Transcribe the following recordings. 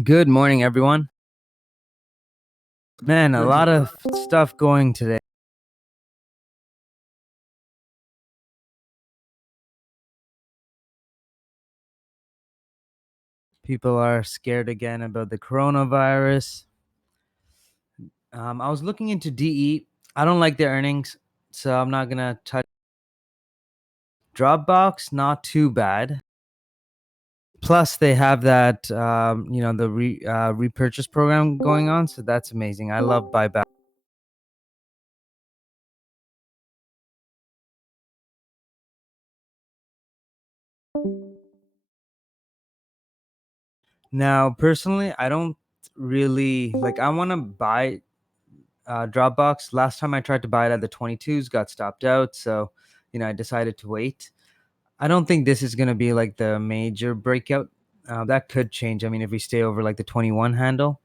Good morning, everyone. Man, a lot of stuff going today. People are scared again about the coronavirus. I was looking into DE. I don't like their earnings, so I'm not gonna touch Dropbox. Not too bad. Plus, they have that the repurchase program going on, so that's amazing. I love buyback. Now, personally, I don't really like. I want to buy Dropbox. Last time I tried to buy it at the 22s, got stopped out. So, I decided to wait. I don't think this is going to be like the major breakout. That could change. I mean, if we stay over like the 21 handle,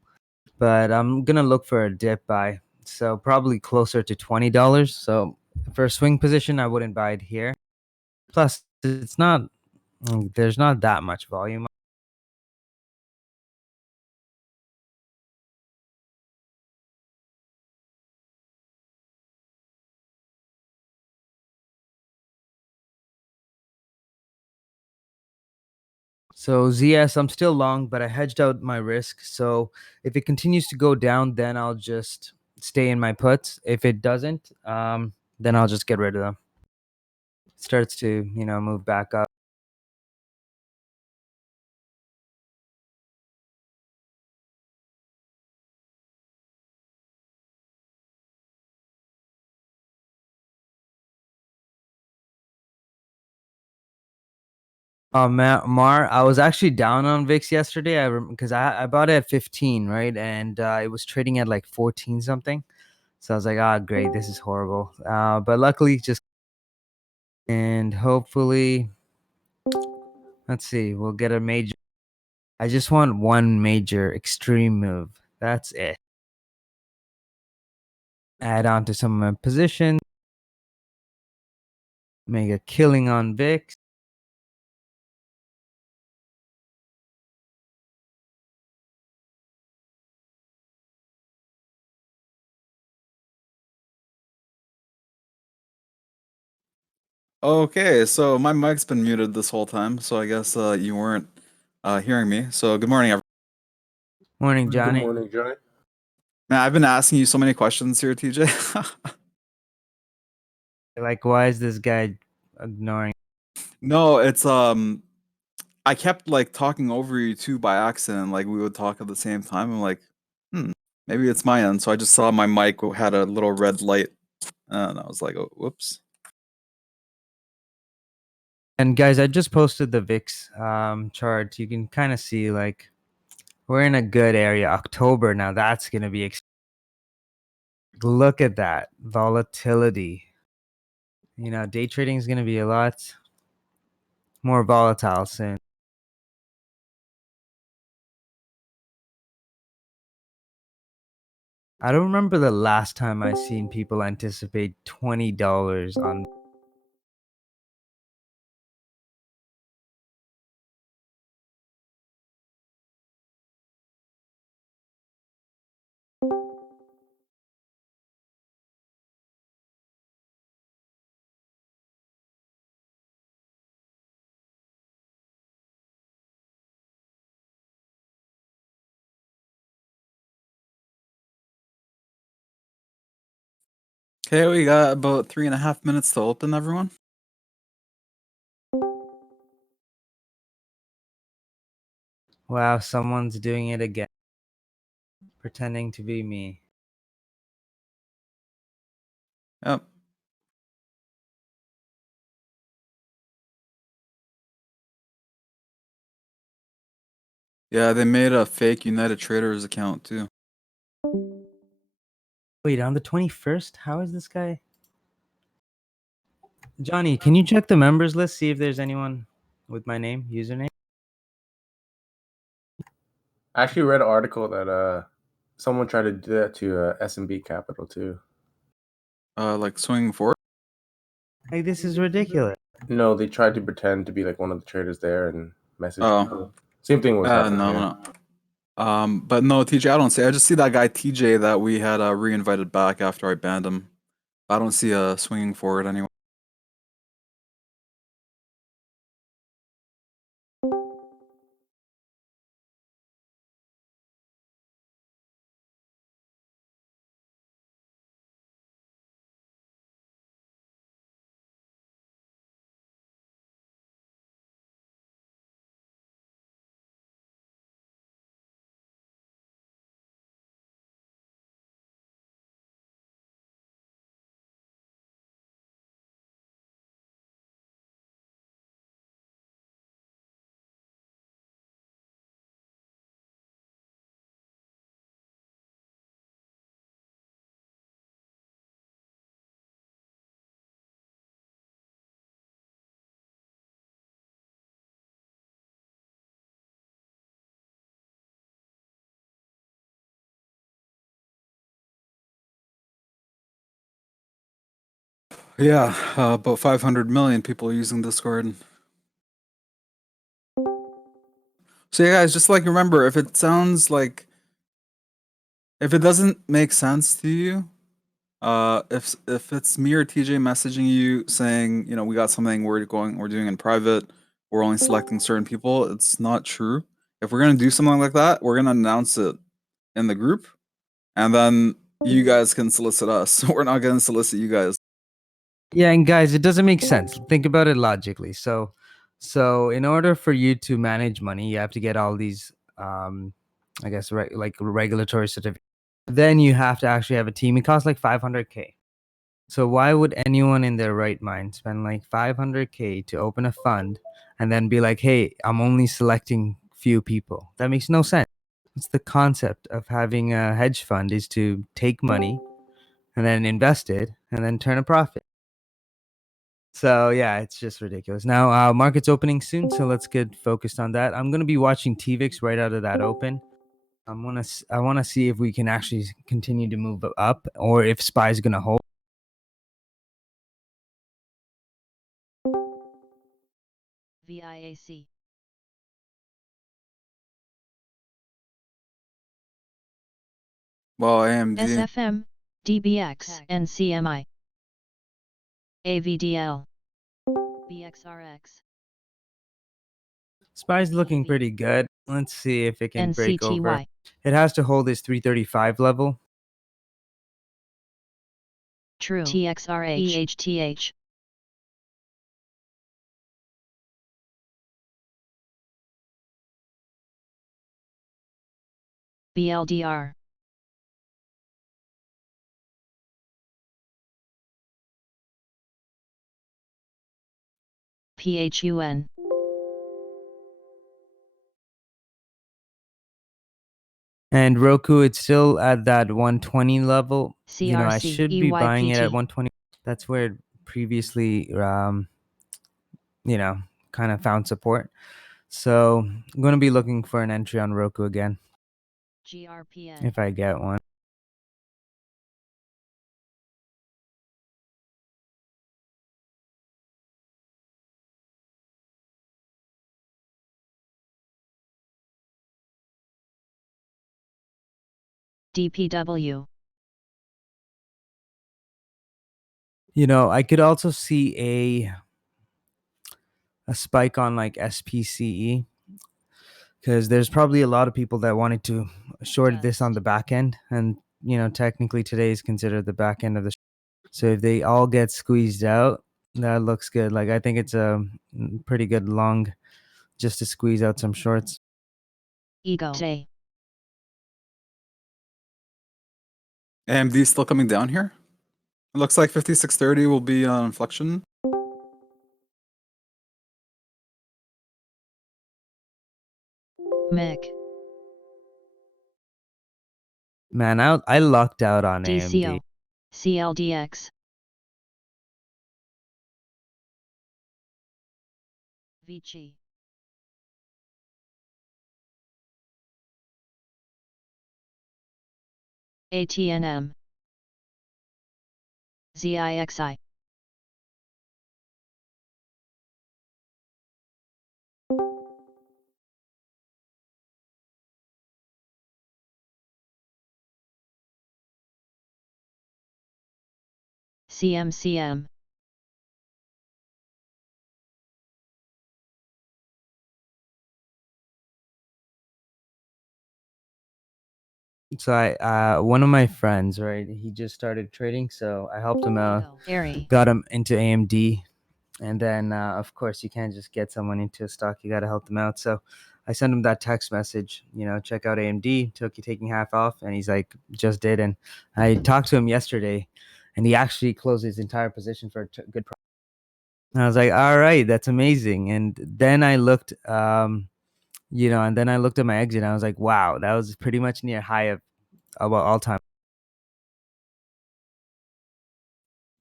but I'm going to look for a dip buy. So, probably closer to $20. So, for a swing position, I wouldn't buy it here. Plus, there's not that much volume. So ZS, I'm still long, but I hedged out my risk. So if it continues to go down, then I'll just stay in my puts. If it doesn't, then I'll just get rid of them. Starts to, move back up. Mar, I was actually down on VIX yesterday. Because I bought it at 15, right, and it was trading at like 14 something. So I was like, ah, great, this is horrible. But luckily, just and hopefully, let's see, we'll get a major. I just want one major extreme move. That's it. Add on to some of my positions, make a killing on VIX. Okay, so my mic's been muted this whole time, so I guess you weren't hearing me. So good morning, everyone. Morning, Good Johnny. morning, Johnny. Man, I've been asking you so many questions here, TJ. Like, why is this guy ignoring? No, it's I kept like talking over you two by accident, like we would talk at the same time. I'm like, hmm, maybe it's my end. So I just saw my mic had a little red light, and I was like, oh, whoops. And guys, I just posted the VIX chart. You can kind of see like we're in a good area. October now. That's gonna be. Look at that volatility. Day trading is gonna be a lot more volatile soon. I don't remember the last time I seen people anticipate $20 on. Okay, we got about 3.5 minutes to open, everyone. Wow, someone's doing it again, pretending to be me. Yep. Yeah, they made a fake United Traders account too. Wait, on the 21st? How is this guy? Johnny, can you check the members list, see if there's anyone with my username? I actually read an article that someone tried to do that to S&B Capital too. Like swinging forward. Like, this is ridiculous. No, they tried to pretend to be like one of the traders there and message Oh, people. Same thing was happening no, here. no. But no, TJ, I don't see. I just see that guy TJ that we had re-invited back after I banned him. I don't see swinging forward anyway. Yeah, about 500 million people are using Discord. So yeah, guys, just like remember, if it sounds like, if it doesn't make sense to you, if it's me or TJ messaging you saying, we got something we're doing in private, we're only selecting certain people, it's not true. If we're gonna do something like that, we're gonna announce it in the group, and then you guys can solicit us. We're not gonna solicit you guys. Yeah, and guys, it doesn't make sense. Think about it logically. So in order for you to manage money, you have to get all these, I guess, like regulatory certificates. Then you have to actually have a team. It costs like 500K. So why would anyone in their right mind spend like 500K to open a fund and then be like, "Hey, I'm only selecting few people"? That makes no sense. It's the concept of having a hedge fund is to take money and then invest it and then turn a profit. So yeah, it's just ridiculous. Now market's opening soon, so let's get focused on that. I'm gonna be watching TVIX right out of that open. I wanna see if we can actually continue to move up or if SPY is gonna hold. VIAC. Well, AMD. SFM, DBX, and CMI. AVDL. BXRX. SPY is looking pretty good. Let's see if it can break over. NCTY. It has to hold this 335 level. True. TXRH. EHTH. BLDR. PHUN. And Roku, it's still at that 120 level. I CRC, should be buying it at EYPT. 120. That's where it previously, kind of found support. So I'm going to be looking for an entry on Roku again GRPN. if I get one. DPW. I could also see a spike on like SPCE because there's probably a lot of people that wanted to short this on the back end, and technically today is considered the back end of the. So if they all get squeezed out, that looks good. Like I think it's a pretty good long just to squeeze out some shorts. Ego. J. AMD still coming down here. It looks like 5630 will be on inflection. Mick. Man, I lucked out on AMD. DCO. CLDX. Vici. ATNM. ZIXI. CMCM. So one of my friends, right, he just started trading, so I helped him out, Airy. got him into AMD, and then of course you can't just get someone into a stock, you got to help them out. So I sent him that text message, check out AMD, taking half off, and he's like, just did. And I talked to him yesterday, and he actually closed his entire position for a good price. And I was like, all right, that's amazing. And then I looked at my exit, and I was like, wow, that was pretty much near high of about all time.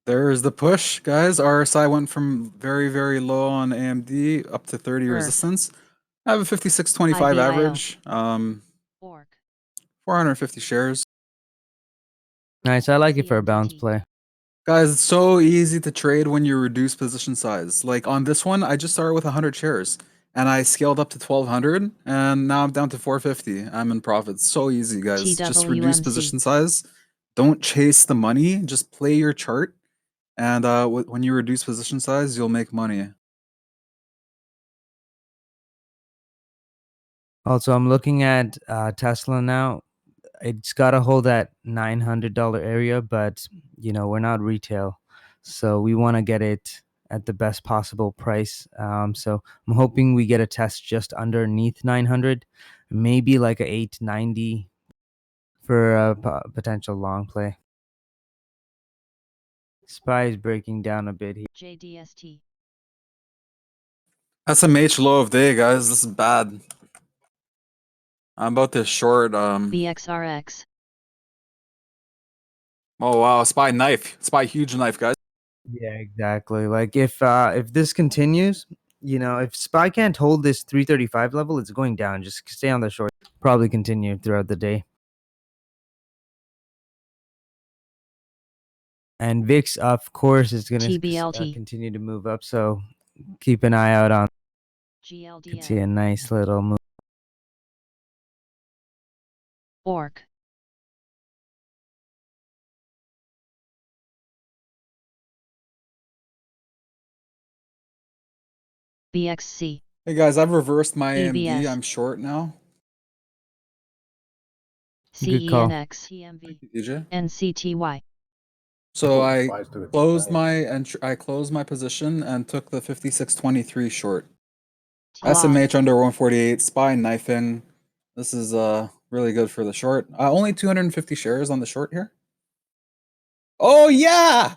There's the push, guys. RSI went from very, very low on AMD up to 30 Earth. resistance. I have a 56.25 IBIO. average. Orc. 450 shares. Nice, I like it for a CLDT. balanced play. Guys, it's so easy to trade when you reduce position size. Like on this one, I just started with 100 shares and I scaled up to 1200 and now I'm down to 450. I'm in profit. So easy, guys. Just reduce TWMC. position size. Don't chase the money. Just play your chart. And when you reduce position size, you'll make money. Also, I'm looking at Tesla now. It's got to hold that $900 area, but we're not retail, so we want to get it at the best possible price. So I'm hoping we get a test just underneath 900, maybe like a 890 for a potential long play. SPY is breaking down a bit here. JDST. SMH low of day, guys. This is bad. I'm about to short. BXRX. Oh wow, SPY knife. SPY huge knife, guys. Yeah, exactly. Like if this continues, if SPY can't hold this 335 level, it's going down. Just stay on the short. Probably continue throughout the day. And VIX, of course, is going to TBLT. continue to move up. So keep an eye out on. You can see GLDA. a nice little move. Orc. BXC. Hey guys, I've reversed my AMD. EBS. I'm short now. Good call. CENX. TMV. DJ. NCTY. So I Spies do it. closed my position and took the 56.23 short. Loss. SMH under 148, SPY knifing. This is really good for the short. Only 250 shares on the short here. Oh yeah!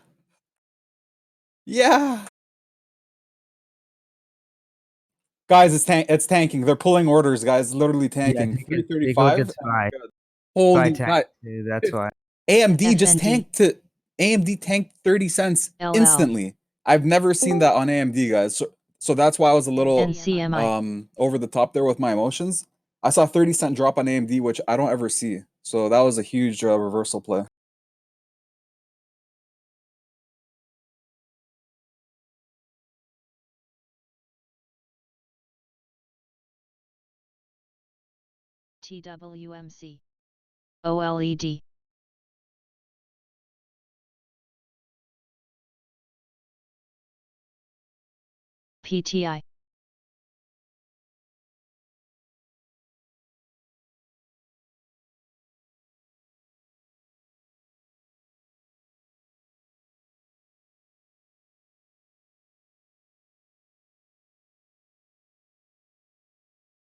Yeah! Guys, it's tanking. They're pulling orders, guys. Literally tanking. Take a look 335. at SPY. Holy SPY God. tanked too, that's why. AMD just FND. AMD tanked 30 cents LL. instantly. I've never seen that on AMD, guys. So that's why I was a little NCMI. over the top there with my emotions. I saw 30-cent drop on AMD, which I don't ever see. So that was a huge reversal play. TWMC. OLED. PTI.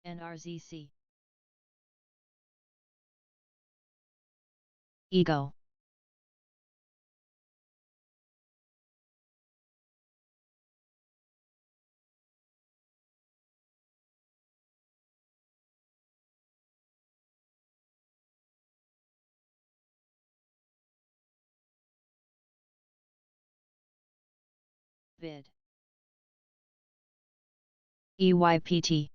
NRZC. Ego. Bid. EYPT.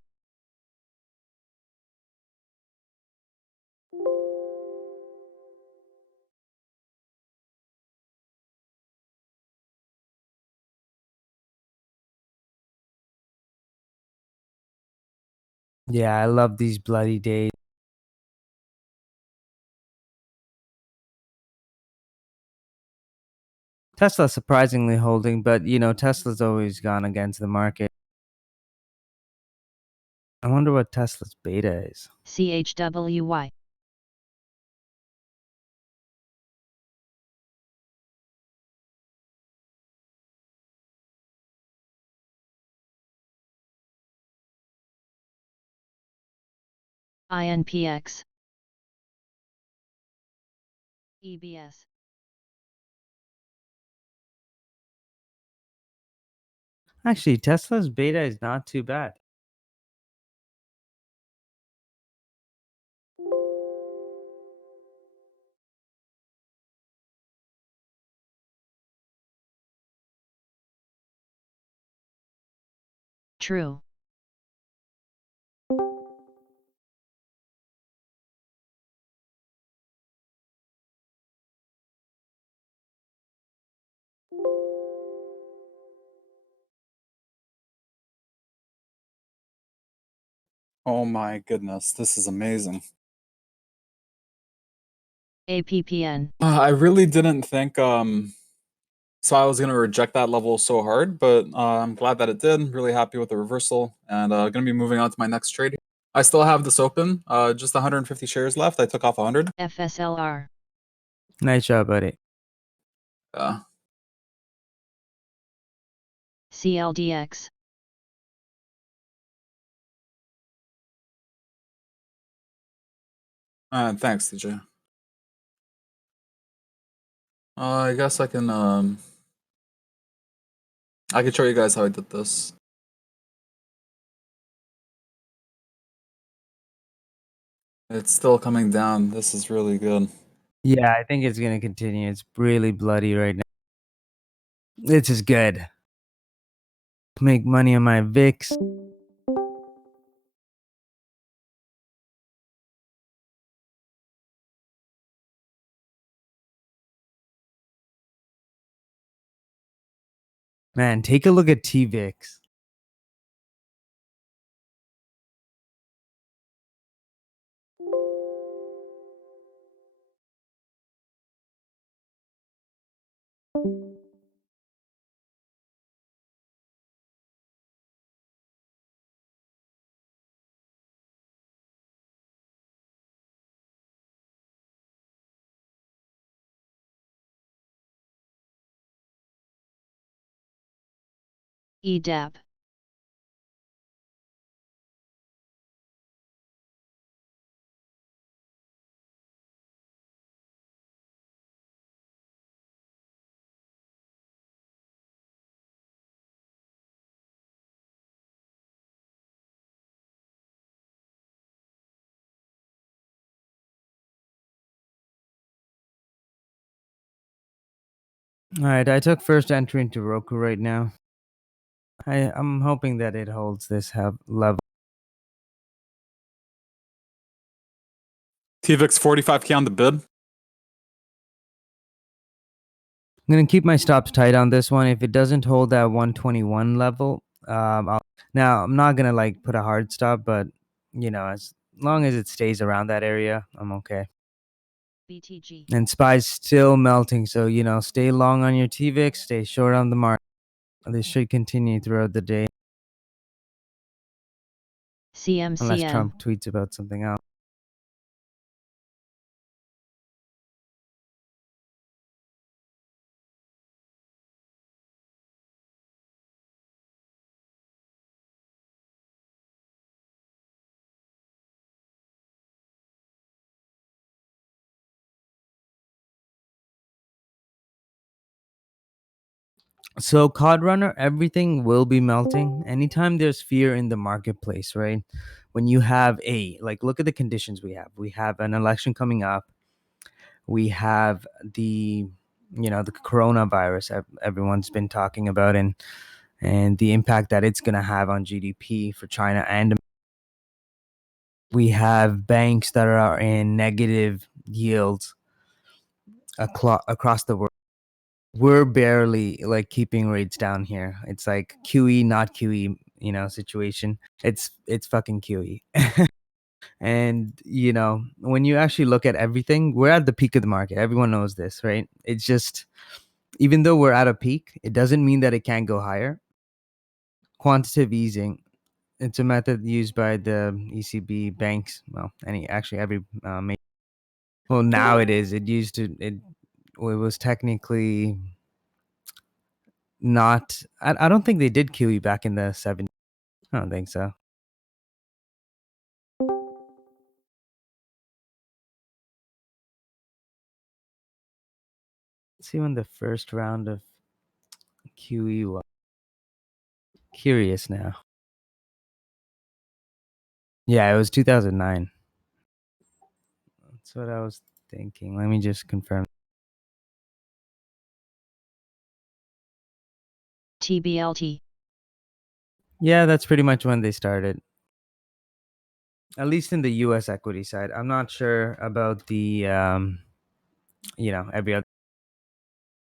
Yeah, I love these bloody days. Tesla surprisingly holding, but Tesla's always gone against the market. I wonder what Tesla's beta is. CHWY. INPX. EBS. Actually, Tesla's beta is not too bad. True. Oh my goodness, this is amazing. APPN. I really didn't think so I was gonna reject that level so hard, but I'm glad that it did. Really happy with the reversal, and gonna be moving on to my next trade. I still have this open, just 150 shares left. I took off 100. FSLR. Nice job, buddy. CLDX. Thanks, DJ. I guess I can show you guys how I did this. It's still coming down. This is really good. Yeah, I think it's gonna continue. It's really bloody right now. This is good. Make money on my VIX. Man, take a look at TVIX. EDAP. All right, I took first entry into Roku right now. I'm hoping that it holds this level. TVIX 45K on the bid. I'm gonna keep my stops tight on this one. If it doesn't hold that 121 level, now I'm not gonna like put a hard stop, but as long as it stays around that area, I'm okay. BTG. And SPY's still melting, so stay long on your TVIX, stay short on the market. This should continue throughout the day unless CMCN. Trump tweets about something else. So COD Runner, everything will be melting anytime there's fear in the marketplace, right? When you have look at the conditions we have. We have an election coming up. We have the the coronavirus everyone's been talking about, and the impact that it's going to have on GDP for China, and we have banks that are in negative yields across the world. We're barely like keeping rates down here. It's like QE, not QE, situation. It's fucking QE. And when you actually look at everything, we're at the peak of the market. Everyone knows this, right? It's just even though we're at a peak, it doesn't mean that it can't go higher. Quantitative easing, it's a method used by the ECB banks. Well, every well, now it is. It was technically not. I don't think they did QE back in the 70s. I don't think so. Let's see when the first round of QE was. Curious now. Yeah, it was 2009. That's what I was thinking. Let me just confirm. TBLT. Yeah, that's pretty much when they started. At least in the US equity side. I'm not sure about the every other,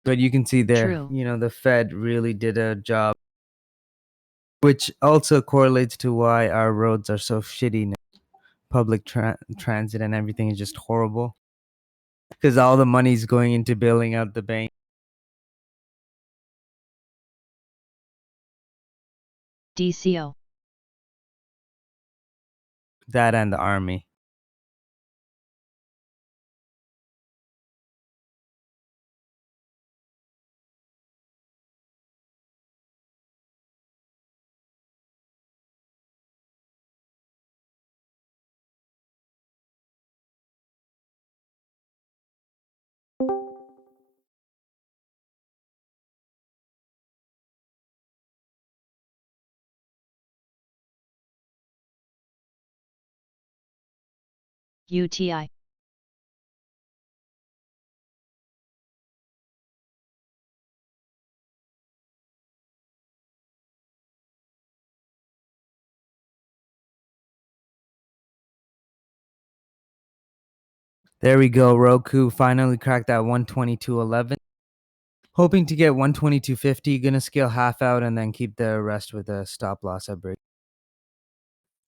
but you can see there, True. the Fed really did a job, which also correlates to why our roads are so shitty now. Public transit and everything is just horrible because all the money's going into bailing out the bank. DCO. That and the army. UTI. There we go. Roku finally cracked that 122.11. Hoping to get 122.50. Gonna scale half out and then keep the rest with a stop loss at break.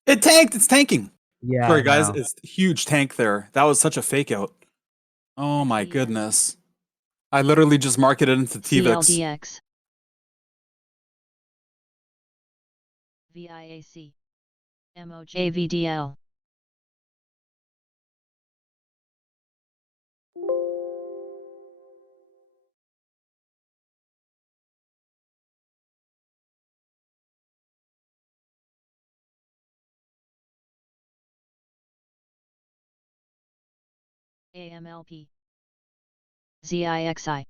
It tanked. It's tanking. Yeah, Sorry, I guys. know. It's huge tank there. That was such a fake out. Oh my VS. goodness. I literally just marketed into TVIX. CLDX. VIAC. MOJVDL. AMLP. ZIXI.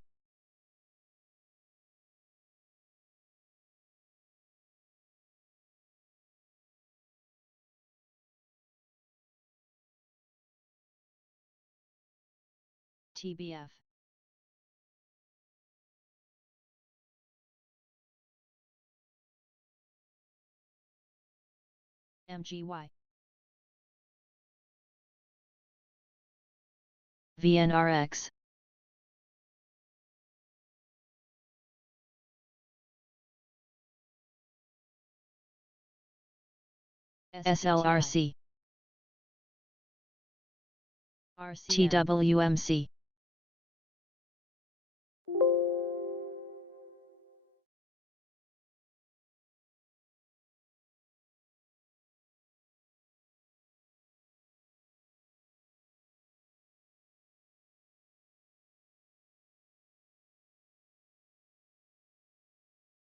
TBF. MGY. VNRX. SLRC. TWMC.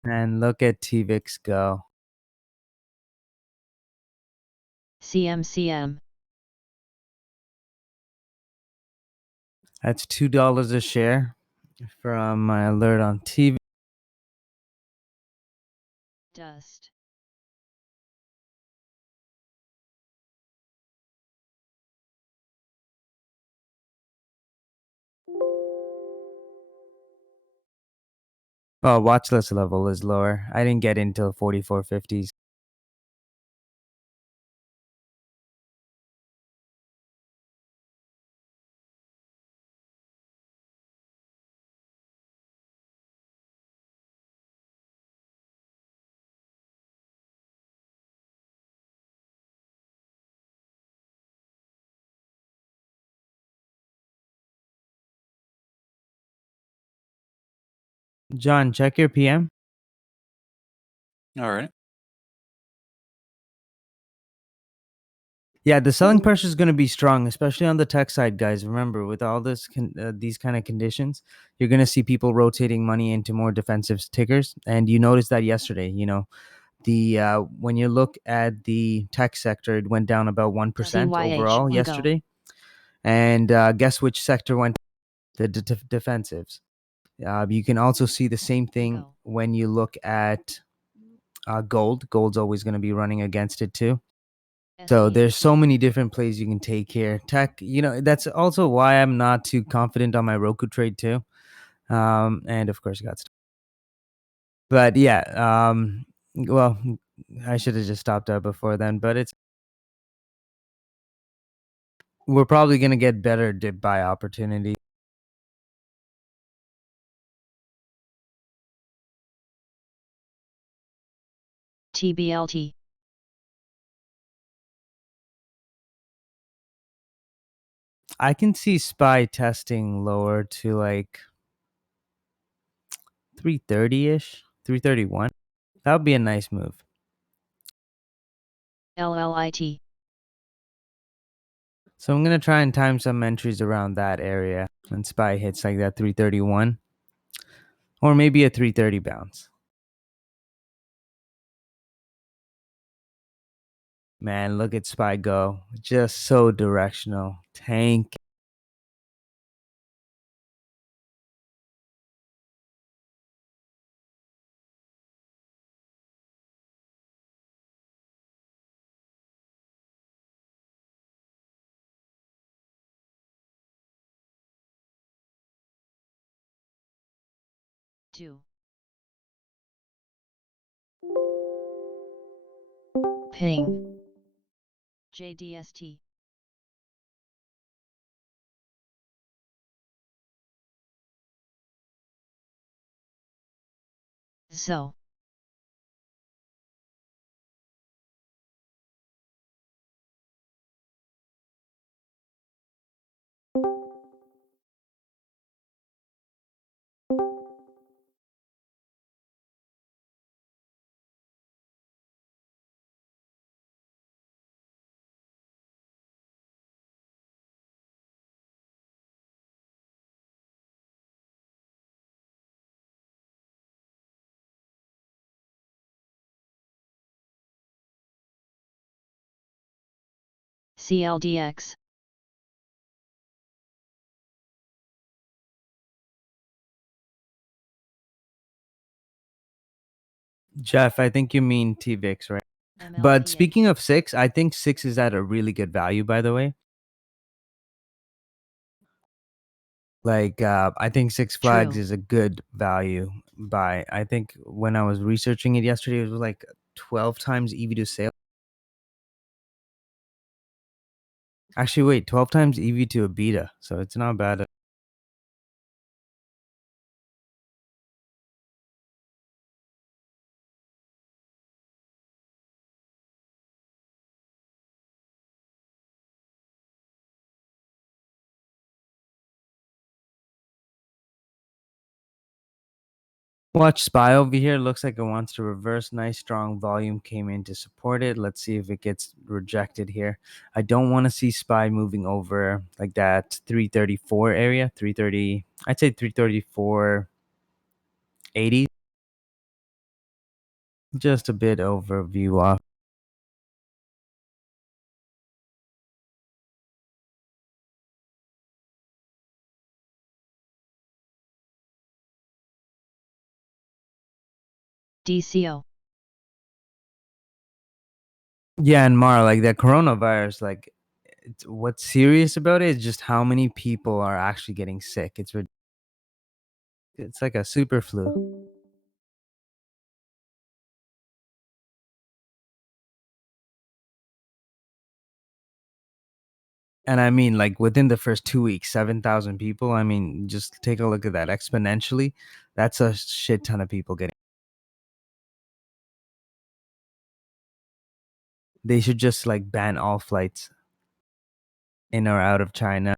And look at TVIX go. CMCM. That's $2 a share from my alert on TV. Dust. Oh, watch list level is lower. I didn't get into 44.50s. John, check your PM. All right. Yeah, the selling pressure is going to be strong, especially on the tech side, guys. Remember, with all these kind of conditions, you're going to see people rotating money into more defensive tickers, and you noticed that yesterday. The when you look at the tech sector, it went down about 1% CYH, overall one go. yesterday, and guess which sector went? The defensives. You can also see the same thing go. when you look at gold. Gold's always going to be running against it too. So there's so SAHT. many different plays you can take here. Tech, that's also why I'm not too confident on my Roku trade too. And of course, I got stuck. But yeah, well, I should have just stopped out before then. But we're probably gonna get better dip buy opportunity. TBLT. I can see SPY testing lower to like 330-ish, 331. That would be a nice move. LLIT. So I'm gonna try and time some entries around that area, and SPY hits like that 331, or maybe a 330 bounce. Man, look at SPY go. Just so directional. Tank. Two. Ping. JDST. So. CLDX. Jeff, I think you mean TVIX, right? But MLTH. speaking of 6, I think 6 is at a really good value, by the way. Like, I think Six Flags True. is a good value buy. I think when I was researching it yesterday, it was like 12 times EV to sale. Actually, wait, 12 times EV to EBITDA. So it's not bad. Watch SPY over here. Looks like it wants to reverse. Nice strong volume came in to support it. Let's see if it gets rejected here. I don't want to see SPY moving over like that 334 area. 330. I'd say 334.80. Just a bit overview off. DCO. Yeah, and Mara, like that coronavirus, like what's serious about it is just how many people are actually getting sick. It's like a super flu. And I mean, like within the first 2 weeks, 7,000 people. I mean, just take a look at that exponentially. That's a shit ton of people getting. They should just like ban all flights in or out of China.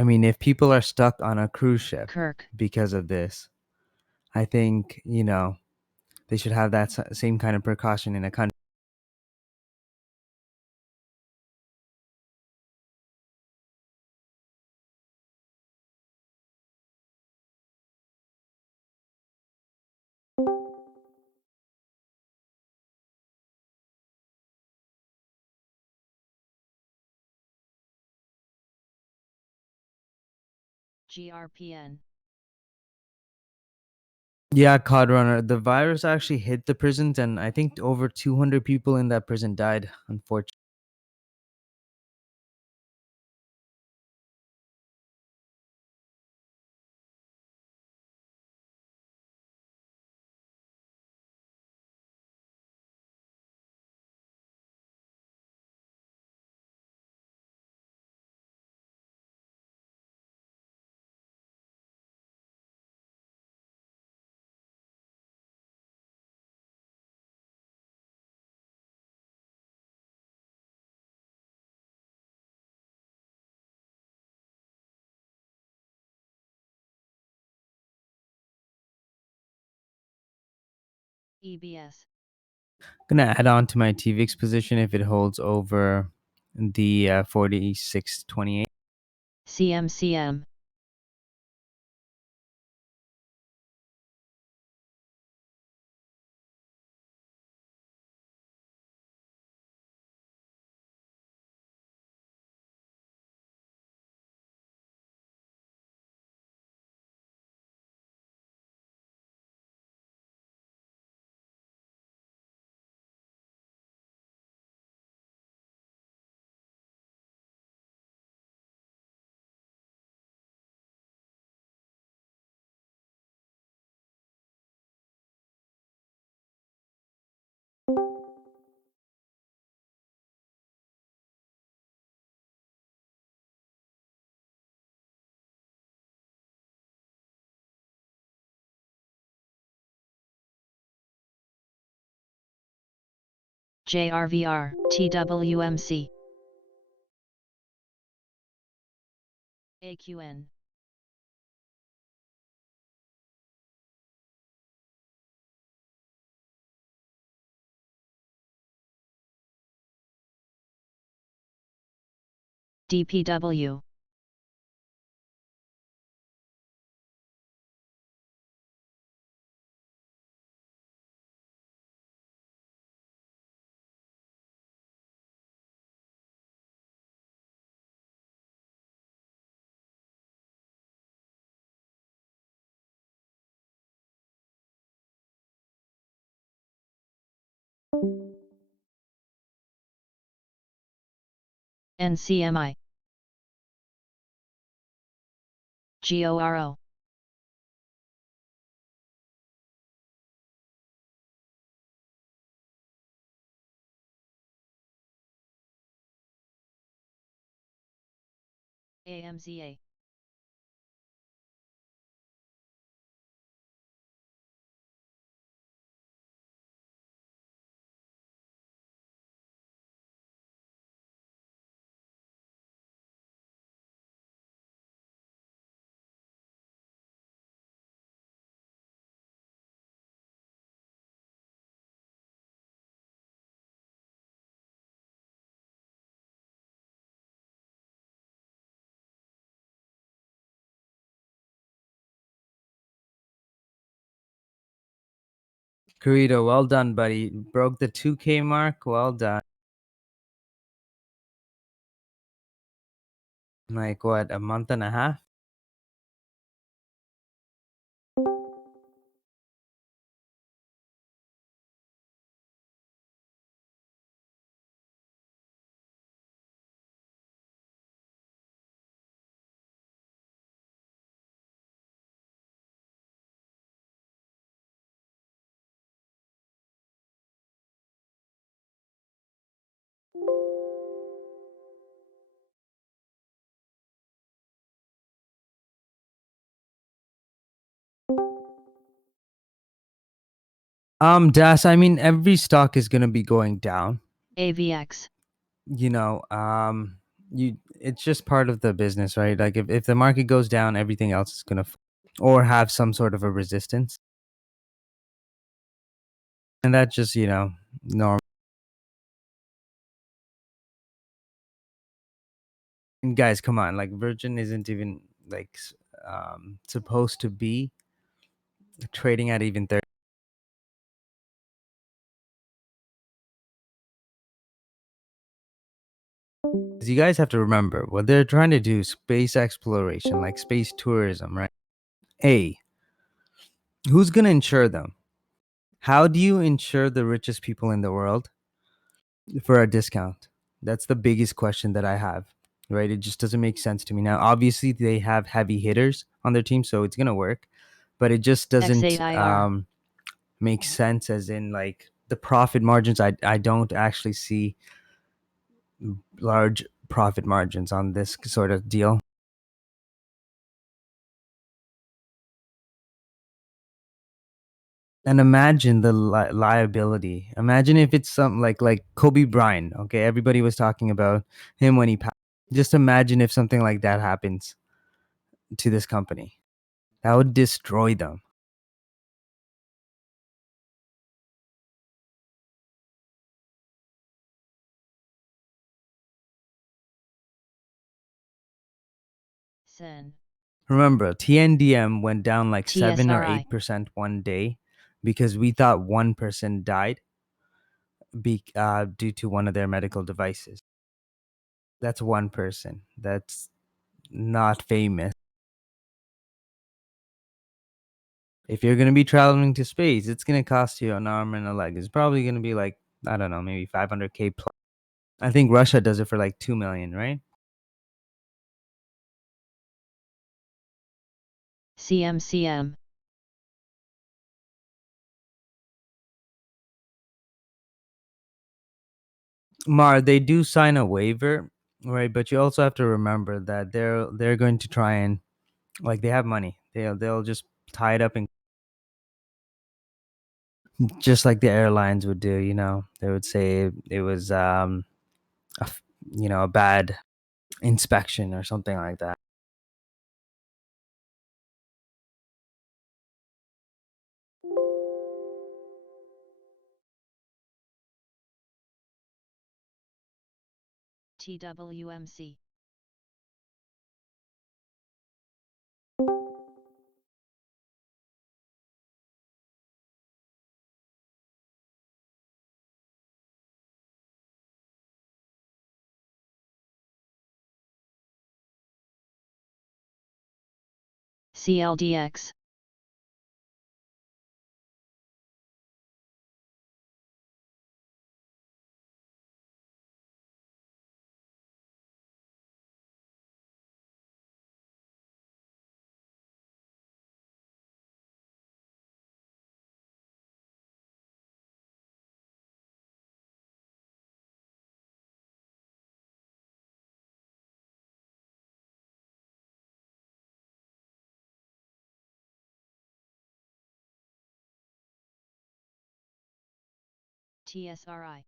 I mean, if people are stuck on a cruise ship Kirk, because of this, I think, they should have that same kind of precaution in a country. GRPN. Yeah, Cod Runner. The virus actually hit the prisons, and I think over 200 people in that prison died, unfortunately. EBS. Gonna add on to my TVX position if it holds over the 46.28. CMCM. JRVR, TWMC. AQN. DPW. NCMI. GORO. AMZA. Kurito, well done, buddy. Broke the 2K mark. Well done. Like what, a month and a half? Das, I mean, every stock is gonna be going down. AVX. You know, you it's just part of the business, right? Like if the market goes down, everything else is gonna or have some sort of a resistance, and that just normal. And guys, come on, like Virgin isn't even like supposed to be trading at even 30. You guys have to remember what they're trying to do: space exploration, like space tourism, right? A, who's gonna insure them? How do you insure the richest people in the world for a discount? That's the biggest question that I have, right? It just doesn't make sense to me. Now, obviously, they have heavy hitters on their team, so it's gonna work, but it just doesn't X8IR. make sense. As in, like the profit margins, I don't actually see large profit margins on this sort of deal. And imagine the liability. Imagine if it's something like Kobe Bryant. Okay, everybody was talking about him when he passed. Just imagine if something like that happens to this company. That would destroy them. Sen. Remember, TNDM went down like 7 or TSRI. 8% one day because we thought one person died due to one of their medical devices. That's one person. That's not famous. If you're gonna be traveling to space, it's gonna cost you an arm and a leg. It's probably gonna be like, I don't know, maybe 500K plus. I think Russia does it for like 2 million, right? CMCM. Mar, they do sign a waiver, right? But you also have to remember that they're going to try and, like, they have money. They'll just tie it up and just like the airlines would do. They would say it was a bad inspection or something like that. TWMC. CLDX. TSRI.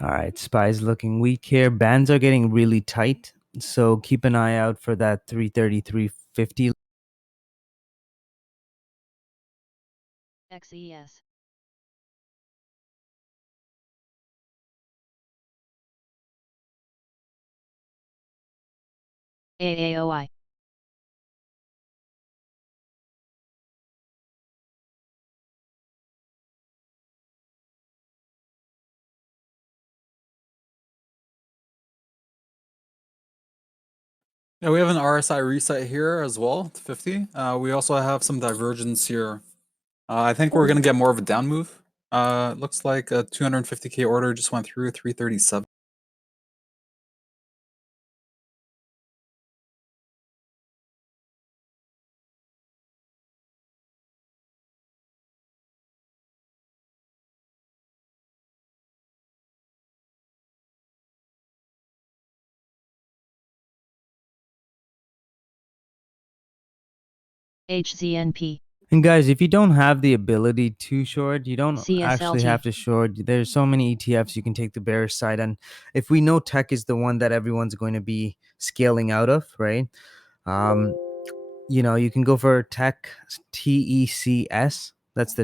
All right, SPY's looking weak here. Bands are getting really tight, so keep an eye out for that 333.50. XES. AAOI. Yeah, we have an RSI reset here as well to 50. We also have some divergence here. I think we're gonna get more of a down move. It looks like a 250K order just went through 337. HZNP, And guys, if you don't have the ability to short, you don't actually CSLT. have to short. There's so many ETFs you can take the bearish side. And if we know tech is the one that everyone's going to be scaling out of, right? You can go for tech, TECS. It's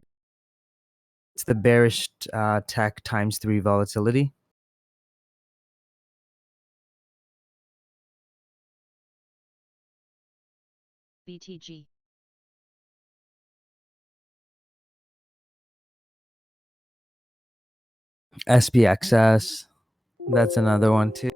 the bearish tech times 3 volatility. BTG, SPXS. That's another one too.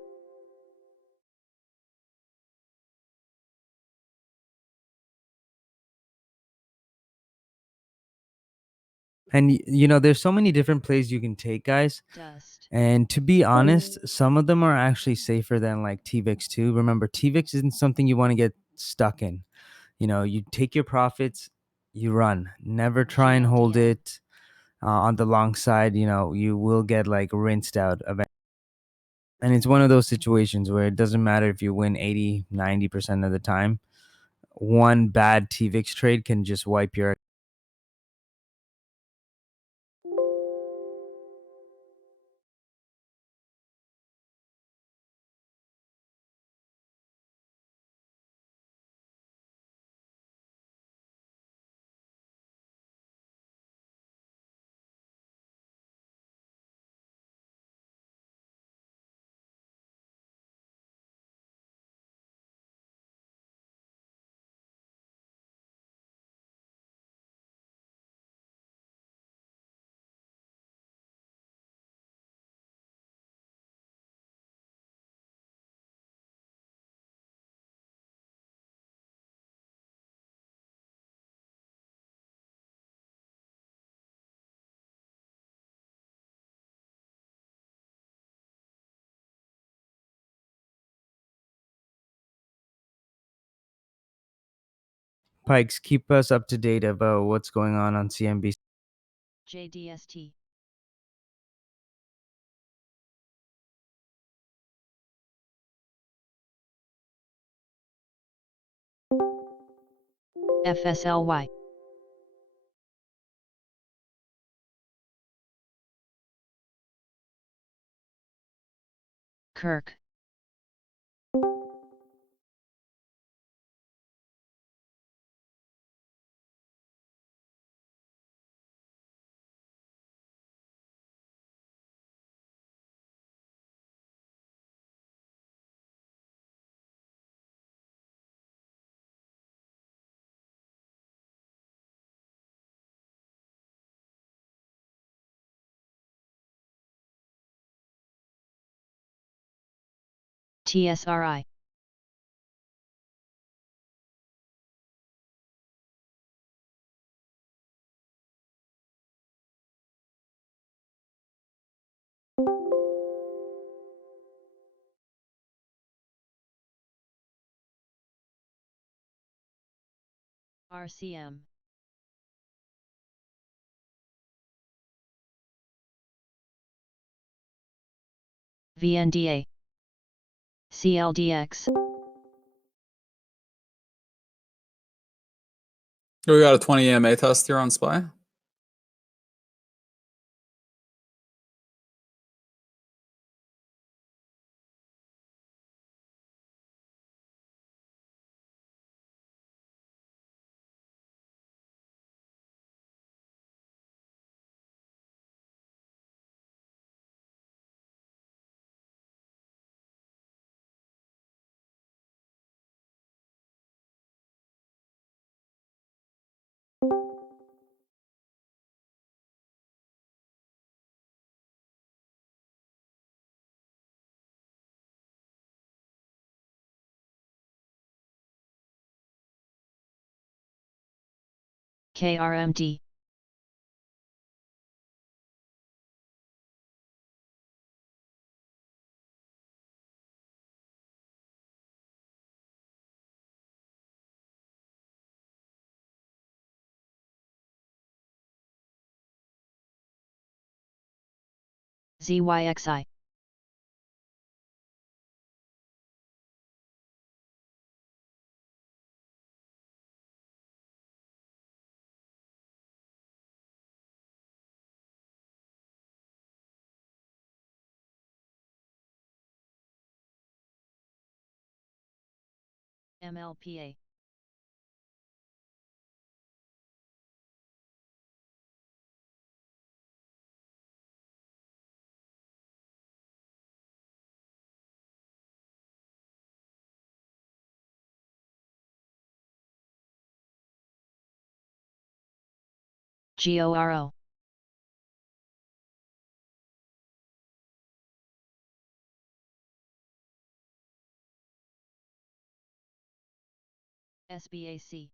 And there's so many different plays you can take, guys. Dust, And to be honest, some of them are actually safer than like TVIX2. Remember, TVIX isn't something you want to get stuck in. You take your profits, you run. Never try and hold GLDM. it on the long side. You will get like rinsed out eventually. And it's one of those situations where it doesn't matter if you win 80, 90% of the time. One bad TVIX trade can just wipe your. Pikes, keep us up to date about what's going on CNBC. JDST, FSLY, Kirk, TSRI, RCM, VNDA, CLDX, We got a 20 EMA test here on SPY. KRMD. ZYXI. MLPA. GORO. SBAC.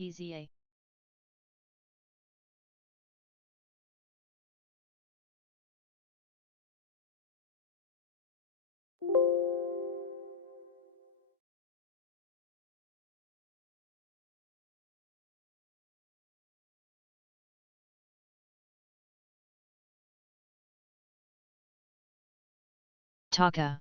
PZA. Taka.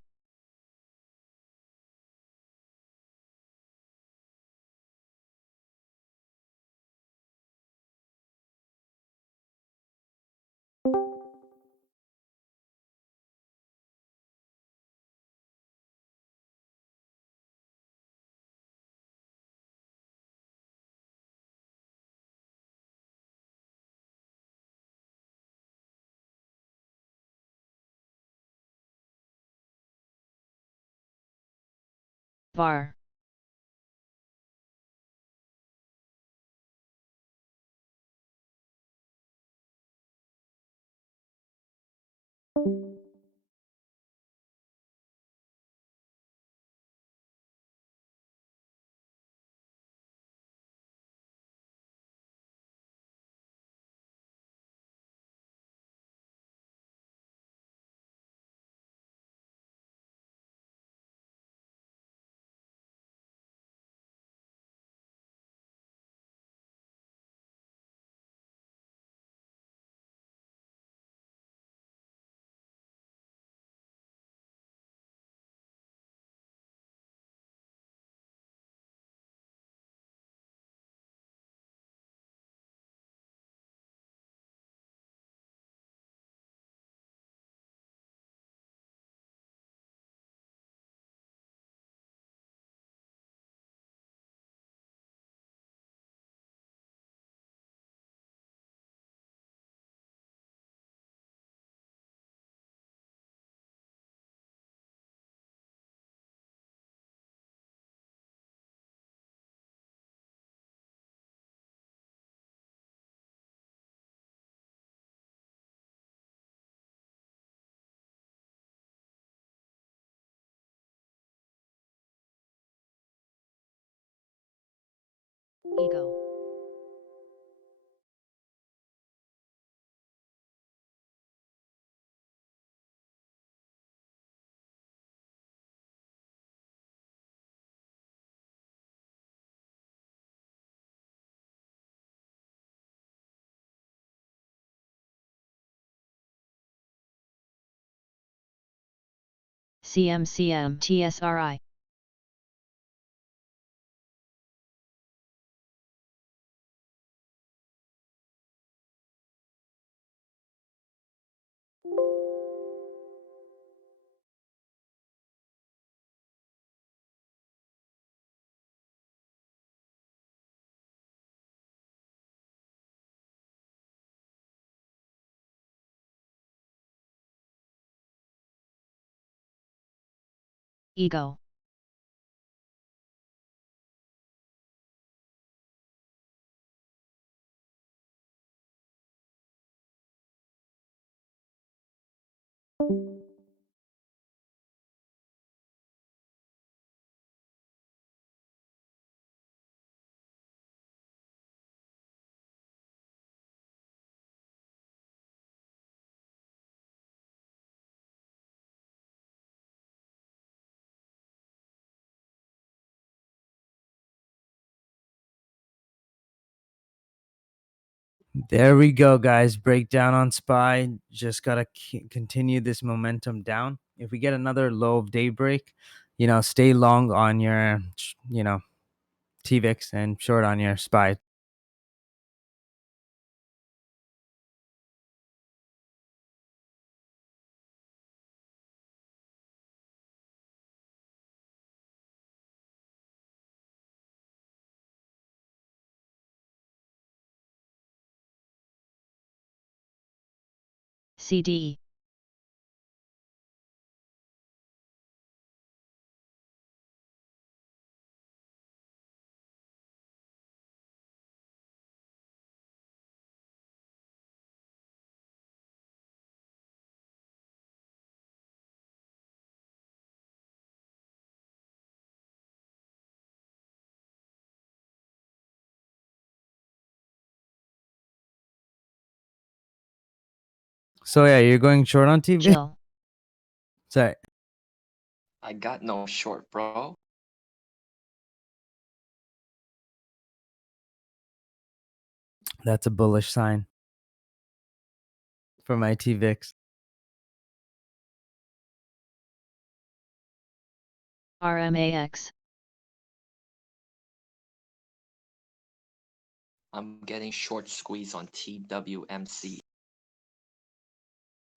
VAR. Ego. CMCM TSRI. Ego. There we go, guys. Breakdown on SPY. Just gotta continue this momentum down. If we get another low of daybreak, stay long on your, TVIX and short on your SPY. CDE. So yeah, you're going short on TVIX. Chill. Sorry. I got no short, bro. That's a bullish sign for my TVIX. RMAX. I'm getting short squeeze on TWMC.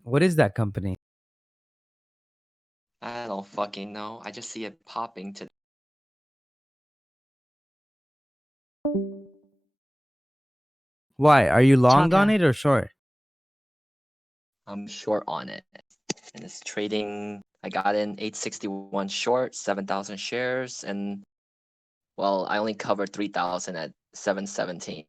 What is that company? I don't fucking know. I just see it popping to. Why? Are you long on Taka. it or short? I'm short on it. And it's trading. I got in 861 short, 7,000 shares, and well, I only covered 3,000 at 717.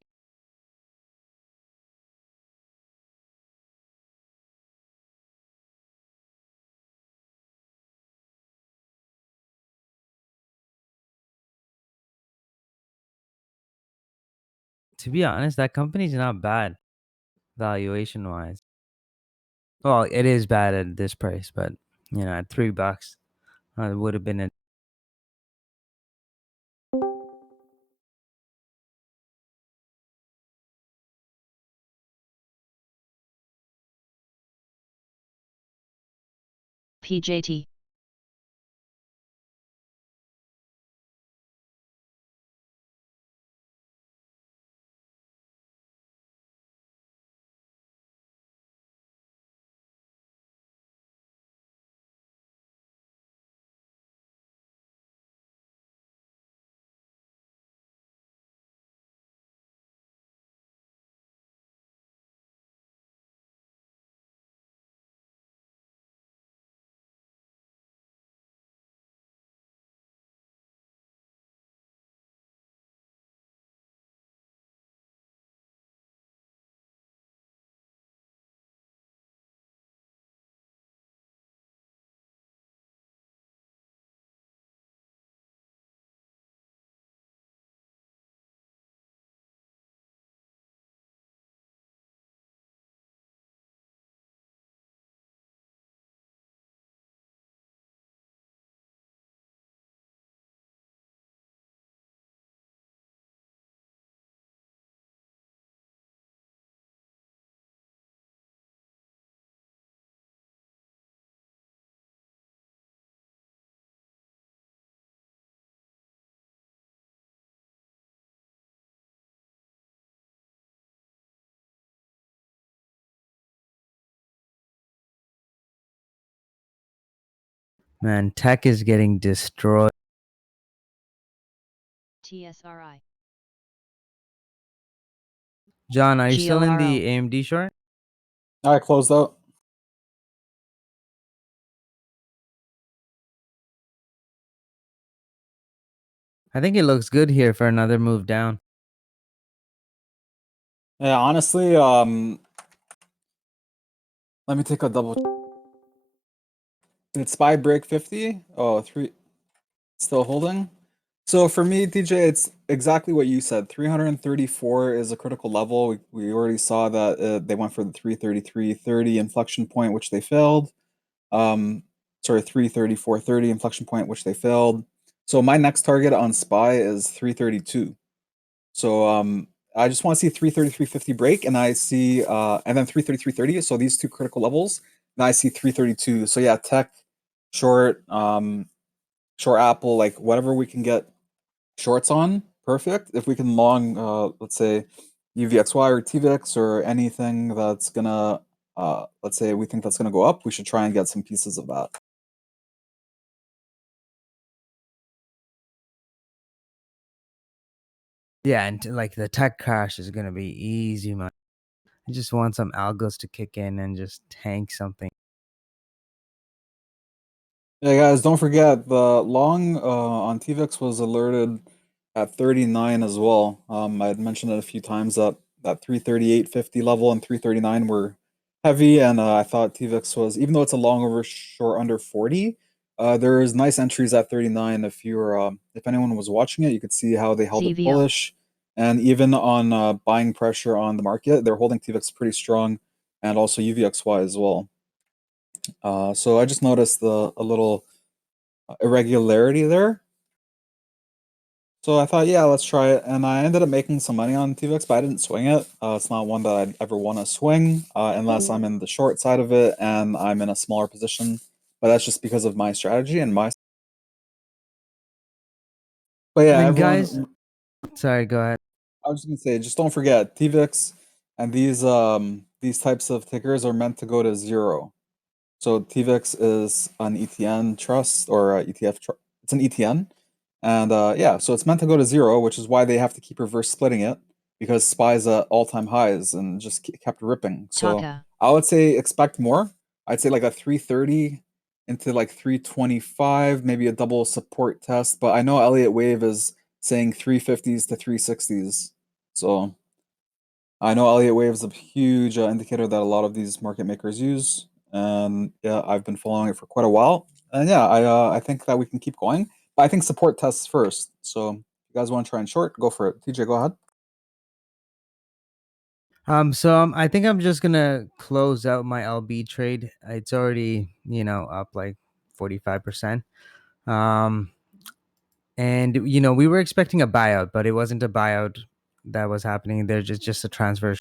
To be honest, that company's not bad valuation wise. Well, it is bad at this price, but at $3, it would have been a PJT. Man, tech is getting destroyed. TSRI. John, are you still in GORO. the AMD short? I closed out. I think it looks good here for another move down. Yeah, honestly, let me take a double. Did SPY break 50? Oh, still holding. So for me, TJ, it's exactly what you said. 334 is a critical level. We already saw that they went for the 333.30 inflection point, which they failed. Sorry, 334.30 inflection point, which they failed. So my next target on SPY is 332. So I just want to see 333.50 break, and I see and then 333.30. So these two critical levels. Now I see 332. So yeah, tech, short, short Apple, like whatever we can get shorts on, perfect. If we can long, let's say UVXY or TVIX or anything that's gonna, let's say we think that's gonna go up, we should try and get some pieces of that. Yeah, and like the tech crash is gonna be easy, man. I just want some algos to kick in and just tank something. Yeah, guys, don't forget the long on TVIX was alerted at 39 as well. I had mentioned it a few times that 338.50 level and 339 were heavy, and I thought TVIX was, even though it's a long over short under 40, there is nice entries at 39. If anyone was watching it, you could see how they held it CVO. bullish, and even on buying pressure on the market, they're holding TVIX pretty strong, and also UVXY as well. So I just noticed a little irregularity there. So I thought, yeah, let's try it. And I ended up making some money on TVX, but I didn't swing it. It's not one that I'd ever want to swing unless I'm in the short side of it and I'm in a smaller position. But that's just because of my strategy and my. But yeah, And everyone. guys, sorry, go ahead. I was just gonna say, just don't forget TVX and these types of tickers are meant to go to zero. So TVX is an ETN trust or ETF. It's an ETN, and yeah, so it's meant to go to zero, which is why they have to keep reverse splitting it because SPY's at all-time highs and just kept ripping. So Taka. I would say expect more. I'd say like a 330 into like 325, maybe a double support test. But I know Elliott Wave is saying 350s to 360s. So I know Elliott Wave is a huge indicator that a lot of these market makers use, and yeah, I've been following it for quite a while. And yeah, I think that we can keep going, but I think support tests first. So if you guys want to try and short, go for it. TJ, go ahead. I think I'm just gonna close out my LB trade. It's already, up like 45%. And we were expecting a buyout, but it wasn't a buyout that was happening. There's just a transfer.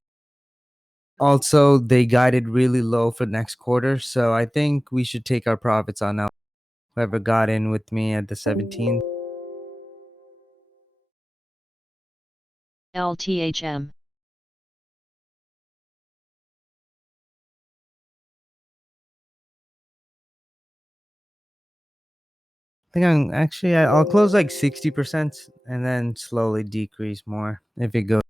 Also, they guided really low for next quarter, so I think we should take our profits on now. Whoever got in with me at the 17th. LTHM. I think I'll close like 60% and then slowly decrease more if it goes.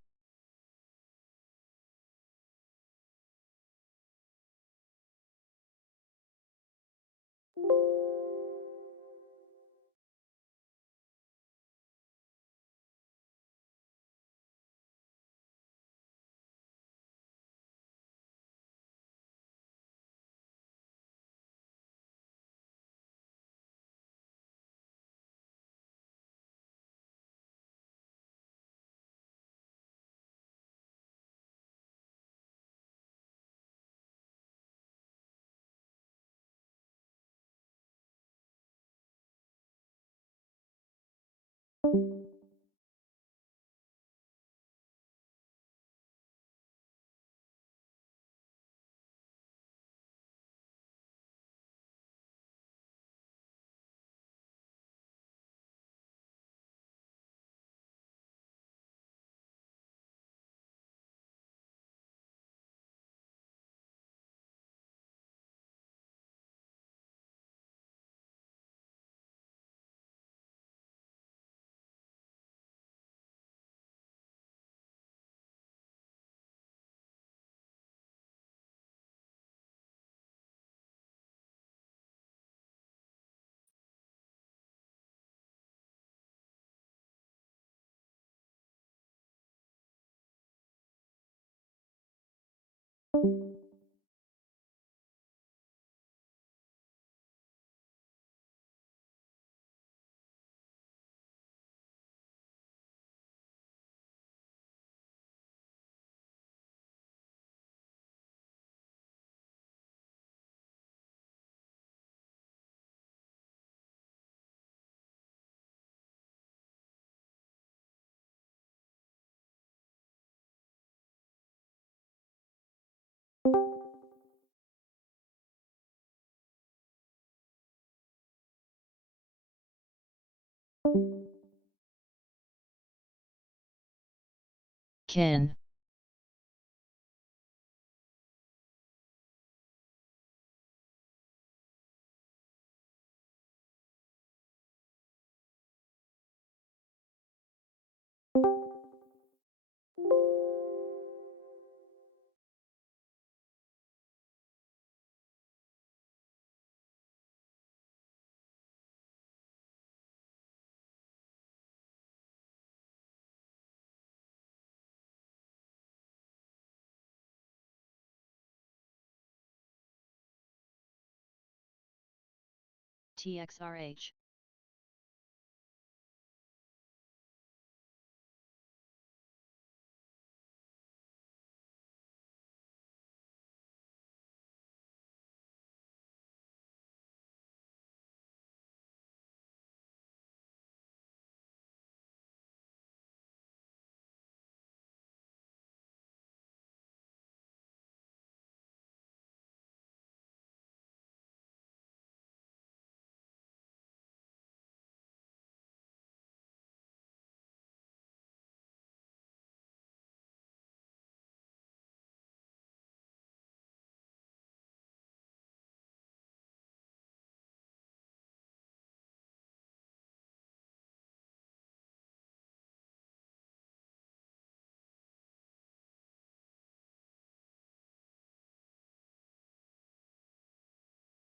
Kin. TXRH.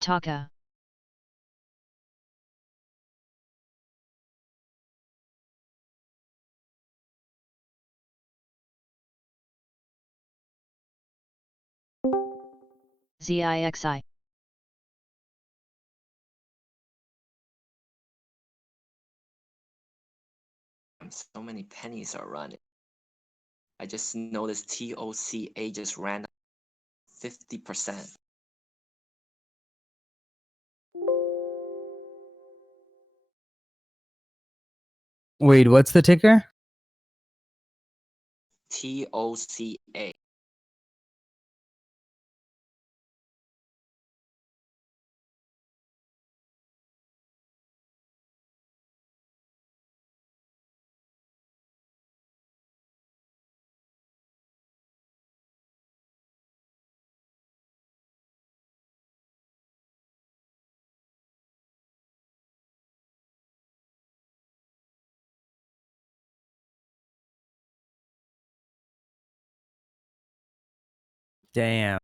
Taka. ZIXI. So many pennies are running. I just noticed TOCA just ran 50%. Wait, what's the ticker? TOCA. Damn.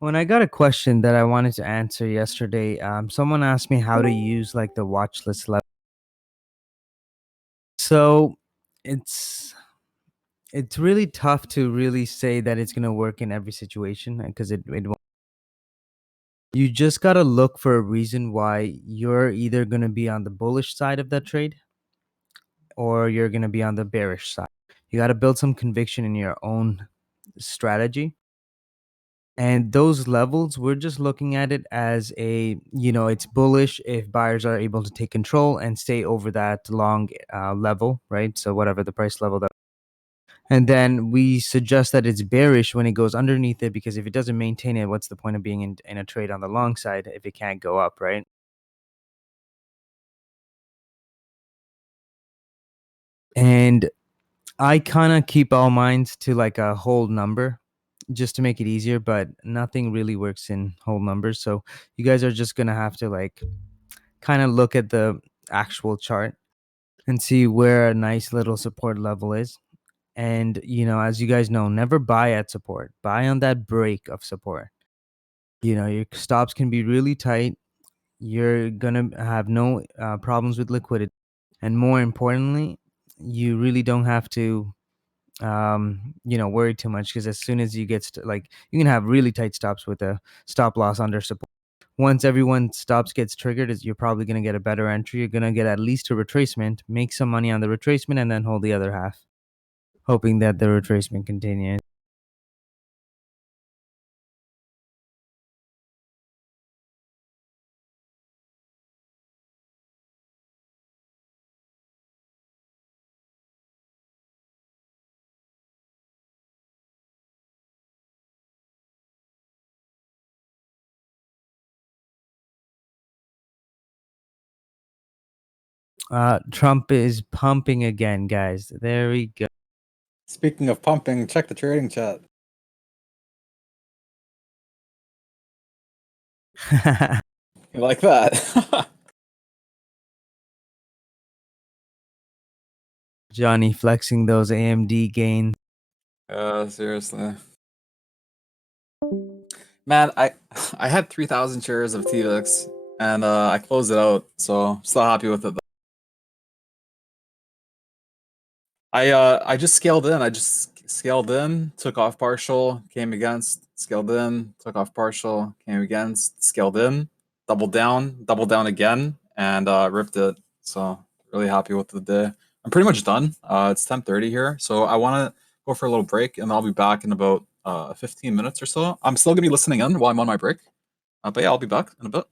When I got a question that I wanted to answer yesterday, someone asked me how to use like the watch list level. So it's it's really tough to really say that it's gonna work in every situation because it won't. You just gotta look for a reason why you're either gonna be on the bullish side of that trade or you're gonna be on the bearish side. You gotta build some conviction in your own strategy. And those levels, we're just looking at it as it's bullish if buyers are able to take control and stay over that long level, right? So whatever the price level that, And then we suggest that it's bearish when it goes underneath it, because if it doesn't maintain it, what's the point of being in a trade on the long side if it can't go up, right? And I kind of keep all mines to like a whole number just to make it easier, but nothing really works in whole numbers. So you guys are just going to have to like kind of look at the actual chart and see where a nice little support level is. And, as you guys know, never buy at support. Buy on that break of support. Your stops can be really tight. You're going to have no problems with liquidity. And more importantly, you really don't have to worry too much, because as soon as you get like, you can have really tight stops with a stop loss under support. Once everyone stops gets triggered, you're probably going to get a better entry. You're going to get at least a retracement, make some money on the retracement, and then hold the other half, hoping that the retracement continues. Trump is pumping again, guys. There we go. Speaking of pumping, check the trading chat. You like that? Johnny flexing those AMD gains. Seriously. Man, I had 3,000 shares of TVX and I closed it out, so still happy with it though. I just scaled in. I just scaled in, took off partial, came against, scaled in, took off partial, came against, scaled in, doubled down again, and ripped it. So really happy with the day. I'm pretty much done. It's 10:30 here, so I want to go for a little break, and I'll be back in about 15 minutes or so. I'm still gonna be listening in while I'm on my break, but yeah, I'll be back in a bit.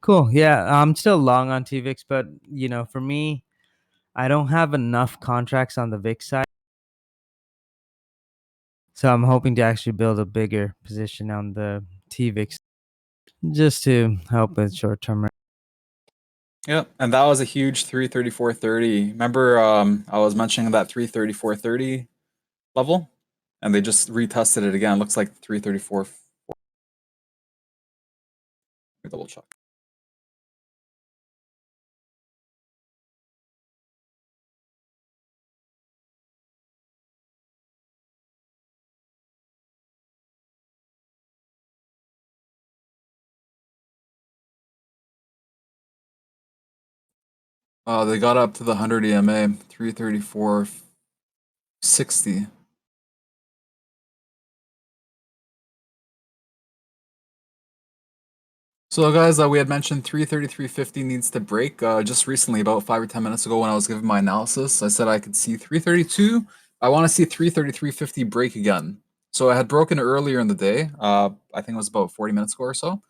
Cool. Yeah, I'm still long on TVIX, but for me, I don't have enough contracts on the VIX side. So I'm hoping to actually build a bigger position on the TVIX just to help with short term. Yeah, and that was a huge 334.30. Remember, I was mentioning that 334.30 level, and they just retested it again. Looks like 334. Let me double check. They got up to the 100 EMA, 334.60. So guys, we had mentioned 333.50 needs to break. Just recently, about 5 or 10 minutes ago, when I was giving my analysis, I said I could see 332. I want to see 333.50 break again. So I had broken earlier in the day. I think it was about 40 minutes ago or so.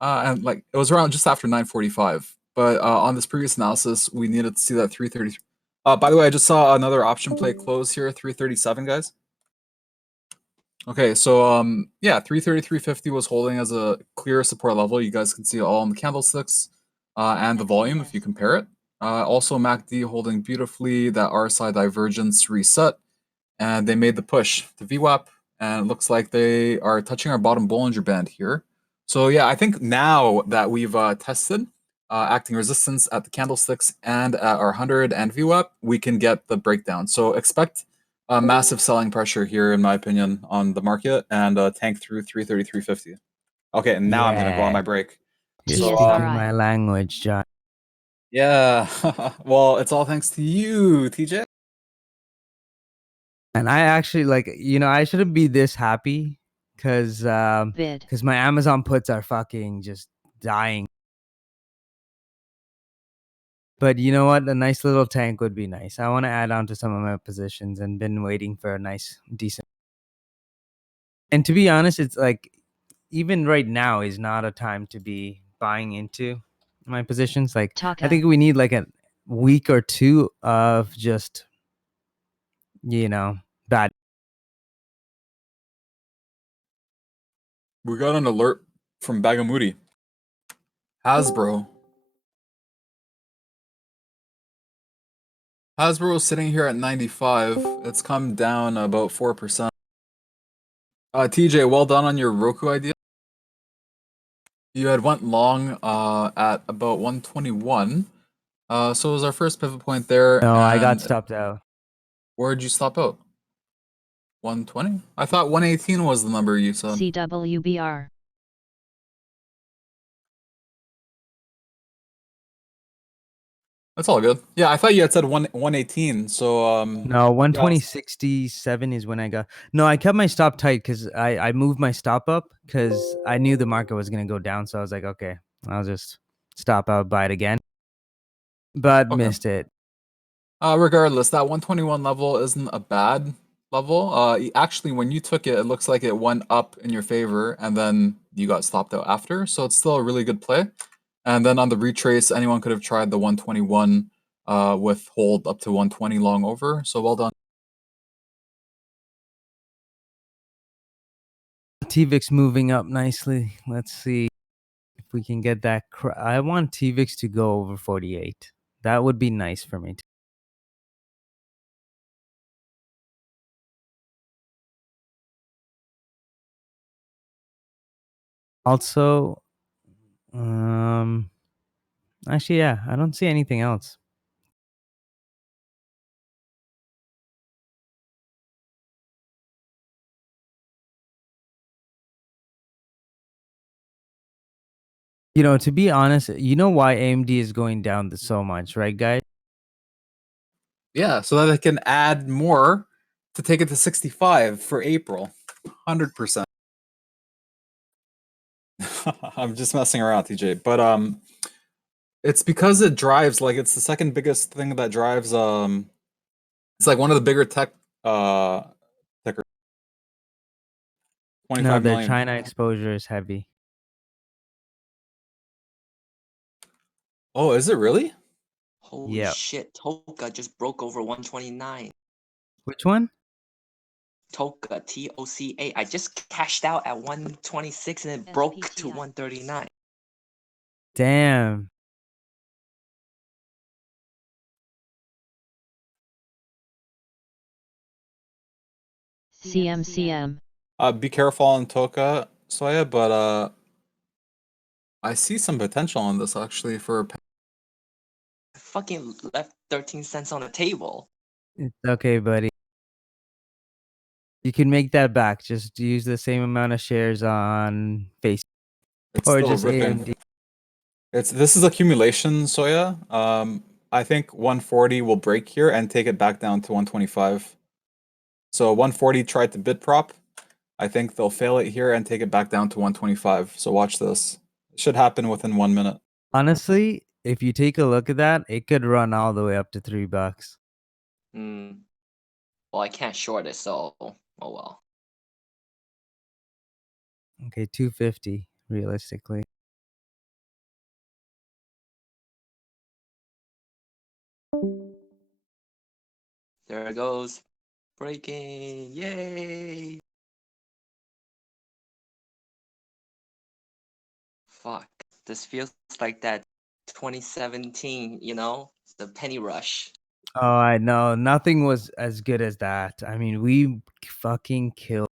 And like it was around just after 9:45. But on this previous analysis, we needed to see that 330. By the way, I just saw another option play close here, 337, guys. Okay, so yeah, 333.50 was holding as a clear support level. You guys can see it all in the candlesticks and the volume if you compare it. Also, MACD holding beautifully. That RSI divergence reset, and they made the push to VWAP, and it looks like they are touching our bottom Bollinger Band here. So yeah, I think now that we've tested acting resistance at the candlesticks and at our 100 and VWAP, we can get the breakdown. So expect massive selling pressure here, in my opinion, on the market, and tank through 333.50. Okay, and now I'm gonna go on my break. You're So, speaking TSRI. my language, John. Yeah, well, it's all thanks to you, TJ. And I actually I shouldn't be this happy because Bid. my Amazon puts are fucking just dying. But you know what? A nice little tank would be nice. I want to add on to some of my positions and been waiting for a nice, decent. And to be honest, it's like even right now is not a time to be buying into my positions. Like I Taka. think we need like a week or two of just bad. We got an alert from Bagamoody. Hasbro. Hasbro is sitting here at 95. It's come down about 4%. TJ, well done on your Roku idea. You had went long at about 121. So it was our first pivot point there. No, I got and stopped out. Where'd you stop out? 120? I thought 118 was the number you said. CWBR. That's all good. Yeah, I thought you had said 118. So No, 120.67 is when I got. No, I kept my stop tight because I moved my stop up because I knew the market was gonna go down. So I was like, okay, I'll just stop out, buy it again. But Okay. missed it. Regardless, that 121 level isn't a bad level. Actually, when you took it, it looks like it went up in your favor, and then you got stopped out after. So it's still a really good play. And then on the retrace, anyone could have tried the 121 with hold up to 120 long over. So well done. TVIX moving up nicely. Let's see if we can get that. I want TVIX to go over 48. That would be nice for me. Also, actually, yeah, I don't see anything else. To be honest, you know why AMD is going down so much, right, guys? Yeah, so that they can add more to take it to 65 for April. 100%. I'm just messing around, TJ. But it's because it drives, like, it's the second biggest thing that drives it's like one of the bigger tech tickers. No, 25 their million. China exposure is heavy. Oh, is it really? Holy Yep. shit, Toka just broke over 129. Which one? Toka, TOCA. I just cashed out at 126 and it broke to SPTI. 139. Damn. CMCM. Be careful on Toka, Soya, but I see some potential on this actually for I fucking left 13 cents on the table. It's okay, buddy. You can make that back. Just use the same amount of shares on Facebook it's or still just ripping. AMD. This is accumulation, Soya. I think 140 will break here and take it back down to 125. So 140 tried to bid prop. I think they'll fail it here and take it back down to 125. So watch this. It should happen within 1 minute. Honestly, if you take a look at that, it could run all the way up to $3. Well, I can't short it, so oh well. Okay, 250 realistically. There it goes. Breaking. Yay. Fuck. This feels like that 2017, the penny rush. Oh, I know. Nothing was as good as that. I mean, we fucking killed.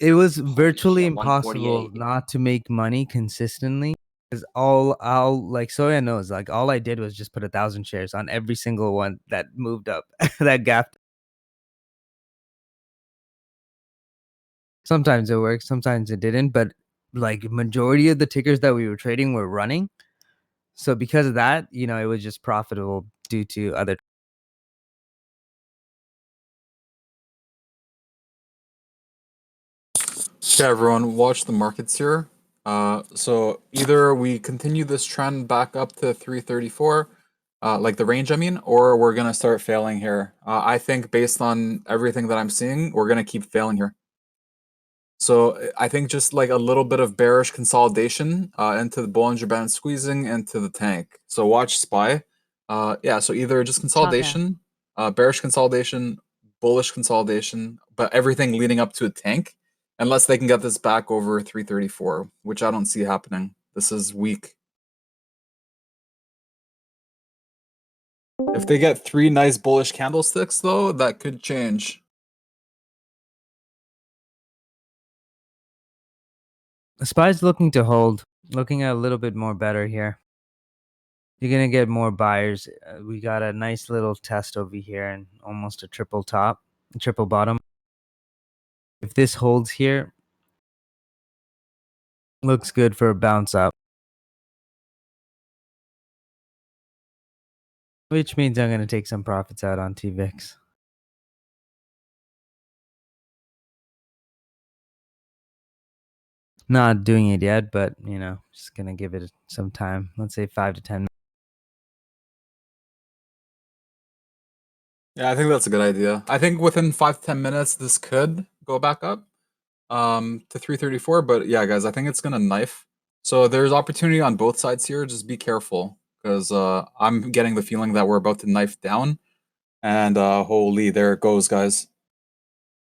It was virtually shit, impossible 148. not to make money consistently. Because like Soya knows, like all I did was just put 1,000 shares on every single one that moved up that gap. Sometimes it worked, sometimes it didn't, but like majority of the tickers that we were trading were running. So because of that, it was just profitable due to other. Okay, everyone, watch the markets here. So either we continue this trend back up to 334, like the range, I mean, or we're gonna start failing here. I think based on everything that I'm seeing, we're gonna keep failing here. So I think just like a little bit of bearish consolidation into the Bollinger Band squeezing into the tank. So watch SPY. Yeah, so either just consolidation bearish consolidation, bullish consolidation, but everything leading up to a tank, unless they can get this back over 334, which I don't see happening. This is weak. If they get 3 nice bullish candlesticks, though, that could change. SPY's looking to hold, looking a little bit more better here. You're going to get more buyers. We got a nice little test over here and almost a triple top, triple bottom. If this holds here, looks good for a bounce up. Which means I'm going to take some profits out on TVIX. Not doing it yet, but, you know, just going to give it some time. Let's say 5 to 10 minutes. Yeah, I think that's a good idea. I think within 5 to 10 minutes, this could go back up to 334. But yeah, guys, I think it's going to knife. So there's opportunity on both sides here. Just be careful, because I'm getting the feeling that we're about to knife down. And holy, there it goes, guys.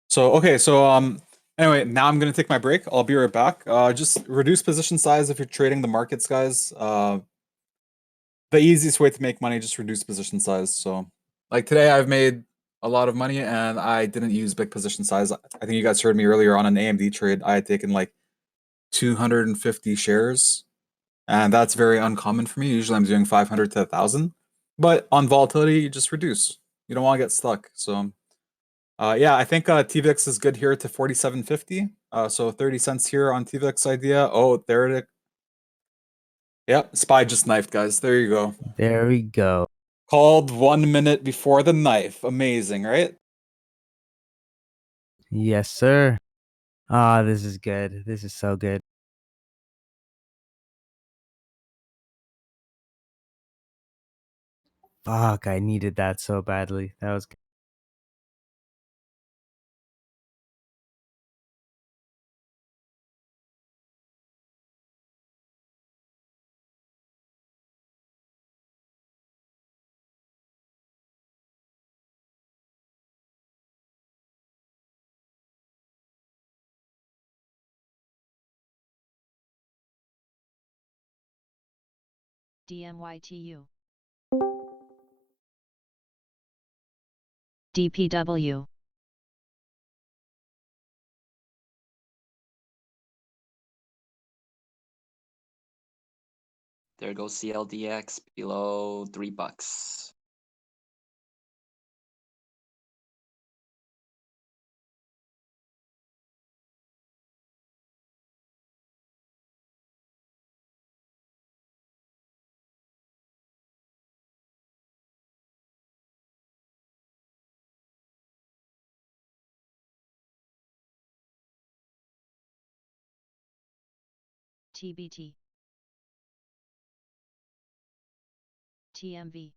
So, okay, so anyway, now I'm going to take my break. I'll be right back. Just reduce position size if you're trading the markets, guys. The easiest way to make money, just reduce position size. So, like today, I've made a lot of money and I didn't use big position size. I think you guys heard me earlier on an AMD trade. I had taken like 250 shares, and that's very uncommon for me. Usually I'm doing 500 to 1,000. But on volatility, you just reduce. You don't want to get stuck. So, yeah, I think TVIX is good here to 47.50. So 30 cents here on TVIX idea. Oh, there it is. Yep, SPY just knifed, guys. There you go. There we go. Called 1 minute before the knife. Amazing, right? Yes, sir. Ah, this is good. This is so good. Fuck, I needed that so badly. That was good. DMYTU. DPW. There goes CLDX below $3. TBT. TMV.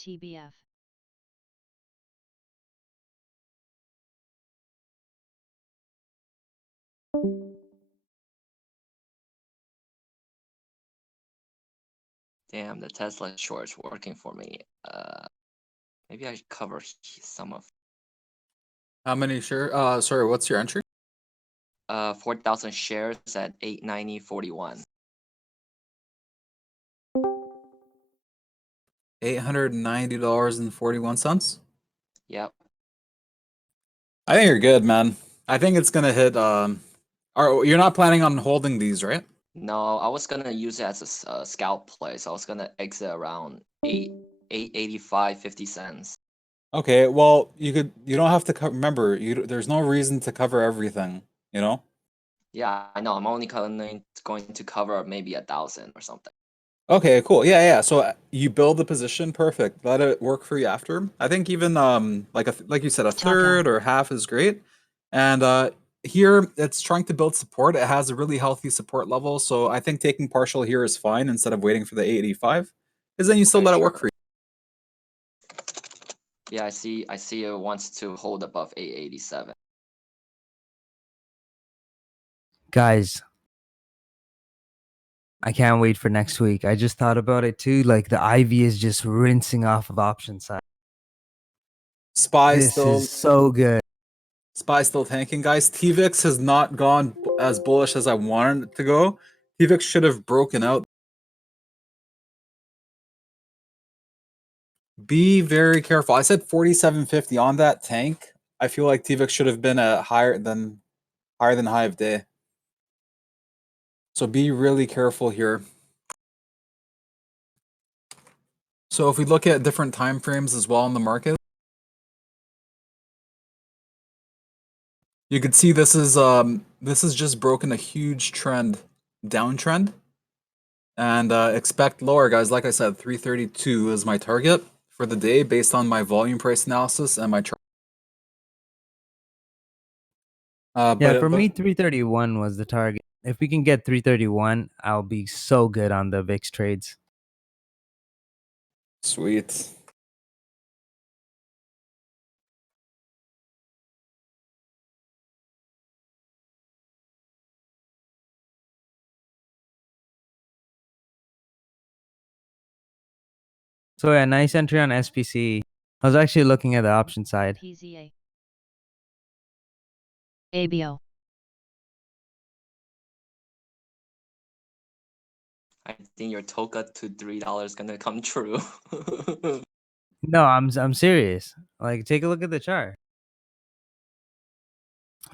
TBF. Damn, the Tesla short is working for me. Maybe I should cover some of How many shares? Sorry, what's your entry? 4,000 shares at 890.41. $890.41. Yep. I think you're good, man. I think it's gonna hit. You're not planning on holding these, right? No, I was gonna use it as a scalp play, so I was gonna exit around 8.85 cents. Okay, well, you don't have to remember, there's no reason to cover everything, you know? Yeah, I know. I'm only going to cover maybe 1,000 or something. Okay, cool. Yeah, yeah. So you build the position, perfect. Let it work for you after. I think even like you said, a Taka. third or half is great. And here it's trying to build support. It has a really healthy support level, so I think taking partial here is fine instead of waiting for the 885, because then you still Okay, let it sure. work for you. Yeah, I see. I see it wants to hold above 887. Guys, I can't wait for next week. I just thought about it too. Like the Ivy is just rinsing off of option side. Spy This still is so good. Spy still tanking, guys. TVIX has not gone as bullish as I wanted it to go. TVIX should have broken out. Be very careful. I said 47.50 on that tank. I feel like TVIX should have been a higher than high of day. So be really careful here. So if we look at different time frames as well in the market, you could see this is just broken a huge trend, downtrend, and expect lower, guys. Like I said, 332 is my target for the day based on my volume price analysis and my chart. Yeah, But for me, 331 was the target. If we can get 331, I'll be so good on the VIX trades. sweet. So yeah, nice entry on SPC. I was actually looking at the option side. PZA. ABO. I think your Toka to $3 gonna come true. No, I'm serious. Like, take a look at the chart.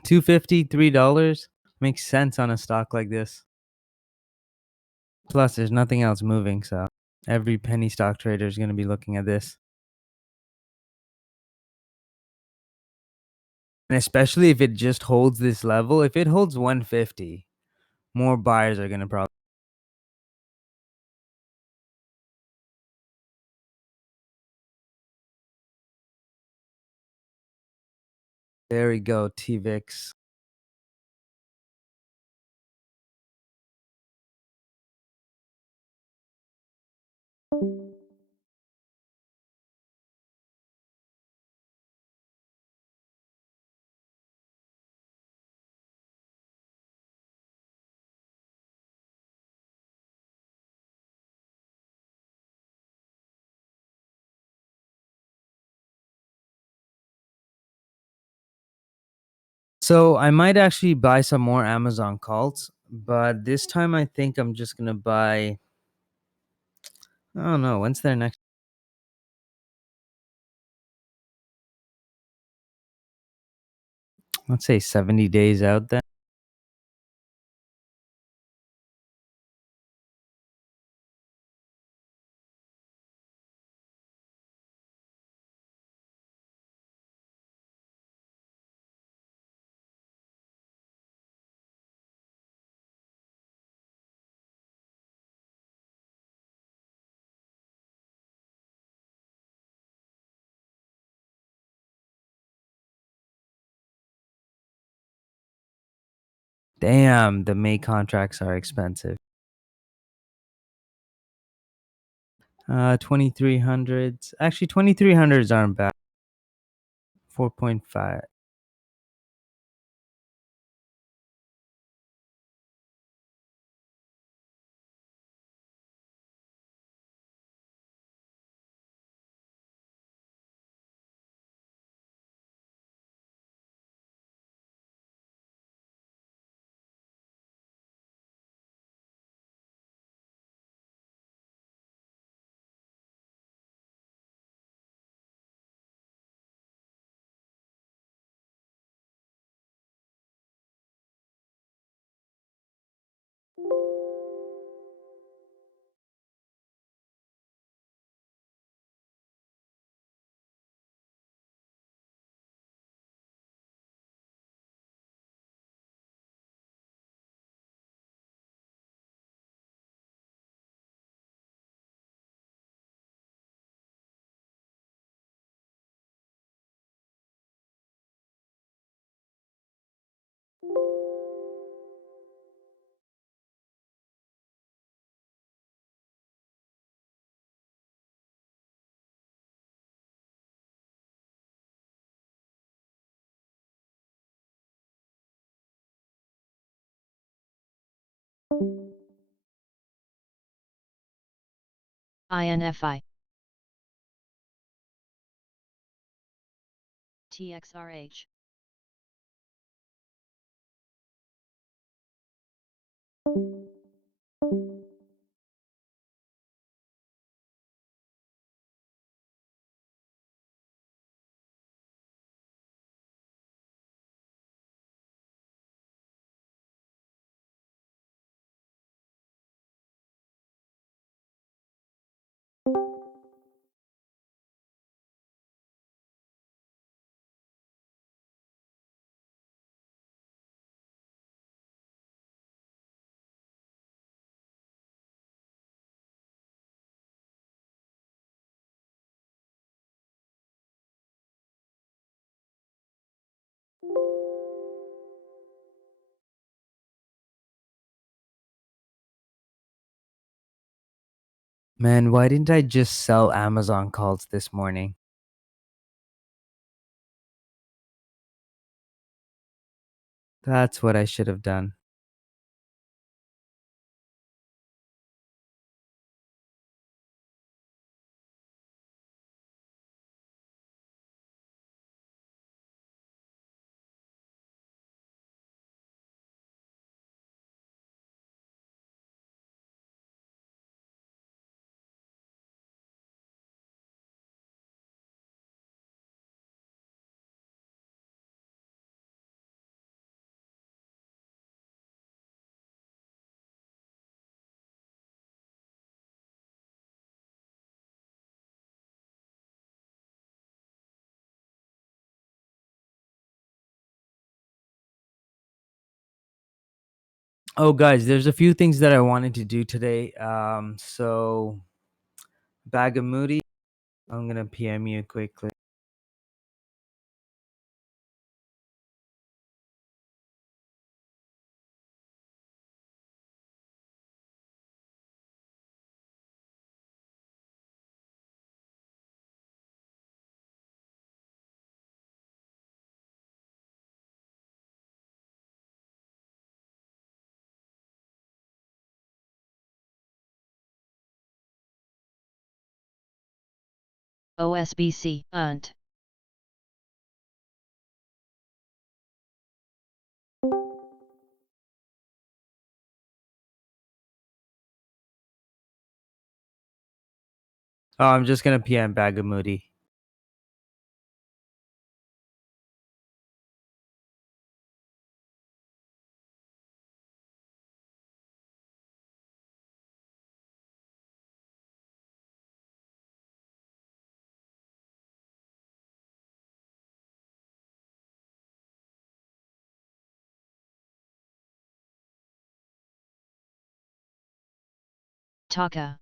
$2.50, $3 makes sense on a stock like this. Plus, there's nothing else moving, so every penny stock trader is going to be looking at this. And especially if it just holds this level, if it holds 150, more buyers are going to probably. There we go, TVIX. So I might actually buy some more Amazon calls, but this time I think I'm just going to buy. I don't know. When's their next? Let's say 70 days out then. Damn, the May contracts are expensive. 2300s. Actually, 2300s aren't bad. 4.5. INFI. TXRH. Man, why didn't I just sell Amazon calls this morning? That's what I should have done. Oh, guys, there's a few things that I wanted to do today. So Bagamoody, I'm gonna PM you quickly. OSBC, UNT. Oh, I'm just gonna PM Bagamoody. Taka.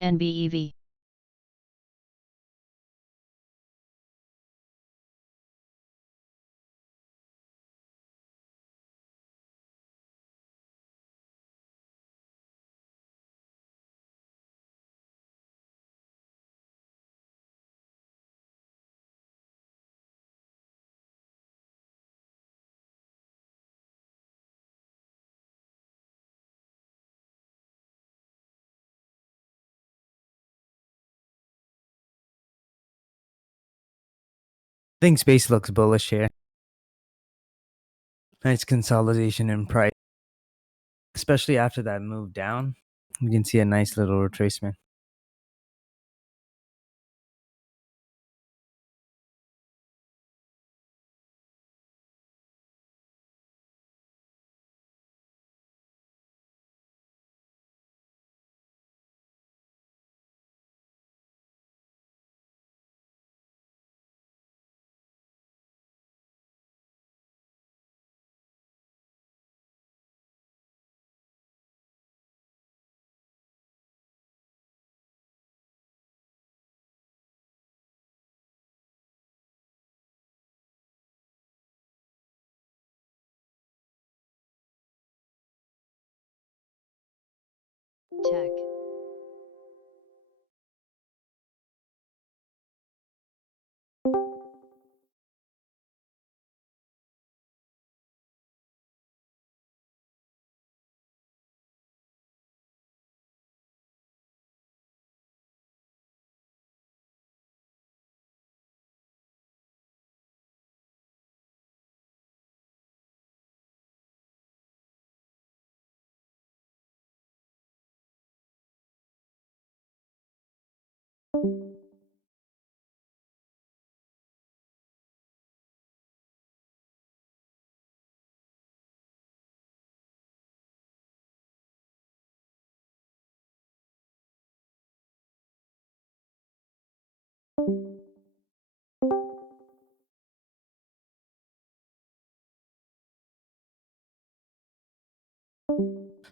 NBEV. think space looks bullish here. Nice consolidation in price, especially after that move down. You can see a nice little retracement. Tech.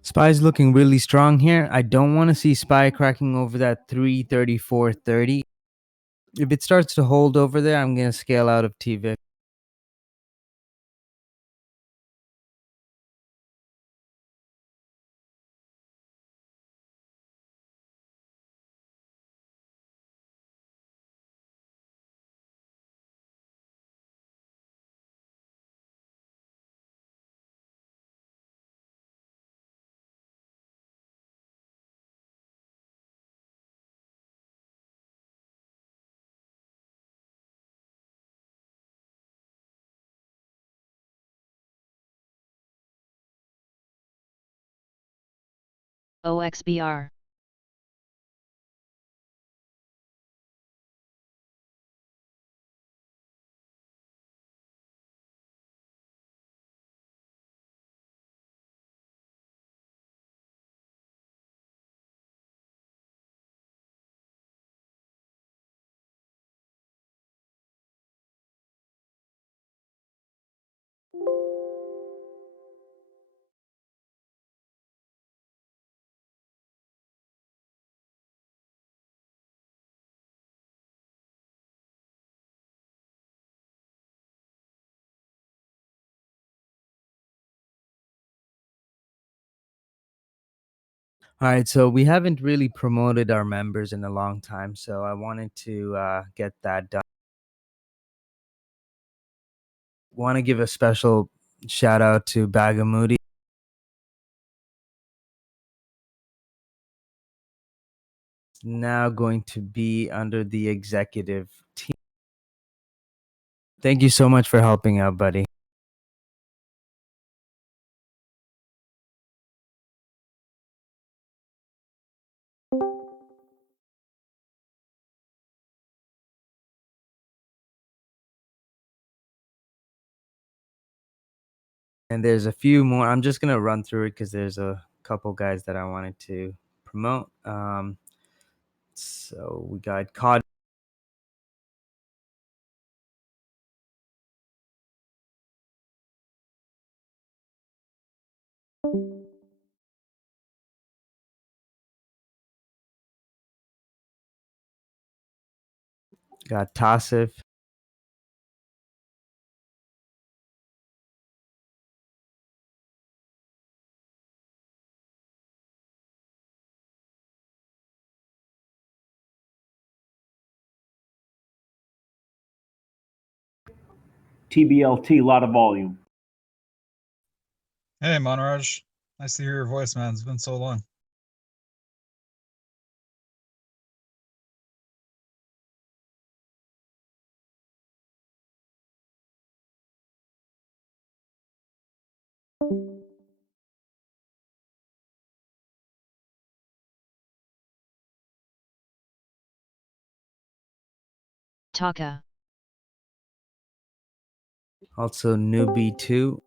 SPY's looking really strong here. I don't want to see SPY cracking over that 334.30. If it starts to hold over there, I'm going to scale out of TVIX. OXBR. All right, so we haven't really promoted our members in a long time, so I wanted to get that done. Want to give a special shout out to Bagamoody. Now going to be under the executive team. Thank you so much for helping out, buddy. And there's a few more. I'm just gonna run through it because there's a couple guys that I wanted to promote. So we got COD. Got Tassif. TBLT, lot of volume. Hey, Monraj. Nice to hear your voice, man. It's been so long. Taka. Also newbie 2.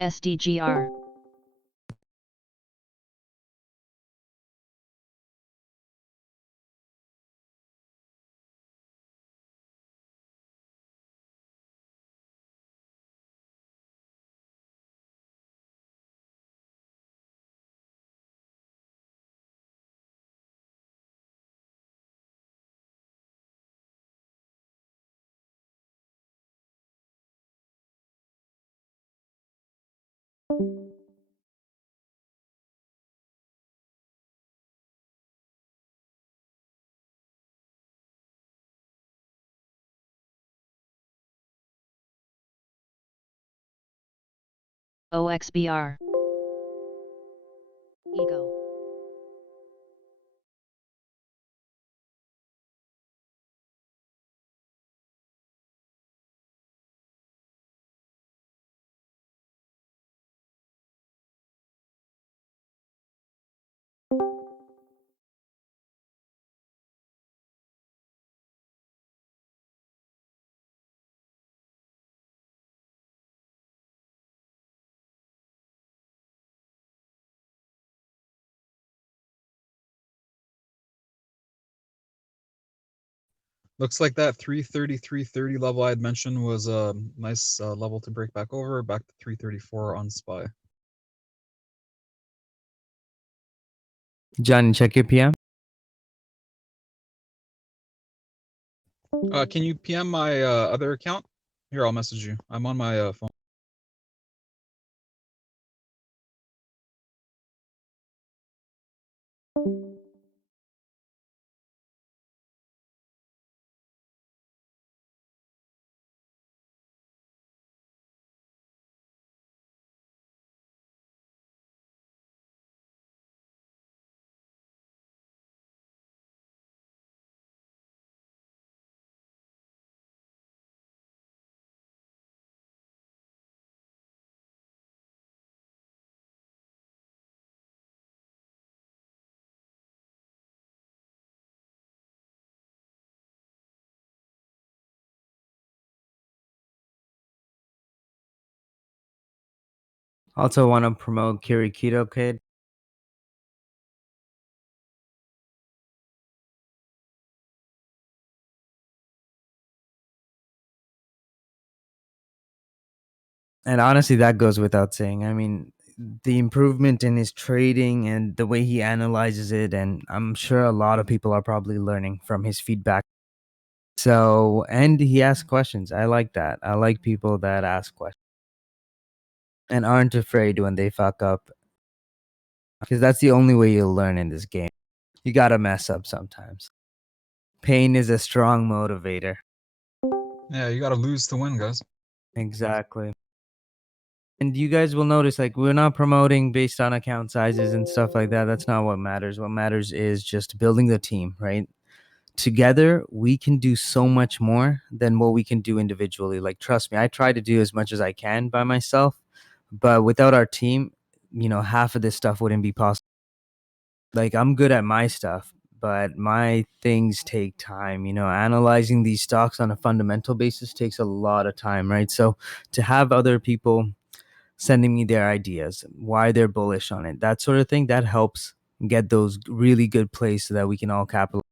SDGR. OXBR. Ego. Looks like that 330, 330 level I had mentioned was a nice level to break back over, back to 334 on SPY. Johnny, check your PM. Can you PM my other account? Here, I'll message you. I'm on my phone. Also want to promote Kirikito Kid. And honestly, that goes without saying. I mean, the improvement in his trading and the way he analyzes it, and I'm sure a lot of people are probably learning from his feedback. So, and he asks questions. I like that. I like people that ask questions and aren't afraid when they fuck up, because that's the only way you'll learn in this game. You gotta mess up sometimes. Pain is a strong motivator. Yeah, you gotta lose to win, guys. Exactly. And you guys will notice, like, we're not promoting based on account sizes and stuff like that. That's not what matters. What matters is just building the team, right? Together, we can do so much more than what we can do individually. Like, trust me, I try to do as much as I can by myself, but without our team, half of this stuff wouldn't be possible. Like, I'm good at my stuff, but my things take time. Analyzing these stocks on a fundamental basis takes a lot of time, right? So to have other people sending me their ideas, why they're bullish on it, that sort of thing, that helps get those really good plays so that we can all capitalize.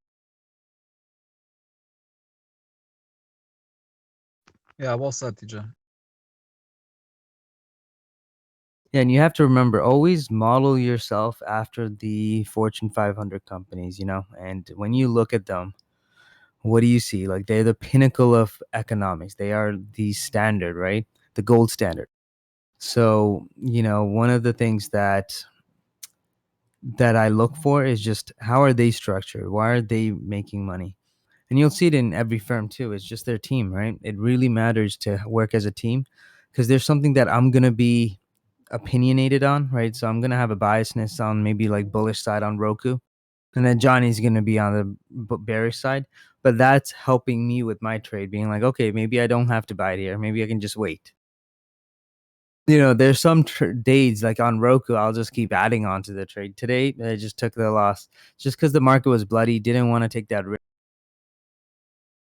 Yeah, well said, TJ. Yeah, and you have to remember, always model yourself after the Fortune 500 companies, and when you look at them, what do you see? Like, they're the pinnacle of economics. They are the standard, right? The gold standard. So, one of the things that I look for is just, how are they structured? Why are they making money? And you'll see it in every firm too. It's just their team, right? It really matters to work as a team, because there's something that I'm going to be opinionated on, right? So I'm going to have a biasness on maybe like bullish side on Roku. And then Johnny's going to be on the bearish side. But that's helping me with my trade, being like, okay, maybe I don't have to buy it here. Maybe I can just wait. There's some days like on Roku, I'll just keep adding on to the trade. Today, I just took the loss just because the market was bloody. Didn't want to take that risk.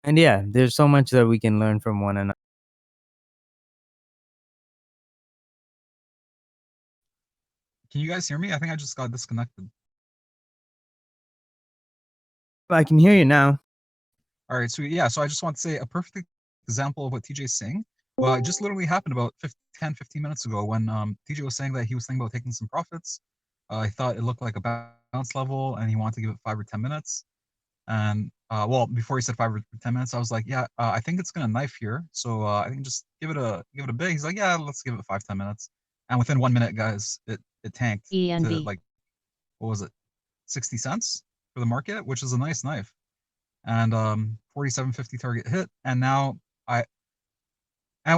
And yeah, there's so much that we can learn from one another. Can you guys hear me? I think I just got disconnected. I can hear you now. All right, so yeah, so I just want to say a perfect example of what TJ is saying. Well, it just literally happened about 10, 15 minutes ago when TJ was saying that he was thinking about taking some profits. He thought it looked like a bounce level and he wanted to give it 5 or 10 minutes. And well, before he said 5 or 10 minutes, I was like, yeah, I think it's gonna knife here. So I think just give it a big. He's like, yeah, let's give it 5, 10 minutes. And within 1 minute, guys, it tanked to ENV. like, what was it, 60 cents for the market, which is a nice knife. And 47.50 target hit. And now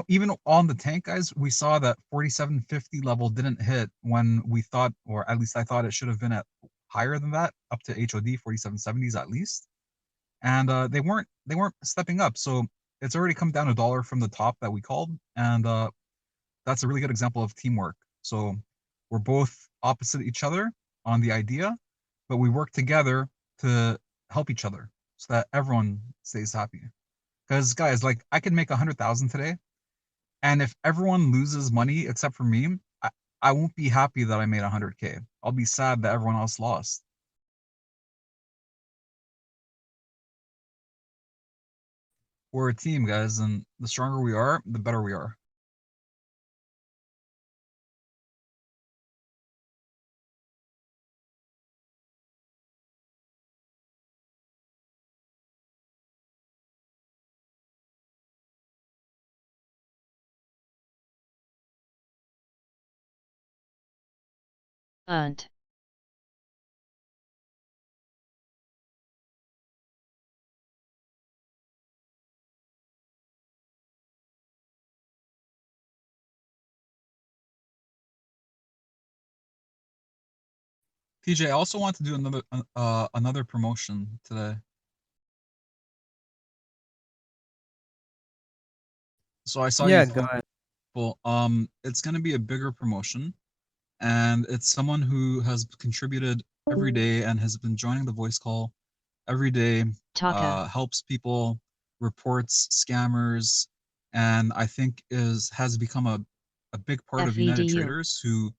even on the tank, guys, we saw that 47.50 level didn't hit when we thought, or at least I thought it should have been at higher than that, up to HOD 47.70s at least. And they weren't stepping up. So it's already come down $1 from the top that we called, and that's a really good example of teamwork. So we're both opposite each other on the idea, but we work together to help each other so that everyone stays happy. Because guys, like, I can make 100,000 today, and if everyone loses money except for me, I won't be happy that I made 100K. I'll be sad that everyone else lost. We're a team, guys, and the stronger we are, the better we are. Unt. TJ, I also want to do another promotion today. So I saw Yeah, you. go ahead. Well, it's gonna be a bigger promotion, and it's someone who has contributed every day and has been joining the voice call every day. Taka. Helps people, reports scammers, and I think has become a big part of United FEDU. Traders, who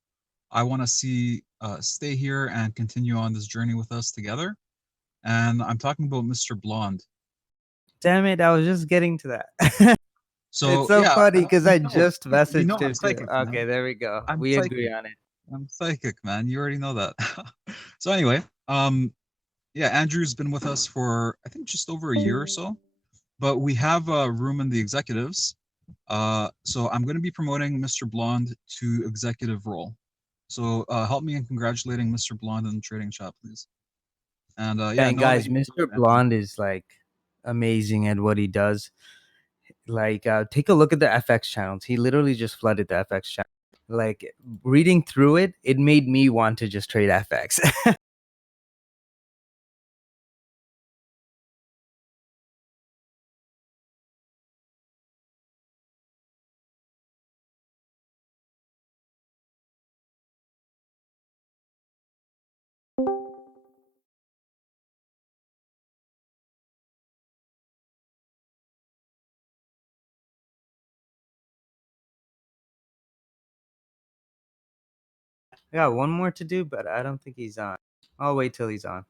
I want to see stay here and continue on this journey with us together. And I'm talking about Mr. Blonde. Damn it, I was just getting to that. So It's so yeah, funny because I know, just messaged I'm him too. psychic, man. Okay, there we go. I'm We psychic. agree on it. I'm psychic, man. You already know that. So anyway, yeah, Andrew's been with us for I think just over a year or so, but we have room in the executives. So I'm going to be promoting Mr. Blonde to executive role. So help me in congratulating Mr. Blonde in the trading chat, please. And yeah, And know that guys, you Mr. Blonde is like amazing at what he does. Like, take a look at the FX channels. He literally just flooded the FX channel. like reading through it, it made me want to just trade FX. I got one more to do, but I don't think he's on. I'll wait till he's on.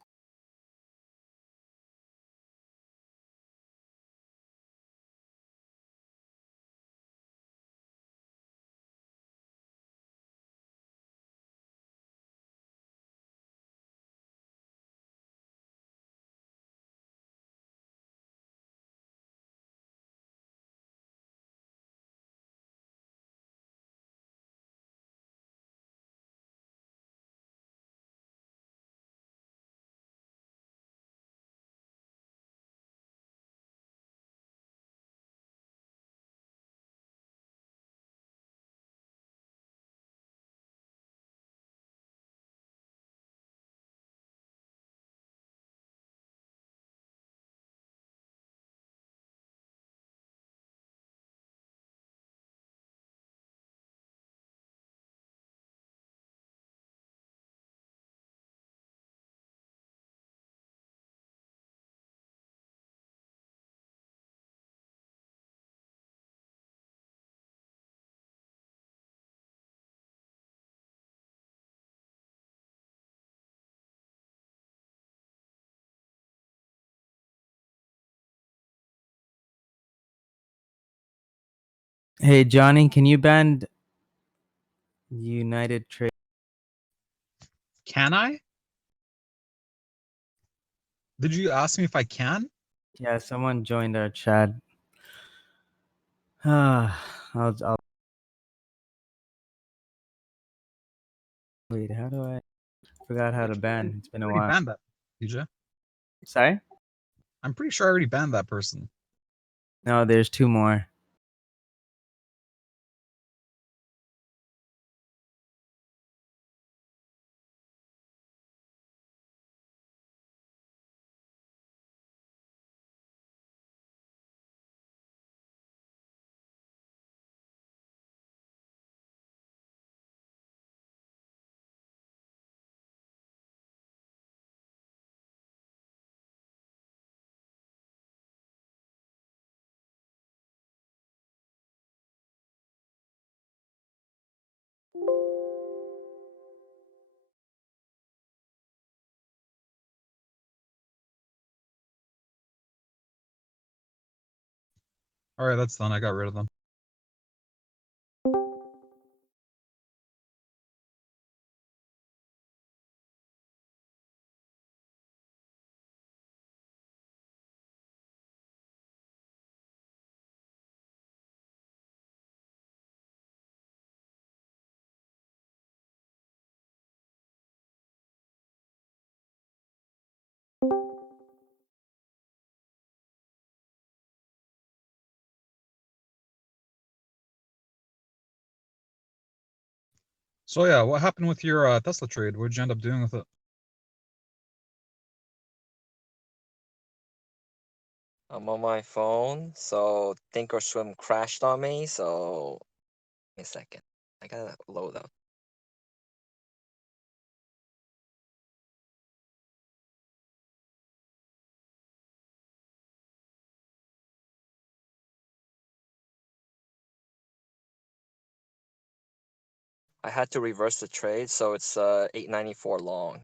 Hey Johnny, can you ban United Trade? Can I? Did you ask me if I can? Yeah, someone joined our chat. I'll wait. How do I? Forgot how to ban. It's been I a already while. banned that, DJ. Sorry? I'm pretty sure I already banned that person. No, there's two more. All right, that's done. I got rid of them. So yeah, what happened with your Tesla trade? What did you end up doing with it? I'm on my phone, so Thinkorswim crashed on me. So, wait a second, I gotta load up. I had to reverse the trade, so it's 894 long.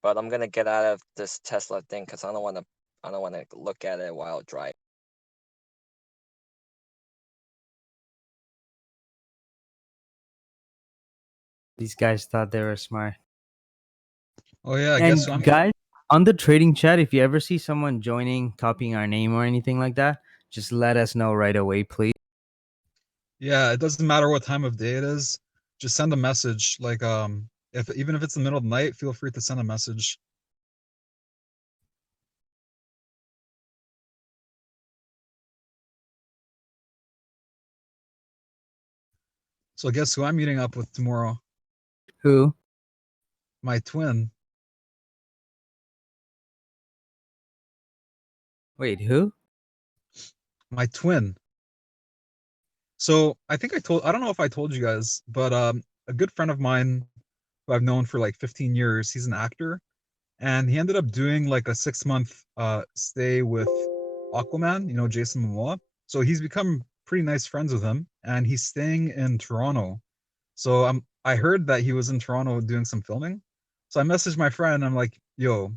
But I'm gonna get out of this Tesla thing because I don't want to look at it while driving. These guys thought they were smart. Oh yeah, I And guess I'm guys, on the trading chat, if you ever see someone joining, copying our name or anything like that, just let us know right away, please. Yeah, it doesn't matter what time of day it is. Just send a message. Like if even if it's the middle of the night, feel free to send a message. So guess who I'm meeting up with tomorrow? Who? My twin. Wait, who? My twin. So I think I don't know if I told you guys, but a good friend of mine who I've known for like 15 years, he's an actor, and he ended up doing like a 6 month stay with Aquaman, you know, Jason Momoa. So he's become pretty nice friends with him, and he's staying in Toronto. So I heard that he was in Toronto doing some filming. So I messaged my friend. I'm like, yo,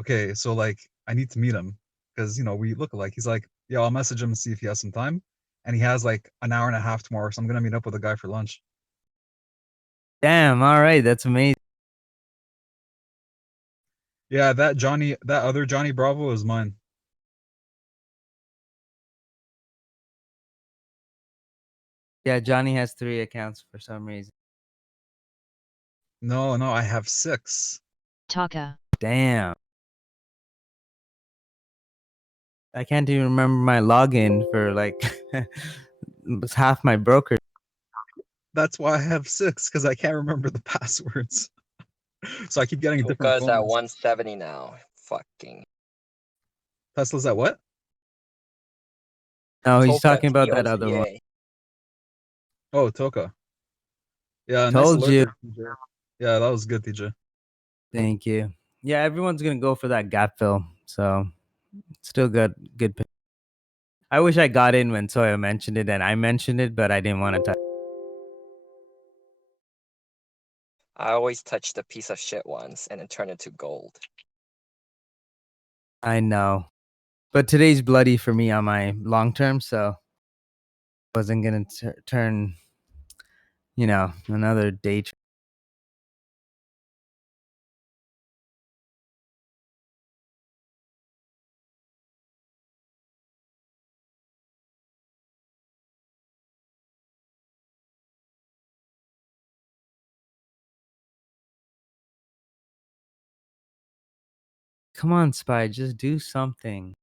okay, so like I need to meet him because you know we look alike. He's like, yeah, I'll message him and see if he has some time. And he has like an hour and a half tomorrow, so I'm gonna meet up with a guy for lunch. Damn, all right, that's amazing. Yeah, that other Johnny Bravo is mine. Yeah, Johnny has 3 accounts for some reason. No, I have 6. Taka. Damn. I can't even remember my login for like it's half my broker. That's why I have 6 because I can't remember the passwords. So I keep getting different Puka's at phones. 170 now. Fucking Tesla's at what? No, he's Toka, talking about that other one. TOCA. Oh, Toka. Yeah, nice Told you. lurker, TJ. Yeah, that was good, TJ. Thank you. Yeah, everyone's gonna go for that gap fill. So still good pick. I wish I got in when Soya mentioned it and I mentioned it, but I didn't want to touch. I always touch the piece of shit ones and then turn it to gold. I know. But today's bloody for me on my long term, so wasn't gonna turn, you know, another day. Come on, Spy, just do something.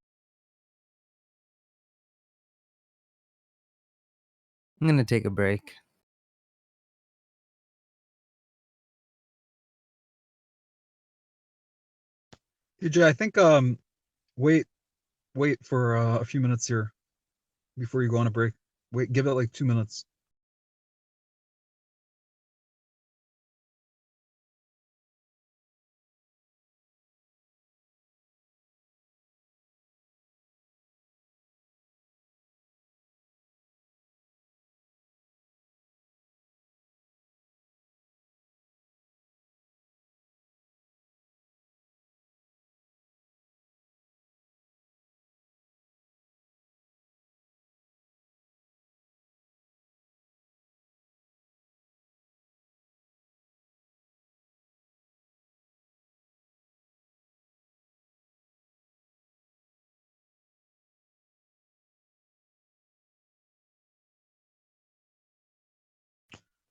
I'm gonna take a break. TJ, I think wait for a few minutes here before you go on a break. Wait, give it like 2 minutes.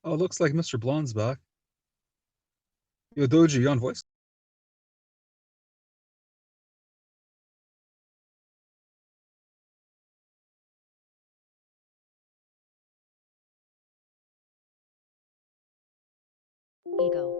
Oh, looks like Mr. Blonde's back. Yo, Doji, you on voice? Ego.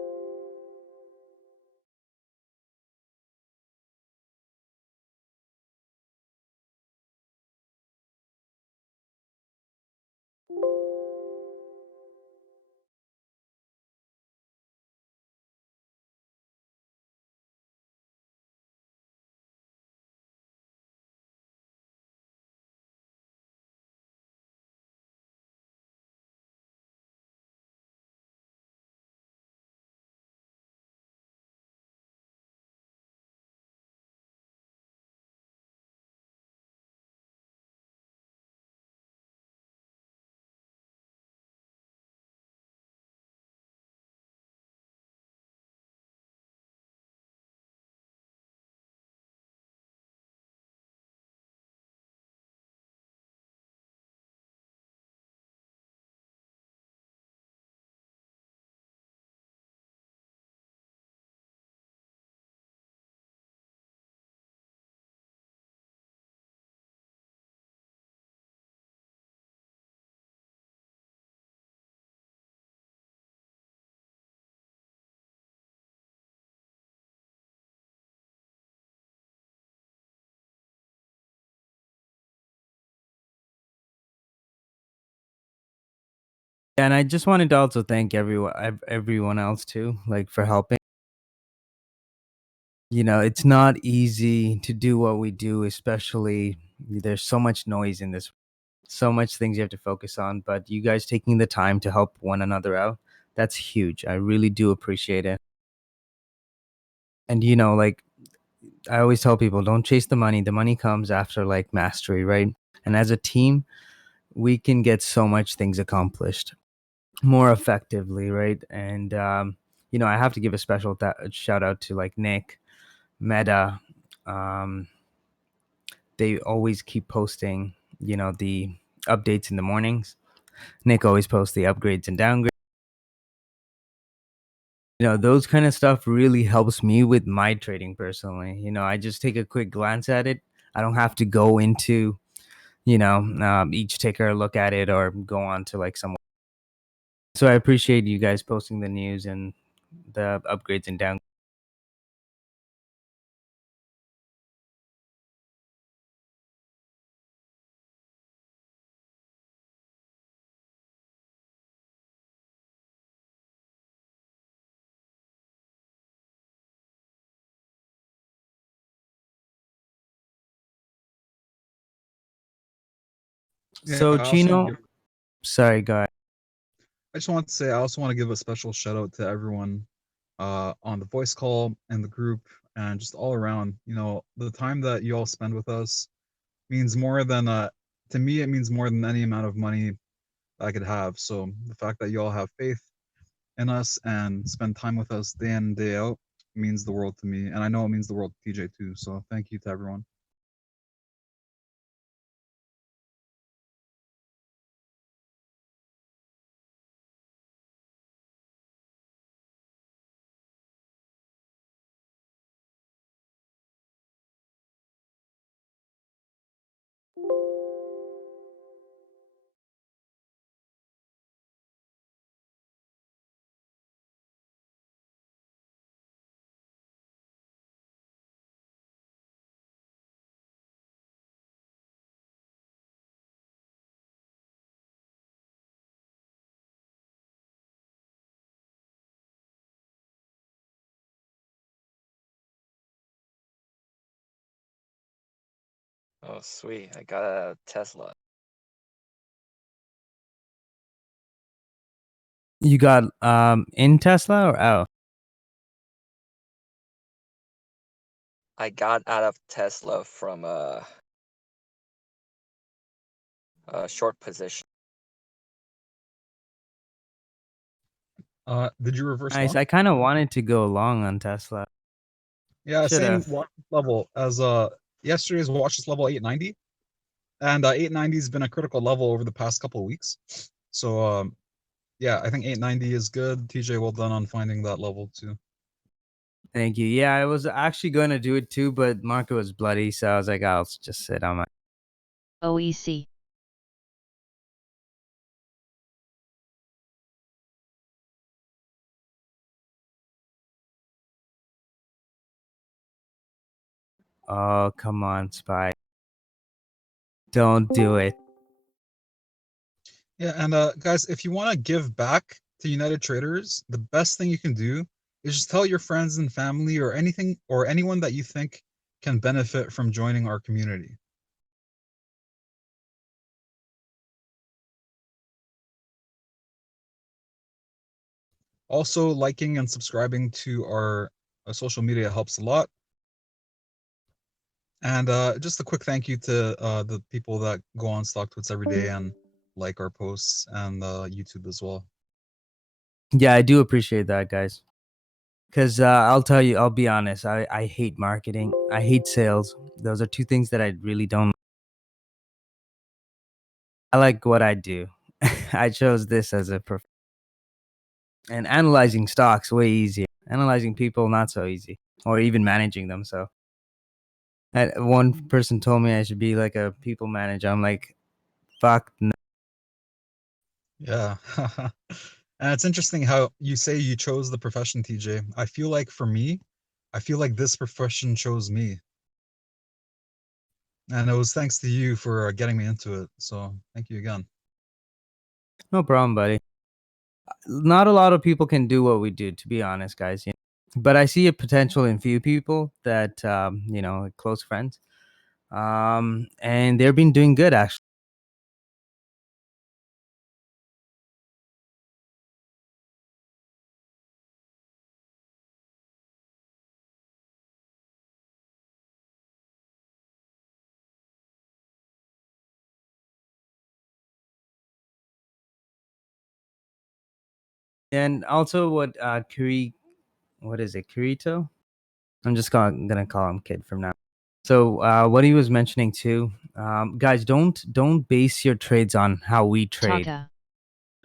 And I just wanted to also thank everyone else too, like for helping. It's not easy to do what we do, especially there's so much noise in this, so much things you have to focus on, but you guys taking the time to help one another out, that's huge. I really do appreciate it. And like I always tell people, don't chase the money. The money comes after like mastery, right? And as a team, we can get so much things accomplished more effectively, right? And I have to give a special shout out to like Nick, Meta. Um, they always keep posting, the updates in the mornings. Nick always posts the upgrades and downgrades. Those kind of stuff really helps me with my trading personally. I just take a quick glance at it. I don't have to go into, each ticker, look at it, or go on to like someone. So I appreciate you guys posting the news and the upgrades and downgrades. Yeah, So I also Chino, give- sorry, guys. I just want to say I also want to give a special shout out to everyone on the voice call and the group and just all around. The time that you all spend with us means more than to me. It means more than any amount of money I could have. So the fact that you all have faith in us and spend time with us day in and day out means the world to me, and I know it means the world to TJ too. So thank you to everyone. Oh, sweet. I got a Tesla. You got in Tesla or out? I got out of Tesla from a short position. Did you reverse Nice. long? I kind of wanted to go long on Tesla. Yeah, Should same have. watch level as yesterday's watch this level 890, and 890 has been a critical level over the past couple of weeks. So yeah, I think 890 is good. TJ, well done on finding that level too. Thank you. Yeah, I was actually going to do it too, but market was bloody, so I was like, I'll just sit on my. OEC. Oh, come on, Spy. Don't do it. Yeah, and guys, if you want to give back to United Traders, the best thing you can do is just tell your friends and family or anything or anyone that you think can benefit from joining our community. Also, liking and subscribing to our social media helps a lot. And just a quick thank you to the people that go on StockTwits every day and like our posts and YouTube as well. Yeah, I do appreciate that, guys. Because I'll be honest, I hate marketing. I hate sales. Those are two things that I really don't. I like what I do. I chose this as a and analyzing stocks way easier. Analyzing people not so easy, or even managing them. So, one person told me I should be like a people manager. I'm like, fuck. No. Yeah. And it's interesting how you say you chose the profession, TJ. I feel like for me, I feel like this profession chose me. And it was thanks to you for getting me into it. So thank you again. No problem, buddy. not a lot of people can do what we do, to be honest, guys. But I see a potential in few people that like close friends, and they've been doing good actually. And also, what what is it, Kirito? I'm just gonna call him Kid from now. So what he was mentioning too, guys, don't base your trades on how we trade. Taka.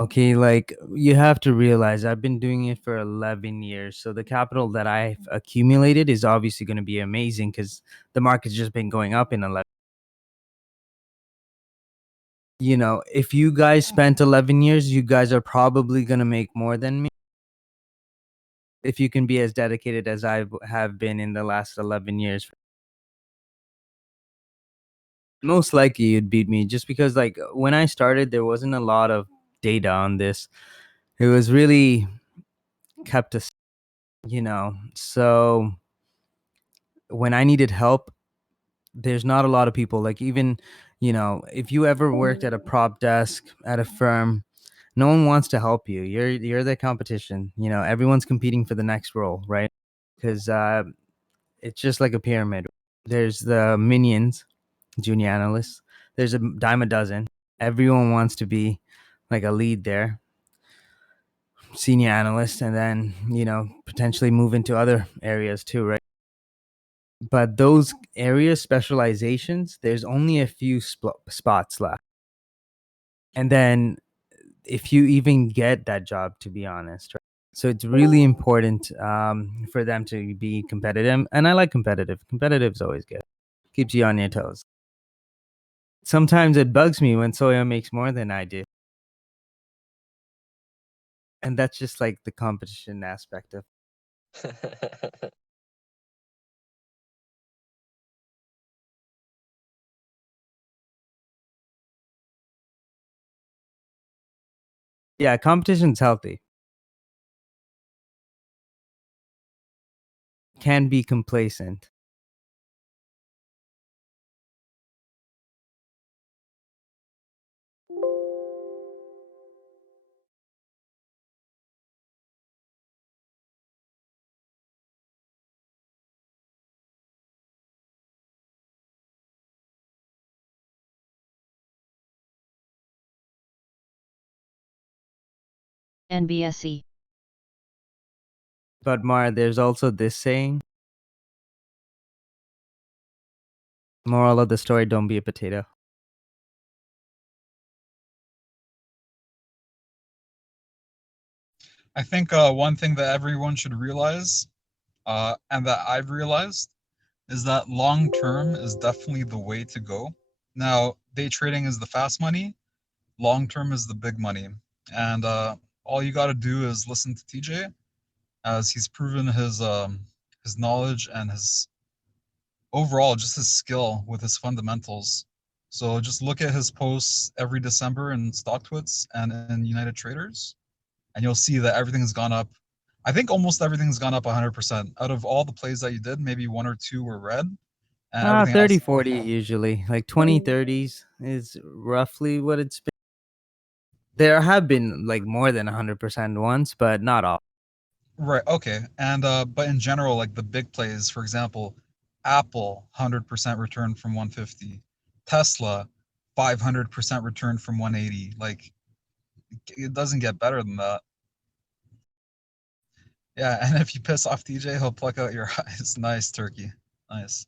Okay, like you have to realize I've been doing it for 11 years. So the capital that I've accumulated is obviously going to be amazing because the market's just been going up in 11. If you guys spent 11 years, you guys are probably going to make more than me. If you can be as dedicated as I have been in the last 11 years. Most likely you'd beat me just because like when I started, there wasn't a lot of data on this. It was really kept us, so when I needed help, there's not a lot of people. Like even, if you ever worked at a prop desk at a firm, no one wants to help you. You're the competition. Everyone's competing for the next role, right? Because it's just like a pyramid. There's the minions, junior analysts. There's a dime a dozen. Everyone wants to be like a lead there, senior analyst, and then potentially move into other areas too, right? But those area specializations, there's only a few spots left. And then if you even get that job, to be honest, right? So it's really important for them to be competitive. And I like competitive. Competitive is always good. Keeps you on your toes. Sometimes it bugs me when Soya makes more than I do. And that's just like the competition aspect of. Yeah, competition's healthy. Can be complacent. NBSE. But Mar, there's also this saying. Moral of the story, don't be a potato. I think one thing that everyone should realize, and that I've realized, is that long term is definitely the way to go. Now, day trading is the fast money, long term is the big money. And all you got to do is listen to TJ, as he's proven his knowledge and his overall just his skill with his fundamentals. So just look at his posts every December in StockTwits and in United Traders, and you'll see that everything's gone up. I think almost everything's gone up 100%. Out of all the plays that you did, maybe one or two were red, and everything 30, else. 40 usually. Like 20, 30s is roughly what it's been. There have been like more than 100% once, but not all. Right. Okay. And but in general, like the big plays, for example, Apple 100% return from 150, Tesla 500% return from 180. Like it doesn't get better than that. Yeah, and if you piss off DJ, he'll pluck out your eyes. Nice, Turkey. Nice.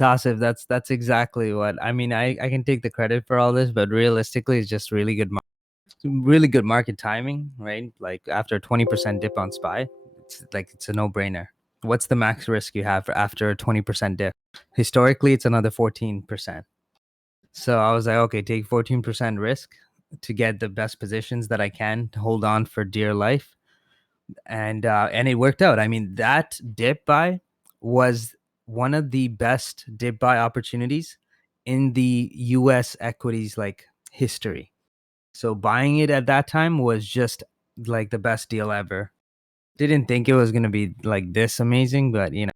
Tassif, that's exactly what I mean. I can take the credit for all this, but realistically, it's just really good market timing, right? Like after a 20% dip on SPY, it's a no-brainer. What's the max risk you have after a 20% dip? Historically, it's another 14%. So I was like, okay, take 14% risk to get the best positions that I can to hold on for dear life. And it worked out. I mean, that dip buy was one of the best dip buy opportunities in the US equities like history. So buying it at that time was just like the best deal ever. Didn't think it was going to be like this amazing, but you know,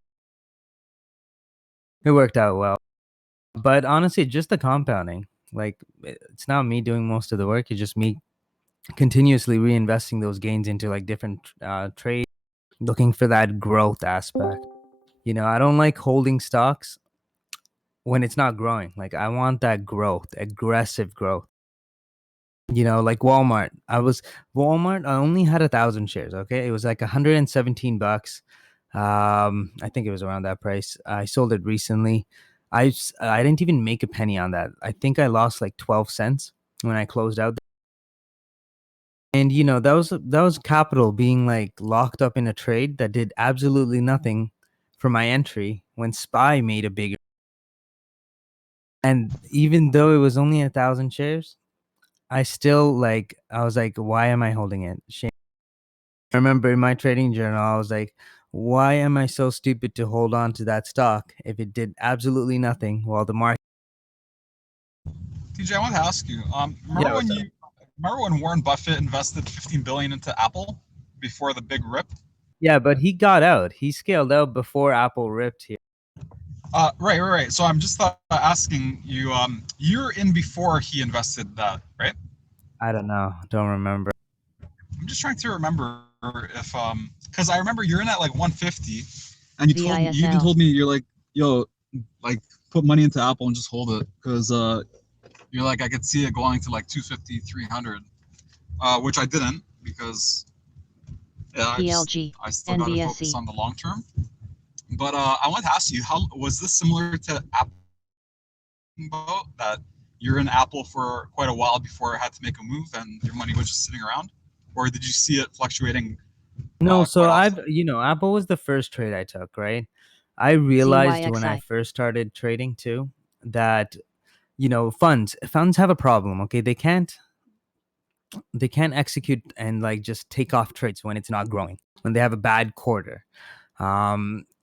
it worked out well. But honestly, just the compounding. Like it's not me doing most of the work, it's just me continuously reinvesting those gains into like different trades, looking for that growth aspect. You know, I don't like holding stocks when it's not growing. Like I want that growth, aggressive growth. You know, like Walmart. Walmart. I only had 1,000 shares. Okay, it was like $117. I think it was around that price. I sold it recently. I didn't even make a penny on that. I think I lost like 12 cents when I closed out. And you know, that was capital being like locked up in a trade that did absolutely nothing for my entry when SPY made a bigger. And even though it was only 1,000 shares, I was like, why am I holding it? Shame. I remember in my trading journal, I was like, why am I so stupid to hold on to that stock if it did absolutely nothing while the market? TJ, I want to ask you. Yeah, what's Remember when Warren Buffett invested 15 billion into Apple before the big rip? Yeah, but he got out. He scaled out before Apple ripped here. Right. So I'm just asking you. You're in before he invested that, right? I don't know. Don't remember. I'm just trying to remember if because I remember you're in at like 150, and you even VISL. told me you're like, yo, like put money into Apple and just hold it because you're like I could see it going to like 250, 300, which I didn't because yeah, PLG, I still got to focus NDSE. on the long term. But I want to ask you, how was this similar to Apple boat that you're in Apple for quite a while before it had to make a move and your money was just sitting around, or did you see it fluctuating No, so quite often? Apple was the first trade I took, right? I realized when I CYXI. first started trading too that funds have a problem. Okay, they can't execute and like just take off trades when it's not growing, when they have a bad quarter.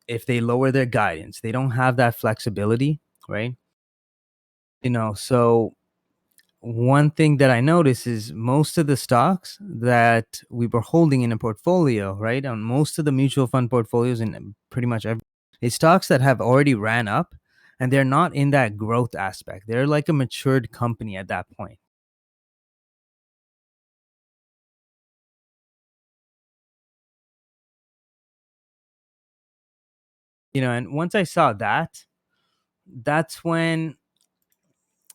If they lower their guidance, they don't have that flexibility, right? So one thing that I noticed is most of the stocks that we were holding in a portfolio, right, on most of the mutual fund portfolios and pretty much every, is stocks that have already ran up and they're not in that growth aspect. They're like a matured company at that point. And once I saw that, that's when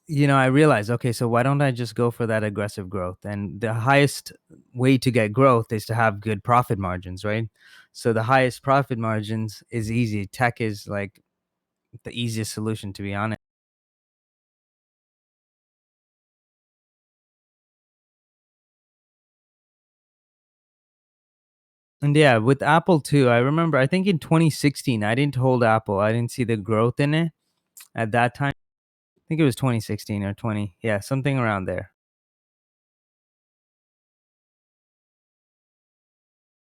I realized, okay, so why don't I just go for that aggressive growth? And the highest way to get growth is to have good profit margins, right? So the highest profit margins is easy. Tech is like the easiest solution, to be honest. And yeah, with Apple too, I remember, I think in 2016, I didn't hold Apple. I didn't see the growth in it at that time. I think it was 2016 or 20. Yeah, something around there.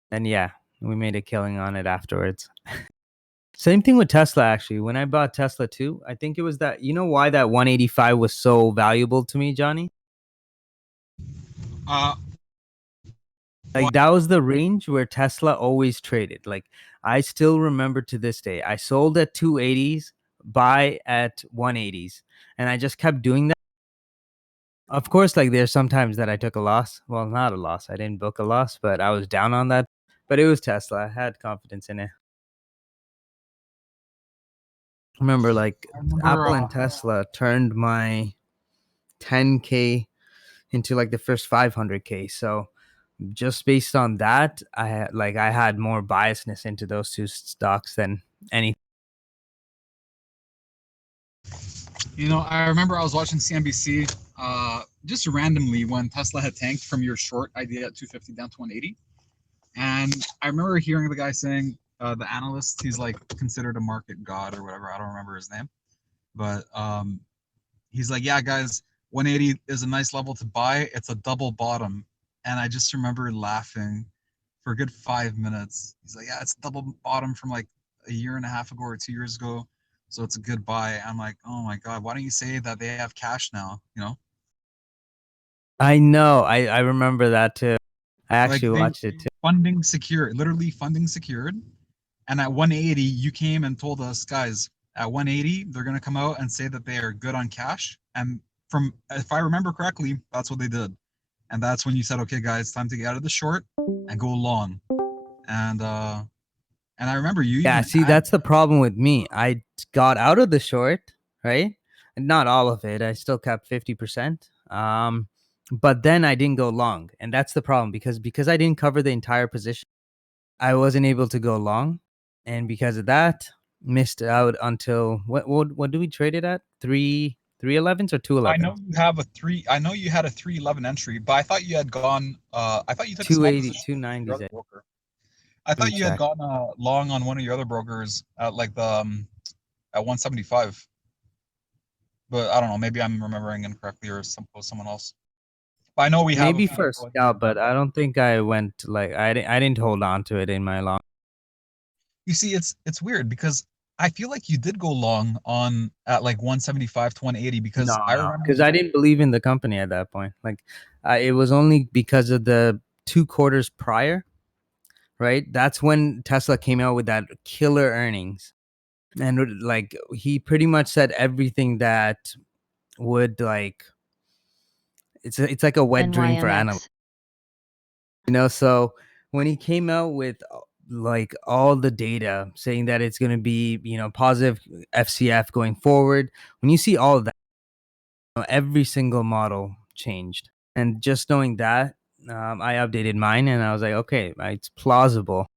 And yeah, we made a killing on it afterwards. Same thing with Tesla, actually. When I bought Tesla too, I think it was that, why that 185 was so valuable to me, Johnny? Uh, Like that was the range where Tesla always traded. Like I still remember to this day, I sold at 280s, buy at 180s, and I just kept doing that. Of course, like there's sometimes that I took a loss. Well, not a loss. I didn't book a loss, but I was down on that. But it was Tesla. I had confidence in it. Remember, like I remember Apple and Tesla turned my 10K into like the first 500K. So just based on that, I had more biasness into those two stocks than any I remember I was watching CNBC just randomly when Tesla had tanked from your short idea at 250 down to 180. And I remember hearing the guy saying, the analyst, he's like considered a market god or whatever. I don't remember his name. But he's like, yeah, guys, 180 is a nice level to buy. It's a double bottom. And I just remember laughing for a good 5 minutes. He's like, yeah, it's a double bottom from like a year and a half ago or 2 years ago. So it's a good buy. I'm like, oh my God, why don't you say that they have cash now? I know. I remember that too. I actually Like watched it too. funding secured, literally funding secured. And at 180, you came and told us, guys, at 180, they're going to come out and say that they are good on cash. And if I remember correctly, that's what they did. And that's when you said, okay, guys, time to get out of the short and go long. And I remember you Yeah, even see, that's the problem with me. I got out of the short, right? And not all of it. I still kept 50%. But then I didn't go long. And that's the problem because I didn't cover the entire position. I wasn't able to go long. And because of that, missed out until what do we trade it at? 311s or I 211? know you have a three. I know you had a 311 entry, but I thought you had gone. I thought you took a small 280, position with your 290s. other broker. I Let me thought you had check. gone long on one of your other brokers at like the at 175. But I don't know. Maybe I'm remembering incorrectly, or someone else. But I know we have a Maybe few for a going scalp, here. but I don't think I went like I didn't hold on to it in my long. You see, it's weird because I feel like you did go long on at like 175 to 180 because I No, remember. because I didn't believe in the company at that point. Like, it was only because of the 2 quarters prior, right? That's when Tesla came out with that killer earnings, and like he pretty much said everything that would like it's like a wet dream for analysts, NYMX. So when he came out with like all the data saying that it's going to be positive FCF going forward, when you see all of that, every single model changed. And just knowing that, I updated mine and I was like, okay, it's plausible.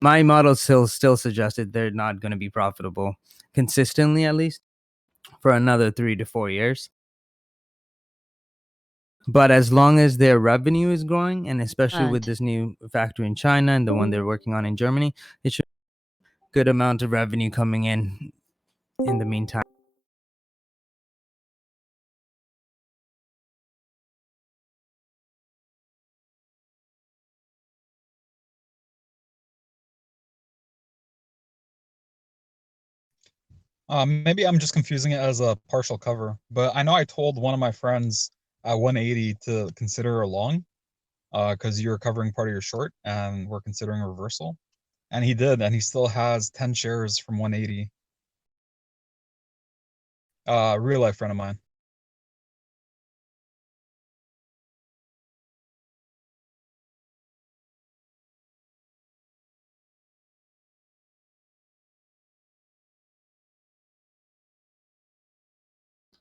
My model still suggested they're not going to be profitable consistently, at least for another 3 to 4 years. But as long as their revenue is growing, and especially with this new factory in China and the one they're working on in Germany, it should be a good amount of revenue coming in the meantime. Maybe I'm just confusing it as a partial cover, but I know I told one of my friends at 180 to consider a long, because you're covering part of your short and we're considering a reversal. And he did, and he still has 10 shares from 180. Real life friend of mine.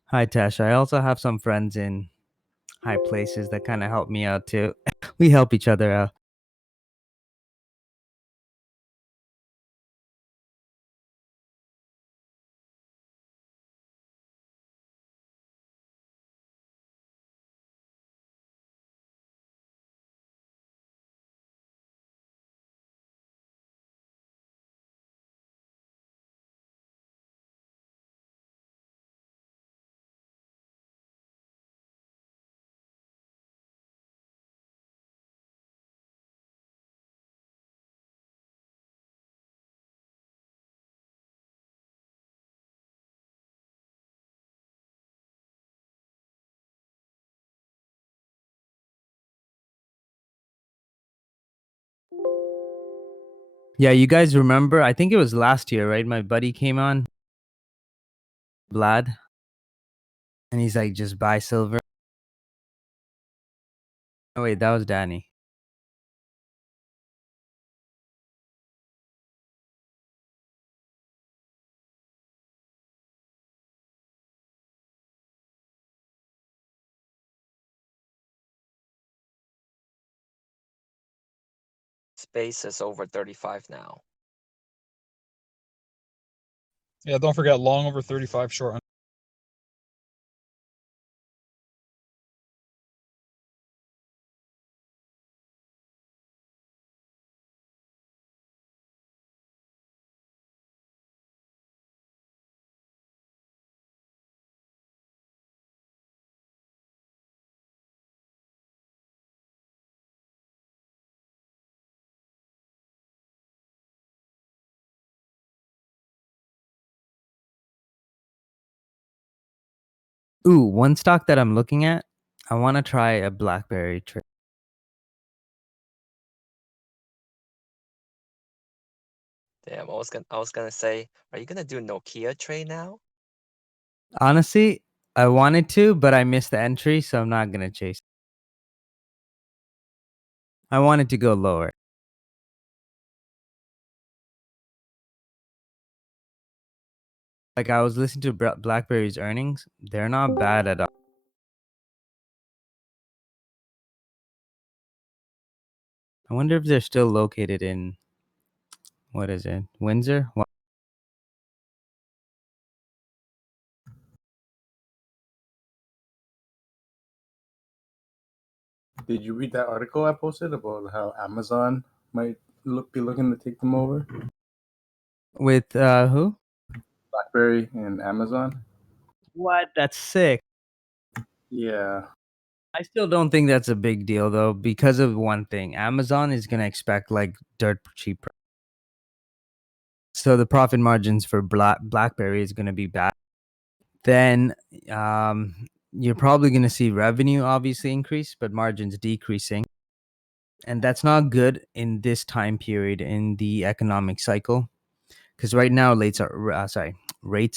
Hi, Tash. I also have some friends in high places that kind of help me out too. We help each other out. Yeah, you guys remember? I think it was last year, right? My buddy came on, Vlad, and he's like, just buy silver. Oh, wait, that was Danny. Space is over 35 now. Yeah, don't forget long over 35, short Ooh, one stock that I'm looking at, I want to try a BlackBerry trade. Damn, I was gonna say, are you gonna do Nokia trade now? Honestly, I wanted to, but I missed the entry, so I'm not gonna chase. I wanted to go lower. Like I was listening to BlackBerry's earnings, they're not bad at all. I wonder if they're still located in, what is it, Windsor? Did you read that article I posted about how Amazon might be looking to take them over? With who? BlackBerry and Amazon. What? That's sick. Yeah. I still don't think that's a big deal though, because of one thing. Amazon is gonna expect like dirt cheap. So the profit margins for BlackBerry is gonna be bad. Then you're probably gonna see revenue obviously increase, but margins decreasing. And that's not good in this time period in the economic cycle. Because right now rates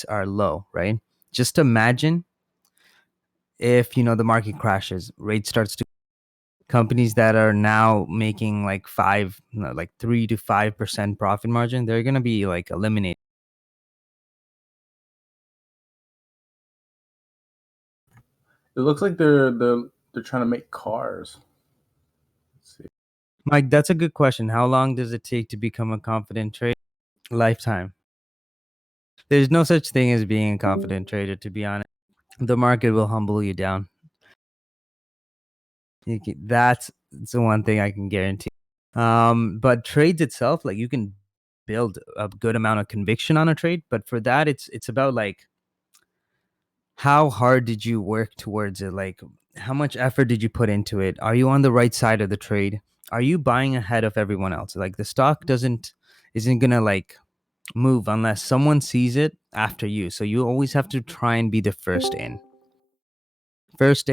are low, right? Just imagine if the market crashes, rate starts to companies that are now making like 3 to 5% profit margin, they're gonna be like eliminated. It looks like they're trying to make cars. Let's see. Mike, that's a good question. How long does it take to become a confident trader? Lifetime. There's no such thing as being a confident trader, to be honest. The market will humble you down. That's the one thing I can guarantee. But trades itself, like you can build a good amount of conviction on a trade, but for that, it's about like how hard did you work towards it? Like how much effort did you put into it? Are you on the right side of the trade? Are you buying ahead of everyone else? Like the stock isn't gonna like move unless someone sees it after you. So you always have to try and be the first in, first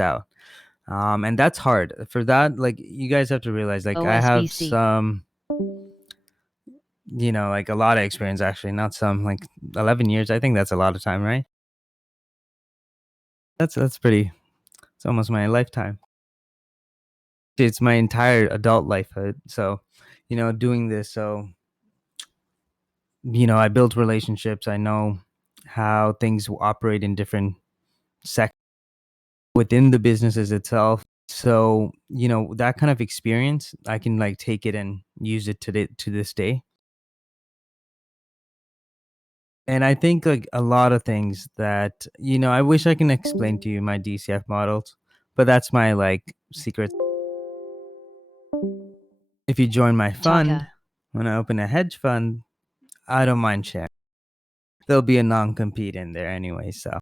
out. And that's hard. For that, like you guys have to realize, like I have OSBC. some, like a lot of experience actually, not some, like 11 years. I think that's a lot of time, right? That's pretty. It's almost my lifetime. It's my entire adult lifehood. So, doing this. So, I built relationships. I know how things operate in different sectors within the businesses itself. So, that kind of experience, I can like take it and use it to this day. And I think like a lot of things that, I wish I can explain to you my DCF models, but that's my like secret. If you join my fund, Chaka. when I open a hedge fund, I don't mind sharing. There'll be a non-compete in there anyway, so.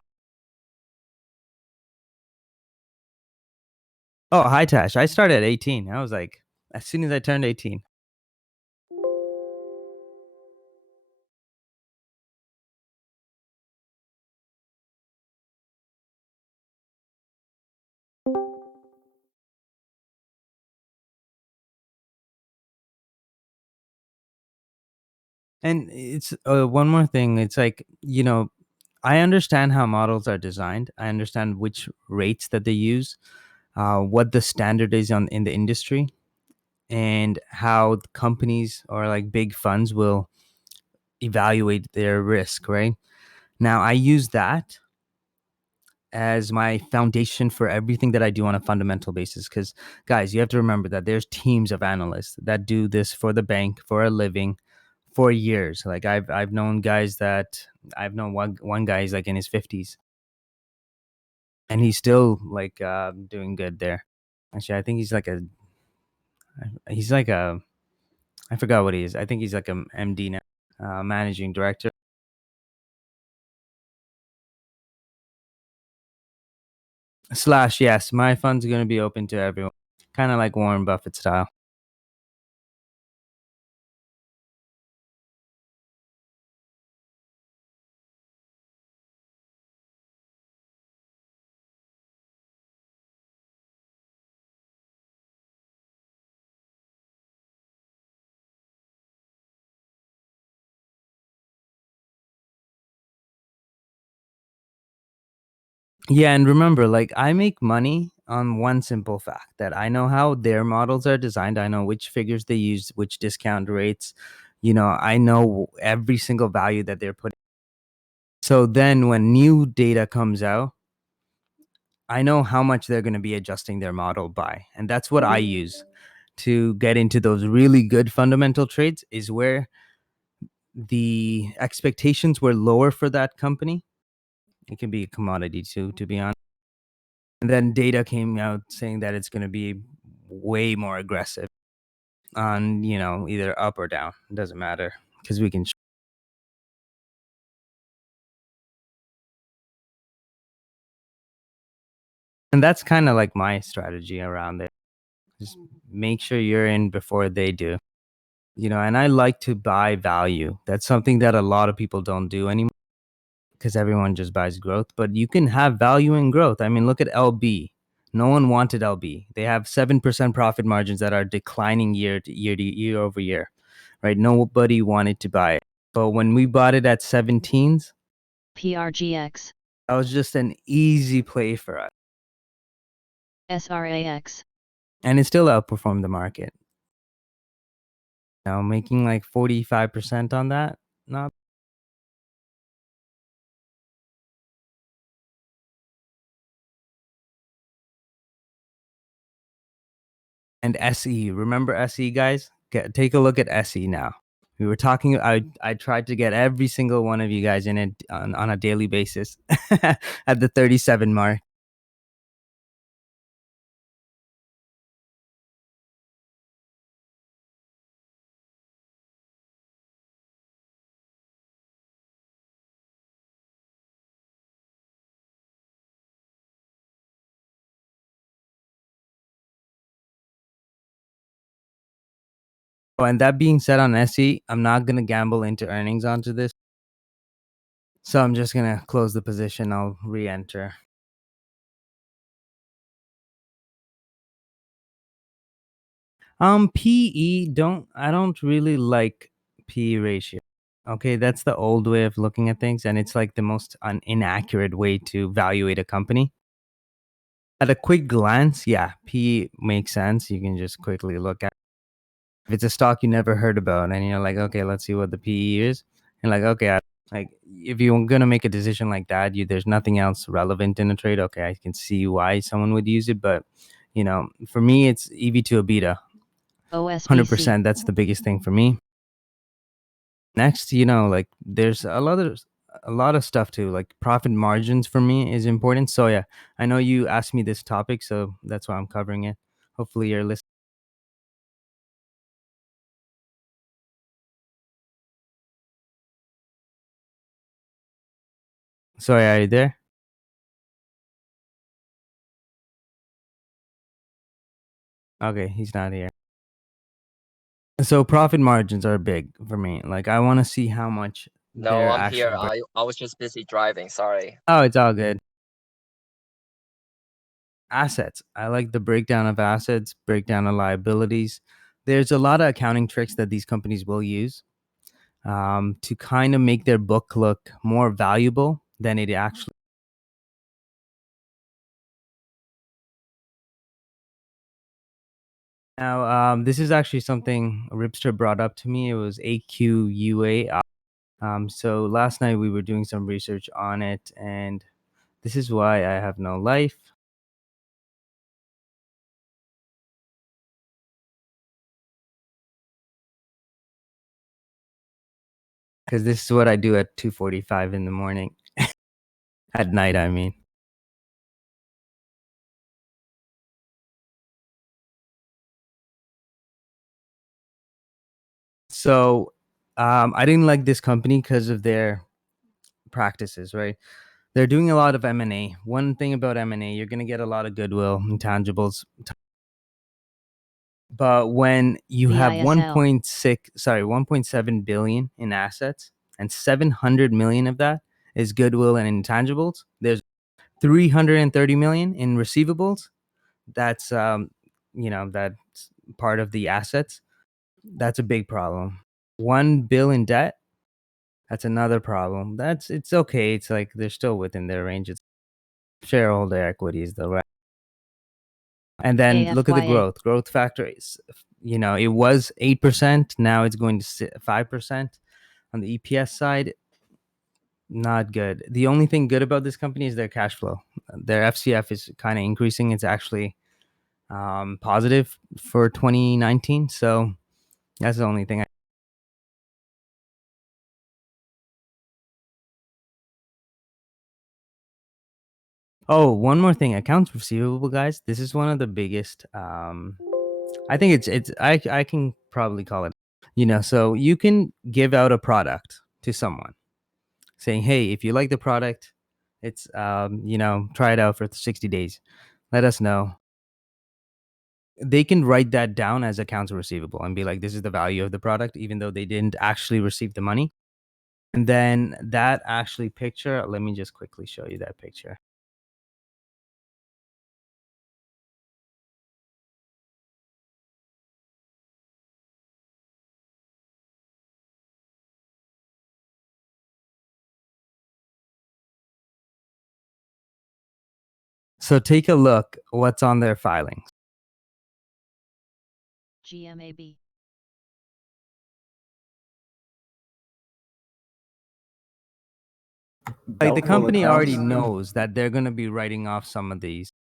Oh, hi Tash. I started at 18. I was like, as soon as I turned 18. And it's one more thing. It's like, I understand how models are designed. I understand which rates that they use, what the standard is in the industry, and how companies or like big funds will evaluate their risk, right? Now, I use that as my foundation for everything that I do on a fundamental basis. Because, guys, you have to remember that there's teams of analysts that do this for the bank for a living for years. Like I've known guys that I've known one guy is like in his 50s, and he's still like doing good there. Actually, I think he's like a I forgot what he is. I think he's like a MD now, managing director. Slash, yes, my fund's going to be open to everyone, kind of like Warren Buffett style. Yeah, and remember, like I make money on one simple fact that I know how their models are designed. I know which figures they use, which discount rates. I know every single value that they're putting. So then when new data comes out, I know how much they're going to be adjusting their model by. And that's what I use to get into those really good fundamental trades, is where the expectations were lower for that company. It can be a commodity too, to be honest. And then data came out saying that it's going to be way more aggressive on, either up or down. It doesn't matter because we can. And that's kind of like my strategy around it. Just make sure you're in before they do. And I like to buy value. That's something that a lot of people don't do anymore because everyone just buys growth. But you can have value in growth. I mean, look at LB. No one wanted LB. They have 7% profit margins that are declining year over year, right? Nobody wanted to buy it. But when we bought it at 17s, PRGX, that was just an easy play for us. SRAX, And it still outperformed the market. Making like 45% on that, not. And SE, remember SE, guys? Take a look at SE now. We were talking. I tried to get every single one of you guys in it on a daily basis at the 37 mark. And that being said, on SE, I'm not gonna gamble into earnings onto this, so I'm just gonna close the position. I'll re-enter. PE, I don't really like PE ratio. Okay, that's the old way of looking at things, and it's like the most inaccurate way to evaluate a company. At a quick glance, yeah, PE makes sense. You can just quickly look at. If it's a stock you never heard about, and you're like, okay, let's see what the PE is, and like, okay, like if you're gonna make a decision like that, there's nothing else relevant in a trade. Okay, I can see why someone would use it, but for me, it's EV to EBITDA. OSBC, 100%. That's the biggest thing for me. Next, like there's a lot of stuff too. Like profit margins for me is important. So yeah, I know you asked me this topic, so that's why I'm covering it. Hopefully you're listening. Sorry, are you there? Okay, he's not here. So profit margins are big for me. Like I want to see how much No, they're I'm here. actually. I was just busy driving. Sorry. Oh, it's all good. Assets. I like the breakdown of assets, breakdown of liabilities. There's a lot of accounting tricks that these companies will use to kind of make their book look more valuable than it actually. Now, this is actually something Ripster brought up to me. It was AQUA. So last night we were doing some research on it, and this is why I have no life. Because this is what I do at 2:45 in the morning. At night, I mean. So I didn't like this company because of their practices, right? They're doing a lot of M&A. One thing about M&A, you're going to get a lot of goodwill, intangibles. But when you have BISL. 1.7 billion in assets and 700 million of that is goodwill and intangibles, there's 330 million in receivables. That's that's part of the assets. That's a big problem. 1 bill in debt, that's another problem. It's okay. It's like they're still within their ranges. shareholder equities though, right? And then look at the AFYA. growth factor is, it was 8%, now it's going to 5%. On the EPS side, not good. The only thing good about this company is their cash flow. Their FCF is kind of increasing. It's actually positive for 2019. So that's the only thing. Oh, one more thing. Accounts receivable, guys. This is one of the biggest. I think I can probably call it. So you can give out a product to someone, saying, "Hey, if you like the product, it's try it out for 60 days. Let us know." They can write that down as accounts receivable and be like, this is the value of the product, even though they didn't actually receive the money. And then that actually picture, let me just quickly show you that picture. So take a look what's on their filings. GMAB. Like the Doubtful company already accounts. knows that they're going to be writing off some of these.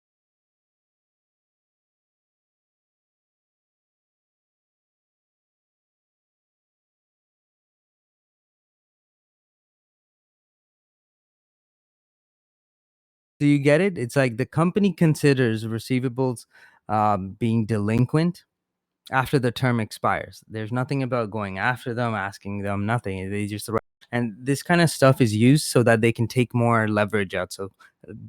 Do you get it? It's like the company considers receivables being delinquent after the term expires. There's nothing about going after them, asking them, nothing. They just and this kind of stuff is used so that they can take more leverage out, so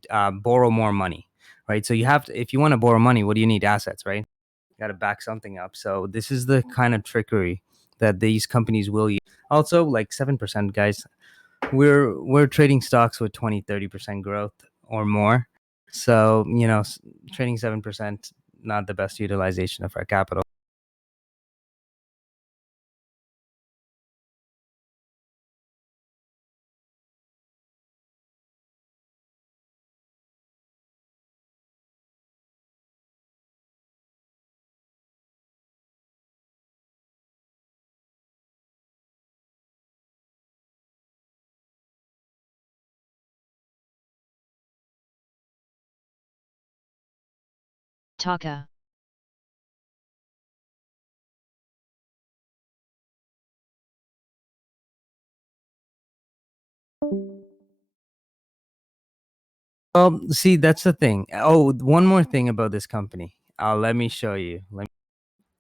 borrow more money, right? So you have to, if you want to borrow money, what do you need? Assets, right? You got to back something up. So this is the kind of trickery that these companies will use. Also, like 7%, guys, we're trading stocks with 20-30% growth or more. So trading 7%, not the best utilization of our capital. Taka. See, that's the thing. Oh, one more thing about this company. Let me show you.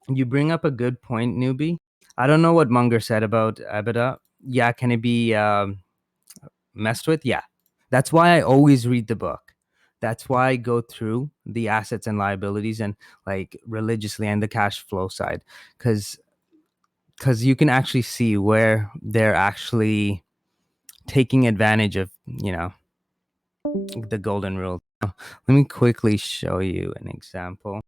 You bring up a good point, newbie. I don't know what Munger said about EBITDA. Yeah, can it be messed with? Yeah. That's why I always read the book. That's why I go through the assets and liabilities and like religiously and the cash flow side, because you can actually see where they're actually taking advantage of the golden rule. Let me quickly show you an example.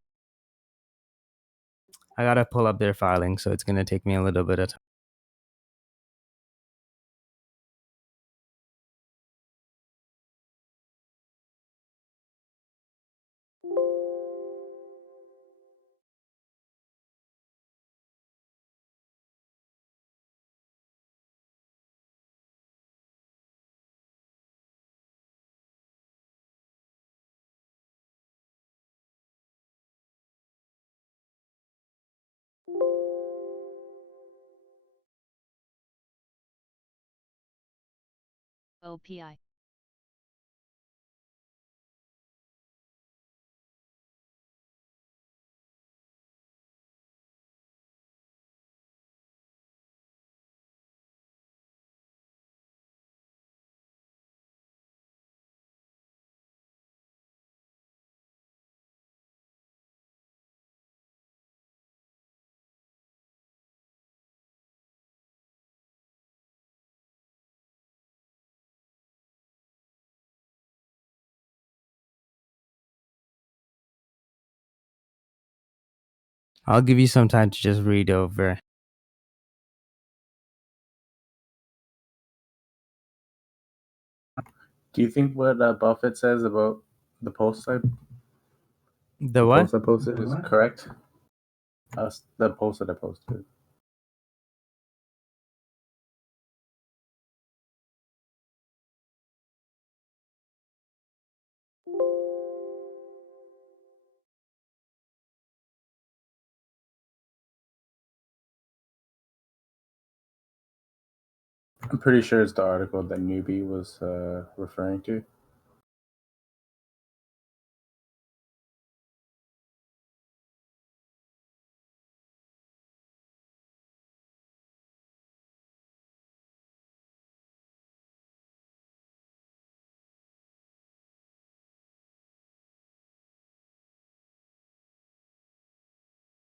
I gotta pull up their filing, so it's gonna take me a little bit of time. OPI. I'll give you some time to just read over. Do you think what Buffett says about The post I The what? post I posted is correct. The post that I posted. I'm pretty sure it's the article that Newbie was referring to.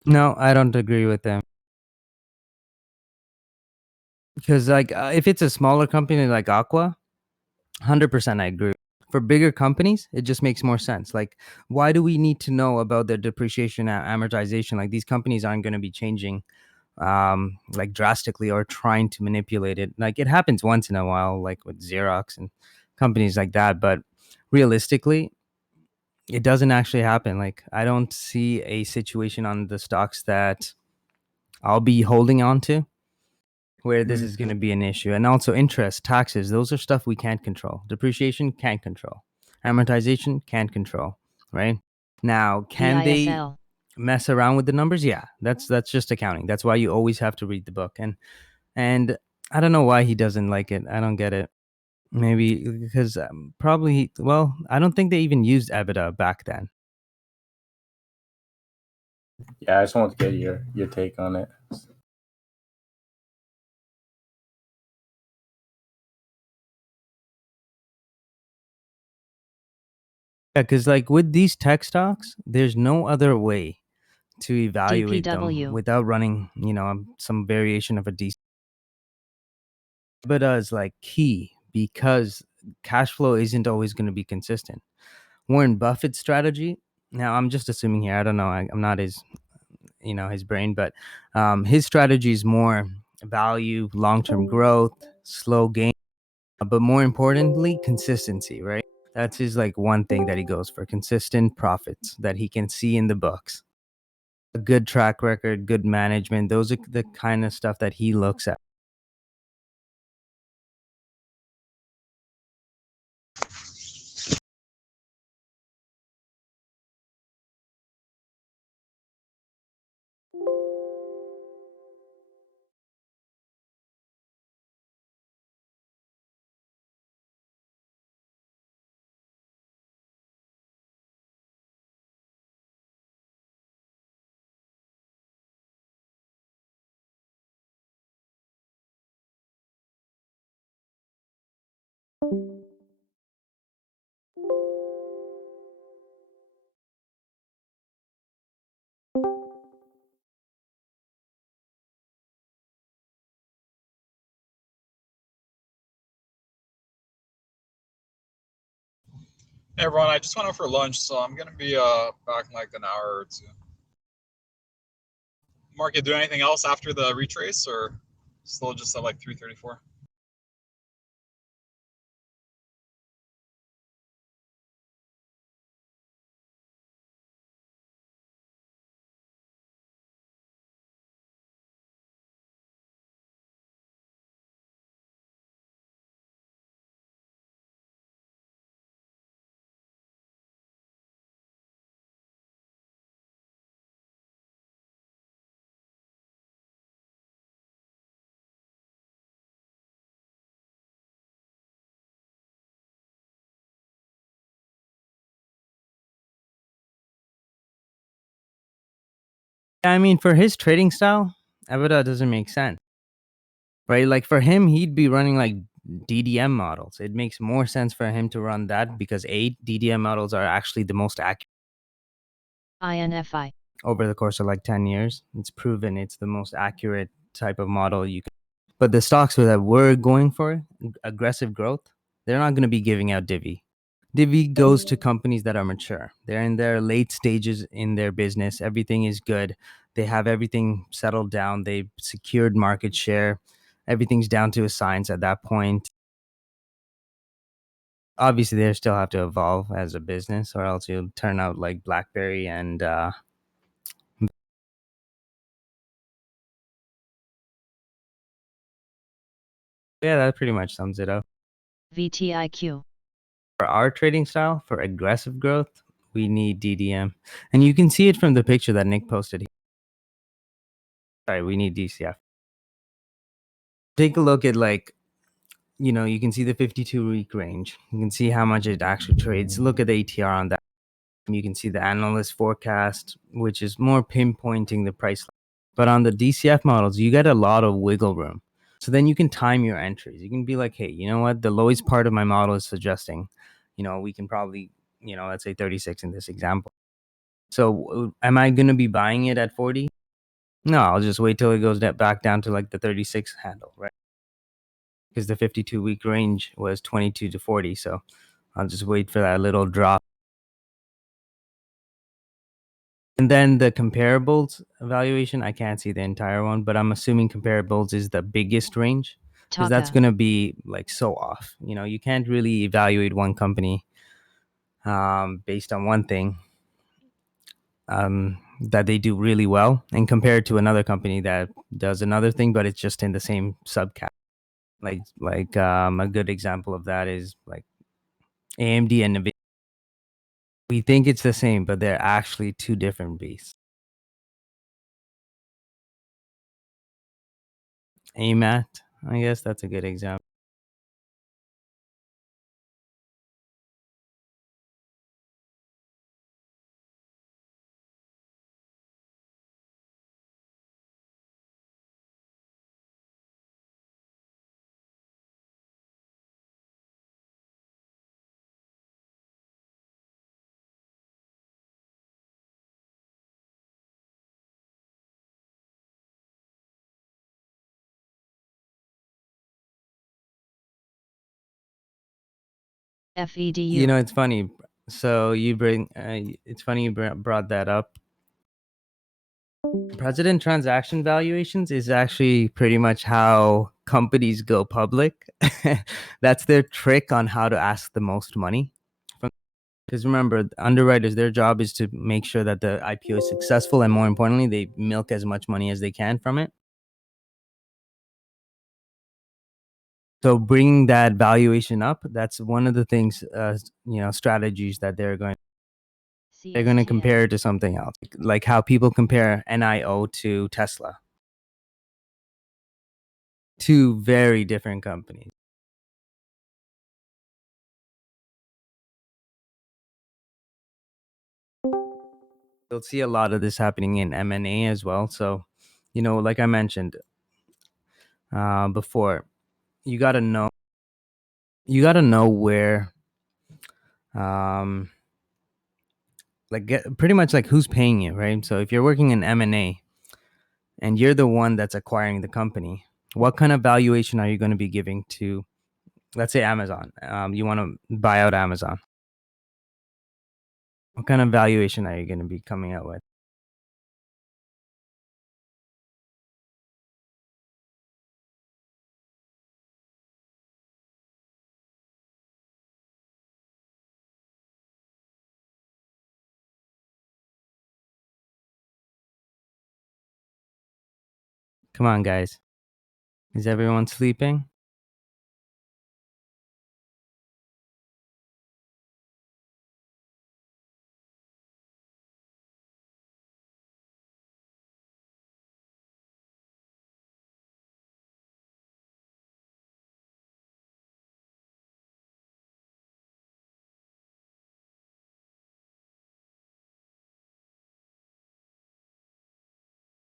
No, I don't agree with them. Because like if it's a smaller company like Aqua, 100% I agree. For bigger companies, it just makes more sense. Like, why do we need to know about their depreciation and amortization? Like, these companies aren't going to be changing like drastically or trying to manipulate it. Like, it happens once in a while, like with Xerox and companies like that. But realistically, it doesn't actually happen. Like, I don't see a situation on the stocks that I'll be holding on to where this is going to be an issue. And also interest, taxes, those are stuff we can't control. Depreciation can't control. Amortization can't control, right? Now, can they EISL. mess around with the numbers? Yeah, that's just accounting. That's why you always have to read the book. And I don't know why he doesn't like it. I don't get it. Maybe because probably, well, I don't think they even used EBITDA back then. Yeah, I just wanted to get your take on it. Yeah, because like with these tech stocks, there's no other way to evaluate DPW. them without running, some variation of a DC. EBITDA is like key because cash flow isn't always going to be consistent. Warren Buffett's strategy. Now, I'm just assuming here. I don't know. I'm not his, his brain, but his strategy is more value, long-term growth, slow gain, but more importantly, consistency. Right? That's his like one thing that he goes for: consistent profits that he can see in the books. A good track record, good management. Those are the kind of stuff that he looks at. Hey everyone, I just went out for lunch, so I'm gonna be back in like an hour or two. Market do anything else after the retrace, or still just at like 334? I mean, for his trading style, EBITDA doesn't make sense, right? Like for him, he'd be running like DDM models. It makes more sense for him to run that because DDM models are actually the most accurate INFI. over the course of like 10 years. It's proven it's the most accurate type of model you can. But the stocks that we're going for aggressive growth, they're not going to be giving out divvy. Divvy goes to companies that are mature. They're in their late stages in their business. Everything is good. They have everything settled down. They've secured market share. Everything's down to a science at that point. obviously they still have to evolve as a business, or else you'll turn out like BlackBerry and yeah, that pretty much sums it up. VTIQ. For our trading style, for aggressive growth, we need DDM. And you can see it from the picture that Nick posted. Sorry, we need DCF. Take a look at, like, you know, you can see the 52-week range. You can see how much it actually trades. Look at the ATR on that. You can see the analyst forecast, which is more pinpointing the price. But on the DCF models, you get a lot of wiggle room. So then you can time your entries. You can be like, hey, you know what? The lowest part of my model is suggesting, you know, we can probably, you know, let's say 36 in this example. So am I going to be buying it at 40? No, I'll just wait till it goes back down to like the 36 handle, right? Because the 52-week range was 22 to 40. So I'll just wait for that little drop. And then the comparables evaluation, I can't see the entire one, but I'm assuming comparables is the biggest range, because that's Taka. going to be like so off. You know, you can't really evaluate one company based on one thing that they do really well and compare it to another company that does another thing, but it's just in the same subcat. Like a good example of that is like AMD and NVIDIA. We think it's the same, but they're actually two different beasts. AMAT, I guess that's a good example. FEDU. You know, it's funny. So you bring, it's funny you brought that up. President transaction valuations is actually pretty much how companies go public. That's their trick on how to ask the most money. Because remember, underwriters, their job is to make sure that the IPO is successful, and more importantly, they milk as much money as they can from it. So bringing that valuation up, that's one of the things, you know, strategies that they're going to compare it to something else, like how people compare NIO to Tesla. Two very different companies. You'll see a lot of this happening in M&A as well. So, you know, like I mentioned before, you got to know where, pretty much like who's paying you, right? So if you're working in M&A and you're the one that's acquiring the company, what kind of valuation are you going to be giving to, let's say, Amazon? You want to buy out Amazon. What kind of valuation are you going to be coming out with? Come on, guys. Is everyone sleeping?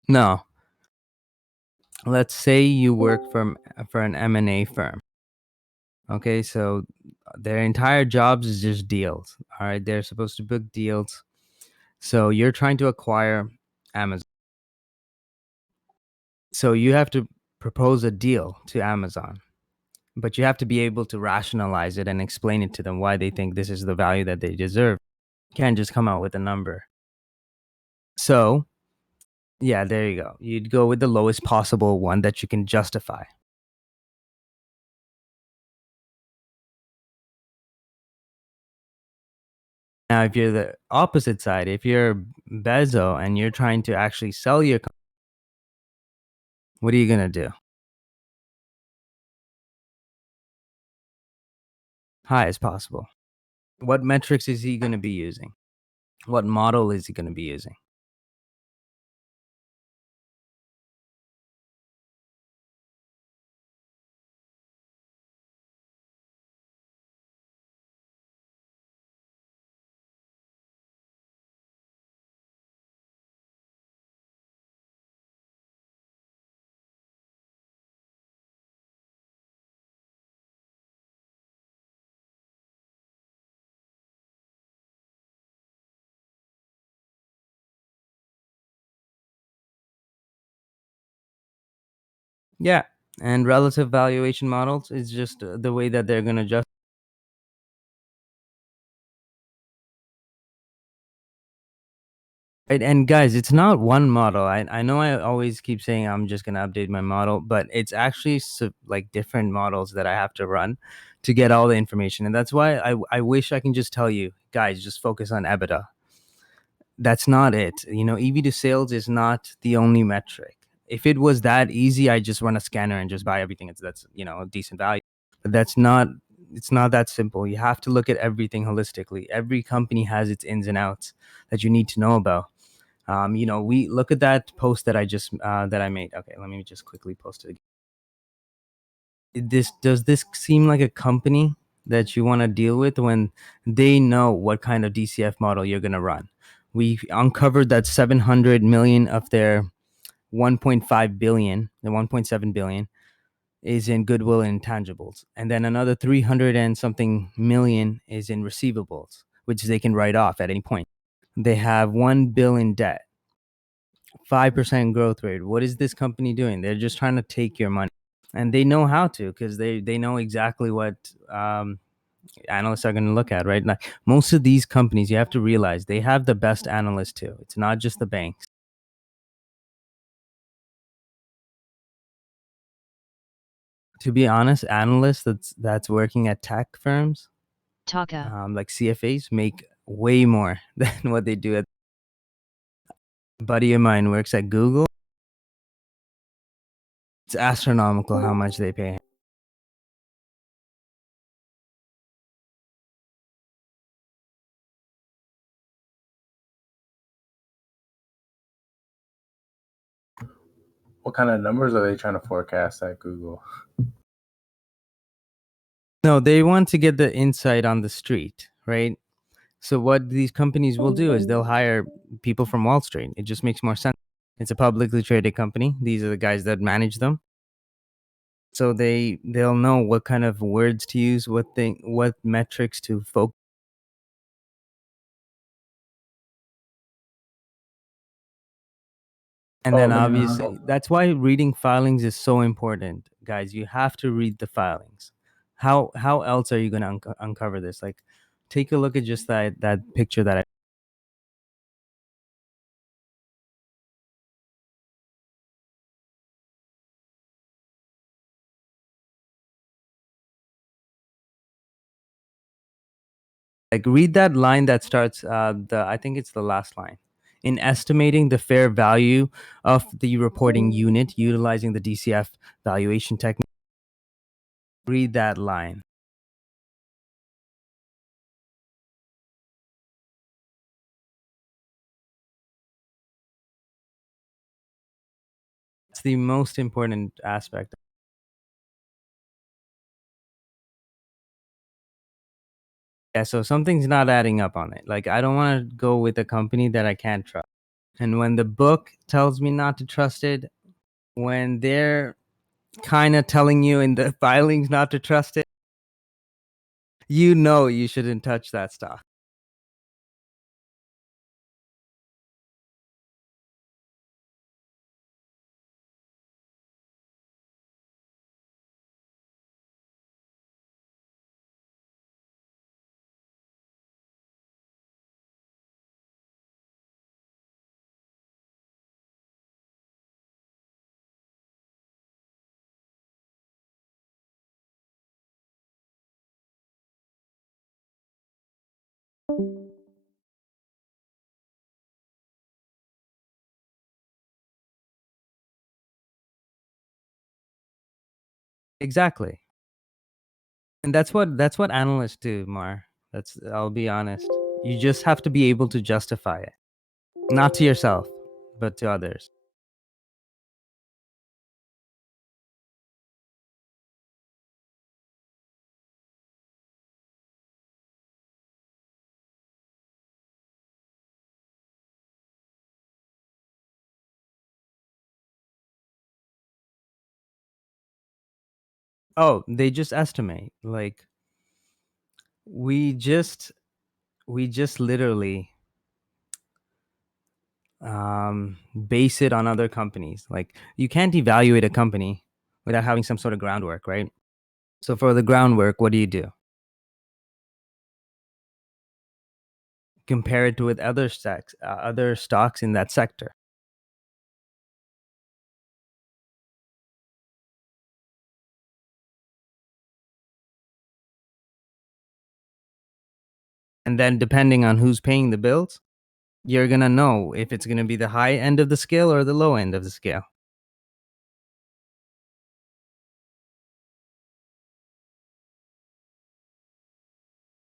No. Let's say you work for an M&A firm. Okay, so their entire jobs is just deals. All right, they're supposed to book deals. So you're trying to acquire Amazon. So you have to propose a deal to Amazon, but you have to be able to rationalize it and explain it to them why they think this is the value that they deserve. You can't just come out with a number. So, yeah, there you go. You'd go with the lowest possible one that you can justify. Now, if you're the opposite side, if you're Bezo and you're trying to actually sell your company, what are you going to do? High as possible. What metrics is he going to be using? What model is he going to be using? Yeah, and relative valuation models is just the way that they're going to just. Right, and guys, it's not one model. I know I always keep saying I'm just going to update my model, but it's actually like different models that I have to run to get all the information. And that's why I wish I can just tell you, guys, just focus on EBITDA. That's not it. EV to sales is not the only metric. If it was that easy, I just run a scanner and just buy everything. That's a decent value. But it's not that simple. You have to look at everything holistically. Every company has its ins and outs that you need to know about. We look at that post that I made. Okay, let me just quickly post it again. Does this seem like a company that you want to deal with when they know what kind of DCF model you're going to run? We uncovered that 700 million of their 1.5 billion, the 1.7 billion is in goodwill and intangibles. And then another 300 and something million is in receivables, which they can write off at any point. They have 1 billion debt, 5% growth rate. What is this company doing? They're just trying to take your money. And they know how to, because they know exactly what analysts are going to look at, right? Like most of these companies, you have to realize they have the best analysts too. It's not just the banks. To be honest, analysts that's working at tech firms, Taka. like CFAs, make way more than what they do at. A buddy of mine works at Google. It's astronomical how much they pay. What kind of numbers are they trying to forecast at Google? No, they want to get the insight on the street, right? So what these companies will do is they'll hire people from Wall Street. It just makes more sense. It's a publicly traded company. These are the guys that manage them. So they'll know what kind of words to use, what metrics to focus. And then obviously that's why reading filings is so important, guys. You have to read the filings. How else are you going to uncover this? Like, take a look at just that picture that I. Like, read that line that starts I think it's the last line. In estimating the fair value of the reporting unit utilizing the DCF valuation technique. Read that line. It's the most important aspect. Yeah, so something's not adding up on it. Like, I don't want to go with a company that I can't trust. And when the book tells me not to trust it, when they're kind of telling you in the filings not to trust it, you shouldn't touch that stock. Exactly. And that's what analysts do, Mar. I'll be honest. You just have to be able to justify it. Not to yourself, but to others. Oh, they just estimate. Like we just literally base it on other companies. Like you can't evaluate a company without having some sort of groundwork, right? So for the groundwork, what do? Compare it to with other stocks in that sector. And then depending on who's paying the bills, you're going to know if it's going to be the high end of the scale or the low end of the scale.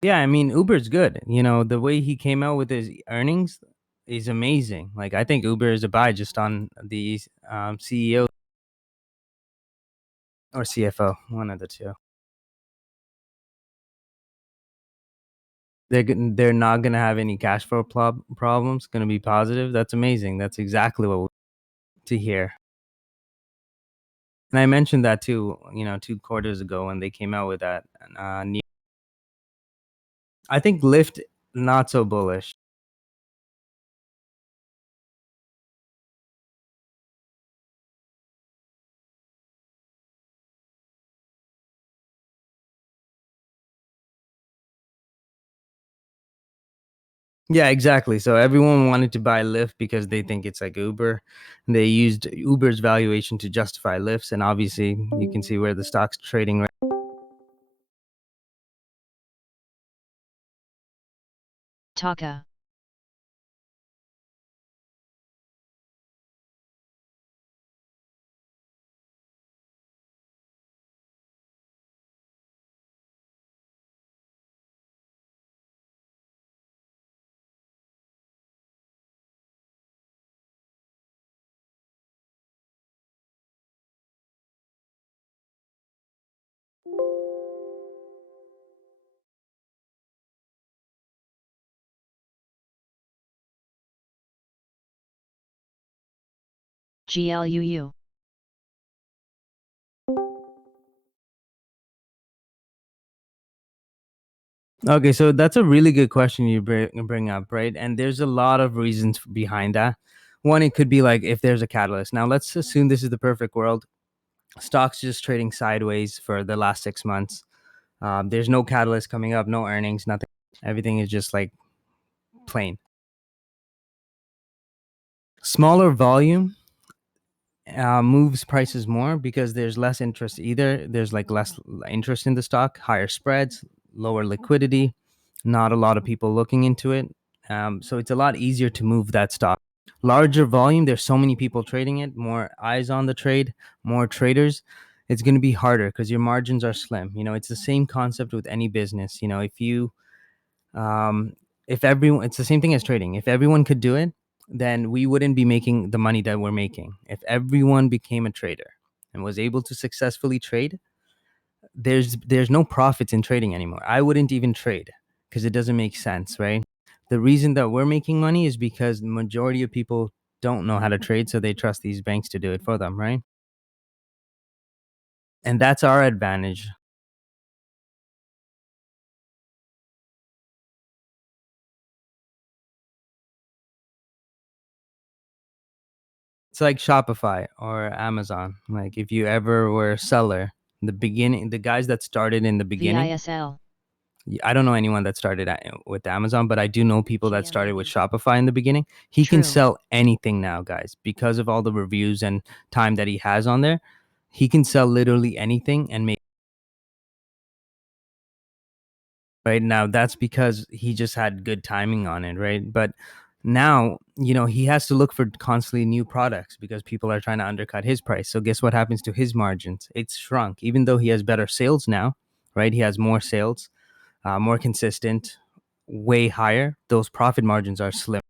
Yeah, I mean, Uber's good. You know, the way he came out with his earnings is amazing. Like, I think Uber is a buy just on the CEO or CFO, one of the two. They're not going to have any cash flow problems, going to be positive. That's amazing. That's exactly what we to hear. And I mentioned that too, 2 quarters ago when they came out with that new. I think Lyft not so bullish. Yeah, exactly. So everyone wanted to buy Lyft because they think it's like Uber. They used Uber's valuation to justify Lyft's, and obviously you can see where the stock's trading right. Taka. GLUU. Okay, so that's a really good question you bring up, right? And there's a lot of reasons behind that. One, it could be like if there's a catalyst. Now, let's assume this is the perfect world. Stocks just trading sideways for the last 6 months. There's no catalyst coming up, no earnings, nothing. Everything is just like plain. Smaller volume moves prices more because there's less interest either. There's like less interest in the stock, higher spreads, lower liquidity, not a lot of people looking into it. So it's a lot easier to move that stock. Larger volume, there's so many people trading it, more eyes on the trade, more traders. It's going to be harder because your margins are slim. It's the same concept with any business. If everyone, it's the same thing as trading. If everyone could do it, then we wouldn't be making the money that we're making. If everyone became a trader and was able to successfully trade, there's no profits in trading anymore. I wouldn't even trade because it doesn't make sense, right? The reason that we're making money is because the majority of people don't know how to trade, so they trust these banks to do it for them, right? And that's our advantage. It's like Shopify or Amazon. Like if you ever were a seller, the guys that started in the beginning, VISL. I don't know anyone that started with Amazon, but I do know people that started with Shopify in the beginning. He can True. sell anything now, guys, because of all the reviews and time that he has on there. He can sell literally anything and make. Right now, that's because he just had good timing on it, right? But Now, he has to look for constantly new products because people are trying to undercut his price. So guess what happens to his margins? It's shrunk, even though he has better sales now, right? He has more sales, more consistent, way higher. Those profit margins are slim.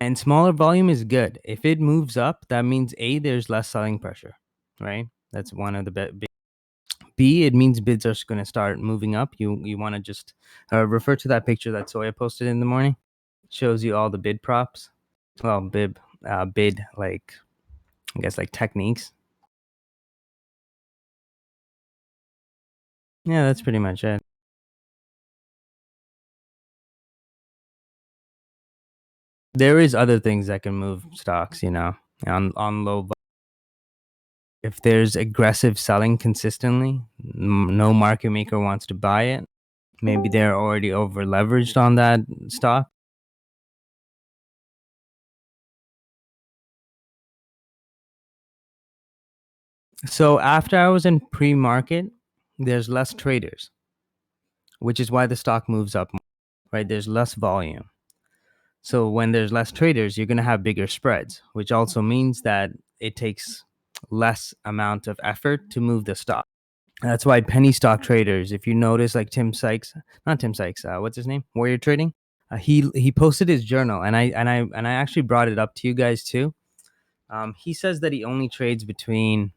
And smaller volume is good. If it moves up, that means A, there's less selling pressure, right? That's one of the big. B, it means bids are going to start moving up. You want to just refer to that picture that Soya posted in the morning. Shows you all the bid props. Well, bid like, I guess, like techniques. Yeah, that's pretty much it. There is other things that can move stocks, on low. If there's aggressive selling consistently, no market maker wants to buy it. Maybe they're already over leveraged on that stock. So after I was in pre-market, there's less traders, which is why the stock moves up, right? There's less volume. So when there's less traders, you're going to have bigger spreads, which also means that it takes less amount of effort to move the stock. That's why penny stock traders, if you notice, like not Tim Sykes, what's his name? Warrior Trading. He posted his journal, and I actually brought it up to you guys too. He says that he only trades between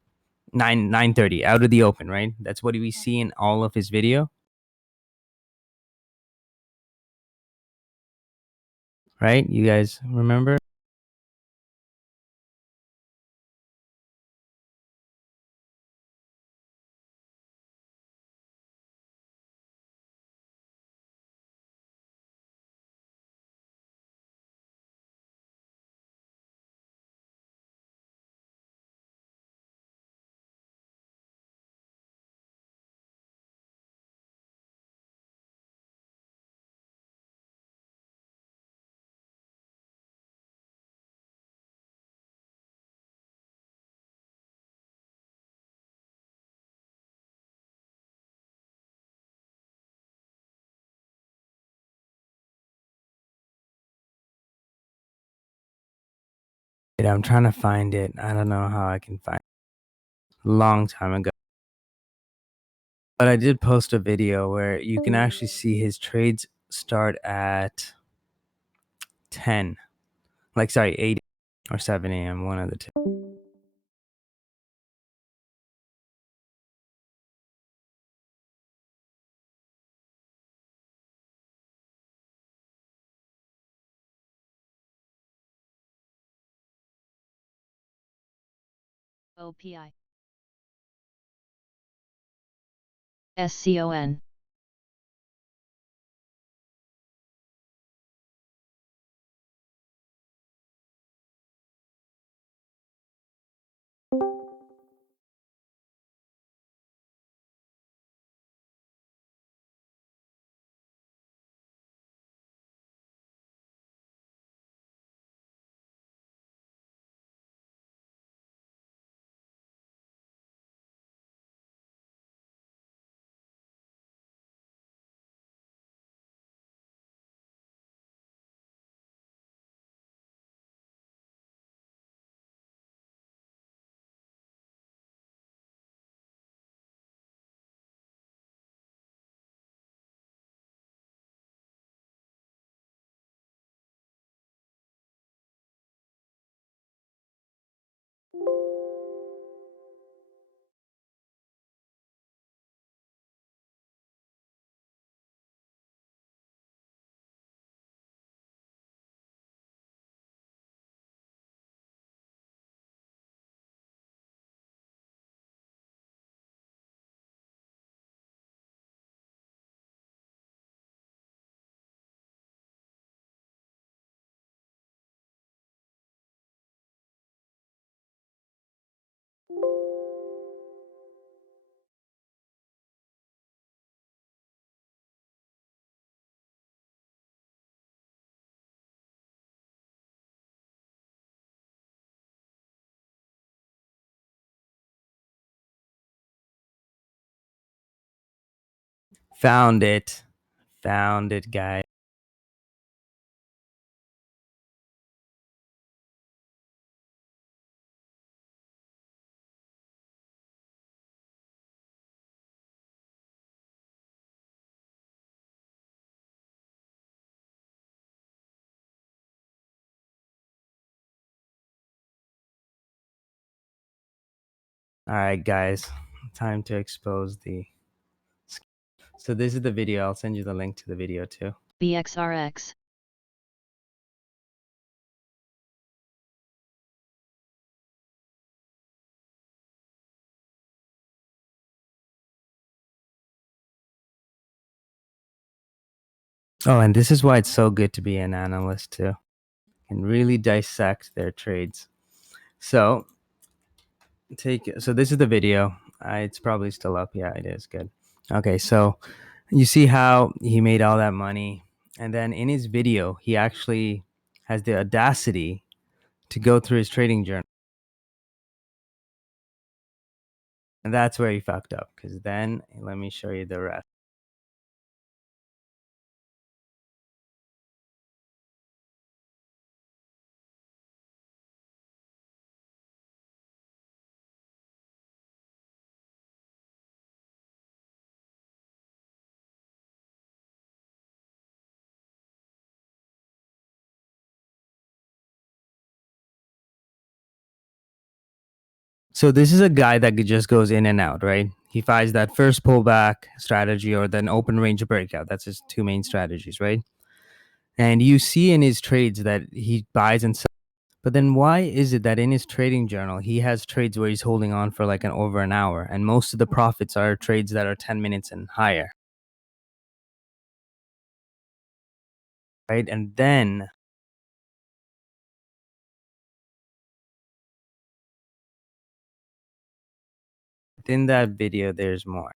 9:30 out of the open, right? That's what we see in all of his video. Right? You guys remember? I'm trying to find it. I don't know how I can find it. Long time ago. But I did post a video where you can actually see his trades start at 10. 8 or 7 a.m., one of the two. OPI SCON Found it. Found it, guys. right, guys, time to expose the. So this is the video. I'll send you the link to the video too. BXRX. Oh, and this is why it's so good to be an analyst too. Can really dissect their trades. So this is the video. It's probably still up. Yeah, it is. Good. Okay, so you see how he made all that money, and then in his video, he actually has the audacity to go through his trading journal. And that's where he fucked up, because then let me show you the rest. So this is a guy that just goes in and out, right? He finds that first pullback strategy or then open range breakout. That's his two main strategies, right? And you see in his trades that he buys and sells. But then why is it that in his trading journal, he has trades where he's holding on for like over an hour, and most of the profits are trades that are 10 minutes and higher, right? And then within that video, there's more.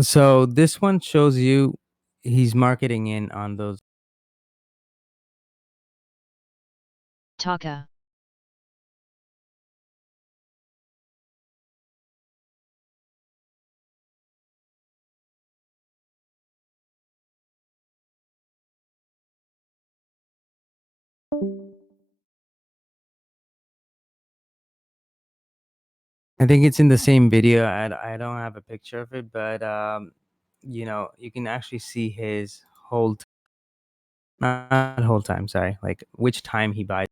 So this one shows you he's marketing in on those. Taka. I think it's in the same video. I don't have a picture of it, but you know, you can actually see his not whole time, sorry, like which time he buys.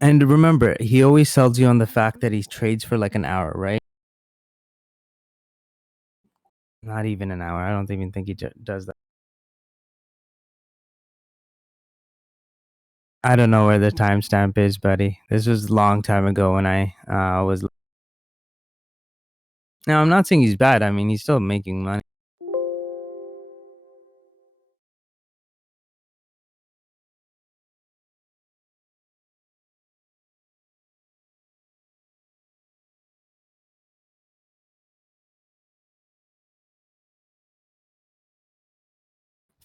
And remember, he always sells you on the fact that he trades for like an hour, right? Not even an hour. I don't even think he does that. I don't know where the timestamp is, buddy. This was a long time ago when I was. Now, I'm not saying he's bad. I mean, he's still making money.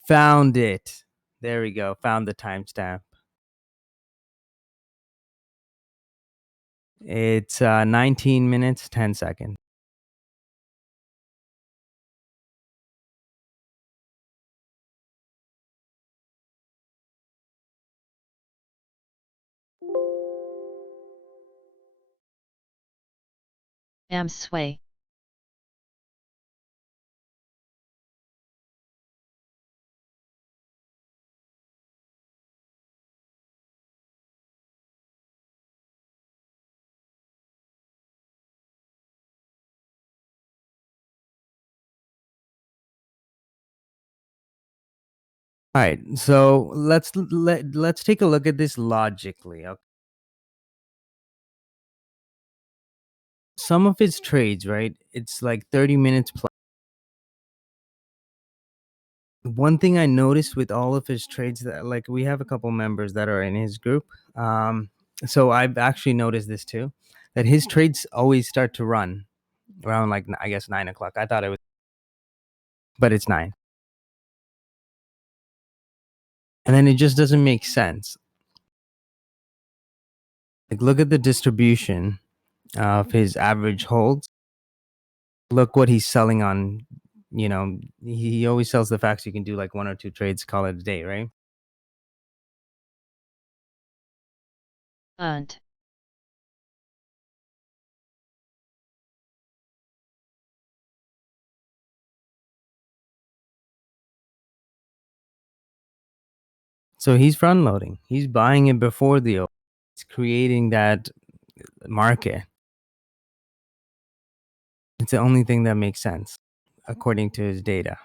Found it. There we go. Found the timestamp. It's 19 minutes, 10 seconds. Sway. All right, so let's take a look at this logically. Okay. Some of his trades, right? It's like 30 minutes plus. One thing I noticed with all of his trades that like we have a couple members that are in his group. So I've actually noticed this too, that his trades always start to run around like I guess 9 o'clock. I thought it was but it's 9. And then it just doesn't make sense. Like, look at the distribution of his average holds. Look what he's selling on, he always sells the facts you can do like 1 or 2 trades, call it a day, right? Unt. So he's front loading. He's buying it before the open. He's creating that market. It's the only thing that makes sense according to his data.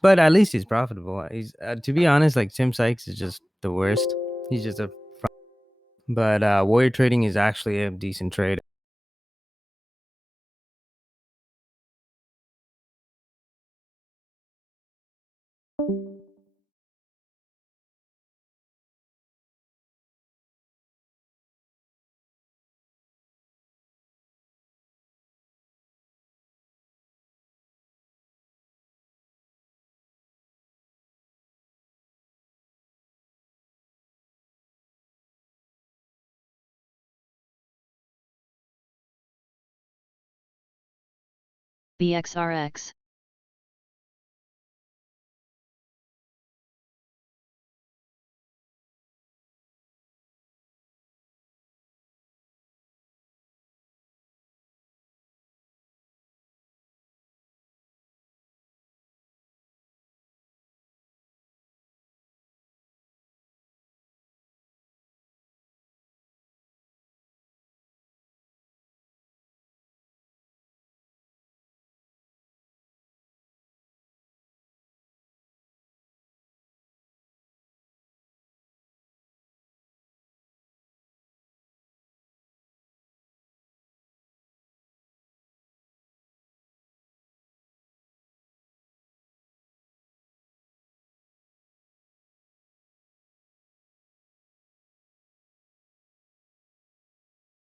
But at least he's profitable. He's to be honest, like Tim Sykes is just the worst. He's just a front. But Warrior Trading is actually a decent trade. BXRX.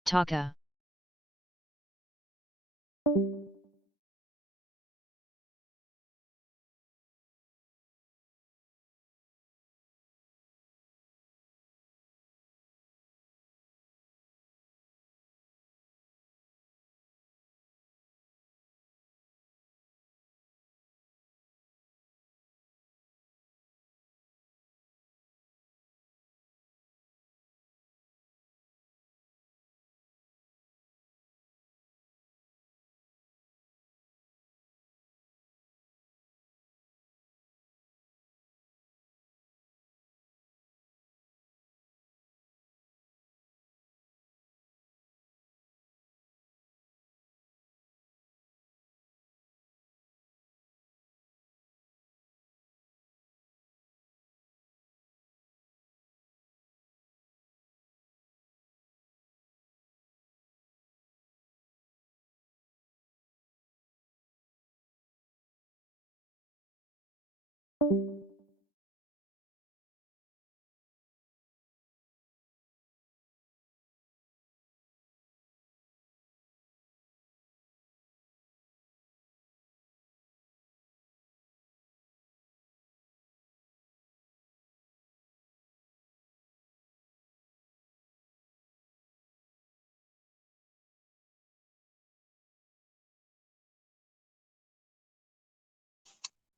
Taka.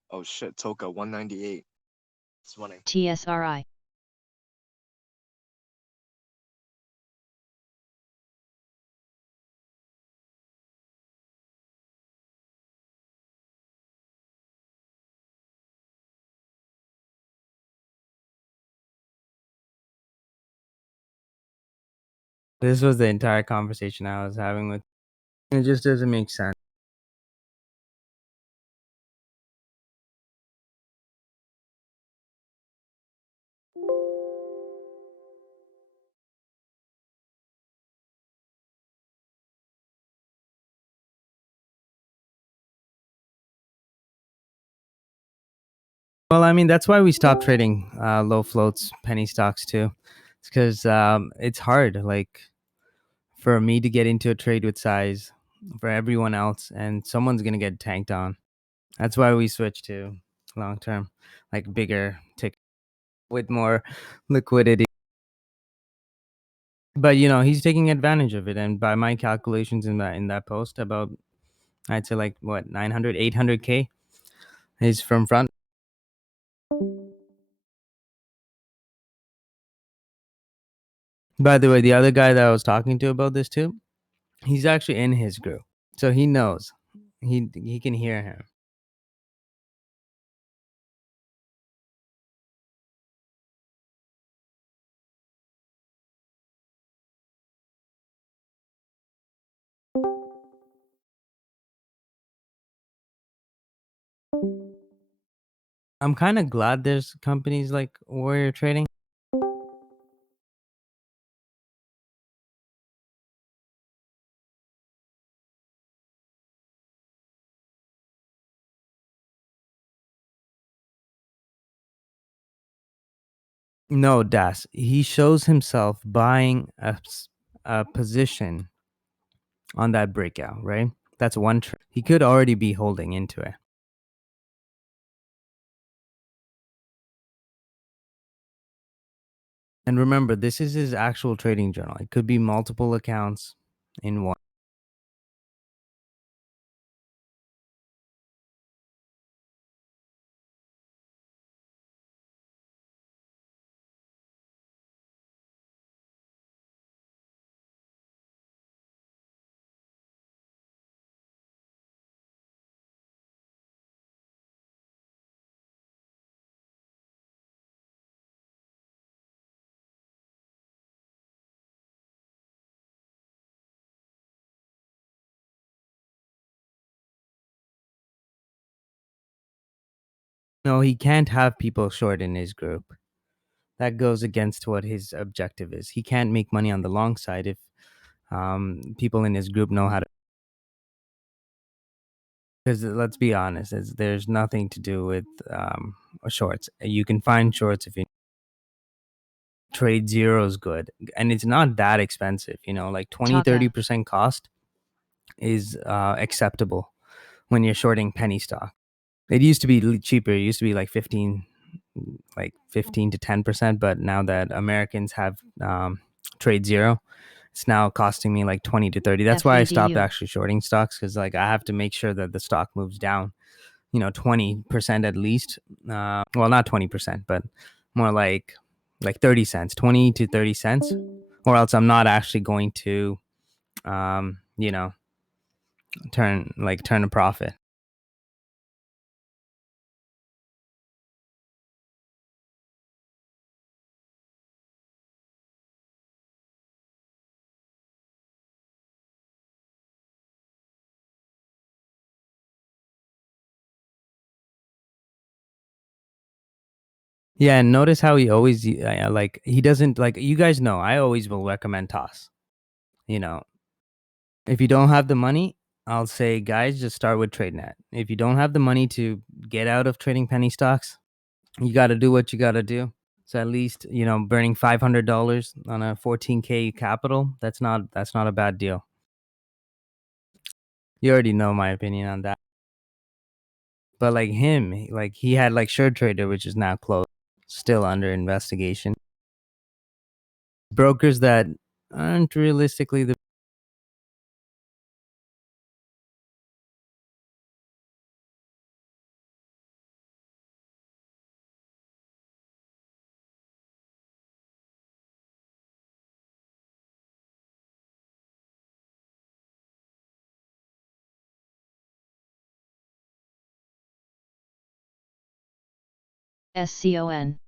Oh shit, Toka 198. It's running. TSRI. This was the entire conversation I was having with. It just doesn't make sense. Well, I mean, that's why we stopped trading low floats, penny stocks too. It's because it's hard. Like, for me to get into a trade with size, for everyone else, and someone's gonna get tanked on. That's why we switched to long term, like bigger tick with more liquidity. But he's taking advantage of it, and by my calculations in that post, about I'd say like what 900, 800K is from front. By the way, the other guy that I was talking to about this too, he's actually in his group, so he knows. He can hear him. I'm kind of glad there's companies like Warrior Trading. No, Das. He shows himself buying a position on that breakout, right? That's one trade. He could already be holding into it. And remember, this is his actual trading journal. It could be multiple accounts in one. No, he can't have people short in his group. That goes against what his objective is. He can't make money on the long side if people in his group know how to. Because let's be honest, there's nothing to do with shorts. You can find shorts if you trade zero is good, and it's not that expensive. Like 20-30% cost is acceptable when you're shorting penny stock. It used to be cheaper. It used to be like 15 to 10%, but now that Americans have trade zero, it's now costing me like 20 to 30. That's why I stopped actually shorting stocks, because like I have to make sure that the stock moves down 20% at least. Well, not 20%, but more like 30 cents, 20 to 30 cents, or else I'm not actually going to turn a profit. Yeah, and notice how he always he doesn't, like, you guys know I always will recommend toss. If you don't have the money, I'll say, guys, just start with TradeNet. If you don't have the money to get out of trading penny stocks, you got to do what you got to do. So at least, burning $500 on a 14K capital, that's not a bad deal. You already know my opinion on that. But like him, he had like SureTrader, which is now closed, still under investigation. Brokers that aren't realistically the SCON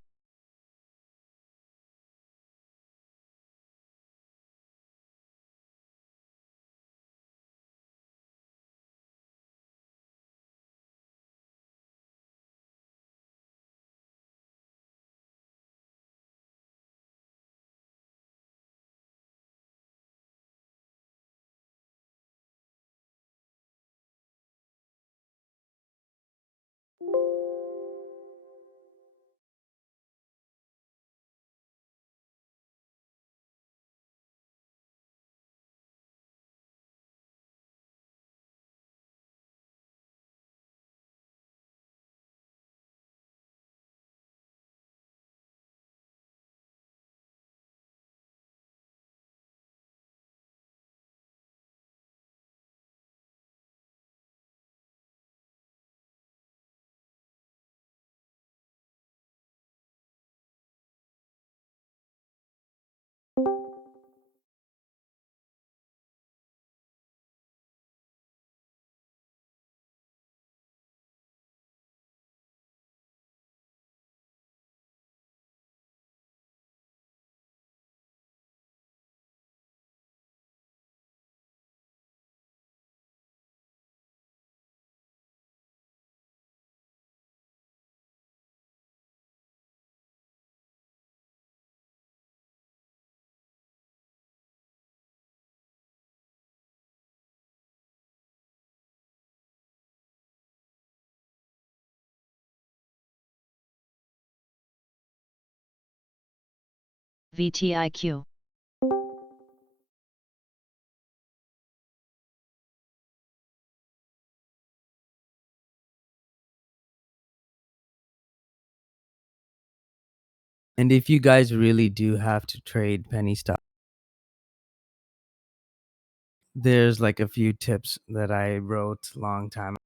VTIQ. And if you guys really do have to trade penny stock, there's like a few tips that I wrote long time.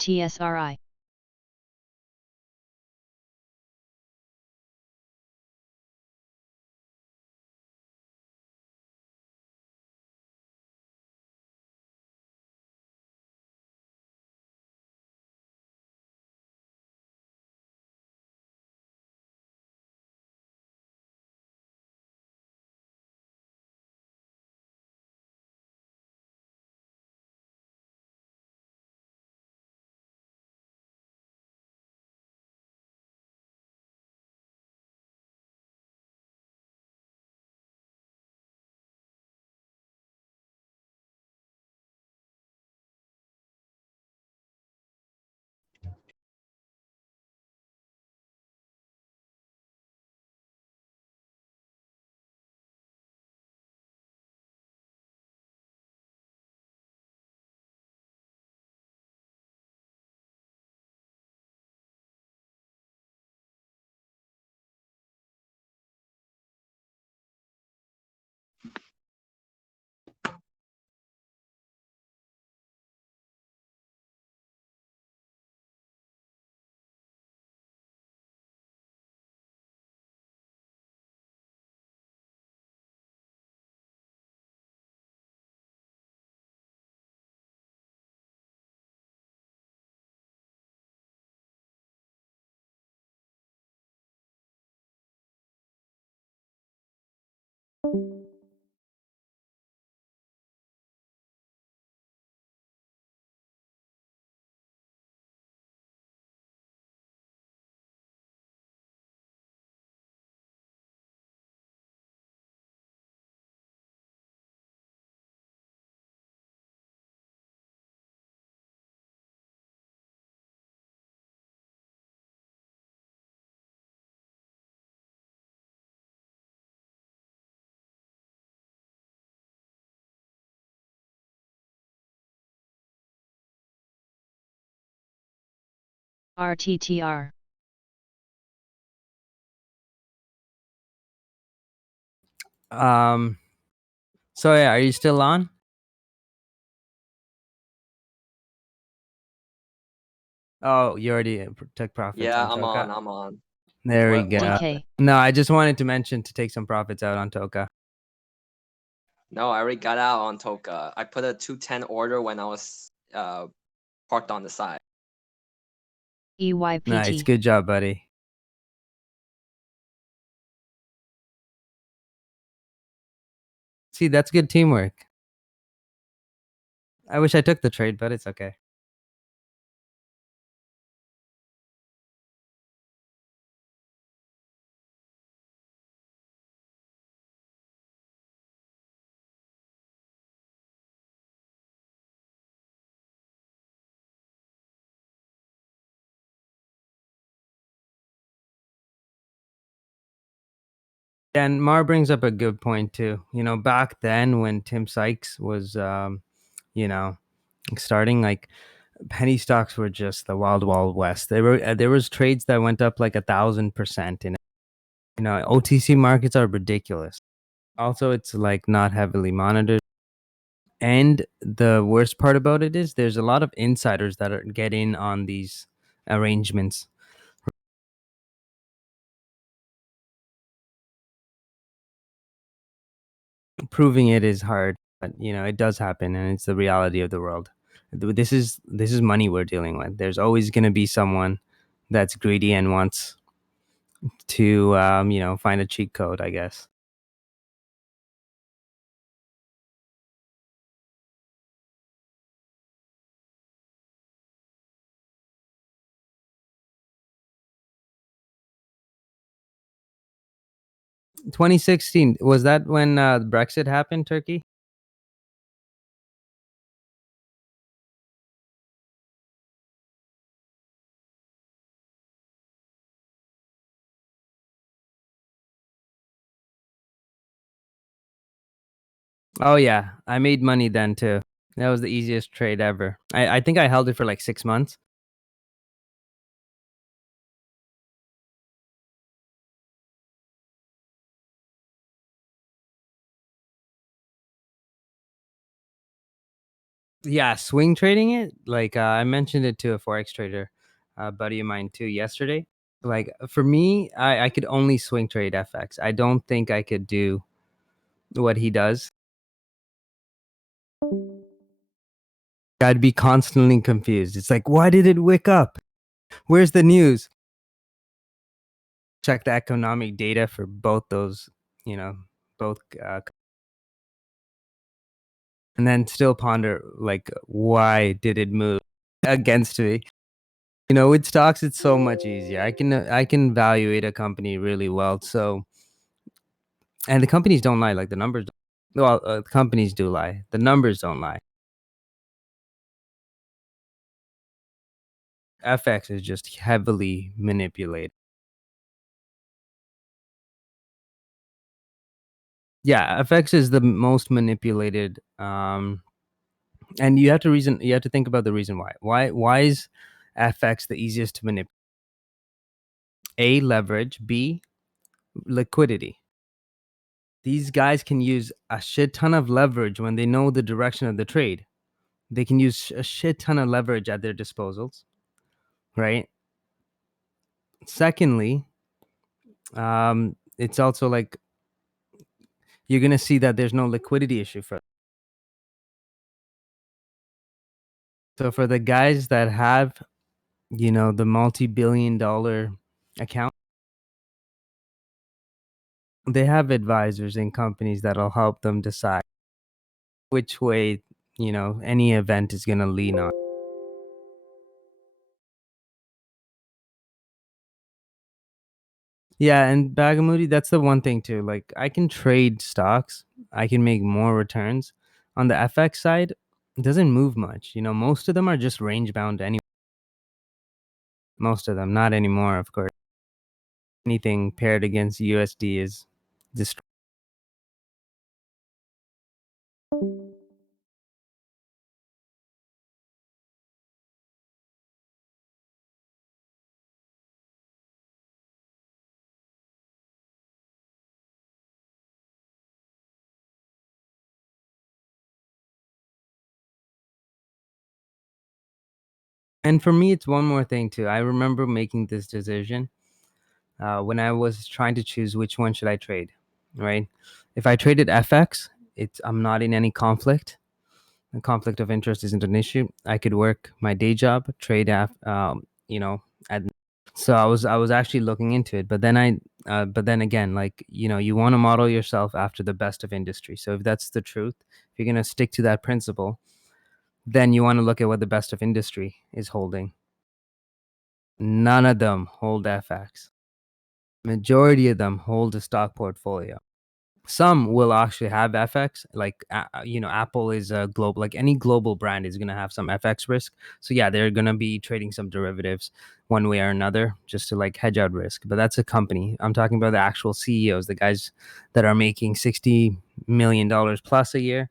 TSRI. RTTR. So yeah, are you still on? Oh, you already took profits Yeah, on I'm Toka. on. I'm on. There we What go. happened? DK. No, I just wanted to mention to take some profits out on Toka. No, I already got out on Toka. I put a 210 order when I was parked on the side. EYPT. Nice, good job, buddy. See, that's good teamwork. I wish I took the trade, but it's okay. And Mar brings up a good point too. Back then when Tim Sykes was, you know, starting, like penny stocks were just the wild, wild west. There was trades that went up like 1,000%. OTC markets are ridiculous. Also, it's like not heavily monitored. And the worst part about it is there's a lot of insiders that are getting on these arrangements. Proving it is hard, but it does happen, and it's the reality of the world. This is money we're dealing with. There's always going to be someone that's greedy and wants to find a cheat code, I guess. In 2016, was that when Brexit happened, Turkey? Oh yeah, I made money then too. That was the easiest trade ever. I think I held it for like 6 months. Yeah, swing trading it. Like I mentioned it to a forex trader, a buddy of mine too, yesterday. Like for me, I could only swing trade FX. I don't think I could do what he does. I'd be constantly confused. It's like, why did it wick up? Where's the news? Check the economic data for both those, both, and then still ponder like, why did it move against me? With stocks, it's so much easier. I can evaluate a company really well. So, and the companies don't lie. Like the numbers, well, companies do lie. The numbers don't lie. FX is just heavily manipulated. Yeah, FX is the most manipulated. And you have to think about the reason why. Why is FX the easiest to manipulate? A, leverage. B, liquidity. These guys can use a shit ton of leverage when they know the direction of the trade. They can use a shit ton of leverage at their disposals, right? Secondly, it's also like you're gonna see that there's no liquidity issue for. So for the guys that have, the multi-billion-dollar account, they have advisors in companies that'll help them decide which way, any event is gonna lean on. Yeah, and Bagamoody, that's the one thing too. Like I can trade stocks, I can make more returns. On the FX side, it doesn't move much. Most of them are just range bound anyway. Most of them, not anymore, of course. Anything paired against USD is destroyed. And for me, it's one more thing too. I remember making this decision when I was trying to choose which one should I trade, right? If I traded FX, I'm not in any conflict. The conflict of interest isn't an issue. I could work my day job, trade at so I was actually looking into it, but then again, like you want to model yourself after the best of industry. So if that's the truth, if you're gonna stick to that principle, then you want to look at what the best of industry is holding. None of them hold FX. Majority of them hold a stock portfolio. Some will actually have FX, like Apple is a global, like any global brand is going to have some FX risk. So yeah, they're going to be trading some derivatives one way or another just to like hedge out risk. But that's a company. I'm talking about the actual CEOs, the guys that are making $60 million plus a year.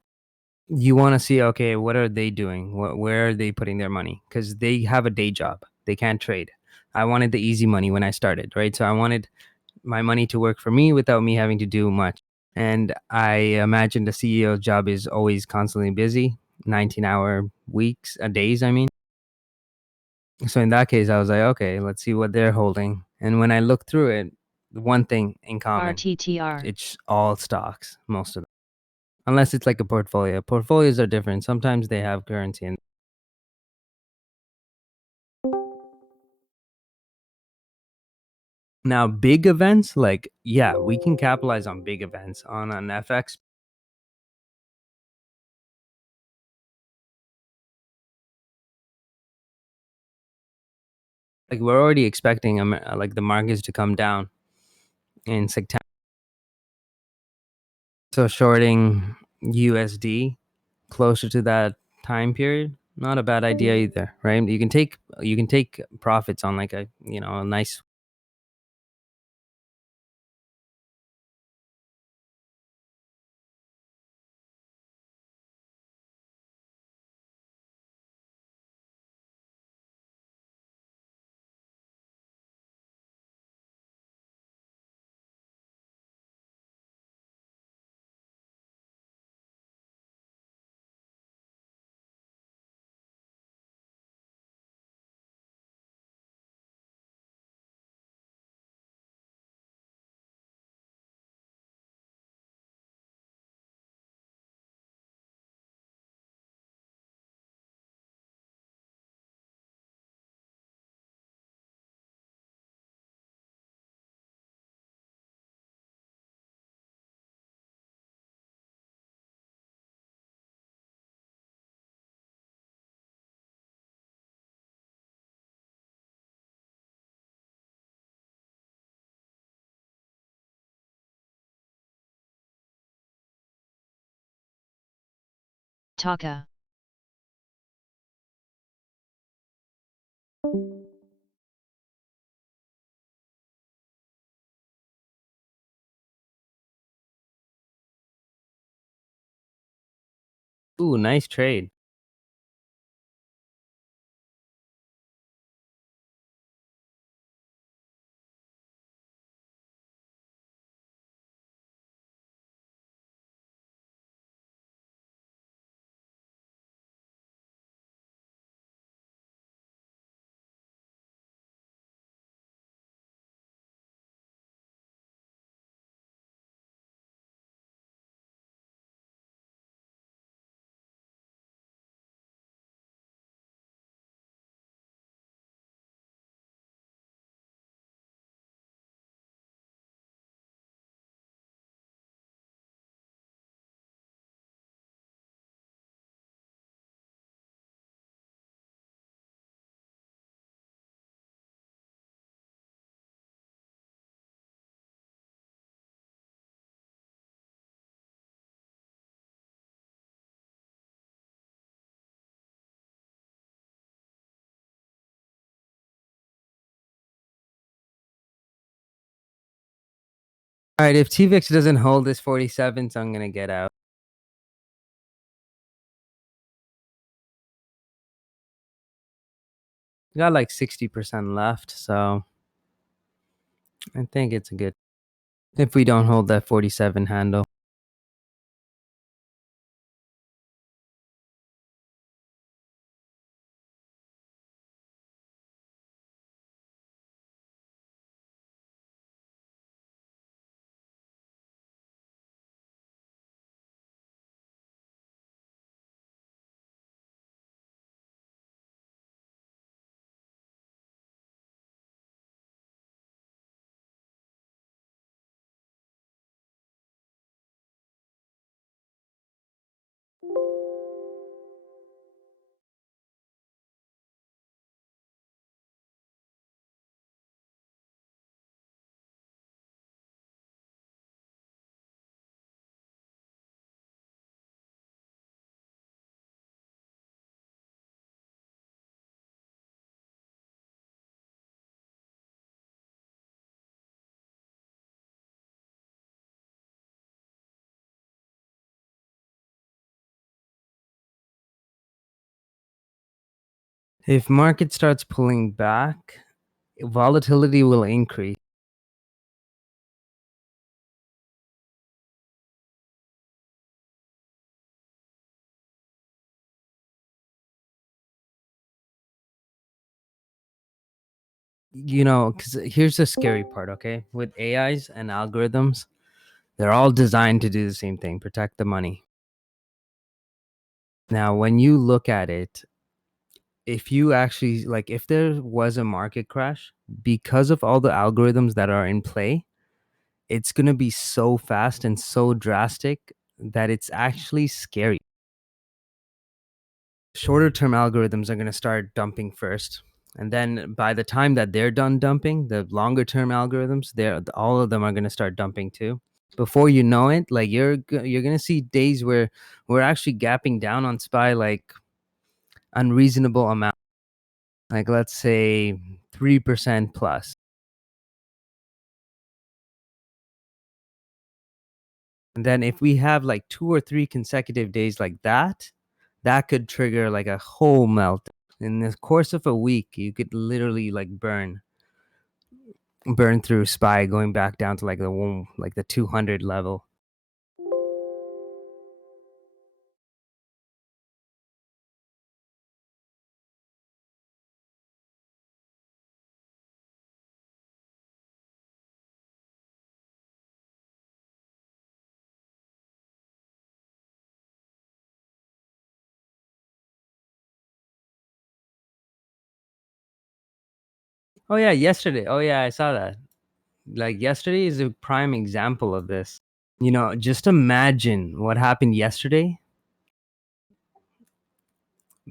You want to see, okay, what are they doing? Where are they putting their money? Because they have a day job. They can't trade. I wanted the easy money when I started, right? So I wanted my money to work for me without me having to do much. And I imagine the CEO's job is always constantly busy, 19-hour weeks, days, I mean. So in that case, I was like, okay, let's see what they're holding. And when I looked through it, the one thing in common, RTTR. it's all stocks, most of them. Unless it's like a portfolio. Portfolios are different. Sometimes they have currency in. Now, big events, like, yeah, we can capitalize on big events on an FX. Like, we're already expecting like the markets to come down in September. So shorting USD closer to that time period, not a bad idea either, right? You can take profits on like a nice. Taka. Ooh, nice trade. All right, if TVIX doesn't hold this 47, so I'm gonna get out. Got like 60% left, so I think it's a good if we don't hold that 47 handle. If market starts pulling back, volatility will increase. Because here's the scary part, okay? With AIs and algorithms, they're all designed to do the same thing, protect the money. Now, when you look at it, if you actually, like, if there was a market crash, because of all the algorithms that are in play, it's going to be so fast and so drastic that it's actually scary. Shorter term algorithms are going to start dumping first. And then by the time that they're done dumping, the longer term algorithms, all of them are going to start dumping too. Before you know it, like you're going to see days where we're actually gapping down on SPY like unreasonable amount. Like let's say 3% plus. And then if we have like 2 or 3 consecutive days like that, that could trigger like a whole melt. In the course of a week, you could literally like burn through SPY going back down to like the 200 level. Oh yeah, yesterday. Oh yeah, I saw that. Like yesterday is a prime example of this. Just imagine what happened yesterday,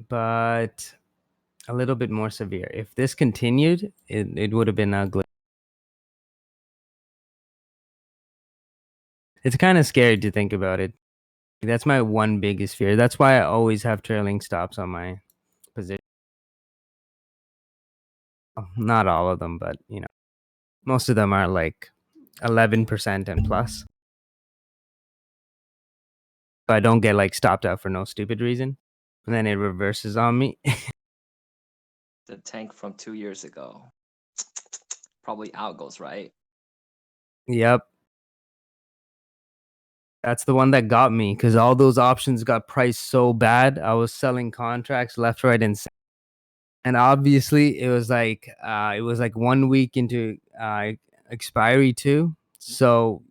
but a little bit more severe. If this continued, it would have been ugly. It's kind of scary to think about it. That's my one biggest fear. That's why I always have trailing stops on my position. Not all of them, but most of them are like 11% and plus. But I don't get like stopped out for no stupid reason, and then it reverses on me. The tank from 2 years ago. Probably Algos, right? Yep. That's the one that got me because all those options got priced so bad. I was selling contracts left, right, and center. And obviously it was like 1 week into expiry too. So,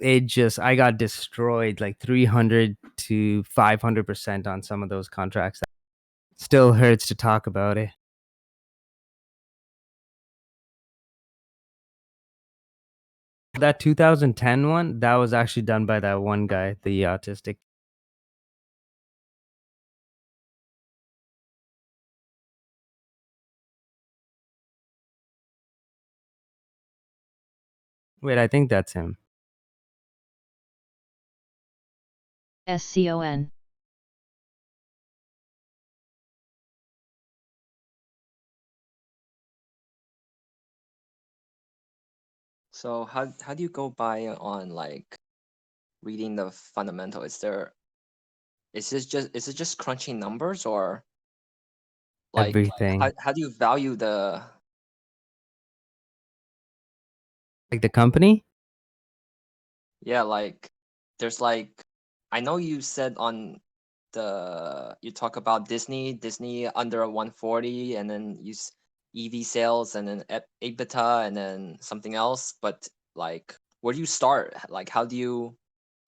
I got destroyed like 300 to 500% on some of those contracts. Still hurts to talk about it. That 2010 one, that was actually done by that one guy, the autistic. Wait, I think that's him. SCON. So how do you go by on like reading the fundamental? Is it just crunching numbers, or like Everything. how do you value the Like the company? yeah, like there's like I know you said on you talk about Disney under 140, and then EV sales, and then EBITDA, and then something else, but like where do you start? Like how do you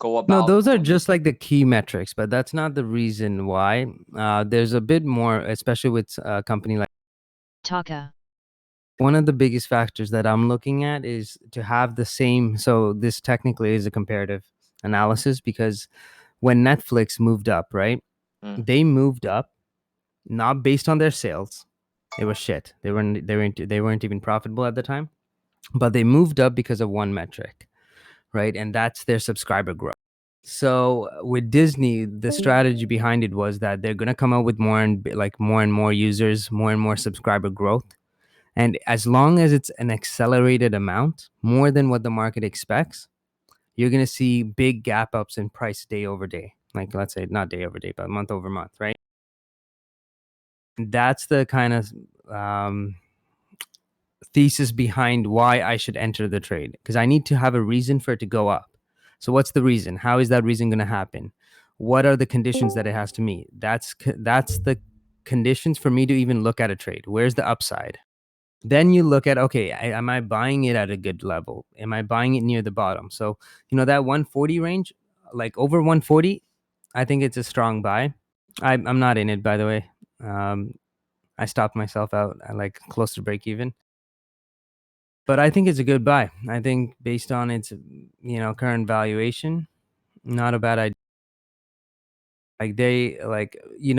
go No, about those are just like the key metrics, but that's not the reason why. There's a bit more, especially with a company like Taka. one of the biggest factors that I'm looking at is to have the same. So this technically is a comparative analysis because when Netflix moved up, right? Mm. They moved up not based on their sales. It was shit. They weren't even profitable at the time, but they moved up because of one metric, right? And that's their subscriber growth. So with Disney, the strategy behind it was that they're going to come out with more and more users, more and more subscriber growth. And as long as it's an accelerated amount, more than what the market expects, you're going to see big gap ups in price day over day. Like let's say not day over day, but month over month, right? That's the kind of um, thesis behind why I should enter the trade, because I need to have a reason for it to go up. So what's the reason? How is that reason going to happen? What are the conditions that it has to meet? That's the conditions for me to even look at a trade. Where's the upside? Then you look at, okay, am I buying it at a good level? Am I buying it near the bottom? So, that 140 range, like over 140, I think it's a strong buy. I'm not in it, by the way. I stopped myself out at like close to break even. But I think it's a good buy. I think based on its, current valuation, not a bad idea.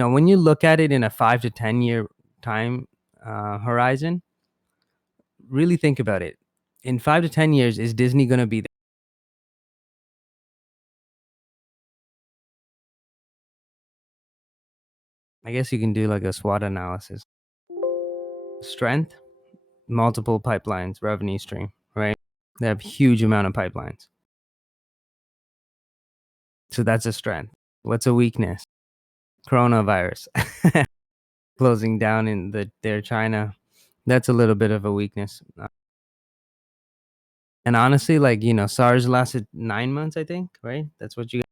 When you look at it in a 5 to 10 year time horizon, really think about it. In 5 to 10 years, is Disney going to be there? I guess you can do like a SWOT analysis. Strength, multiple pipelines, revenue stream, right? They have huge amount of pipelines. So that's a strength. What's a weakness? Coronavirus. Closing down in their China. That's a little bit of a weakness. And honestly, SARS lasted 9 months, I think, right? That's what you got.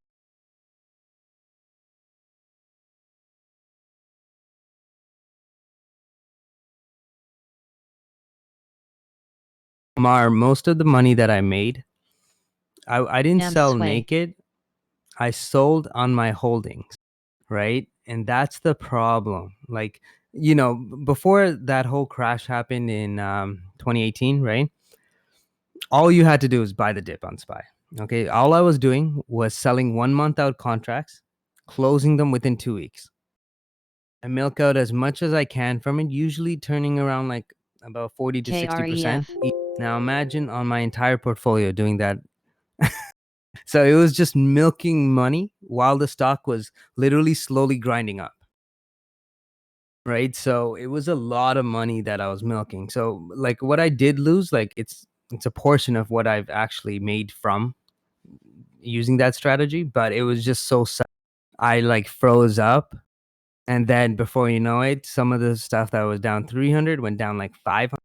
Most of the money that I made, I didn't Damn sell sway. naked. I sold on my holdings, right? And that's the problem. Before that whole crash happened in 2018, right? All you had to do was buy the dip on SPY. Okay. All I was doing was selling 1 month out contracts, closing them within 2 weeks. I milk out as much as I can from it, usually turning around like about 40 to 60%. KREF. Now imagine on my entire portfolio doing that. So it was just milking money while the stock was literally slowly grinding up. Right? So it was a lot of money that I was milking. So like what I did lose, like it's a portion of what I've actually made from using that strategy, but it was just so sad. I like froze up, and then before you know it, some of the stuff that was down 300 went down like 500.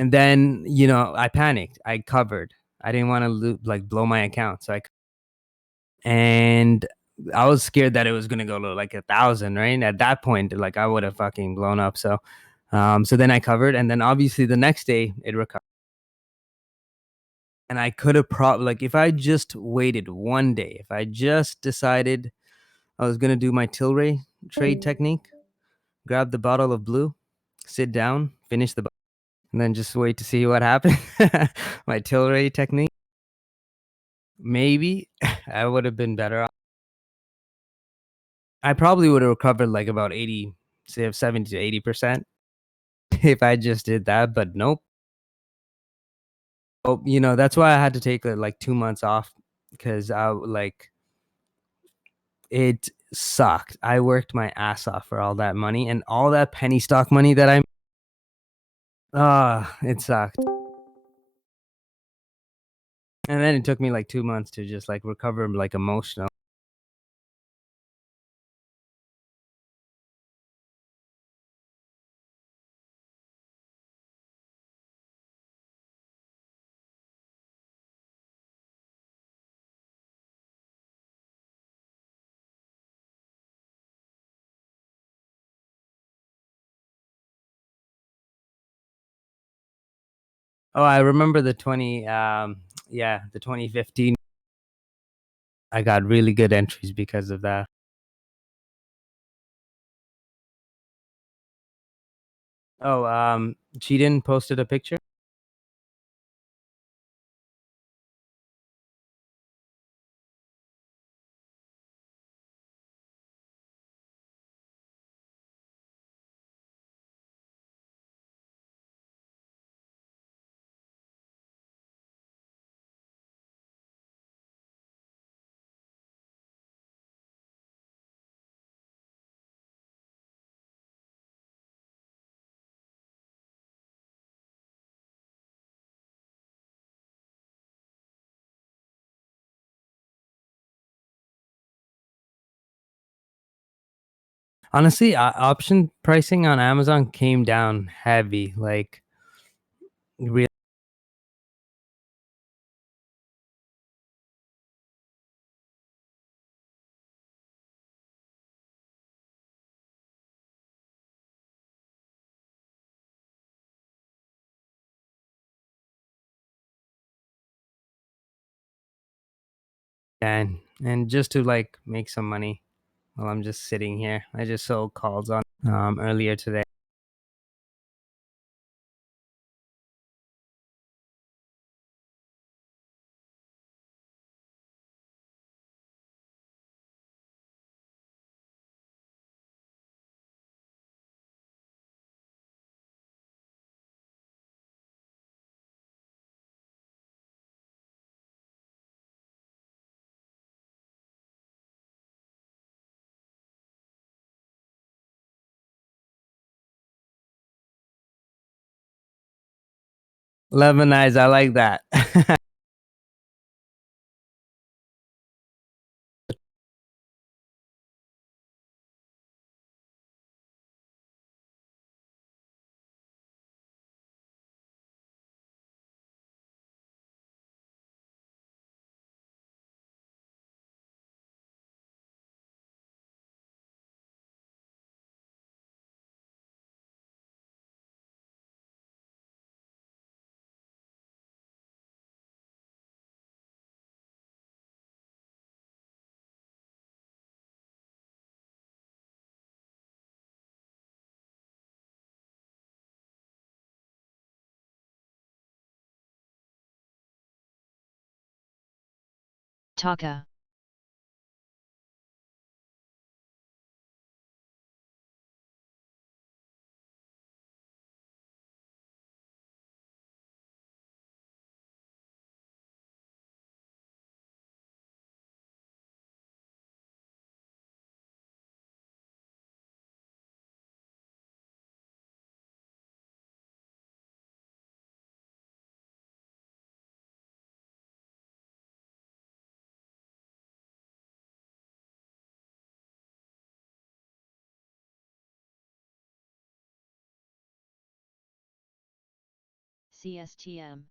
And then, I panicked. I covered. I didn't want to blow my account. And I was scared that it was gonna go to like 1,000, right? At that point, like I would have fucking blown up. So then I covered, and then obviously the next day it recovered. And I could have if I just waited one day, if I just decided I was gonna do my Tilray trade technique, grab the bottle of blue, sit down, finish the and then just wait to see what happened. My Tilray technique. Maybe I would have been better off. I probably would have recovered like about 80, say 70 to 80% if I just did that, but nope. Oh, that's why I had to take like 2 months off, because it sucked. I worked my ass off for all that money, and all that penny stock money that it sucked. And then it took me like 2 months to just like recover like emotional. Oh, I remember the 2015. I got really good entries because of that. Oh, she didn't posted a picture. Honestly, option pricing on Amazon came down heavy. Like, really. And just to like make some money while I'm just sitting here. I just sold calls on earlier today. Lemonize, I like that. Taka. CSTM.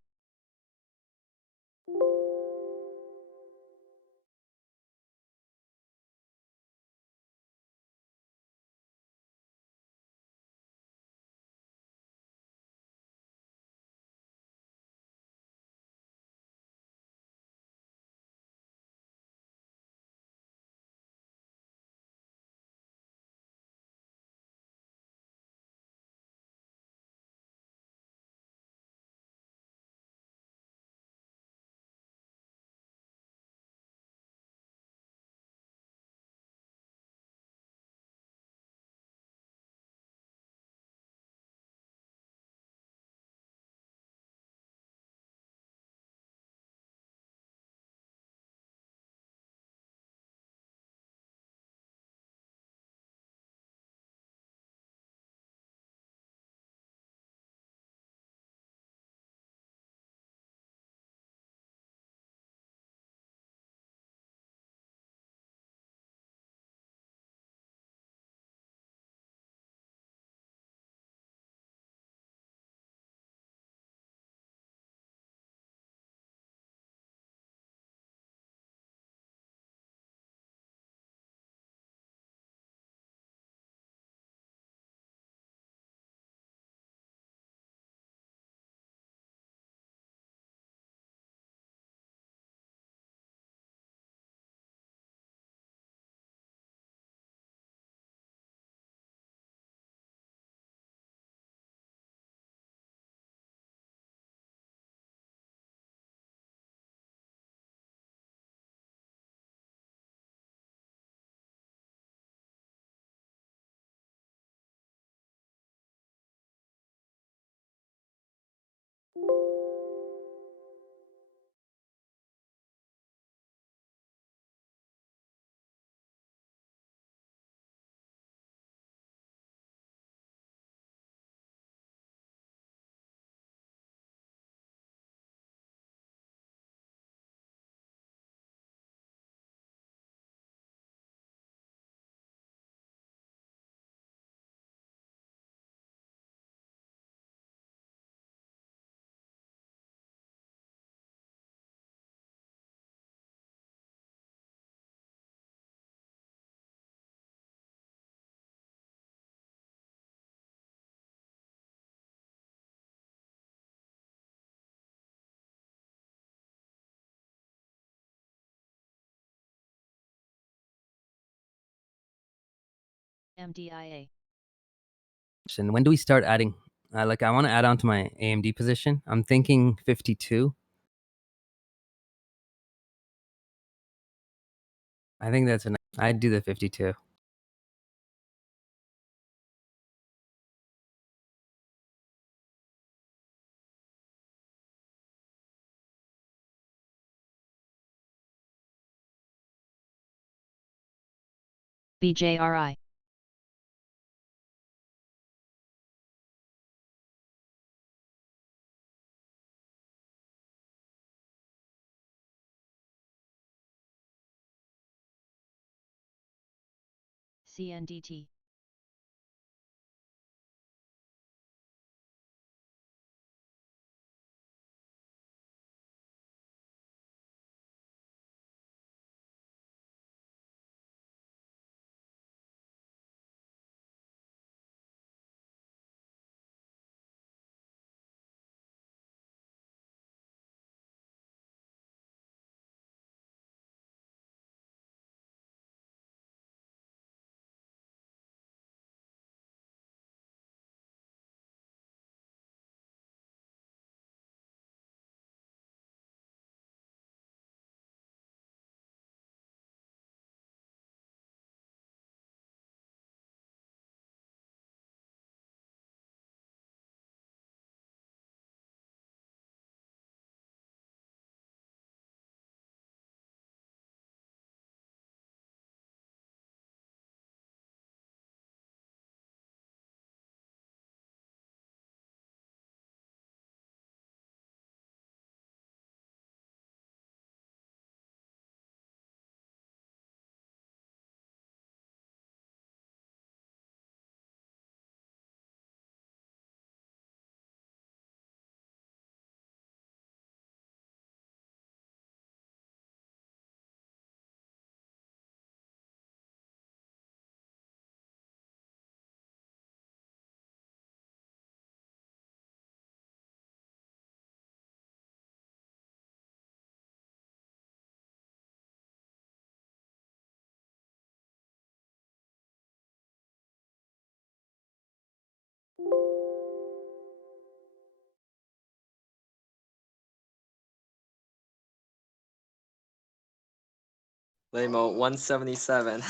MDIA. And when do we start adding? Like, I want to add on to my AMD position. I'm thinking 52. I think that's enough. I'd do the 52. BJRI. CNDT. Laymo 177.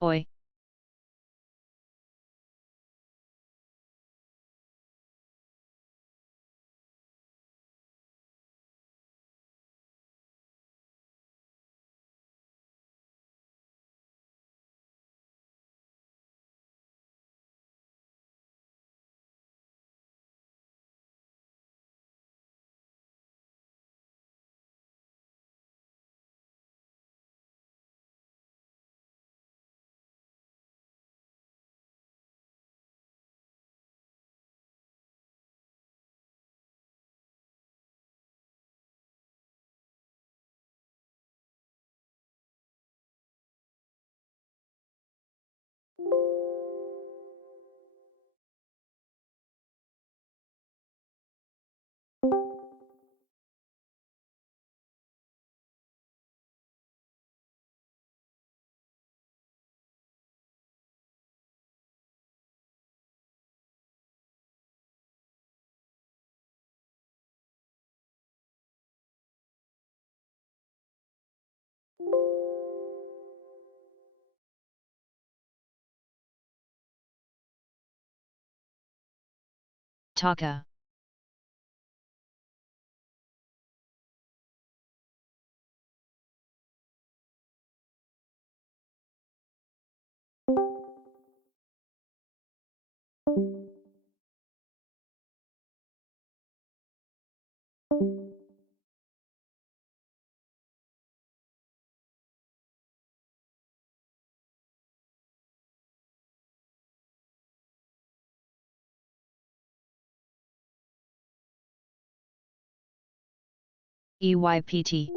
Oi. Taka. EYPT.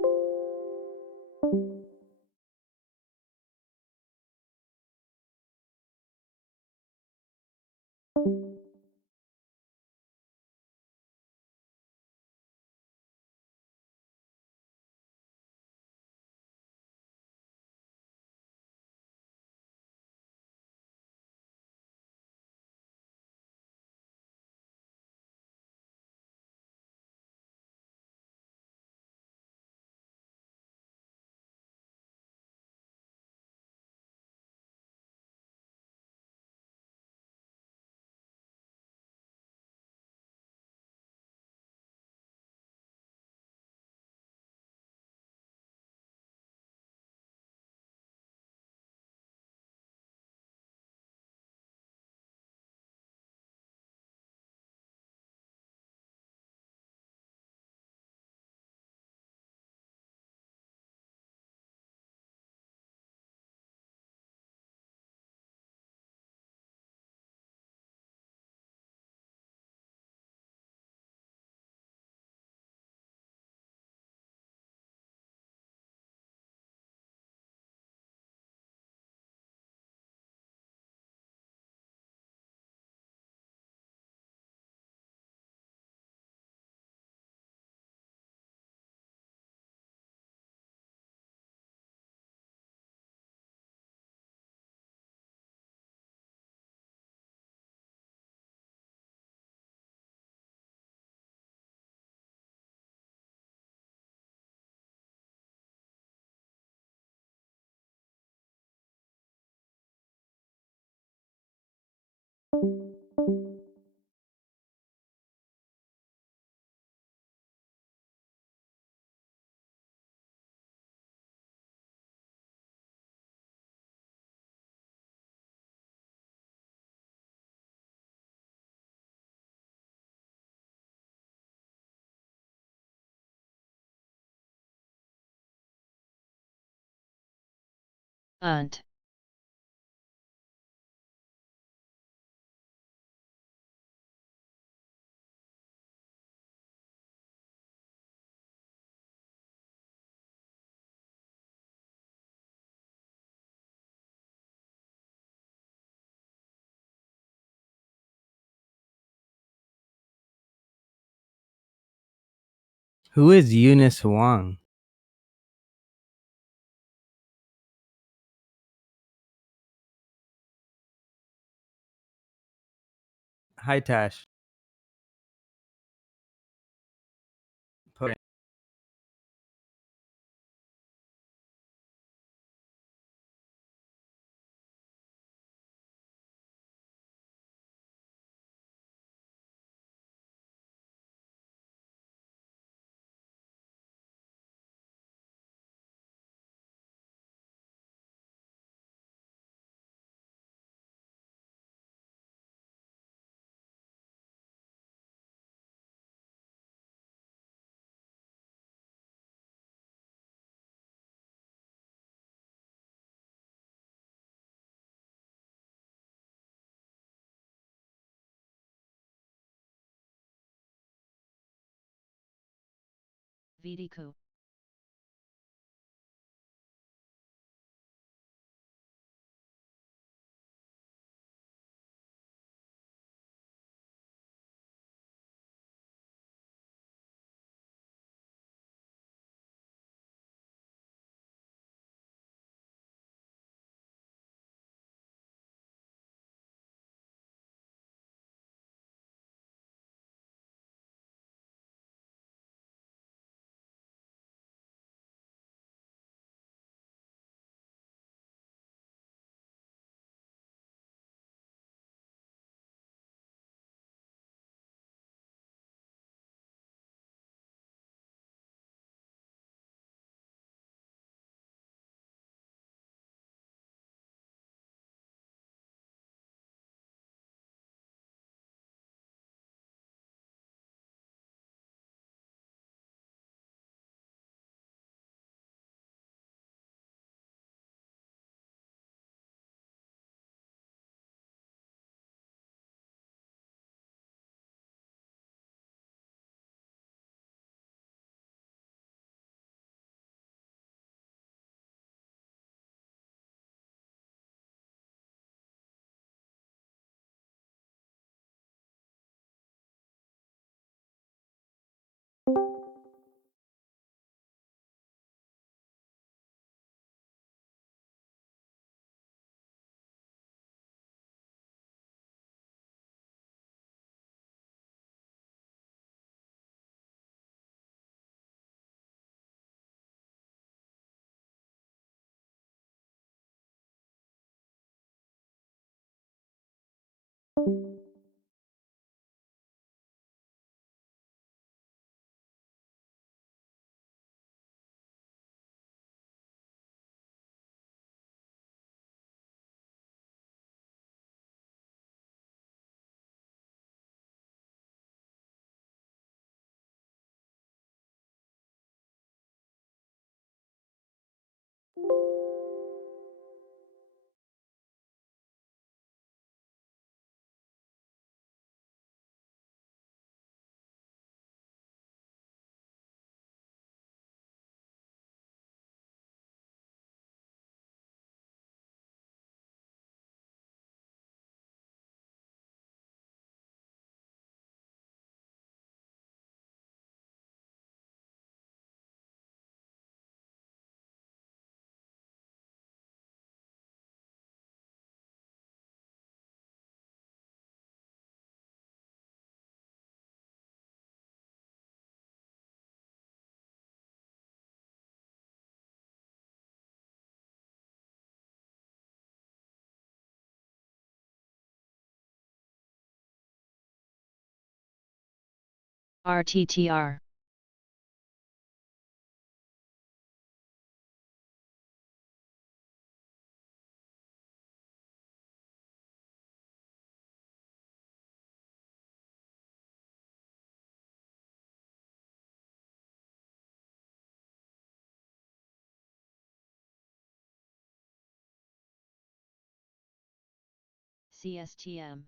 UNT. Who is Eunice Wang? Hi, Tash. VDQ. RTTR. CSTM.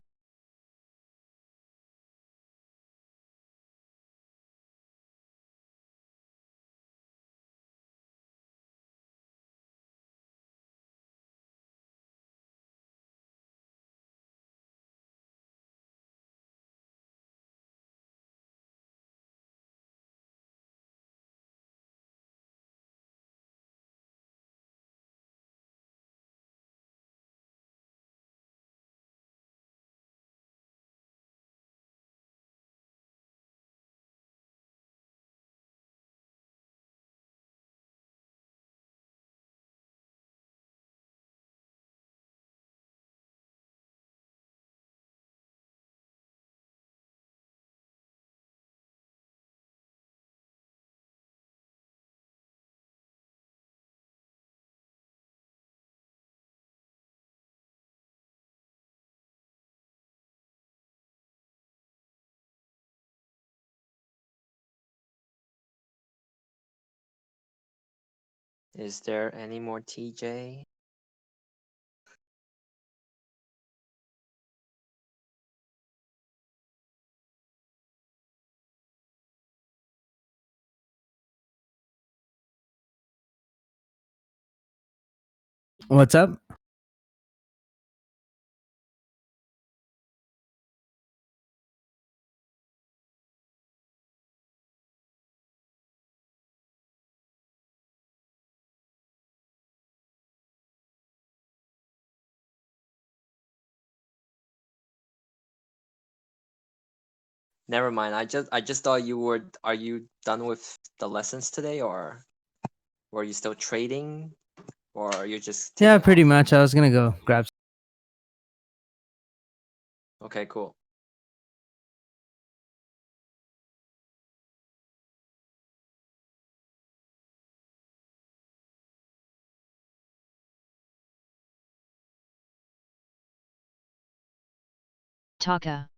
Is there any more TJ? What's up? Never mind. I just thought you were. Are you done with the lessons today, or were you still trading, or are you just Yeah, taking pretty off? much. I was gonna go grab. Okay, cool. Taka.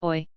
Oi.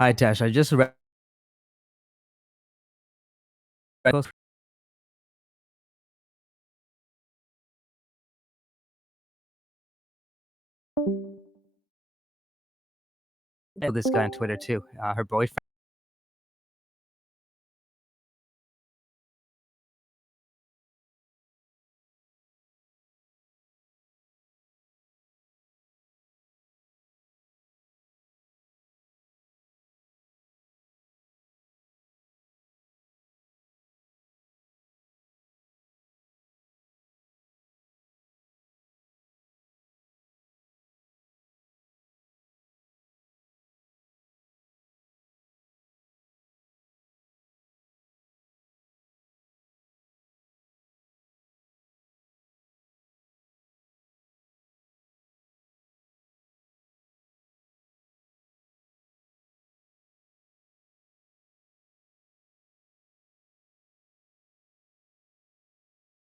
Hi, Tash. I just read. This guy on Twitter too. Her boyfriend.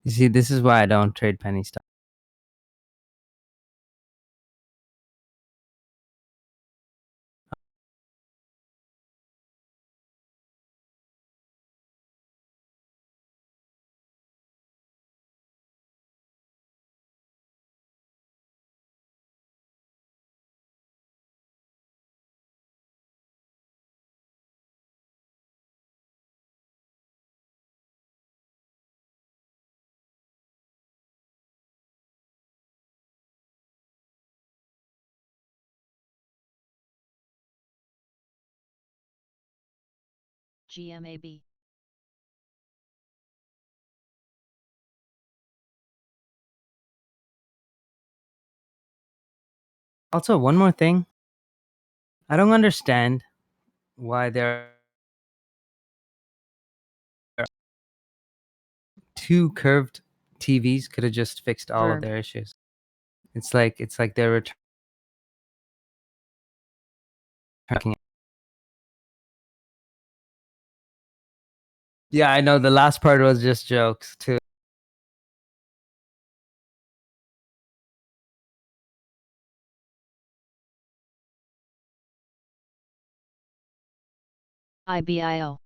You see, this is why I don't trade penny stock. GMAB. Also, one more thing. I don't understand why there are two curved TVs could have just fixed all of Verb. their issues. It's like they're returning. Yeah, I know the last part was just jokes too. IBIO.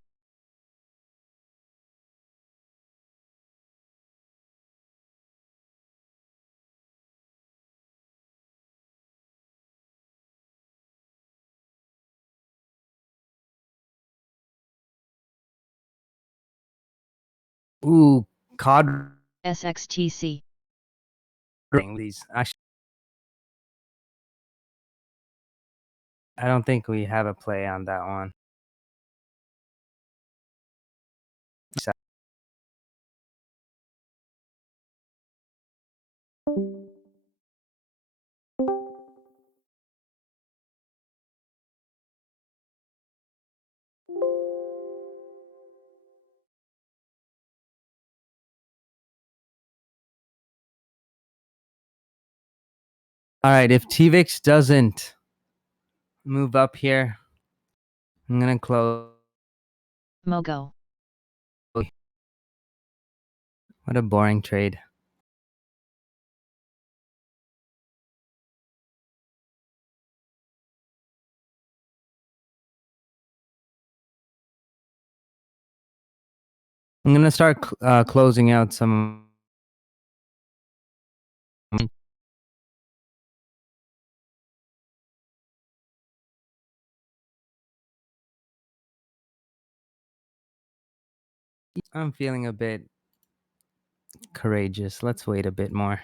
Ooh, COD SXTC. these. Actually, I don't think we have a play on that one. All right, if TVIX doesn't move up here, I'm gonna close. Mogo. What a boring trade. I'm gonna start closing out some. I'm feeling a bit courageous. Let's wait a bit more.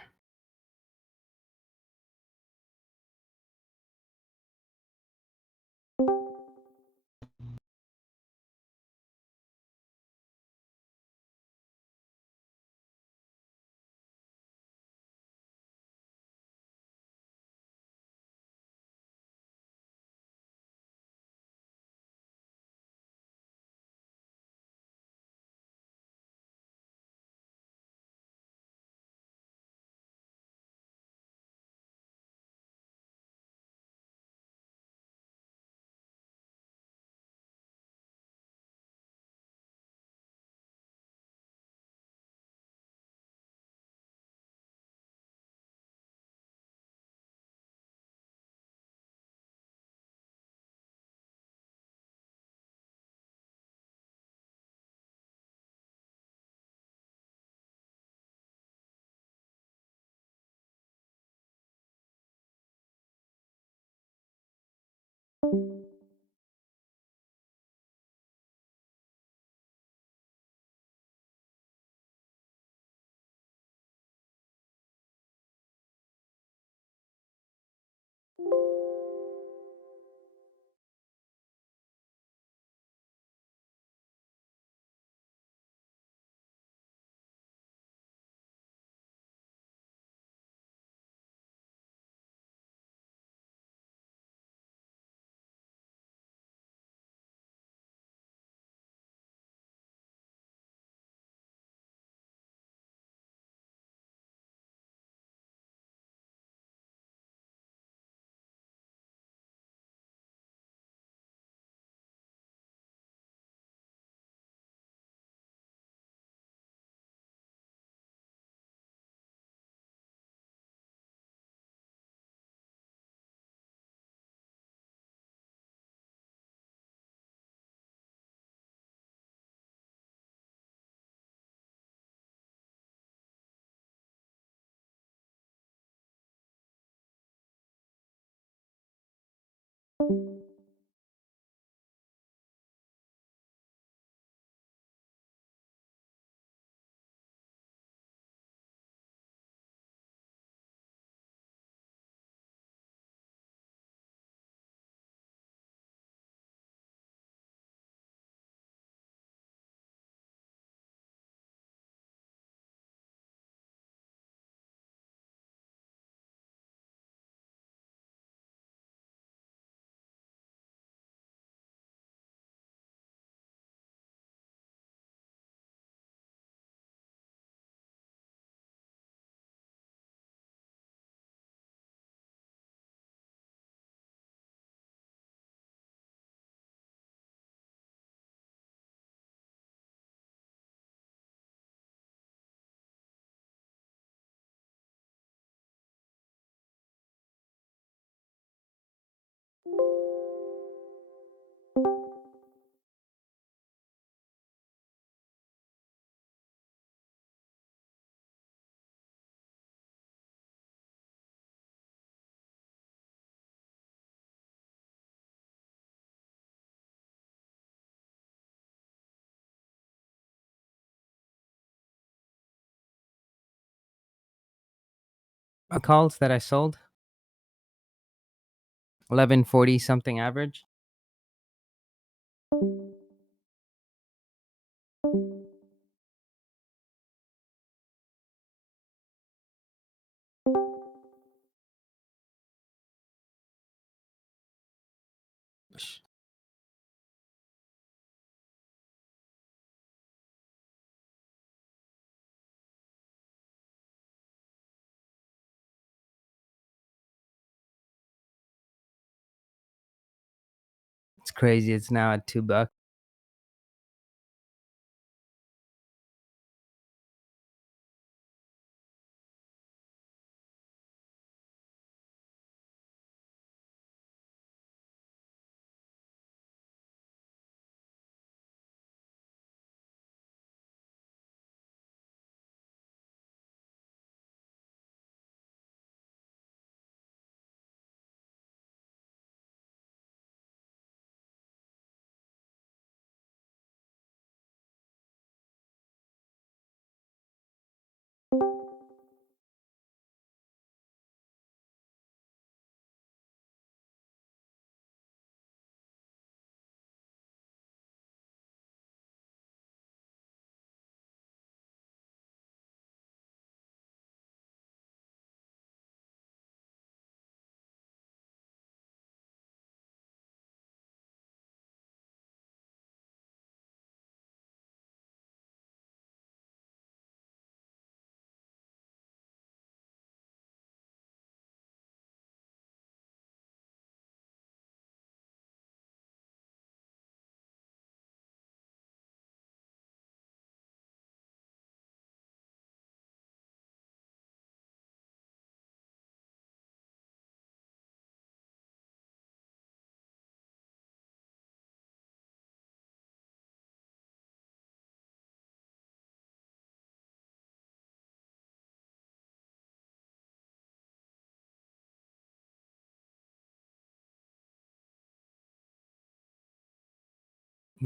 calls that I sold. 1140 something average. It's crazy. It's now at $2.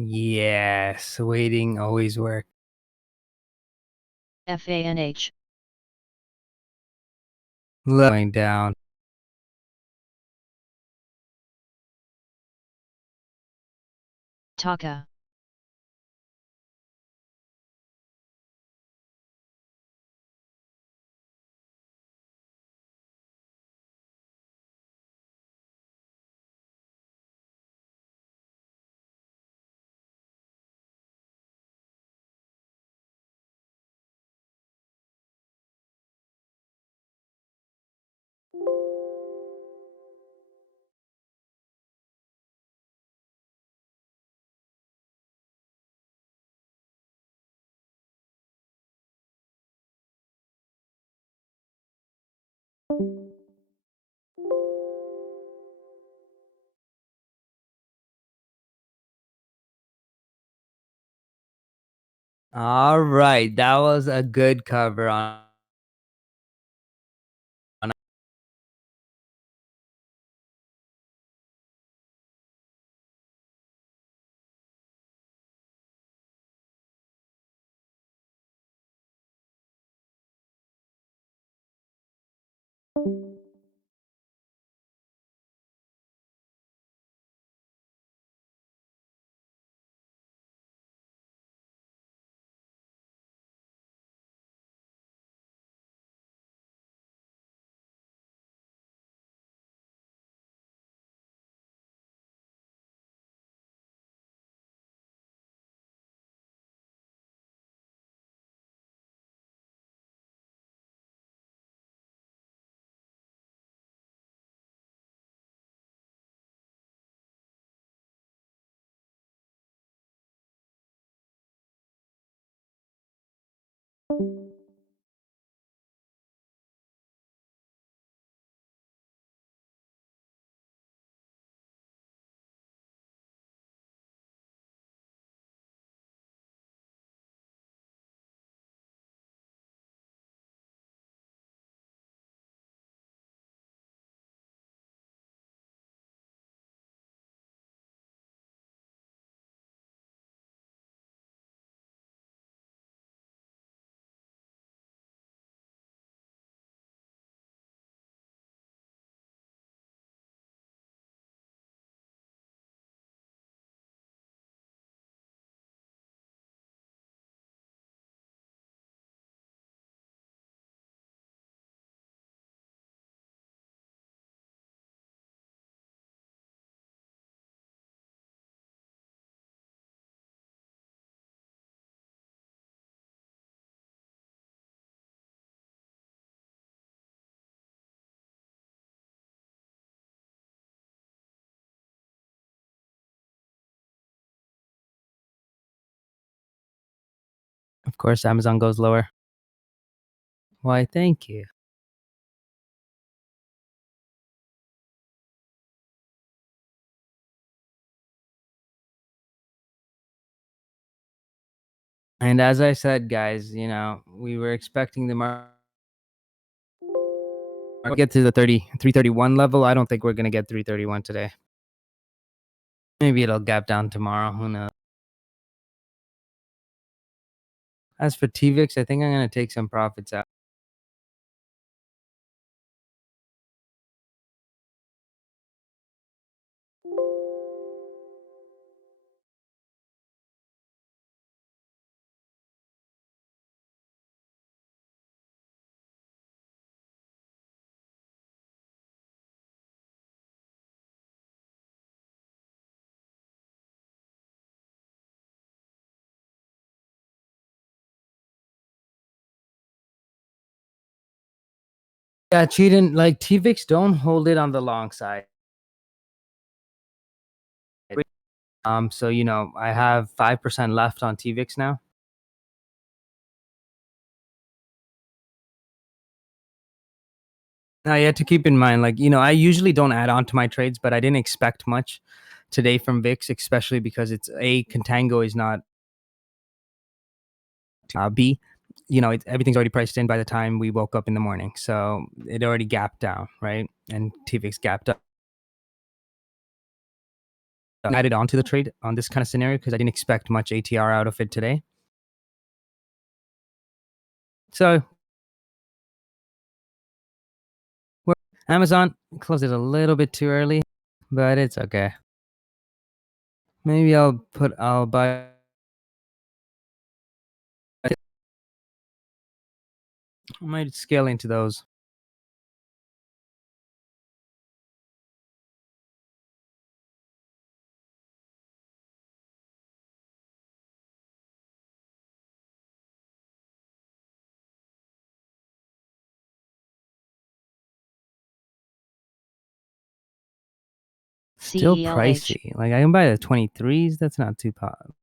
Yes, waiting always works. FANH. Going down. Taka. All right, that was a good cover on Of course, Amazon goes lower. Why, thank you. And as I said, guys, we were expecting the market get to the 331 level. I don't think we're going to get 331 today. Maybe it'll gap down tomorrow. Who knows? As for TVIX, I think I'm going to take some profits out. Yeah, cheating, like TVIX, don't hold it on the long side. So I have 5% left on TVIX now. Now you have to keep in mind, I usually don't add on to my trades, but I didn't expect much today from VIX, especially because contango is not B. Everything's already priced in by the time we woke up in the morning, so it already gapped down, right? And TVIX gapped up. I added on to the trade on this kind of scenario because I didn't expect much ATR out of it today. So Amazon closed it a little bit too early, but it's okay. Maybe I'll buy. I might scale into those. Still CELH. pricey. Like I can buy the 23s. That's not too pop.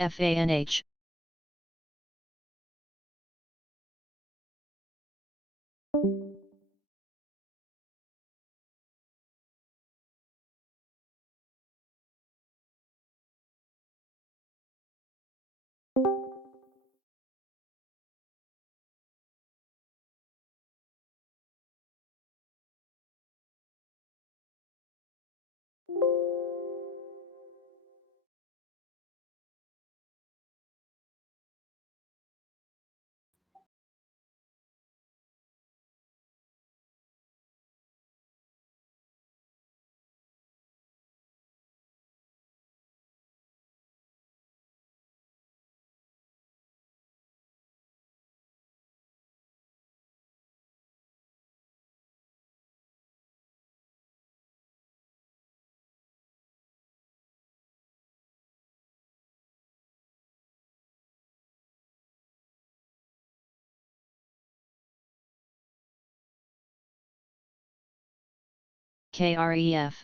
FANH. KREF.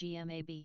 GMAB.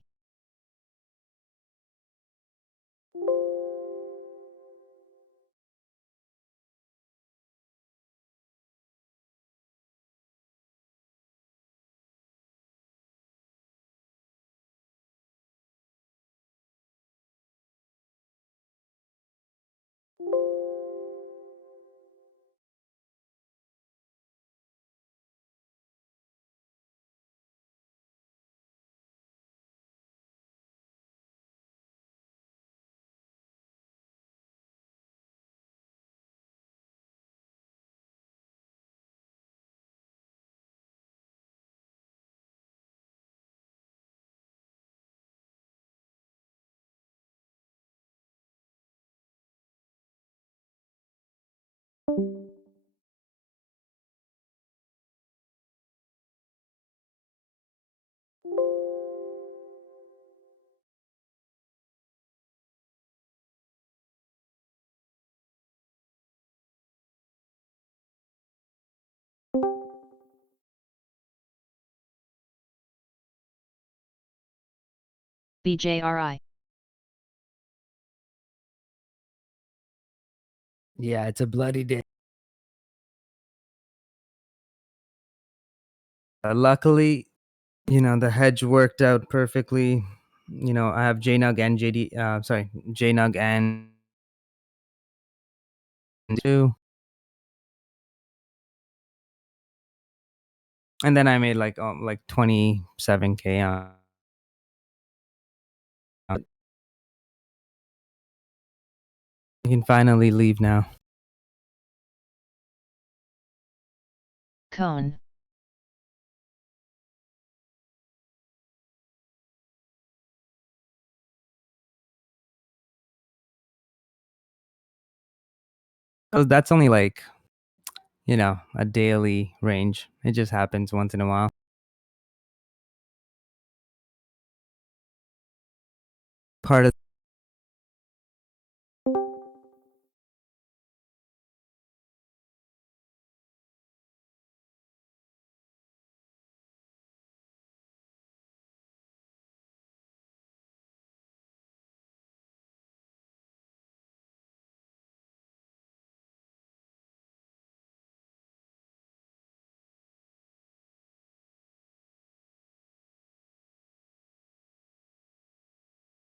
BJRI. Yeah, it's a bloody day. Luckily, the hedge worked out perfectly. I have JNUG and JNUG and 2. And then I made like 27K on. You can finally leave now. Cone. So that's only like, a daily range. It just happens once in a while. Part of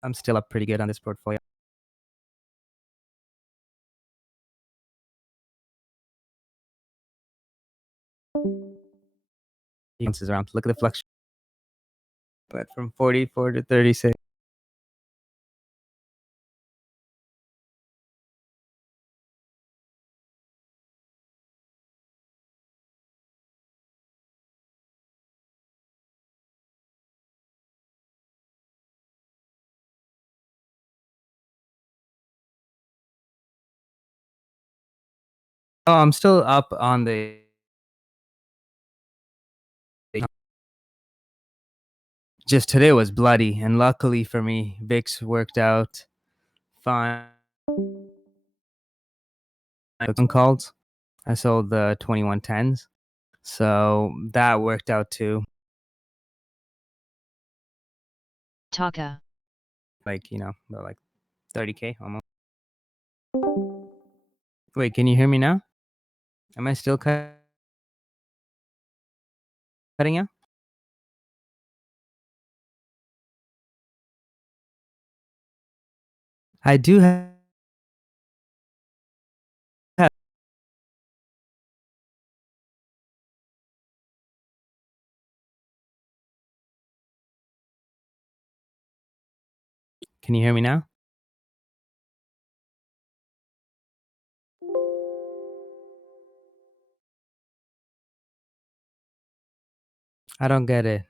I'm still up pretty good on this portfolio. Bounces around. Look at the fluctuation. Went from 44 to 36. Oh, I'm still up on the. Just today was bloody, and luckily for me, VIX worked out fine. Called. I sold the 2110s, so that worked out too. Taka. Like about like 30K almost. Wait, can you hear me now? Am I still cutting out? I do have. Can you hear me now? I don't get it.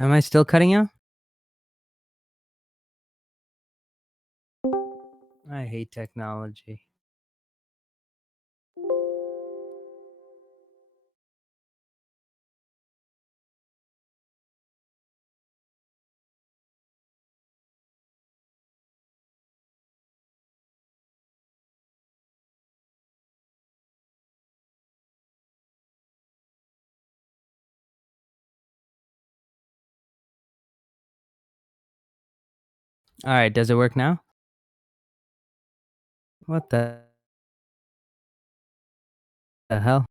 Am I still cutting out? I hate technology. All right, does it work now? What the hell?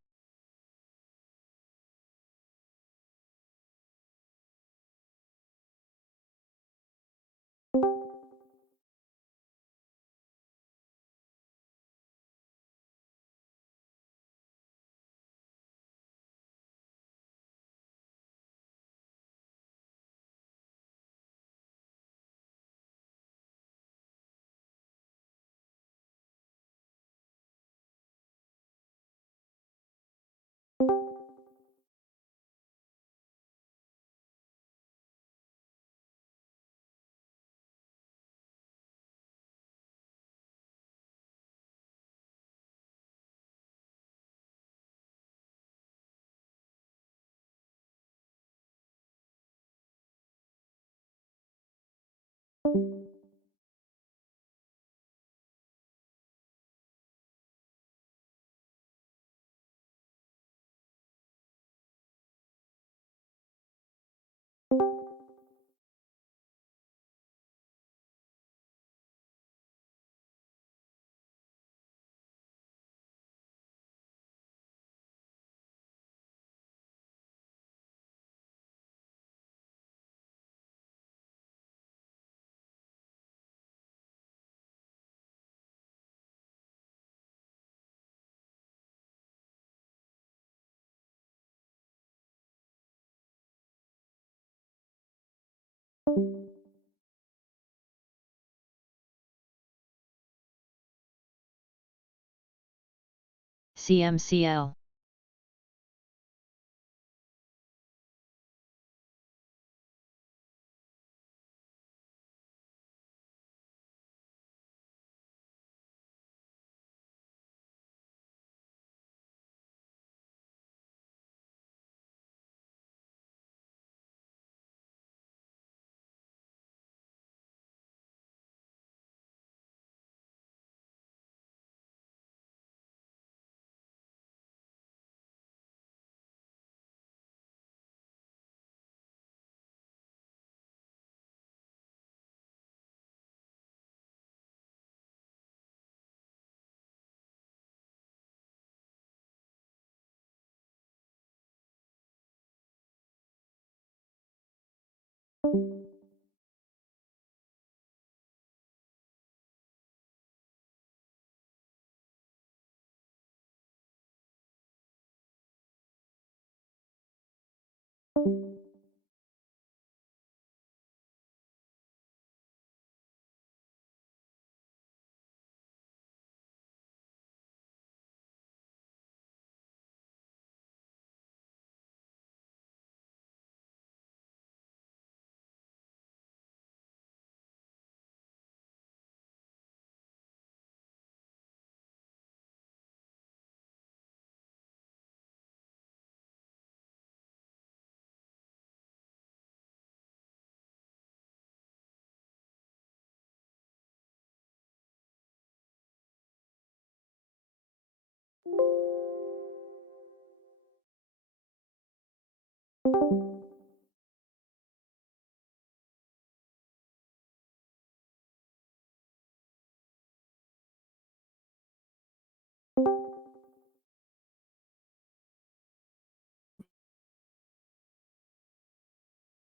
CMCL.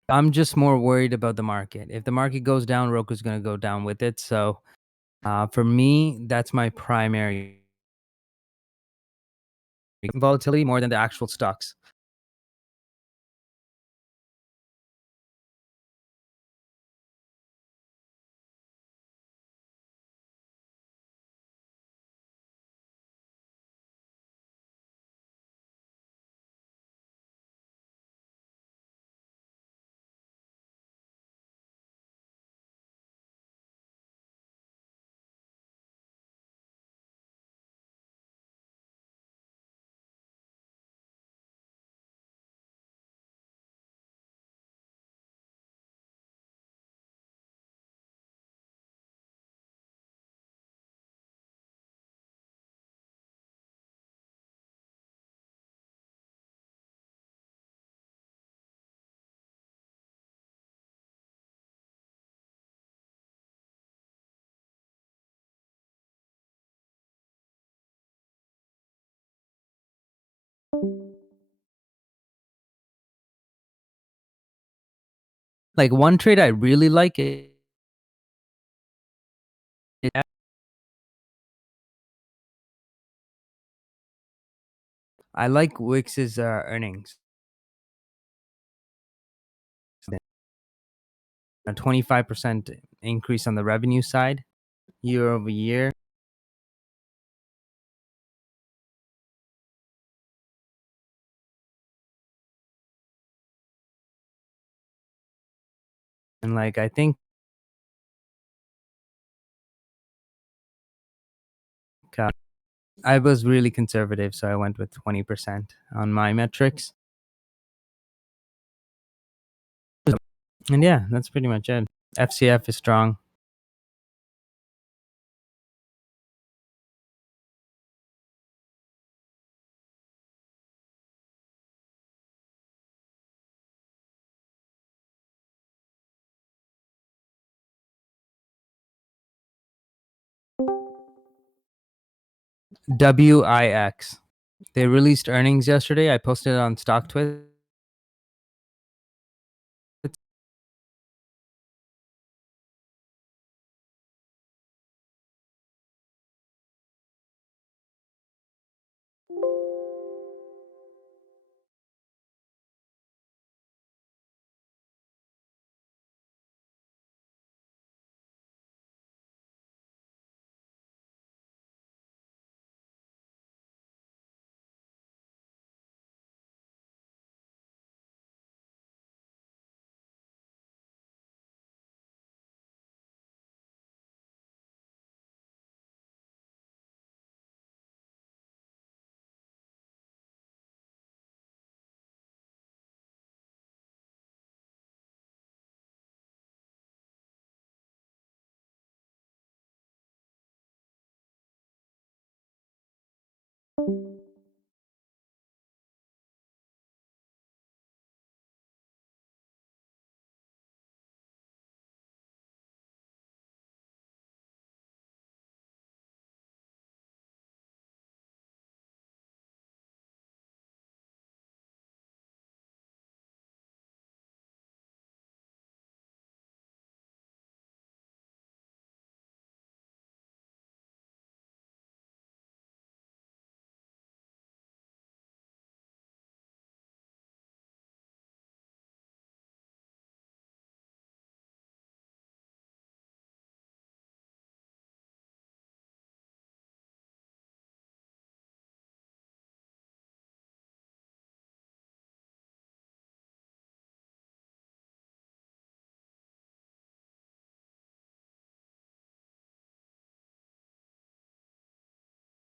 I'm just more worried about the market. If the market goes down, Roku's going to go down with it. So for me, that's my primary volatility more than the actual stocks. Like one trade I really like is I like Wix's earnings. A 25% increase on the revenue side year over year. And like I think I was really conservative, so I went with 20% on my metrics. And yeah, that's pretty much it. FCF is strong. WIX. They released earnings yesterday. I posted it on StockTwit.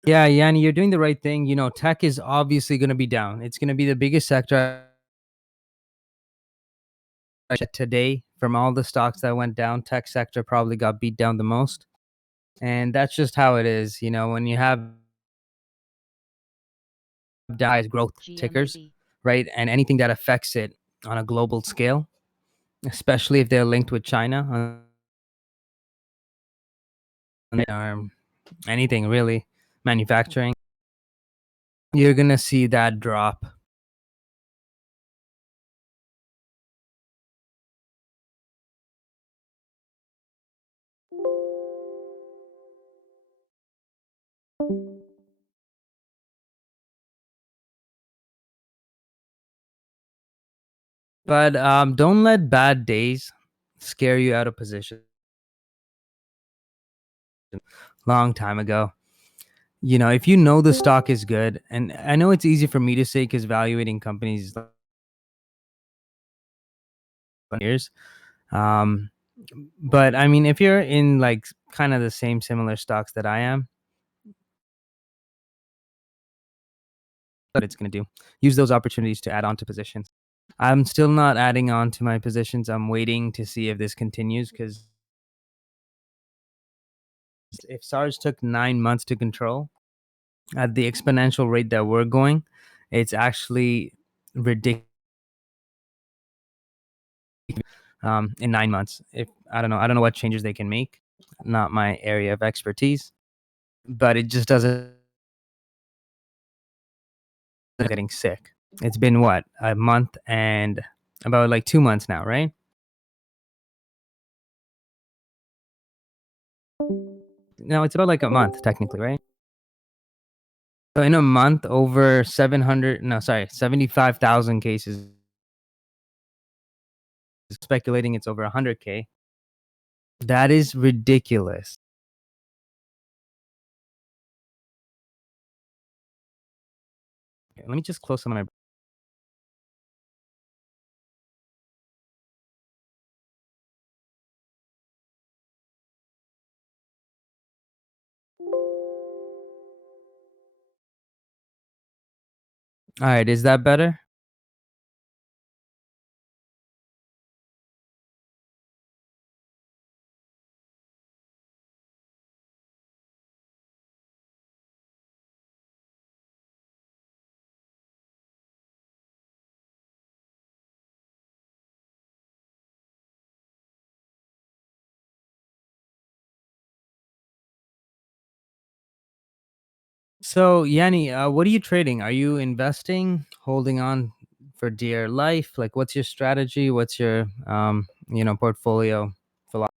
Yeah, Yanni, you're doing the right thing. You know, tech is obviously going to be down. It's going to be the biggest sector today. From all the stocks that went down, tech sector probably got beat down the most. And that's just how it is. You know, when you have highest growth tickers, right? And anything that affects it on a global scale, especially if they're linked with China or anything really, manufacturing, you're going to see that drop. But don't let bad days scare you out of position. Long time ago, you know, if you know the stock is good, and I know it's easy for me to say because valuating companies years, but I mean, if you're in like kind of the same similar stocks that I am, what it's going to do, use those opportunities to add on to positions. I'm still not adding on to my positions. I'm waiting to see if this continues, because if SARS took 9 months to control at the exponential rate that we're going, it's actually ridiculous. In 9 months, if I don't know what changes they can make. Not my area of expertise, but it just doesn't getting sick. It's been what, a month and about like 2 months now, right? No, it's about like a month technically, right? So in a month, over 75,000 cases. Speculating it's over 100K. That is ridiculous. Okay, let me just close some of my. All right, is that better? So, Yanni, what are you trading? Are you investing, holding on for dear life? Like, what's your strategy? What's your, portfolio philosophy?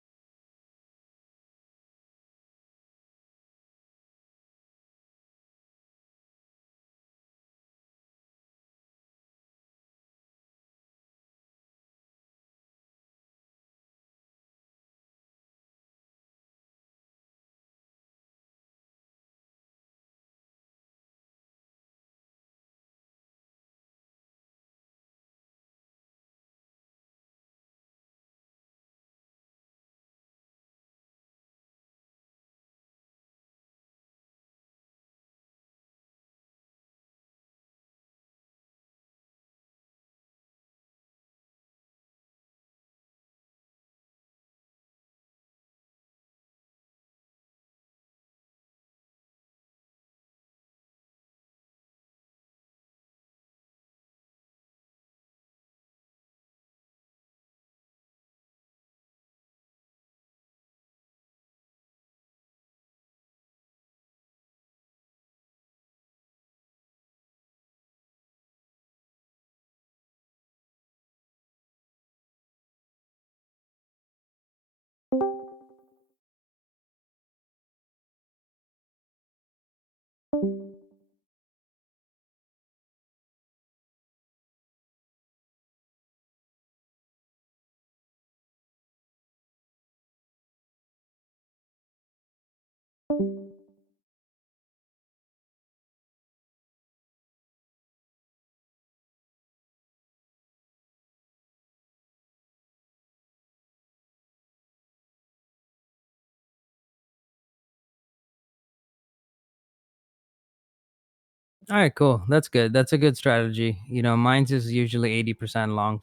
All right, cool. That's good. That's a good strategy. Mine's is usually 80% long.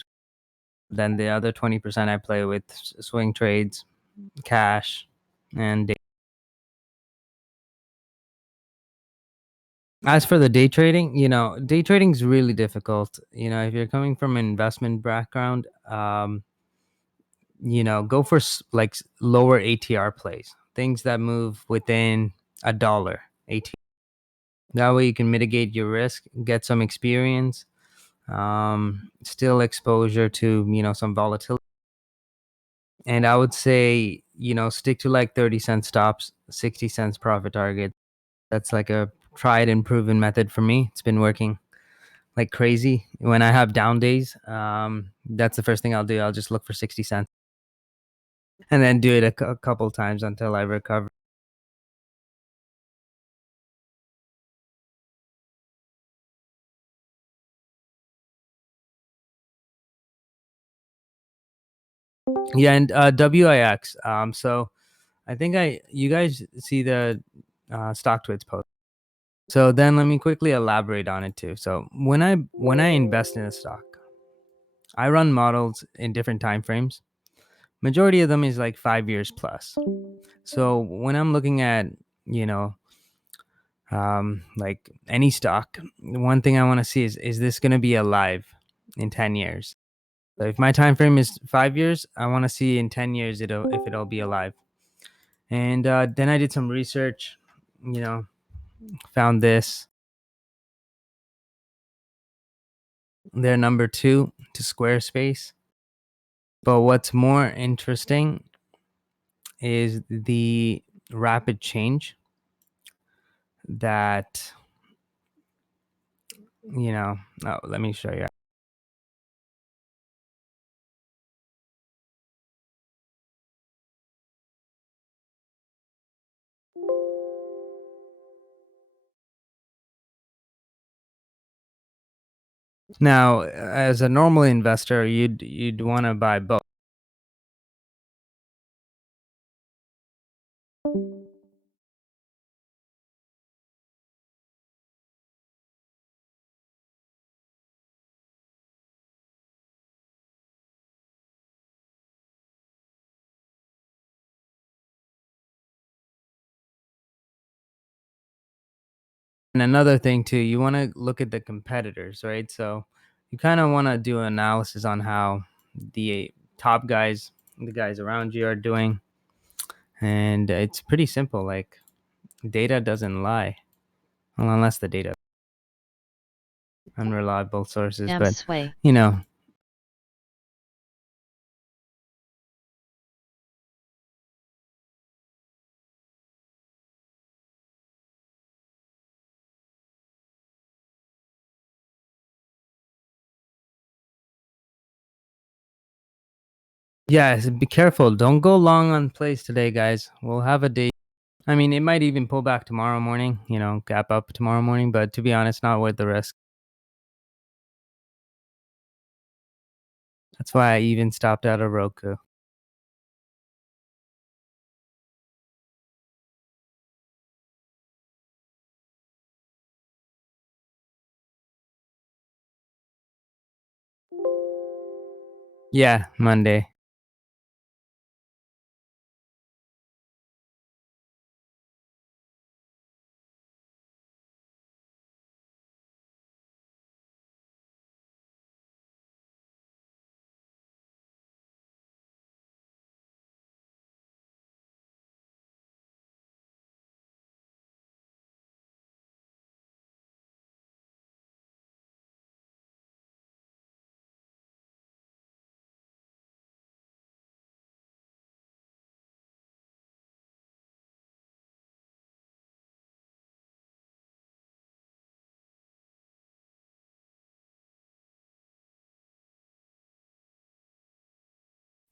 Then the other 20% I play with swing trades, cash, and day. As for the day trading, day trading is really difficult. If you're coming from an investment background, go for like lower ATR plays, things that move within $1 ATR. That way you can mitigate your risk, get some experience, still exposure to some volatility. And I would say stick to like 30-cent stops, 60 cents profit target. That's like a tried and proven method for me. It's been working like crazy. When I have down days, that's the first thing I'll do. I'll just look for 60 cents and then do it a couple times until I recover. Yeah, and WIX. So I think you guys see the StockTwits post. So then let me quickly elaborate on it too. So when I invest in a stock, I run models in different time frames. Majority of them is like 5 years plus. So when I'm looking at like any stock, one thing I want to see is this going to be alive in 10 years? So if my time frame is 5 years, I want to see in 10 years if it'll be alive. And then I did some research, found this. They're number 2 to Squarespace. But what's more interesting is the rapid change that, let me show you. Now, as a normal investor, you'd want to buy both. And another thing too, you want to look at the competitors, right? So you kind of want to do analysis on how the top guys, the guys around you are doing. And it's pretty simple. Like, data doesn't lie. Well, unless the data unreliable sources, Damn but sway. you know, yeah, so be careful. Don't go long on plays today, guys. We'll have a day. I mean, it might even pull back tomorrow morning, gap up tomorrow morning, but to be honest, not worth the risk. That's why I even stopped out of Roku. Yeah, Monday.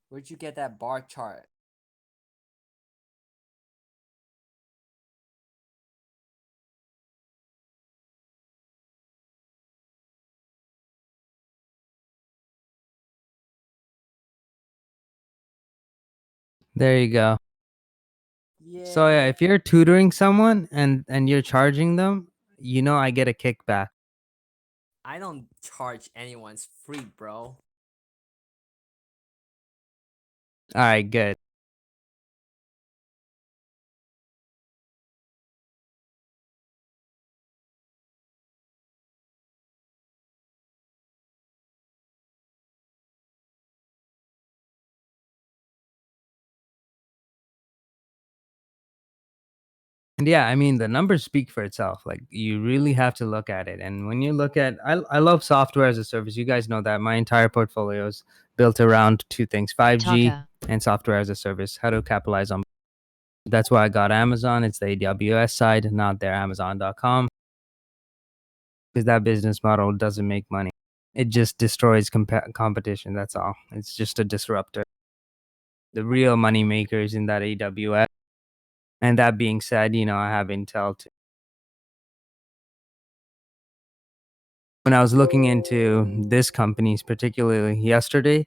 Where'd you get that bar chart? There you go. Yeah. So yeah, if you're tutoring someone and you're charging them, I get a kickback. I don't charge anyone's free, bro. All right, good. And yeah, I mean, the numbers speak for itself. Like, you really have to look at it. And when you look at, I love software as a service. You guys know that my entire portfolio is built around two things: 5G Taka. and software as a service. How to capitalize on. That's why I got Amazon. It's the AWS side, not their Amazon.com, because that business model doesn't make money. It just destroys competition. That's all. It's just a disruptor. The real money makers in that AWS. And that being said, I have Intel too. When I was looking into this company's, particularly yesterday,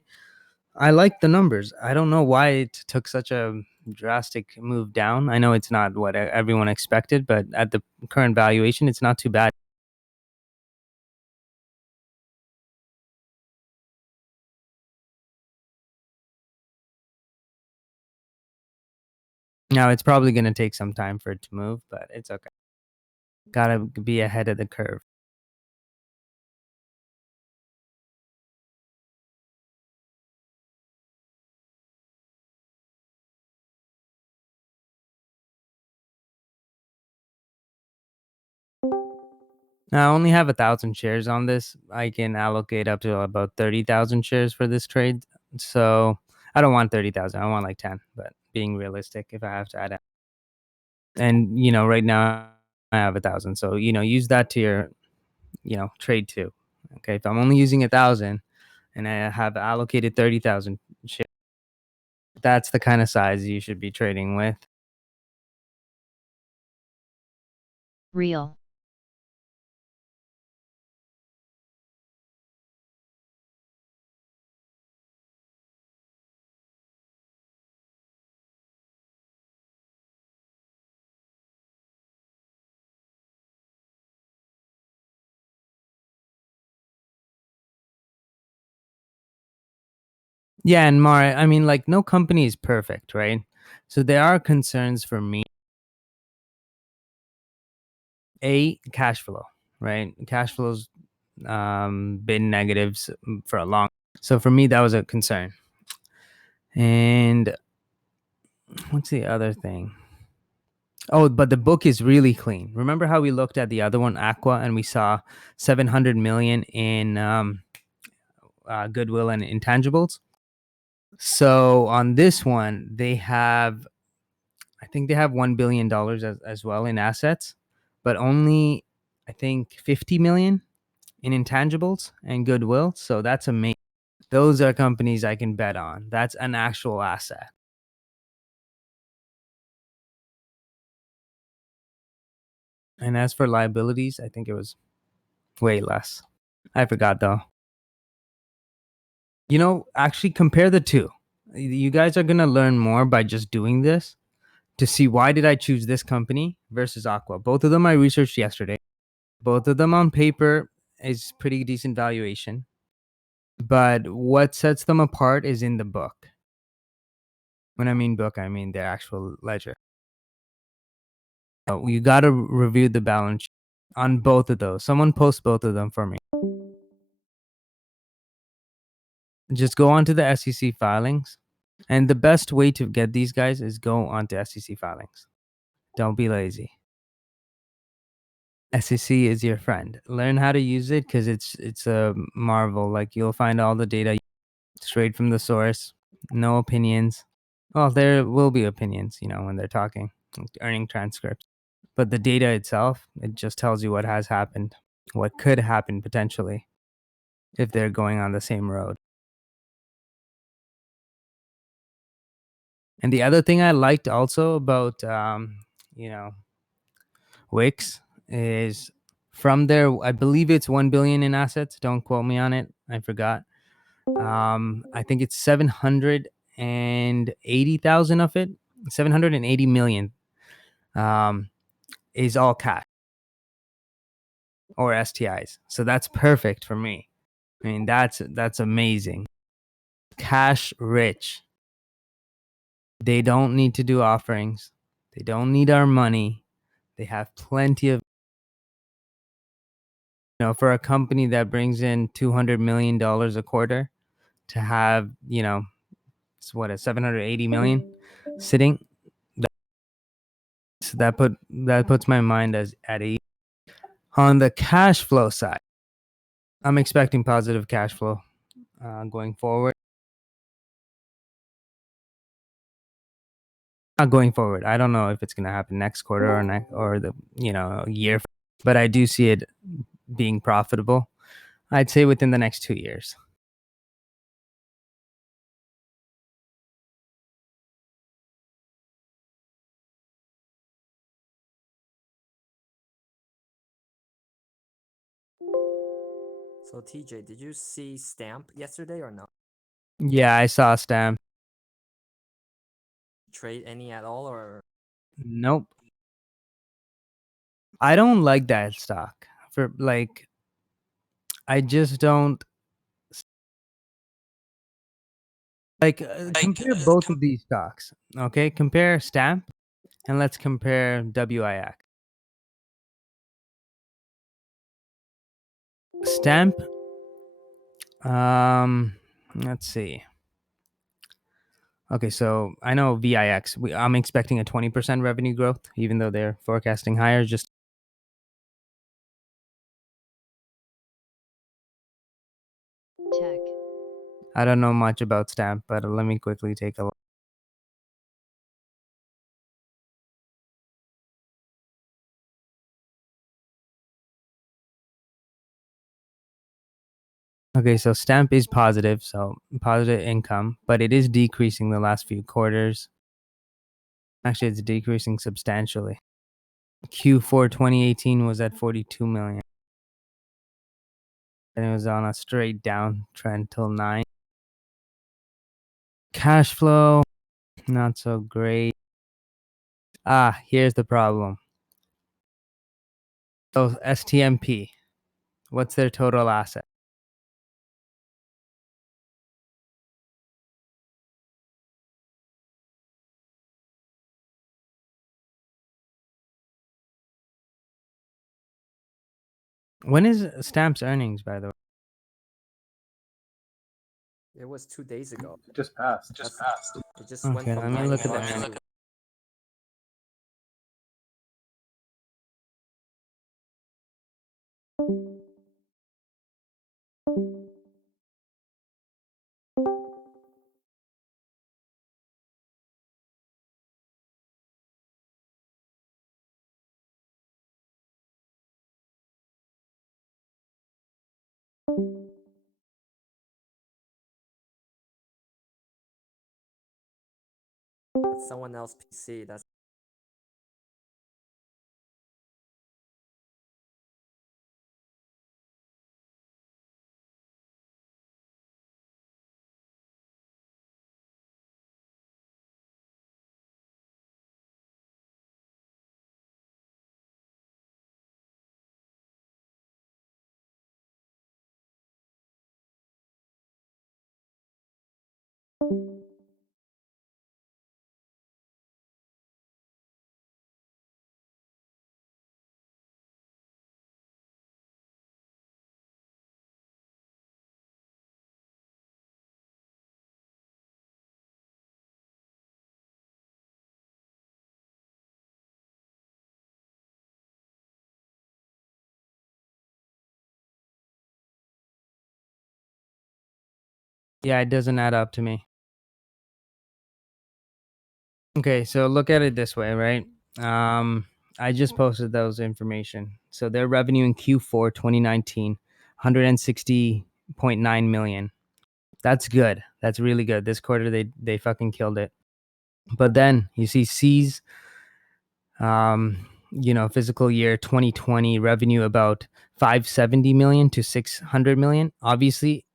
I liked the numbers. I don't know why it took such a drastic move down. I know it's not what everyone expected, but at the current valuation, it's not too bad. Now, it's probably going to take some time for it to move, but it's okay. Gotta be ahead of the curve. I only have 1,000 shares on this. I can allocate up to about 30,000 shares for this trade. So I don't want 30,000. I want like 10, but being realistic, if I have to add it. And, right now I have 1,000. So, use that to your, trade too. Okay. If I'm only using 1,000 and I have allocated 30,000 shares, that's the kind of size you should be trading with. Real. Yeah, and Mara, I mean, like, no company is perfect, right? So there are concerns for me. Cash flow, right? Cash flow's been negatives for a long. So for me, that was a concern. And what's the other thing? Oh, but the book is really clean. Remember how we looked at the other one, Aqua, and we saw 700 million in goodwill and intangibles. So on this one, I think they have $1 billion as well in assets, but only, I think, 50 million in intangibles and goodwill. So that's amazing. Those are companies I can bet on. That's an actual asset. And as for liabilities, I think it was way less. I forgot though. Actually compare the two. You guys are going to learn more by just doing this to see why did I choose this company versus Aqua. Both of them I researched yesterday. Both of them on paper is pretty decent valuation. But what sets them apart is in the book. When I mean book, I mean their actual ledger. You got to review the balance sheet on both of those. Someone post both of them for me. Just go onto the SEC filings. And the best way to get these guys is go onto SEC filings. Don't be lazy. SEC is your friend. Learn how to use it because it's a marvel. Like, you'll find all the data straight from the source. No opinions. Well, there will be opinions, when they're talking, earning transcripts. But the data itself, it just tells you what has happened, what could happen potentially if they're going on the same road. And the other thing I liked also about, Wix is from there, I believe it's 1 billion in assets. Don't quote me on it. I forgot. I think it's 780,000 of it. 780 million is all cash or STIs. So that's perfect for me. I mean, that's amazing. Cash rich. They don't need to do offerings. They don't need our money. They have plenty of, for a company that brings in $200 million a quarter to have, it's what, a 780 million sitting. So that puts my mind at ease. On the cash flow side, I'm expecting positive cash flow going forward. Not going forward. I don't know if it's going to happen next quarter or the year, but I do see it being profitable. I'd say within the next 2 years. So TJ, did you see Stamp yesterday or not? Yeah, I saw Stamp. Trade any at all or? Nope. I don't like that stock. I just don't compare both of these stocks. Okay, compare Stamp and let's compare WIX. Stamp. Let's see. Okay, so I know VIX. I'm expecting a 20% revenue growth, even though they're forecasting higher. Just I don't know much about Stamp, but let me quickly take a look. Okay, so Stamp is positive, so positive income, but it is decreasing the last few quarters. Actually, it's decreasing substantially. Q4 2018 was at 42 million. And it was on a straight downtrend till 9. Cash flow, not so great. Here's the problem. So STMP, what's their total asset? When is Stamp's earnings, by the way? It was 2 days ago. It just passed. It just went Okay, from let me look at 91 that. to someone else PC. That's Yeah, it doesn't add up to me. Okay, so look at it this way, right? I just posted those information. So their revenue in Q4 2019, 160.9 million. That's good. That's really good. This quarter they fucking killed it. But then you see C's fiscal year 2020 revenue about 570 million to 600 million. Obviously,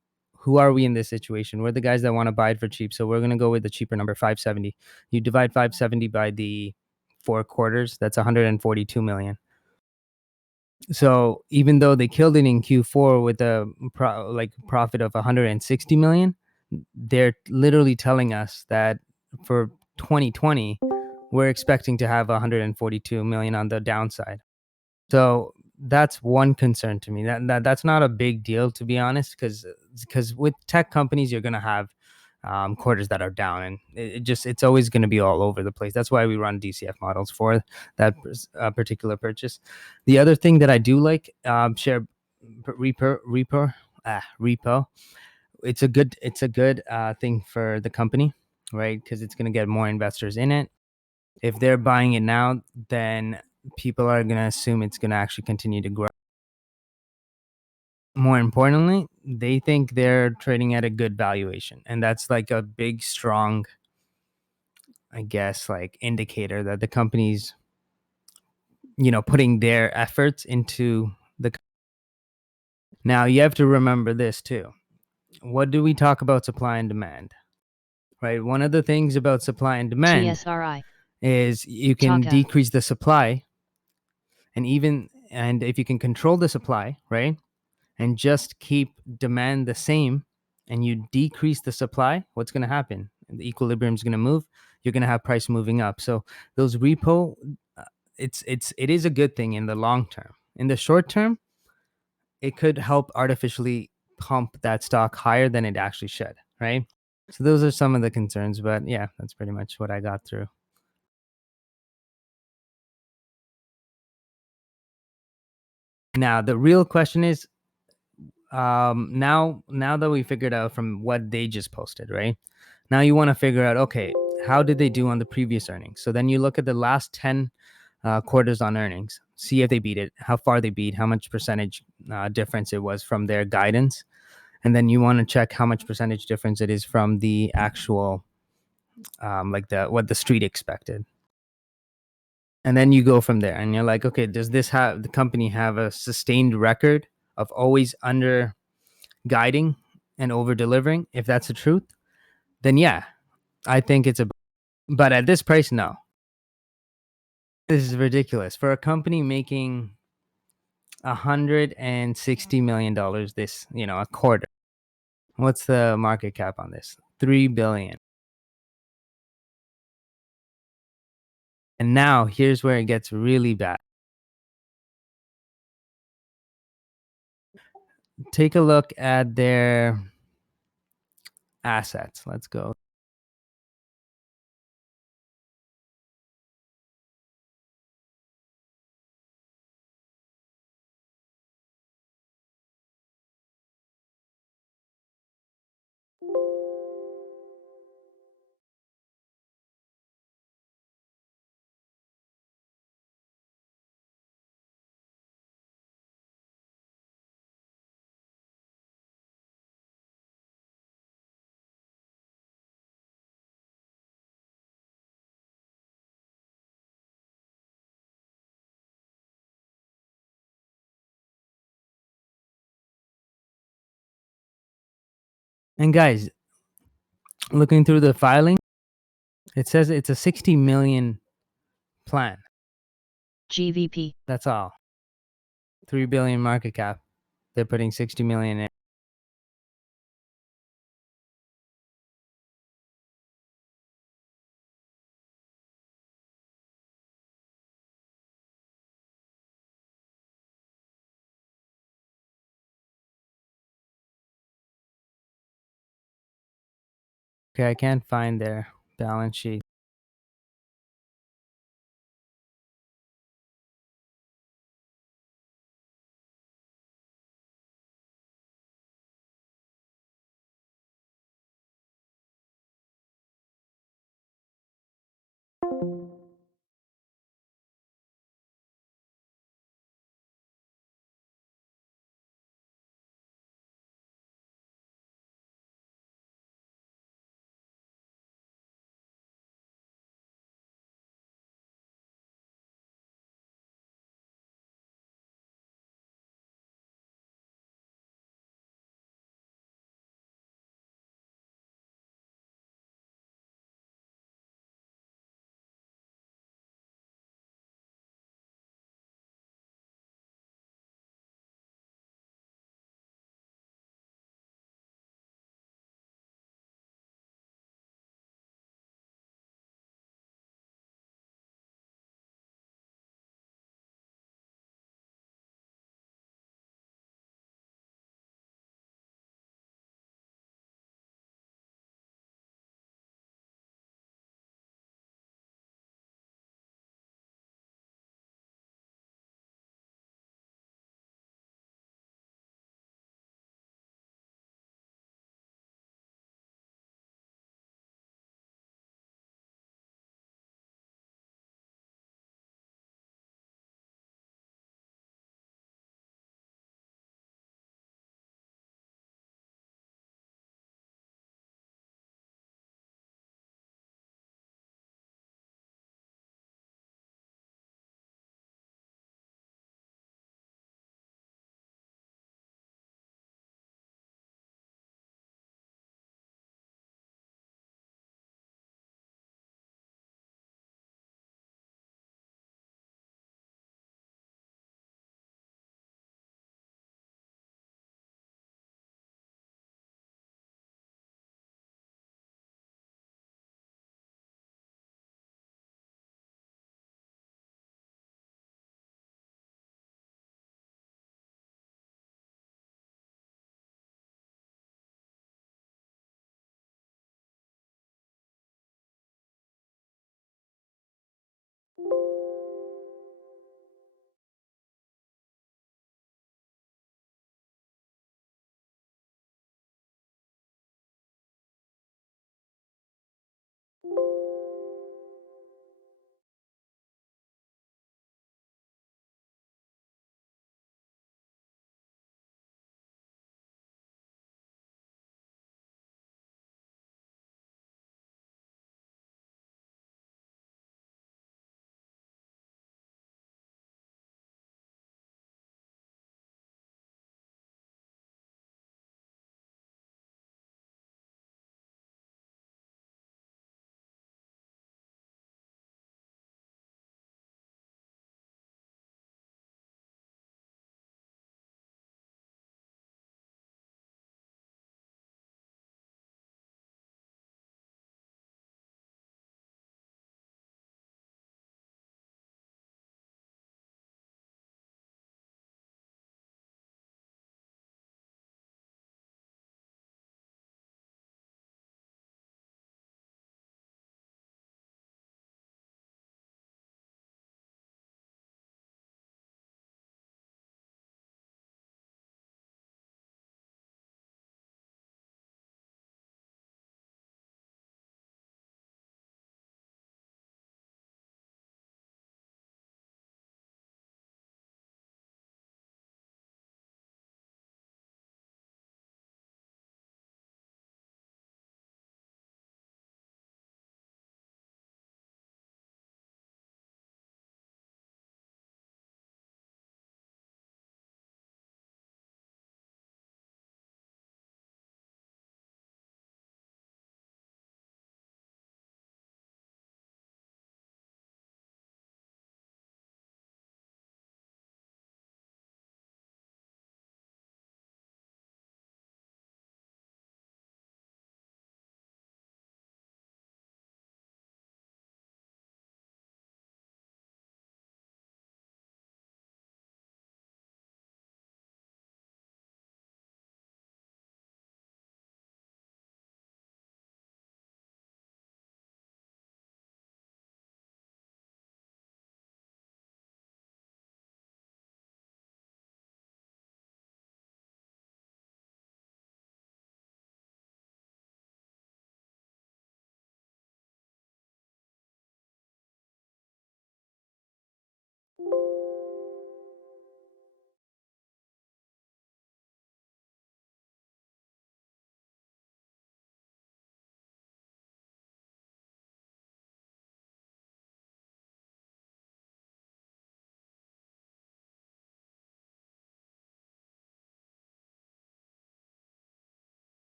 who are we in this situation? We're the guys that want to buy it for cheap. So we're going to go with the cheaper number, 570. You divide 570 by the 4 quarters, that's 142 million. So even though they killed it in Q4 with a profit of 160 million, they're literally telling us that for 2020, we're expecting to have 142 million on the downside. So that's one concern to me. That's not a big deal, to be honest, because with tech companies, you're going to have quarters that are down, and it's always going to be all over the place. That's why we run DCF models for that particular purchase. The other thing that I do like, share repo. It's a good thing for the company, right? Because it's going to get more investors in it. If they're buying it now, then people are going to assume it's going to actually continue to grow. More importantly, they think they're trading at a good valuation. And that's like a big, strong, I guess, like indicator that the company's, putting their efforts into the. Now, you have to remember this too. What do we talk about supply and demand? Right? One of the things about supply and demand GSRI. is you can Taka. decrease the supply, and if you can control the supply, right, and just keep demand the same, and you decrease the supply, what's going to happen? The equilibrium is going to move. You're going to have price moving up. So those repo, it is a good thing in the long term. In the short term, it could help artificially pump that stock higher than it actually should, right? So those are some of the concerns, but yeah, that's pretty much what I got through. Now, the real question is, now that we figured out from what they just posted, right? Now you want to figure out, okay, how did they do on the previous earnings? So then you look at the last 10 quarters on earnings, see if they beat it, how far they beat, how much percentage difference it was from their guidance. And then you want to check how much percentage difference it is from the actual, like what the street expected. And then you go from there and you're like, okay, does the company have a sustained record of always under guiding and over delivering? If that's the truth, then yeah, I think it's but at this price, no. This is ridiculous for a company making $160 million this, a quarter. What's the market cap on this? $3 billion. And now here's where it gets really bad. Take a look at their assets. Let's go. And guys, looking through the filing, it says it's a 60 million plan. GVP. That's all. 3 billion market cap. They're putting 60 million in. Okay, I can't find their balance sheet.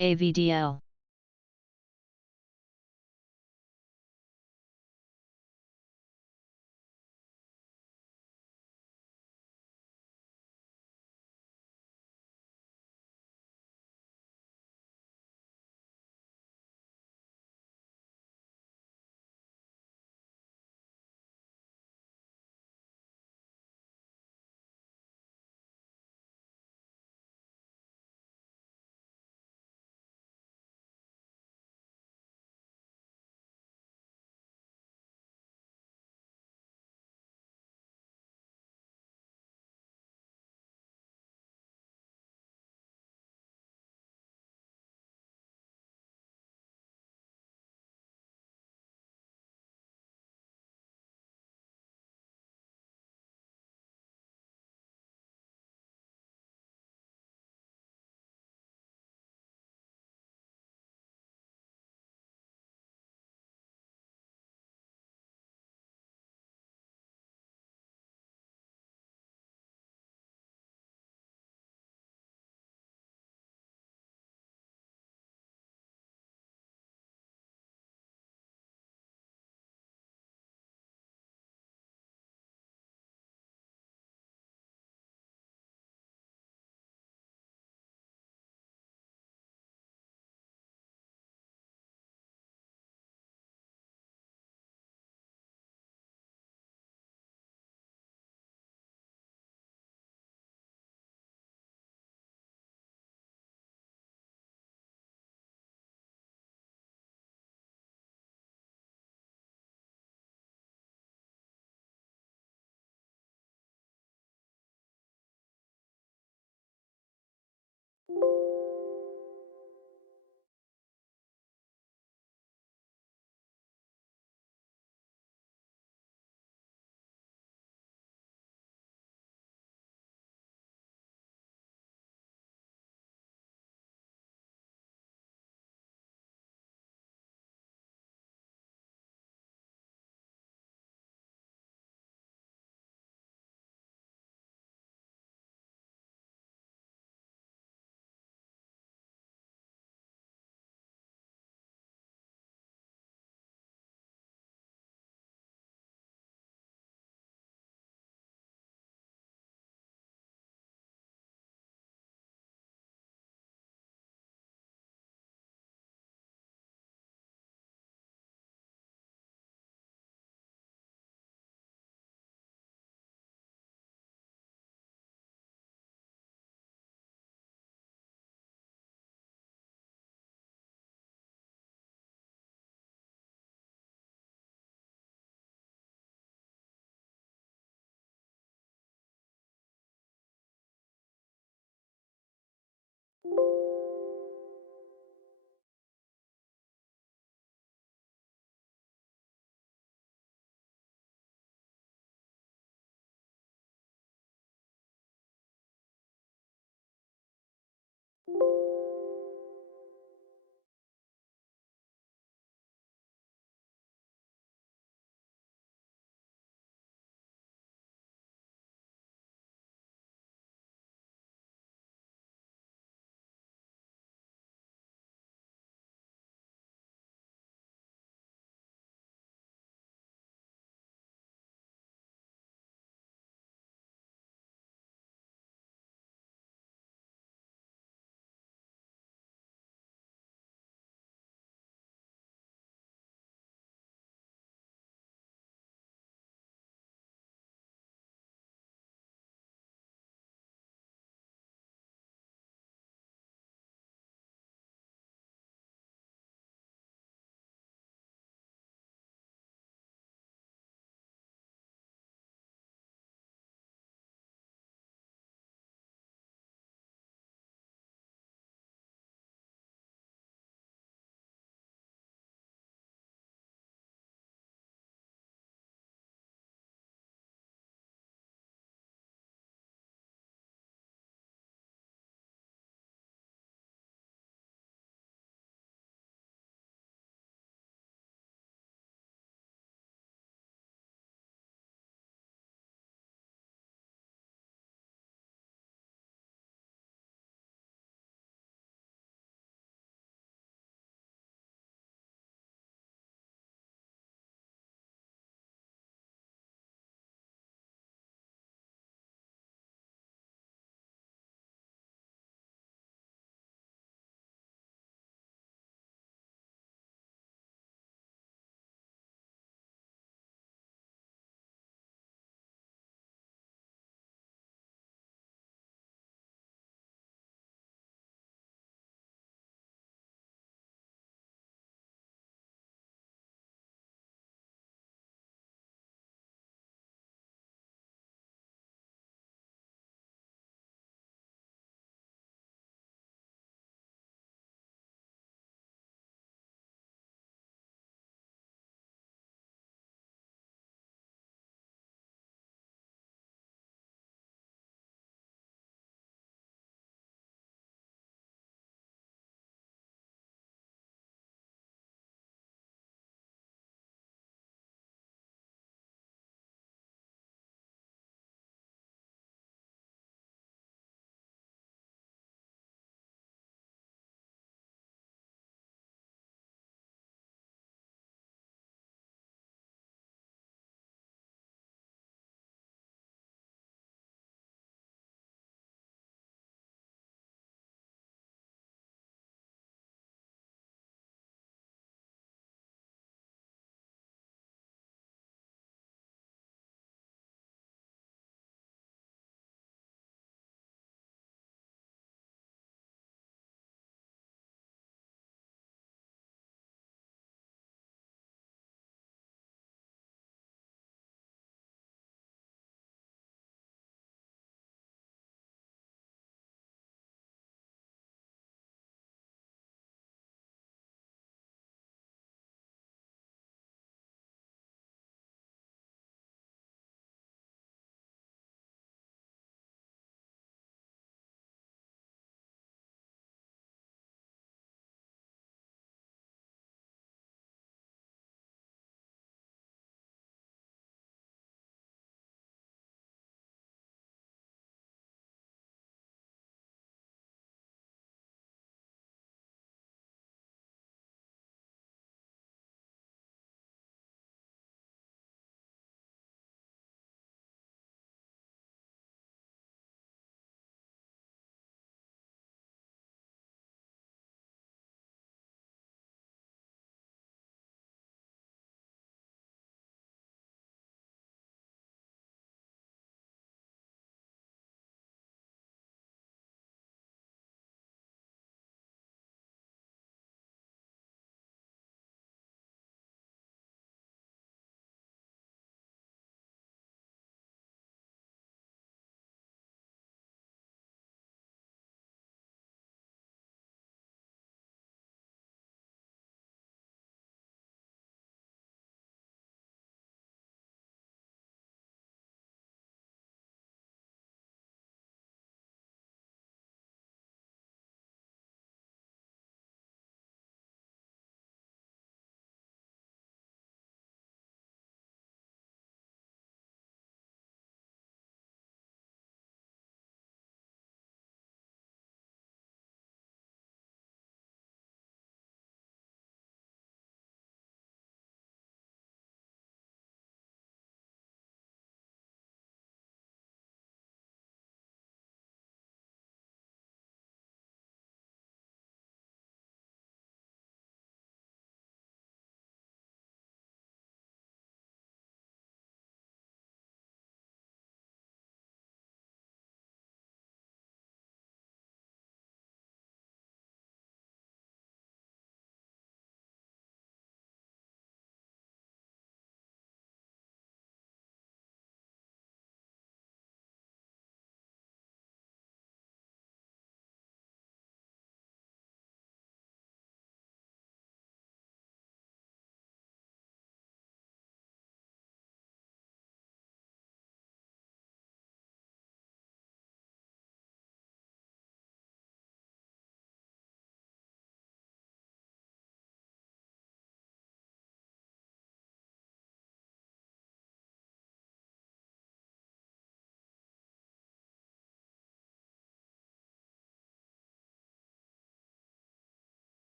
AVDL.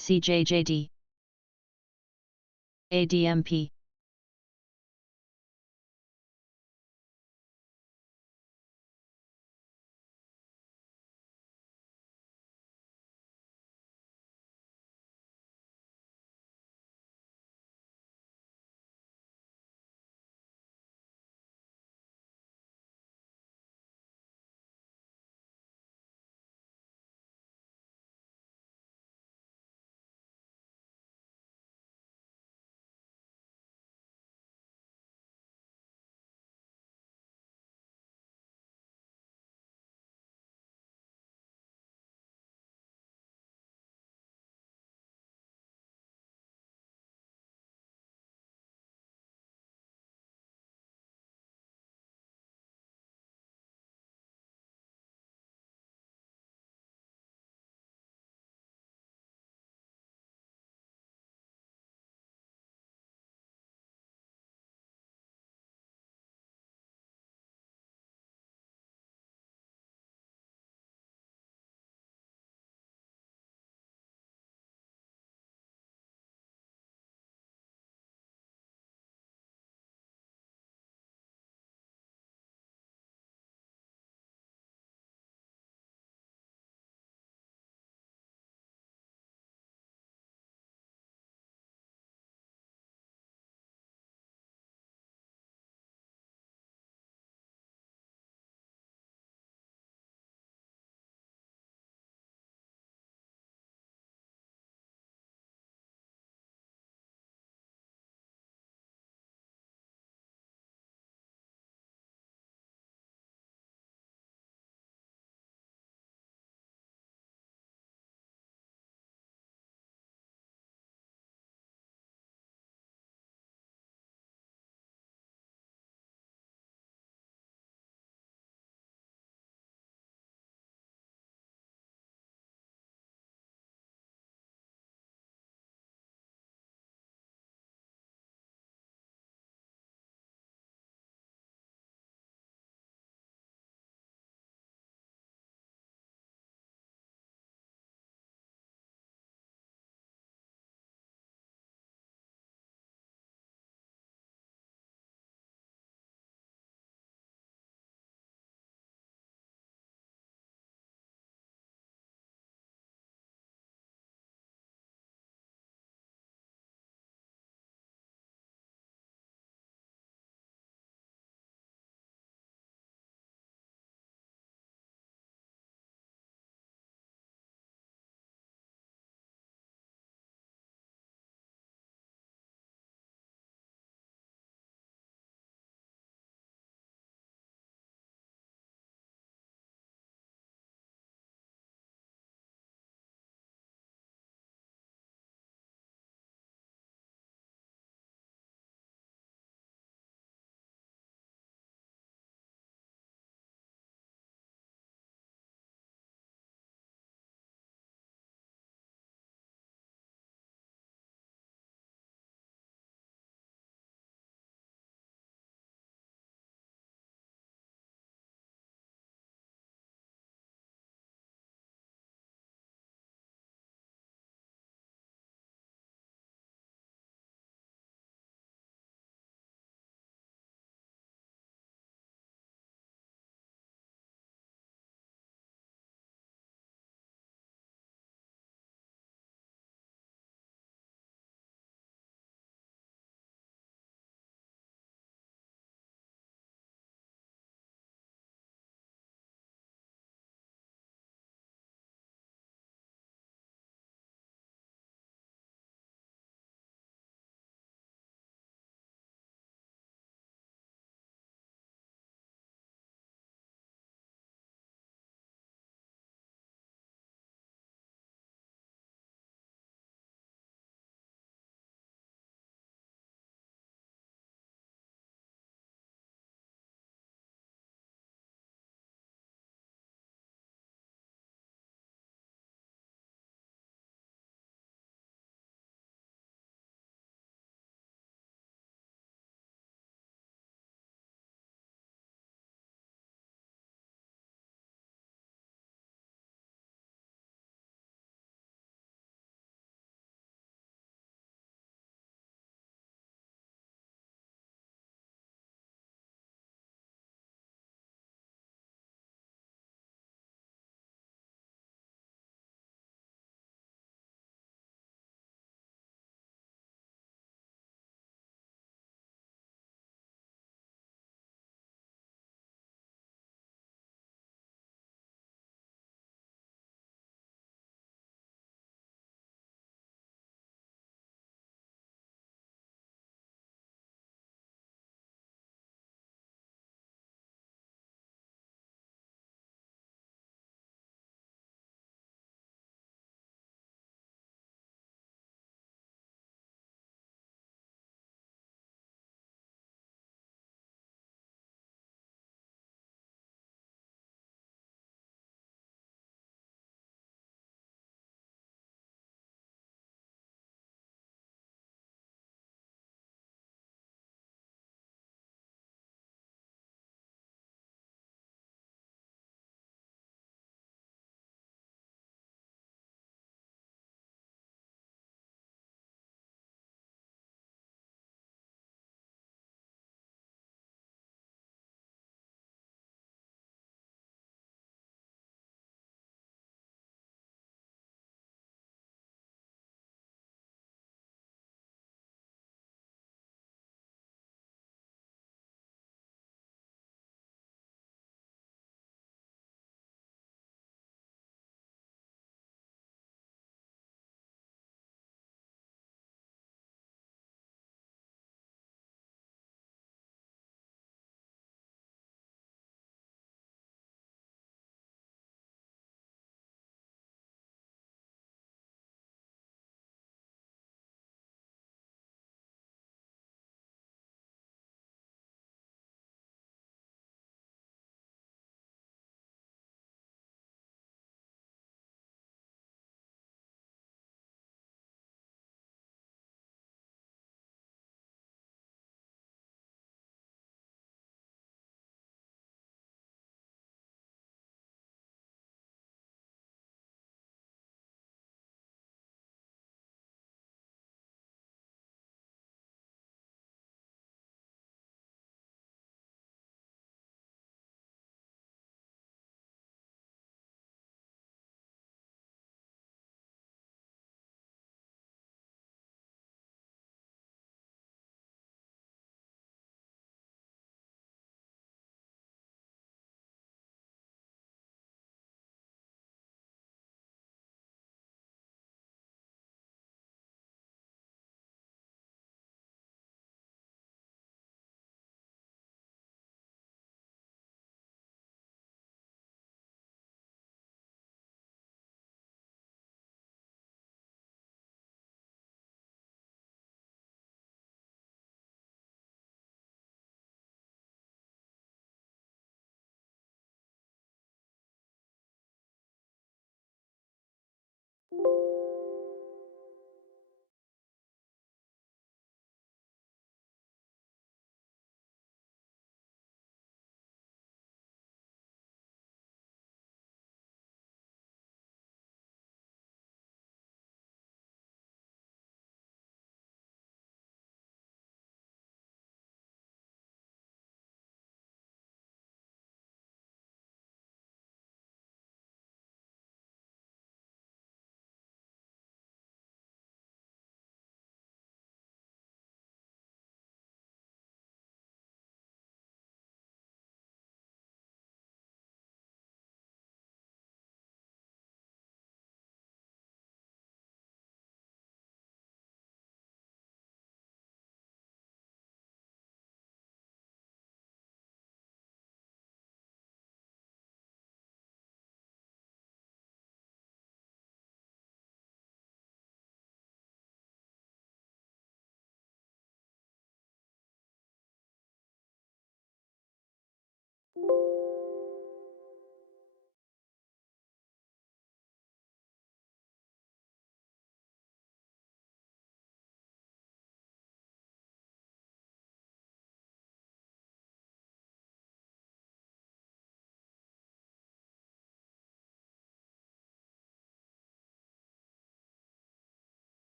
CJJD, ADMP.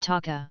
Taka.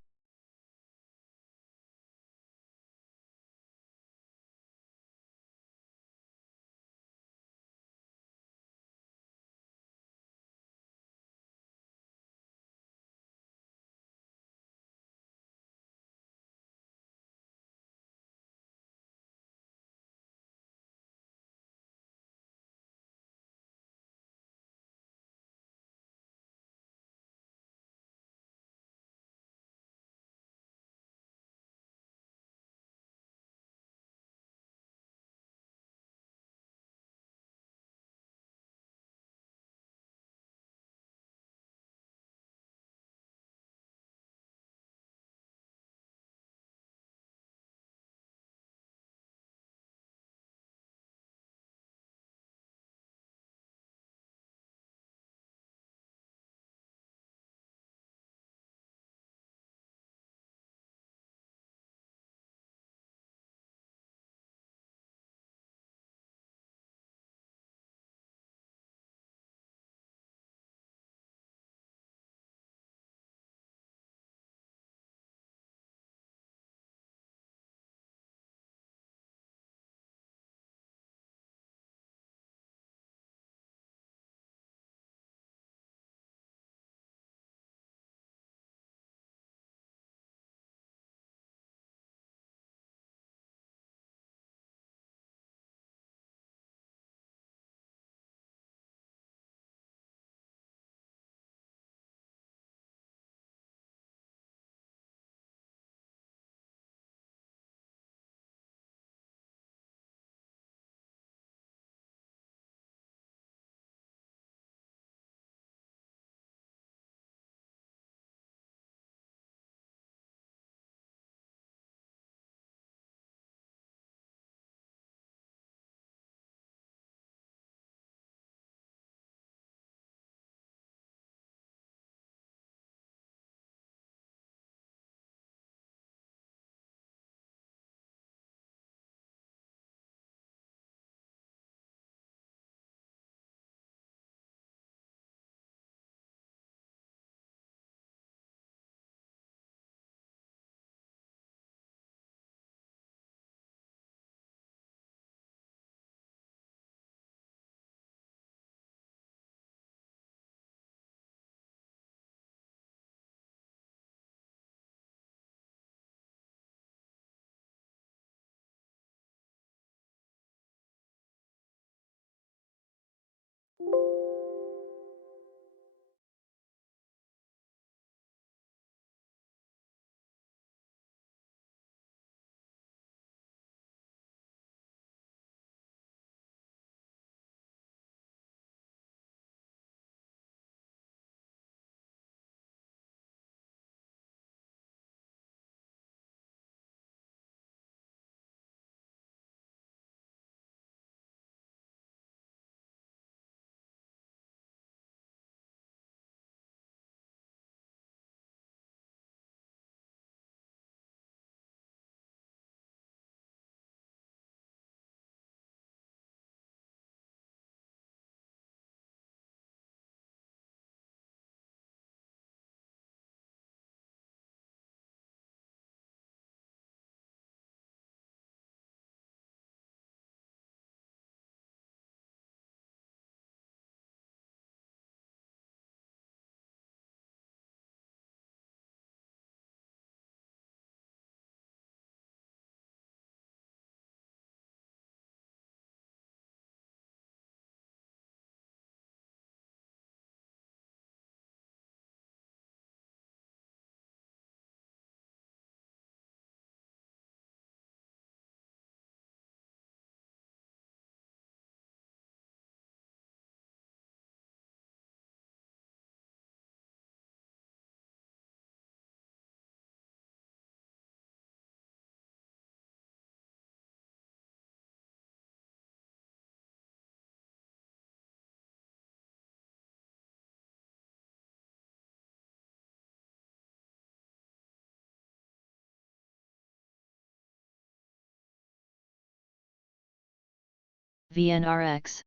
VNRX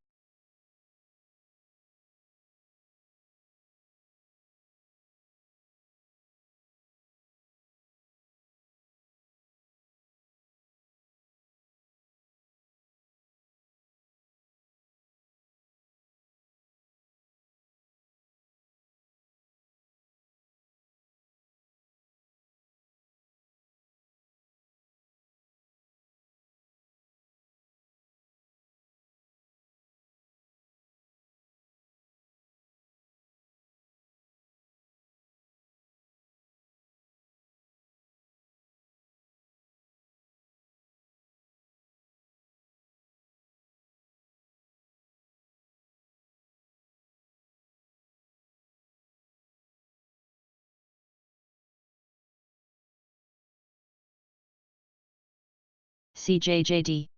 CJJD.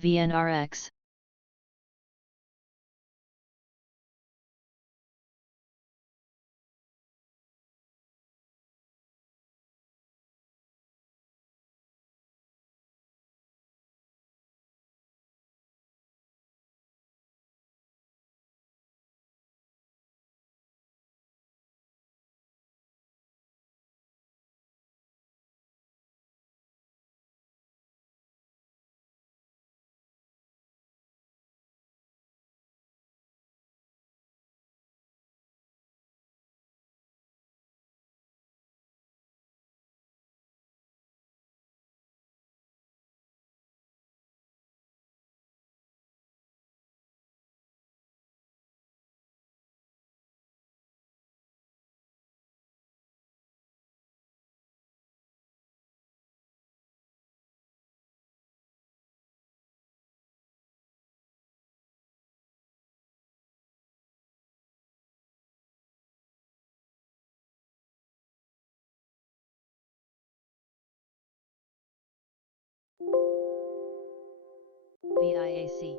VNRX. VIAC.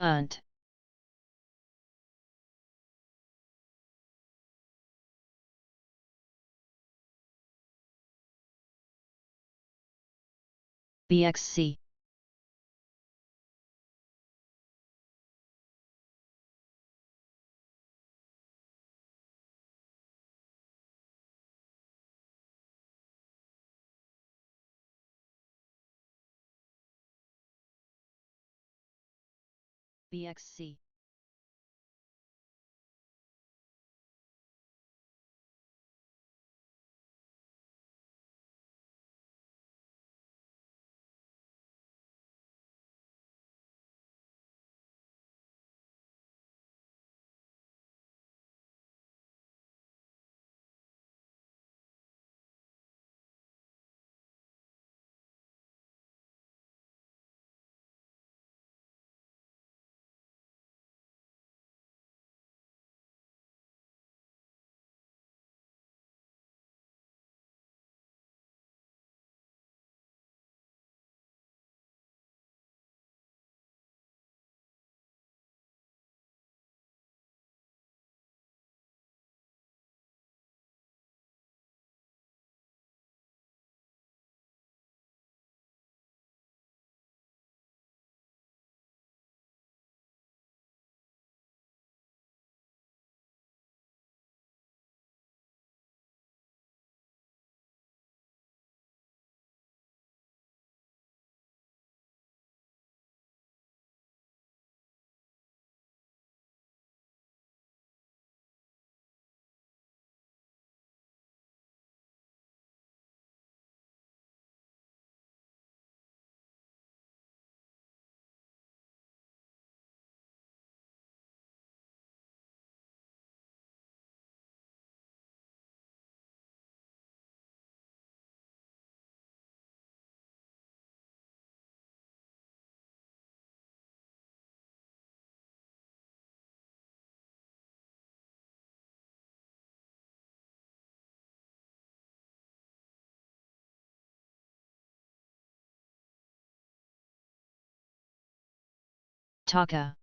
UNT. BXC. BXC. Taka.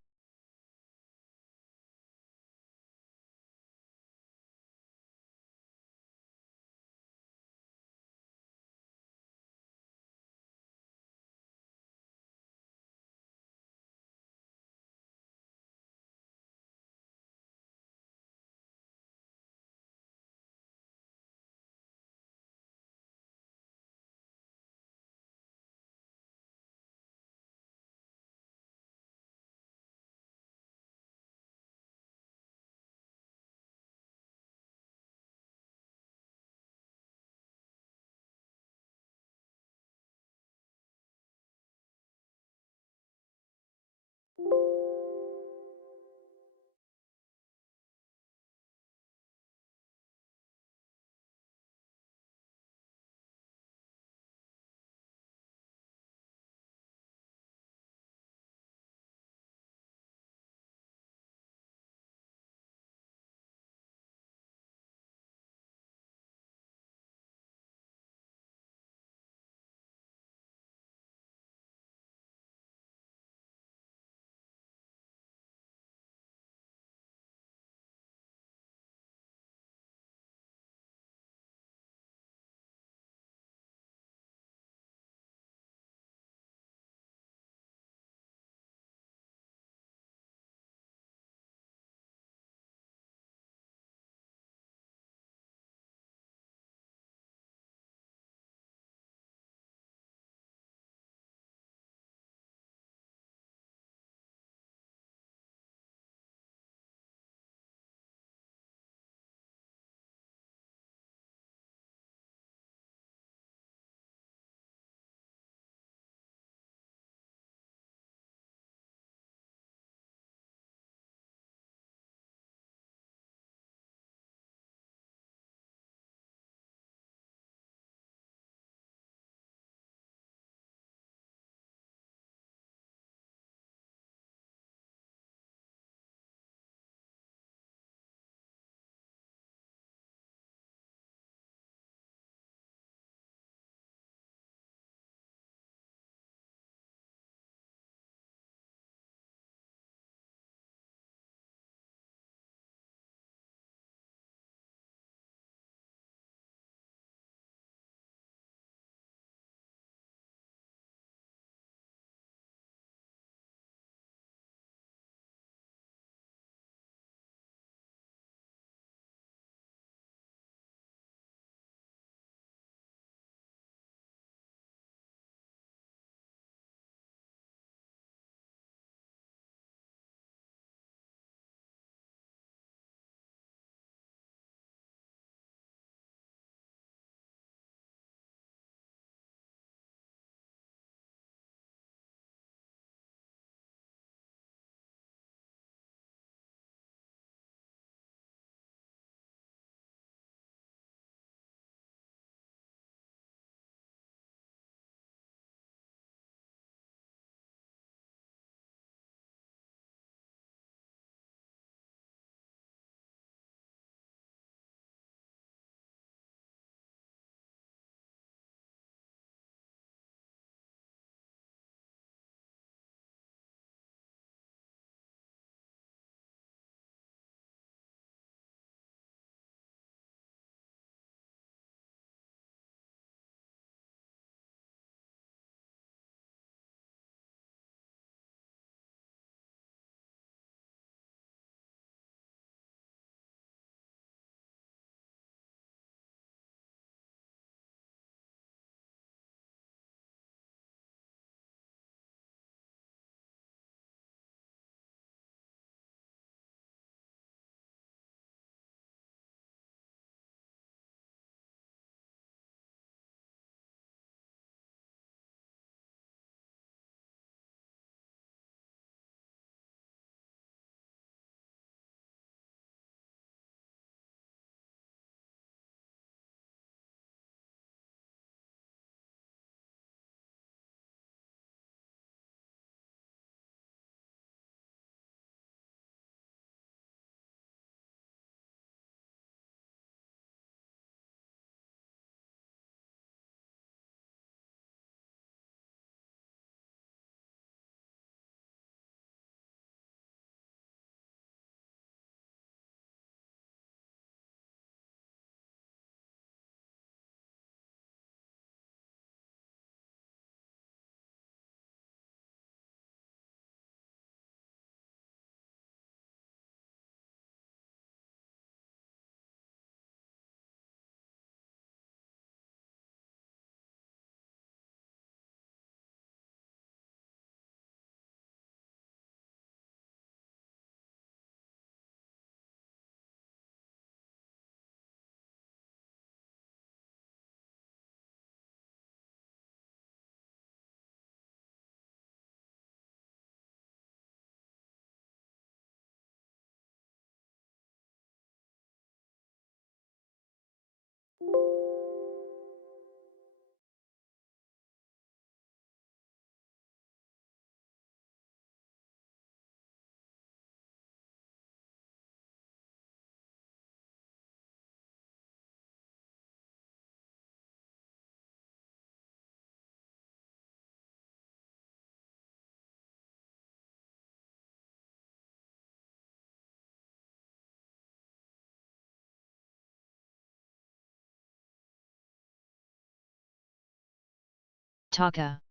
Taka.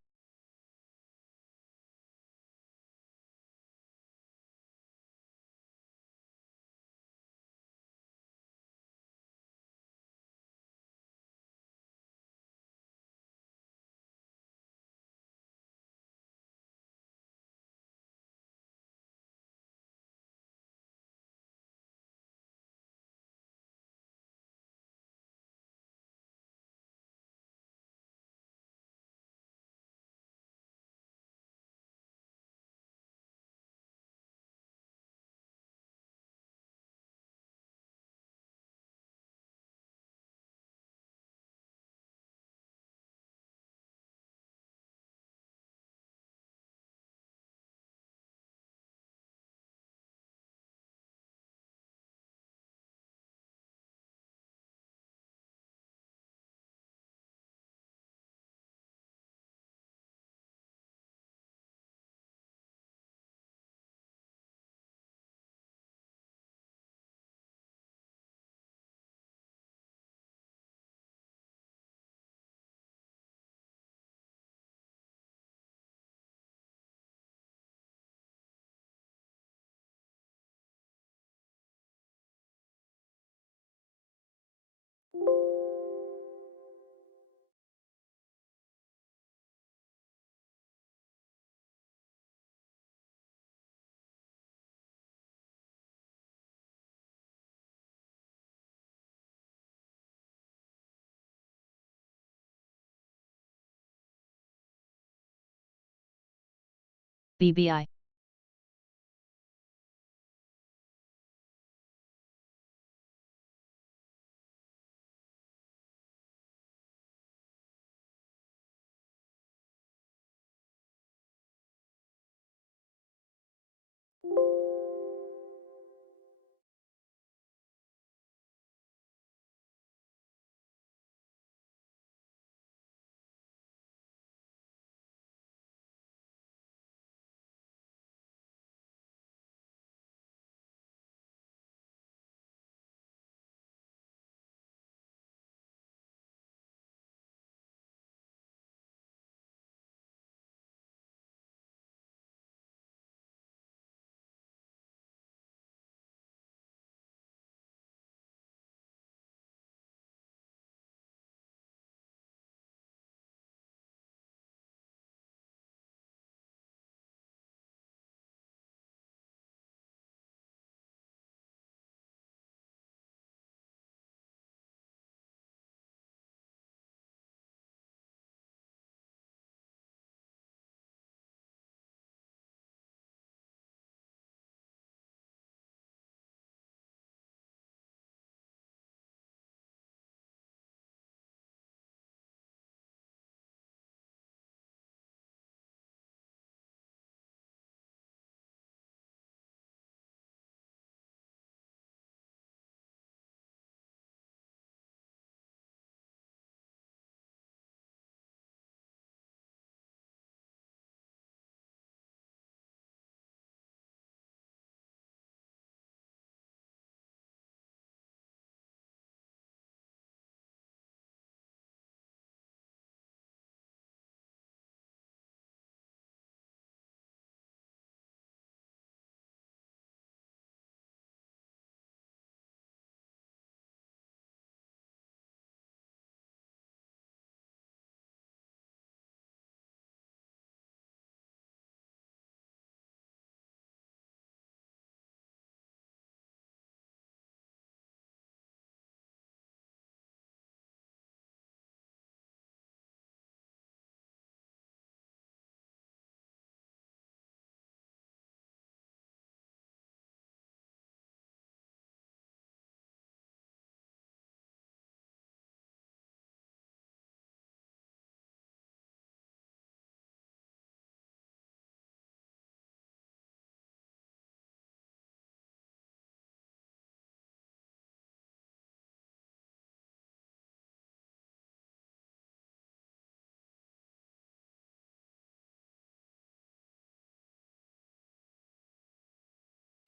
BBI.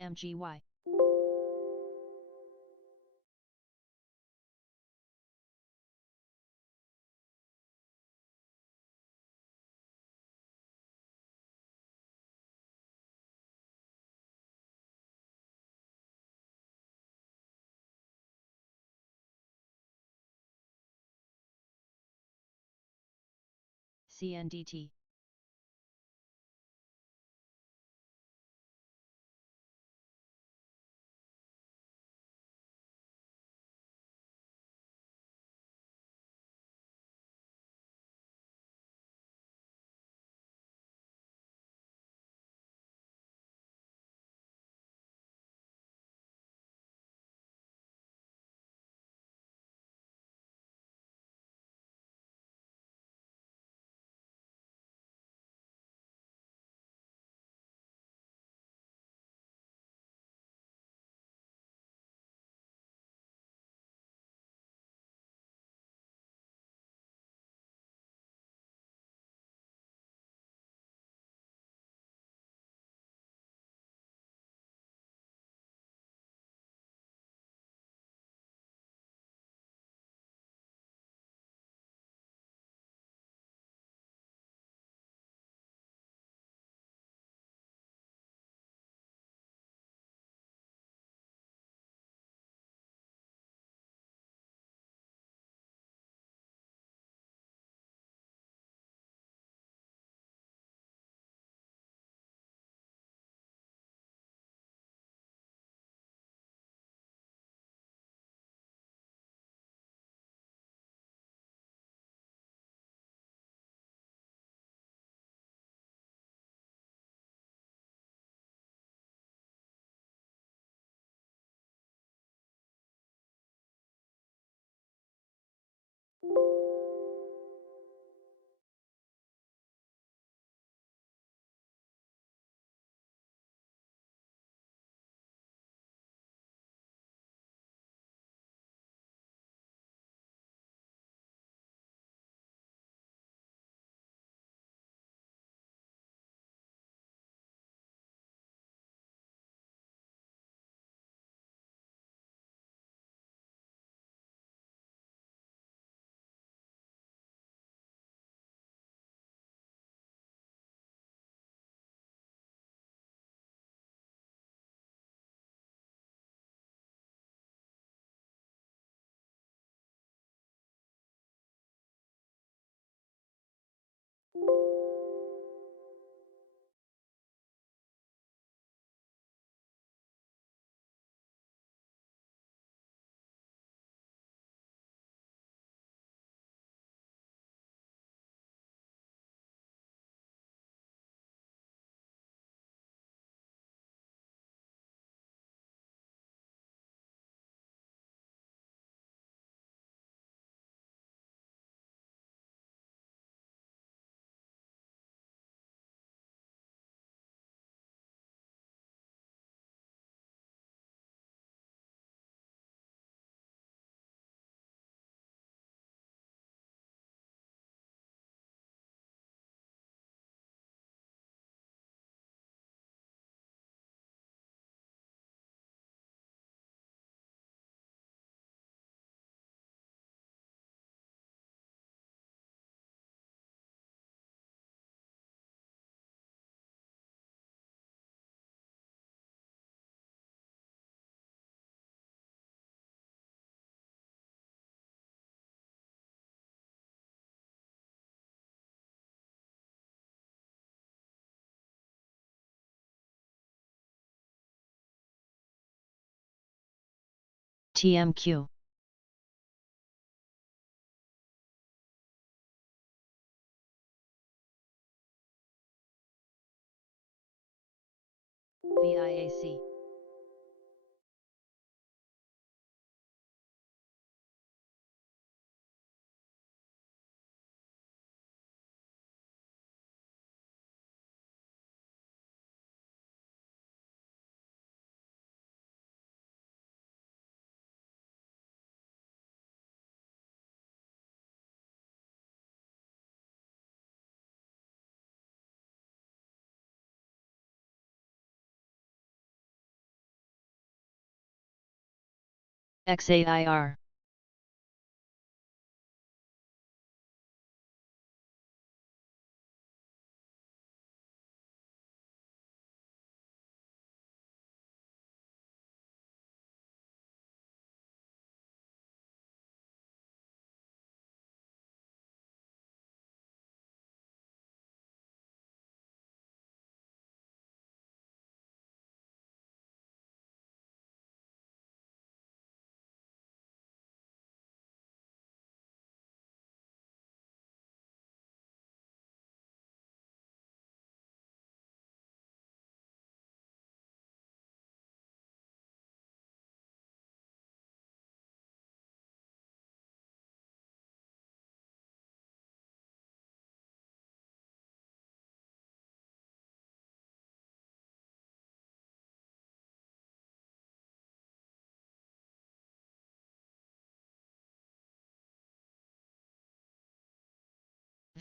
MGY. CNDT. TMQ. VIAC. XAIR.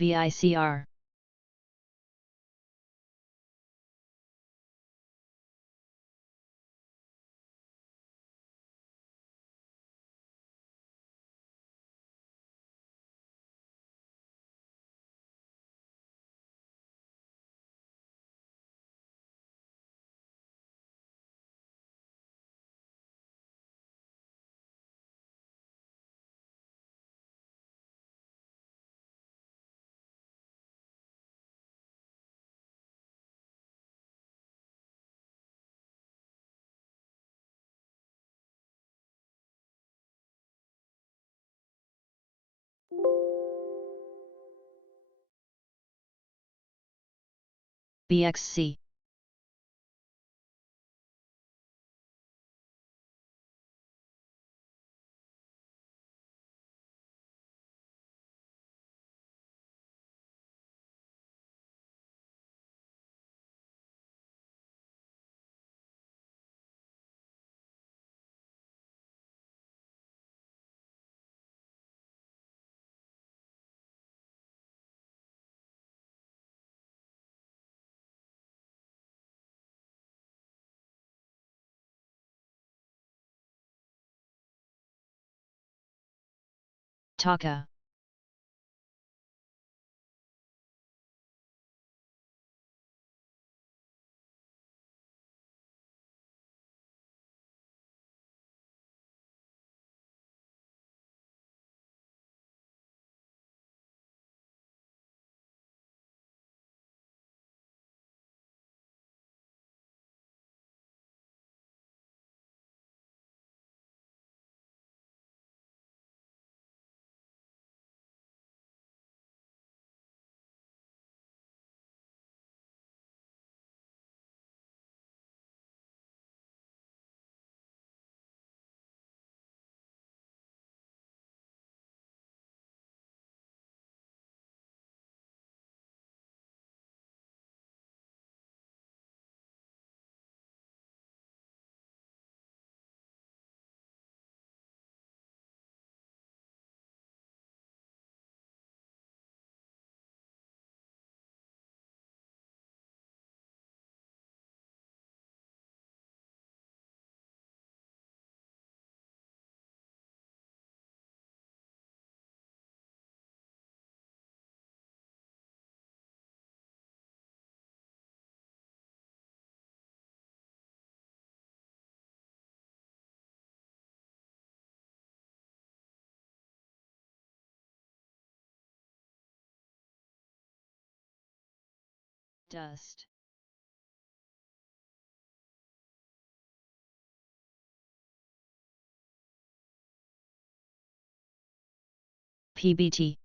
VICR. BXC. Taka. Dust. PBT.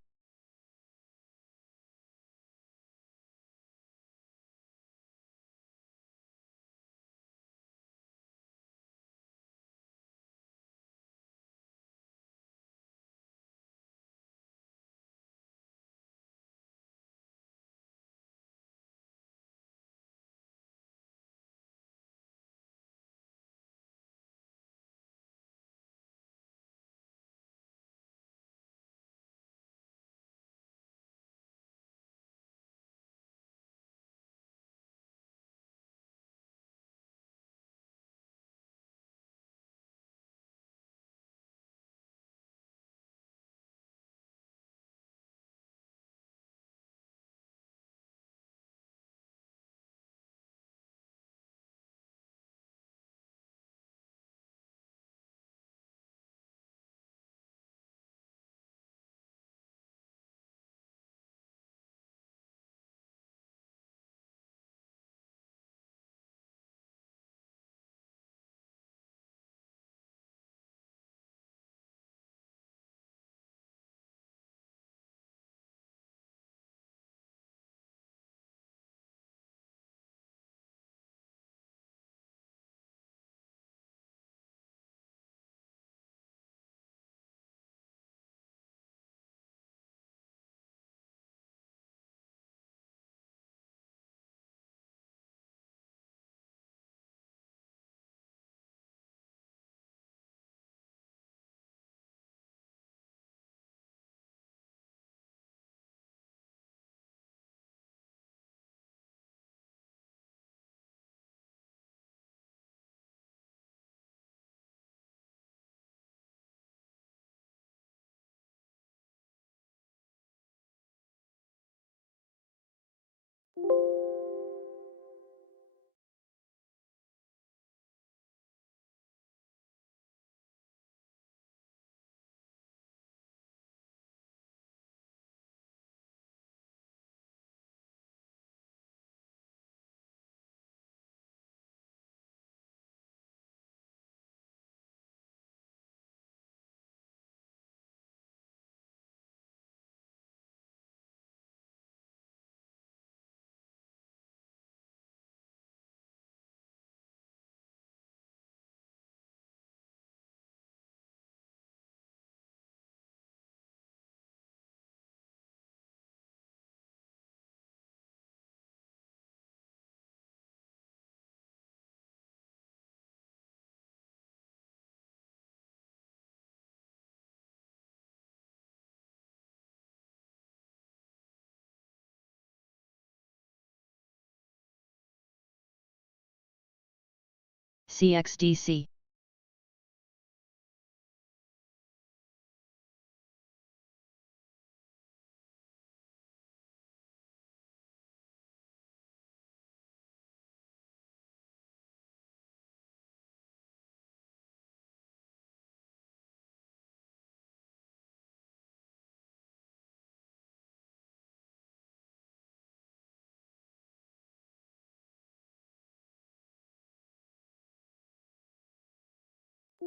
CXDC.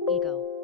Ego.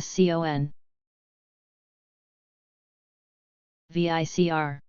SCON. VICR.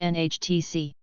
NHTC.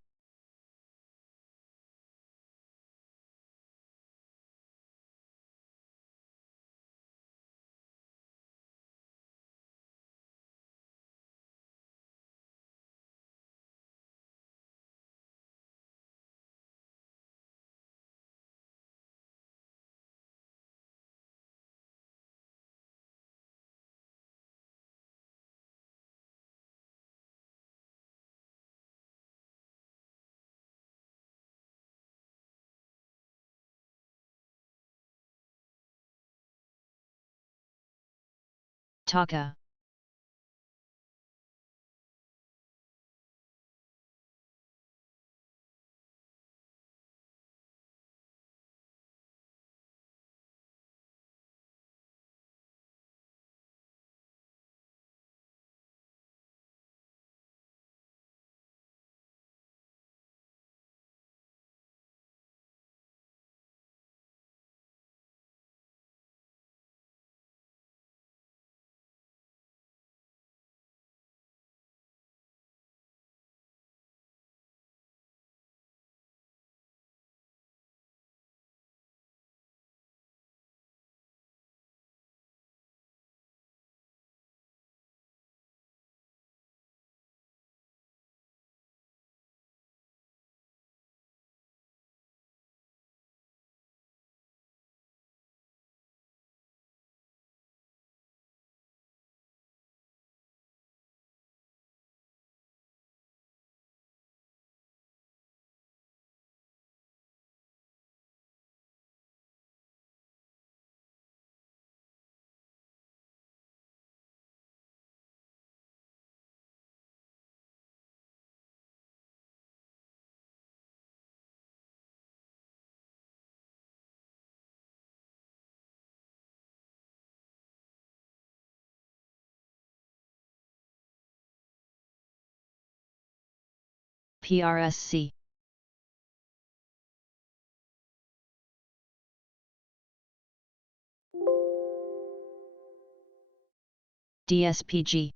Taka. PRSC. DSPG.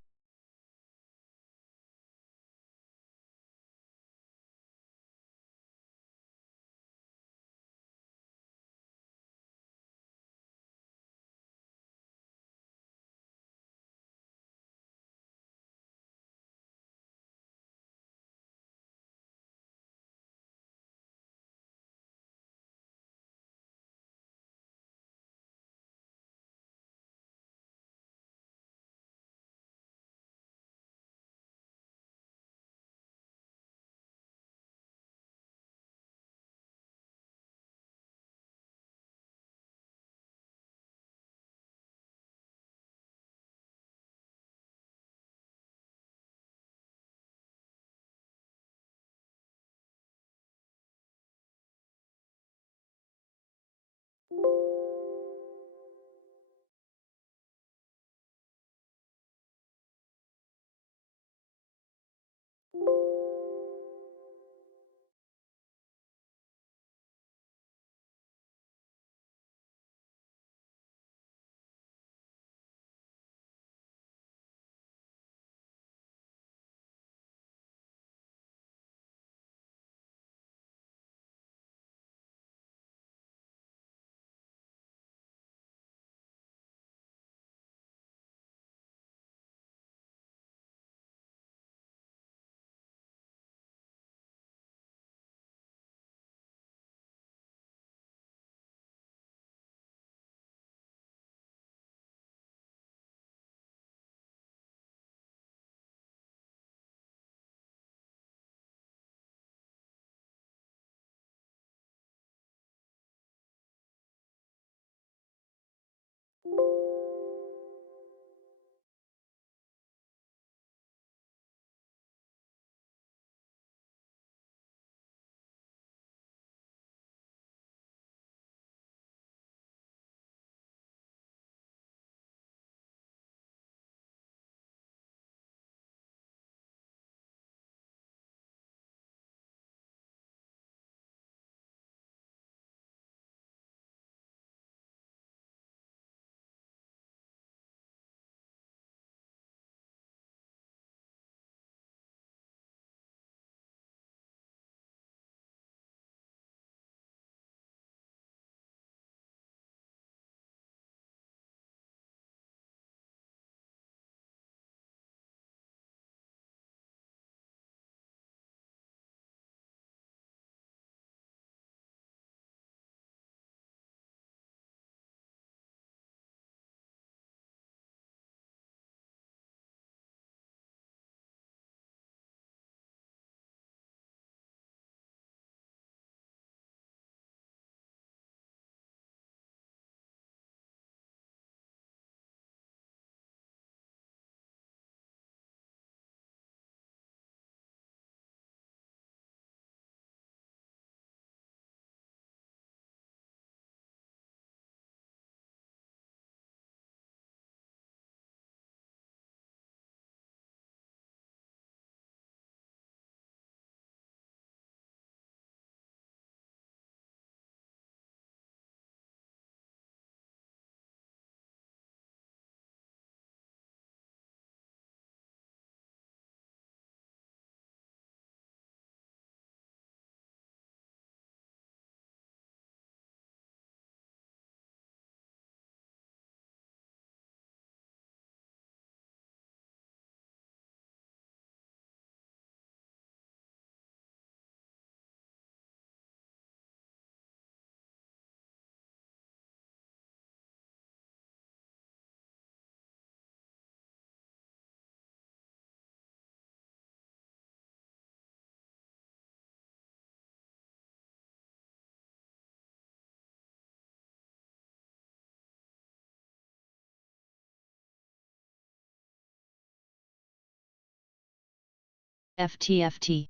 FTFT.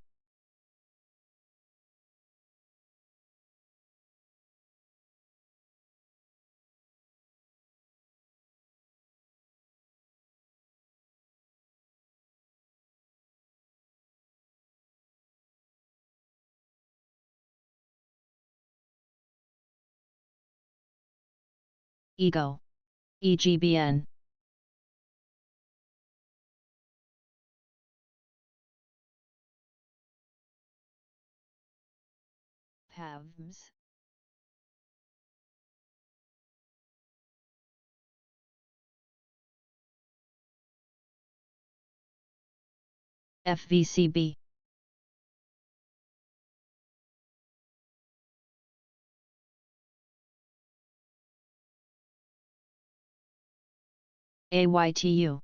Ego. EGBN. PAVMS. FVCB. AYTU.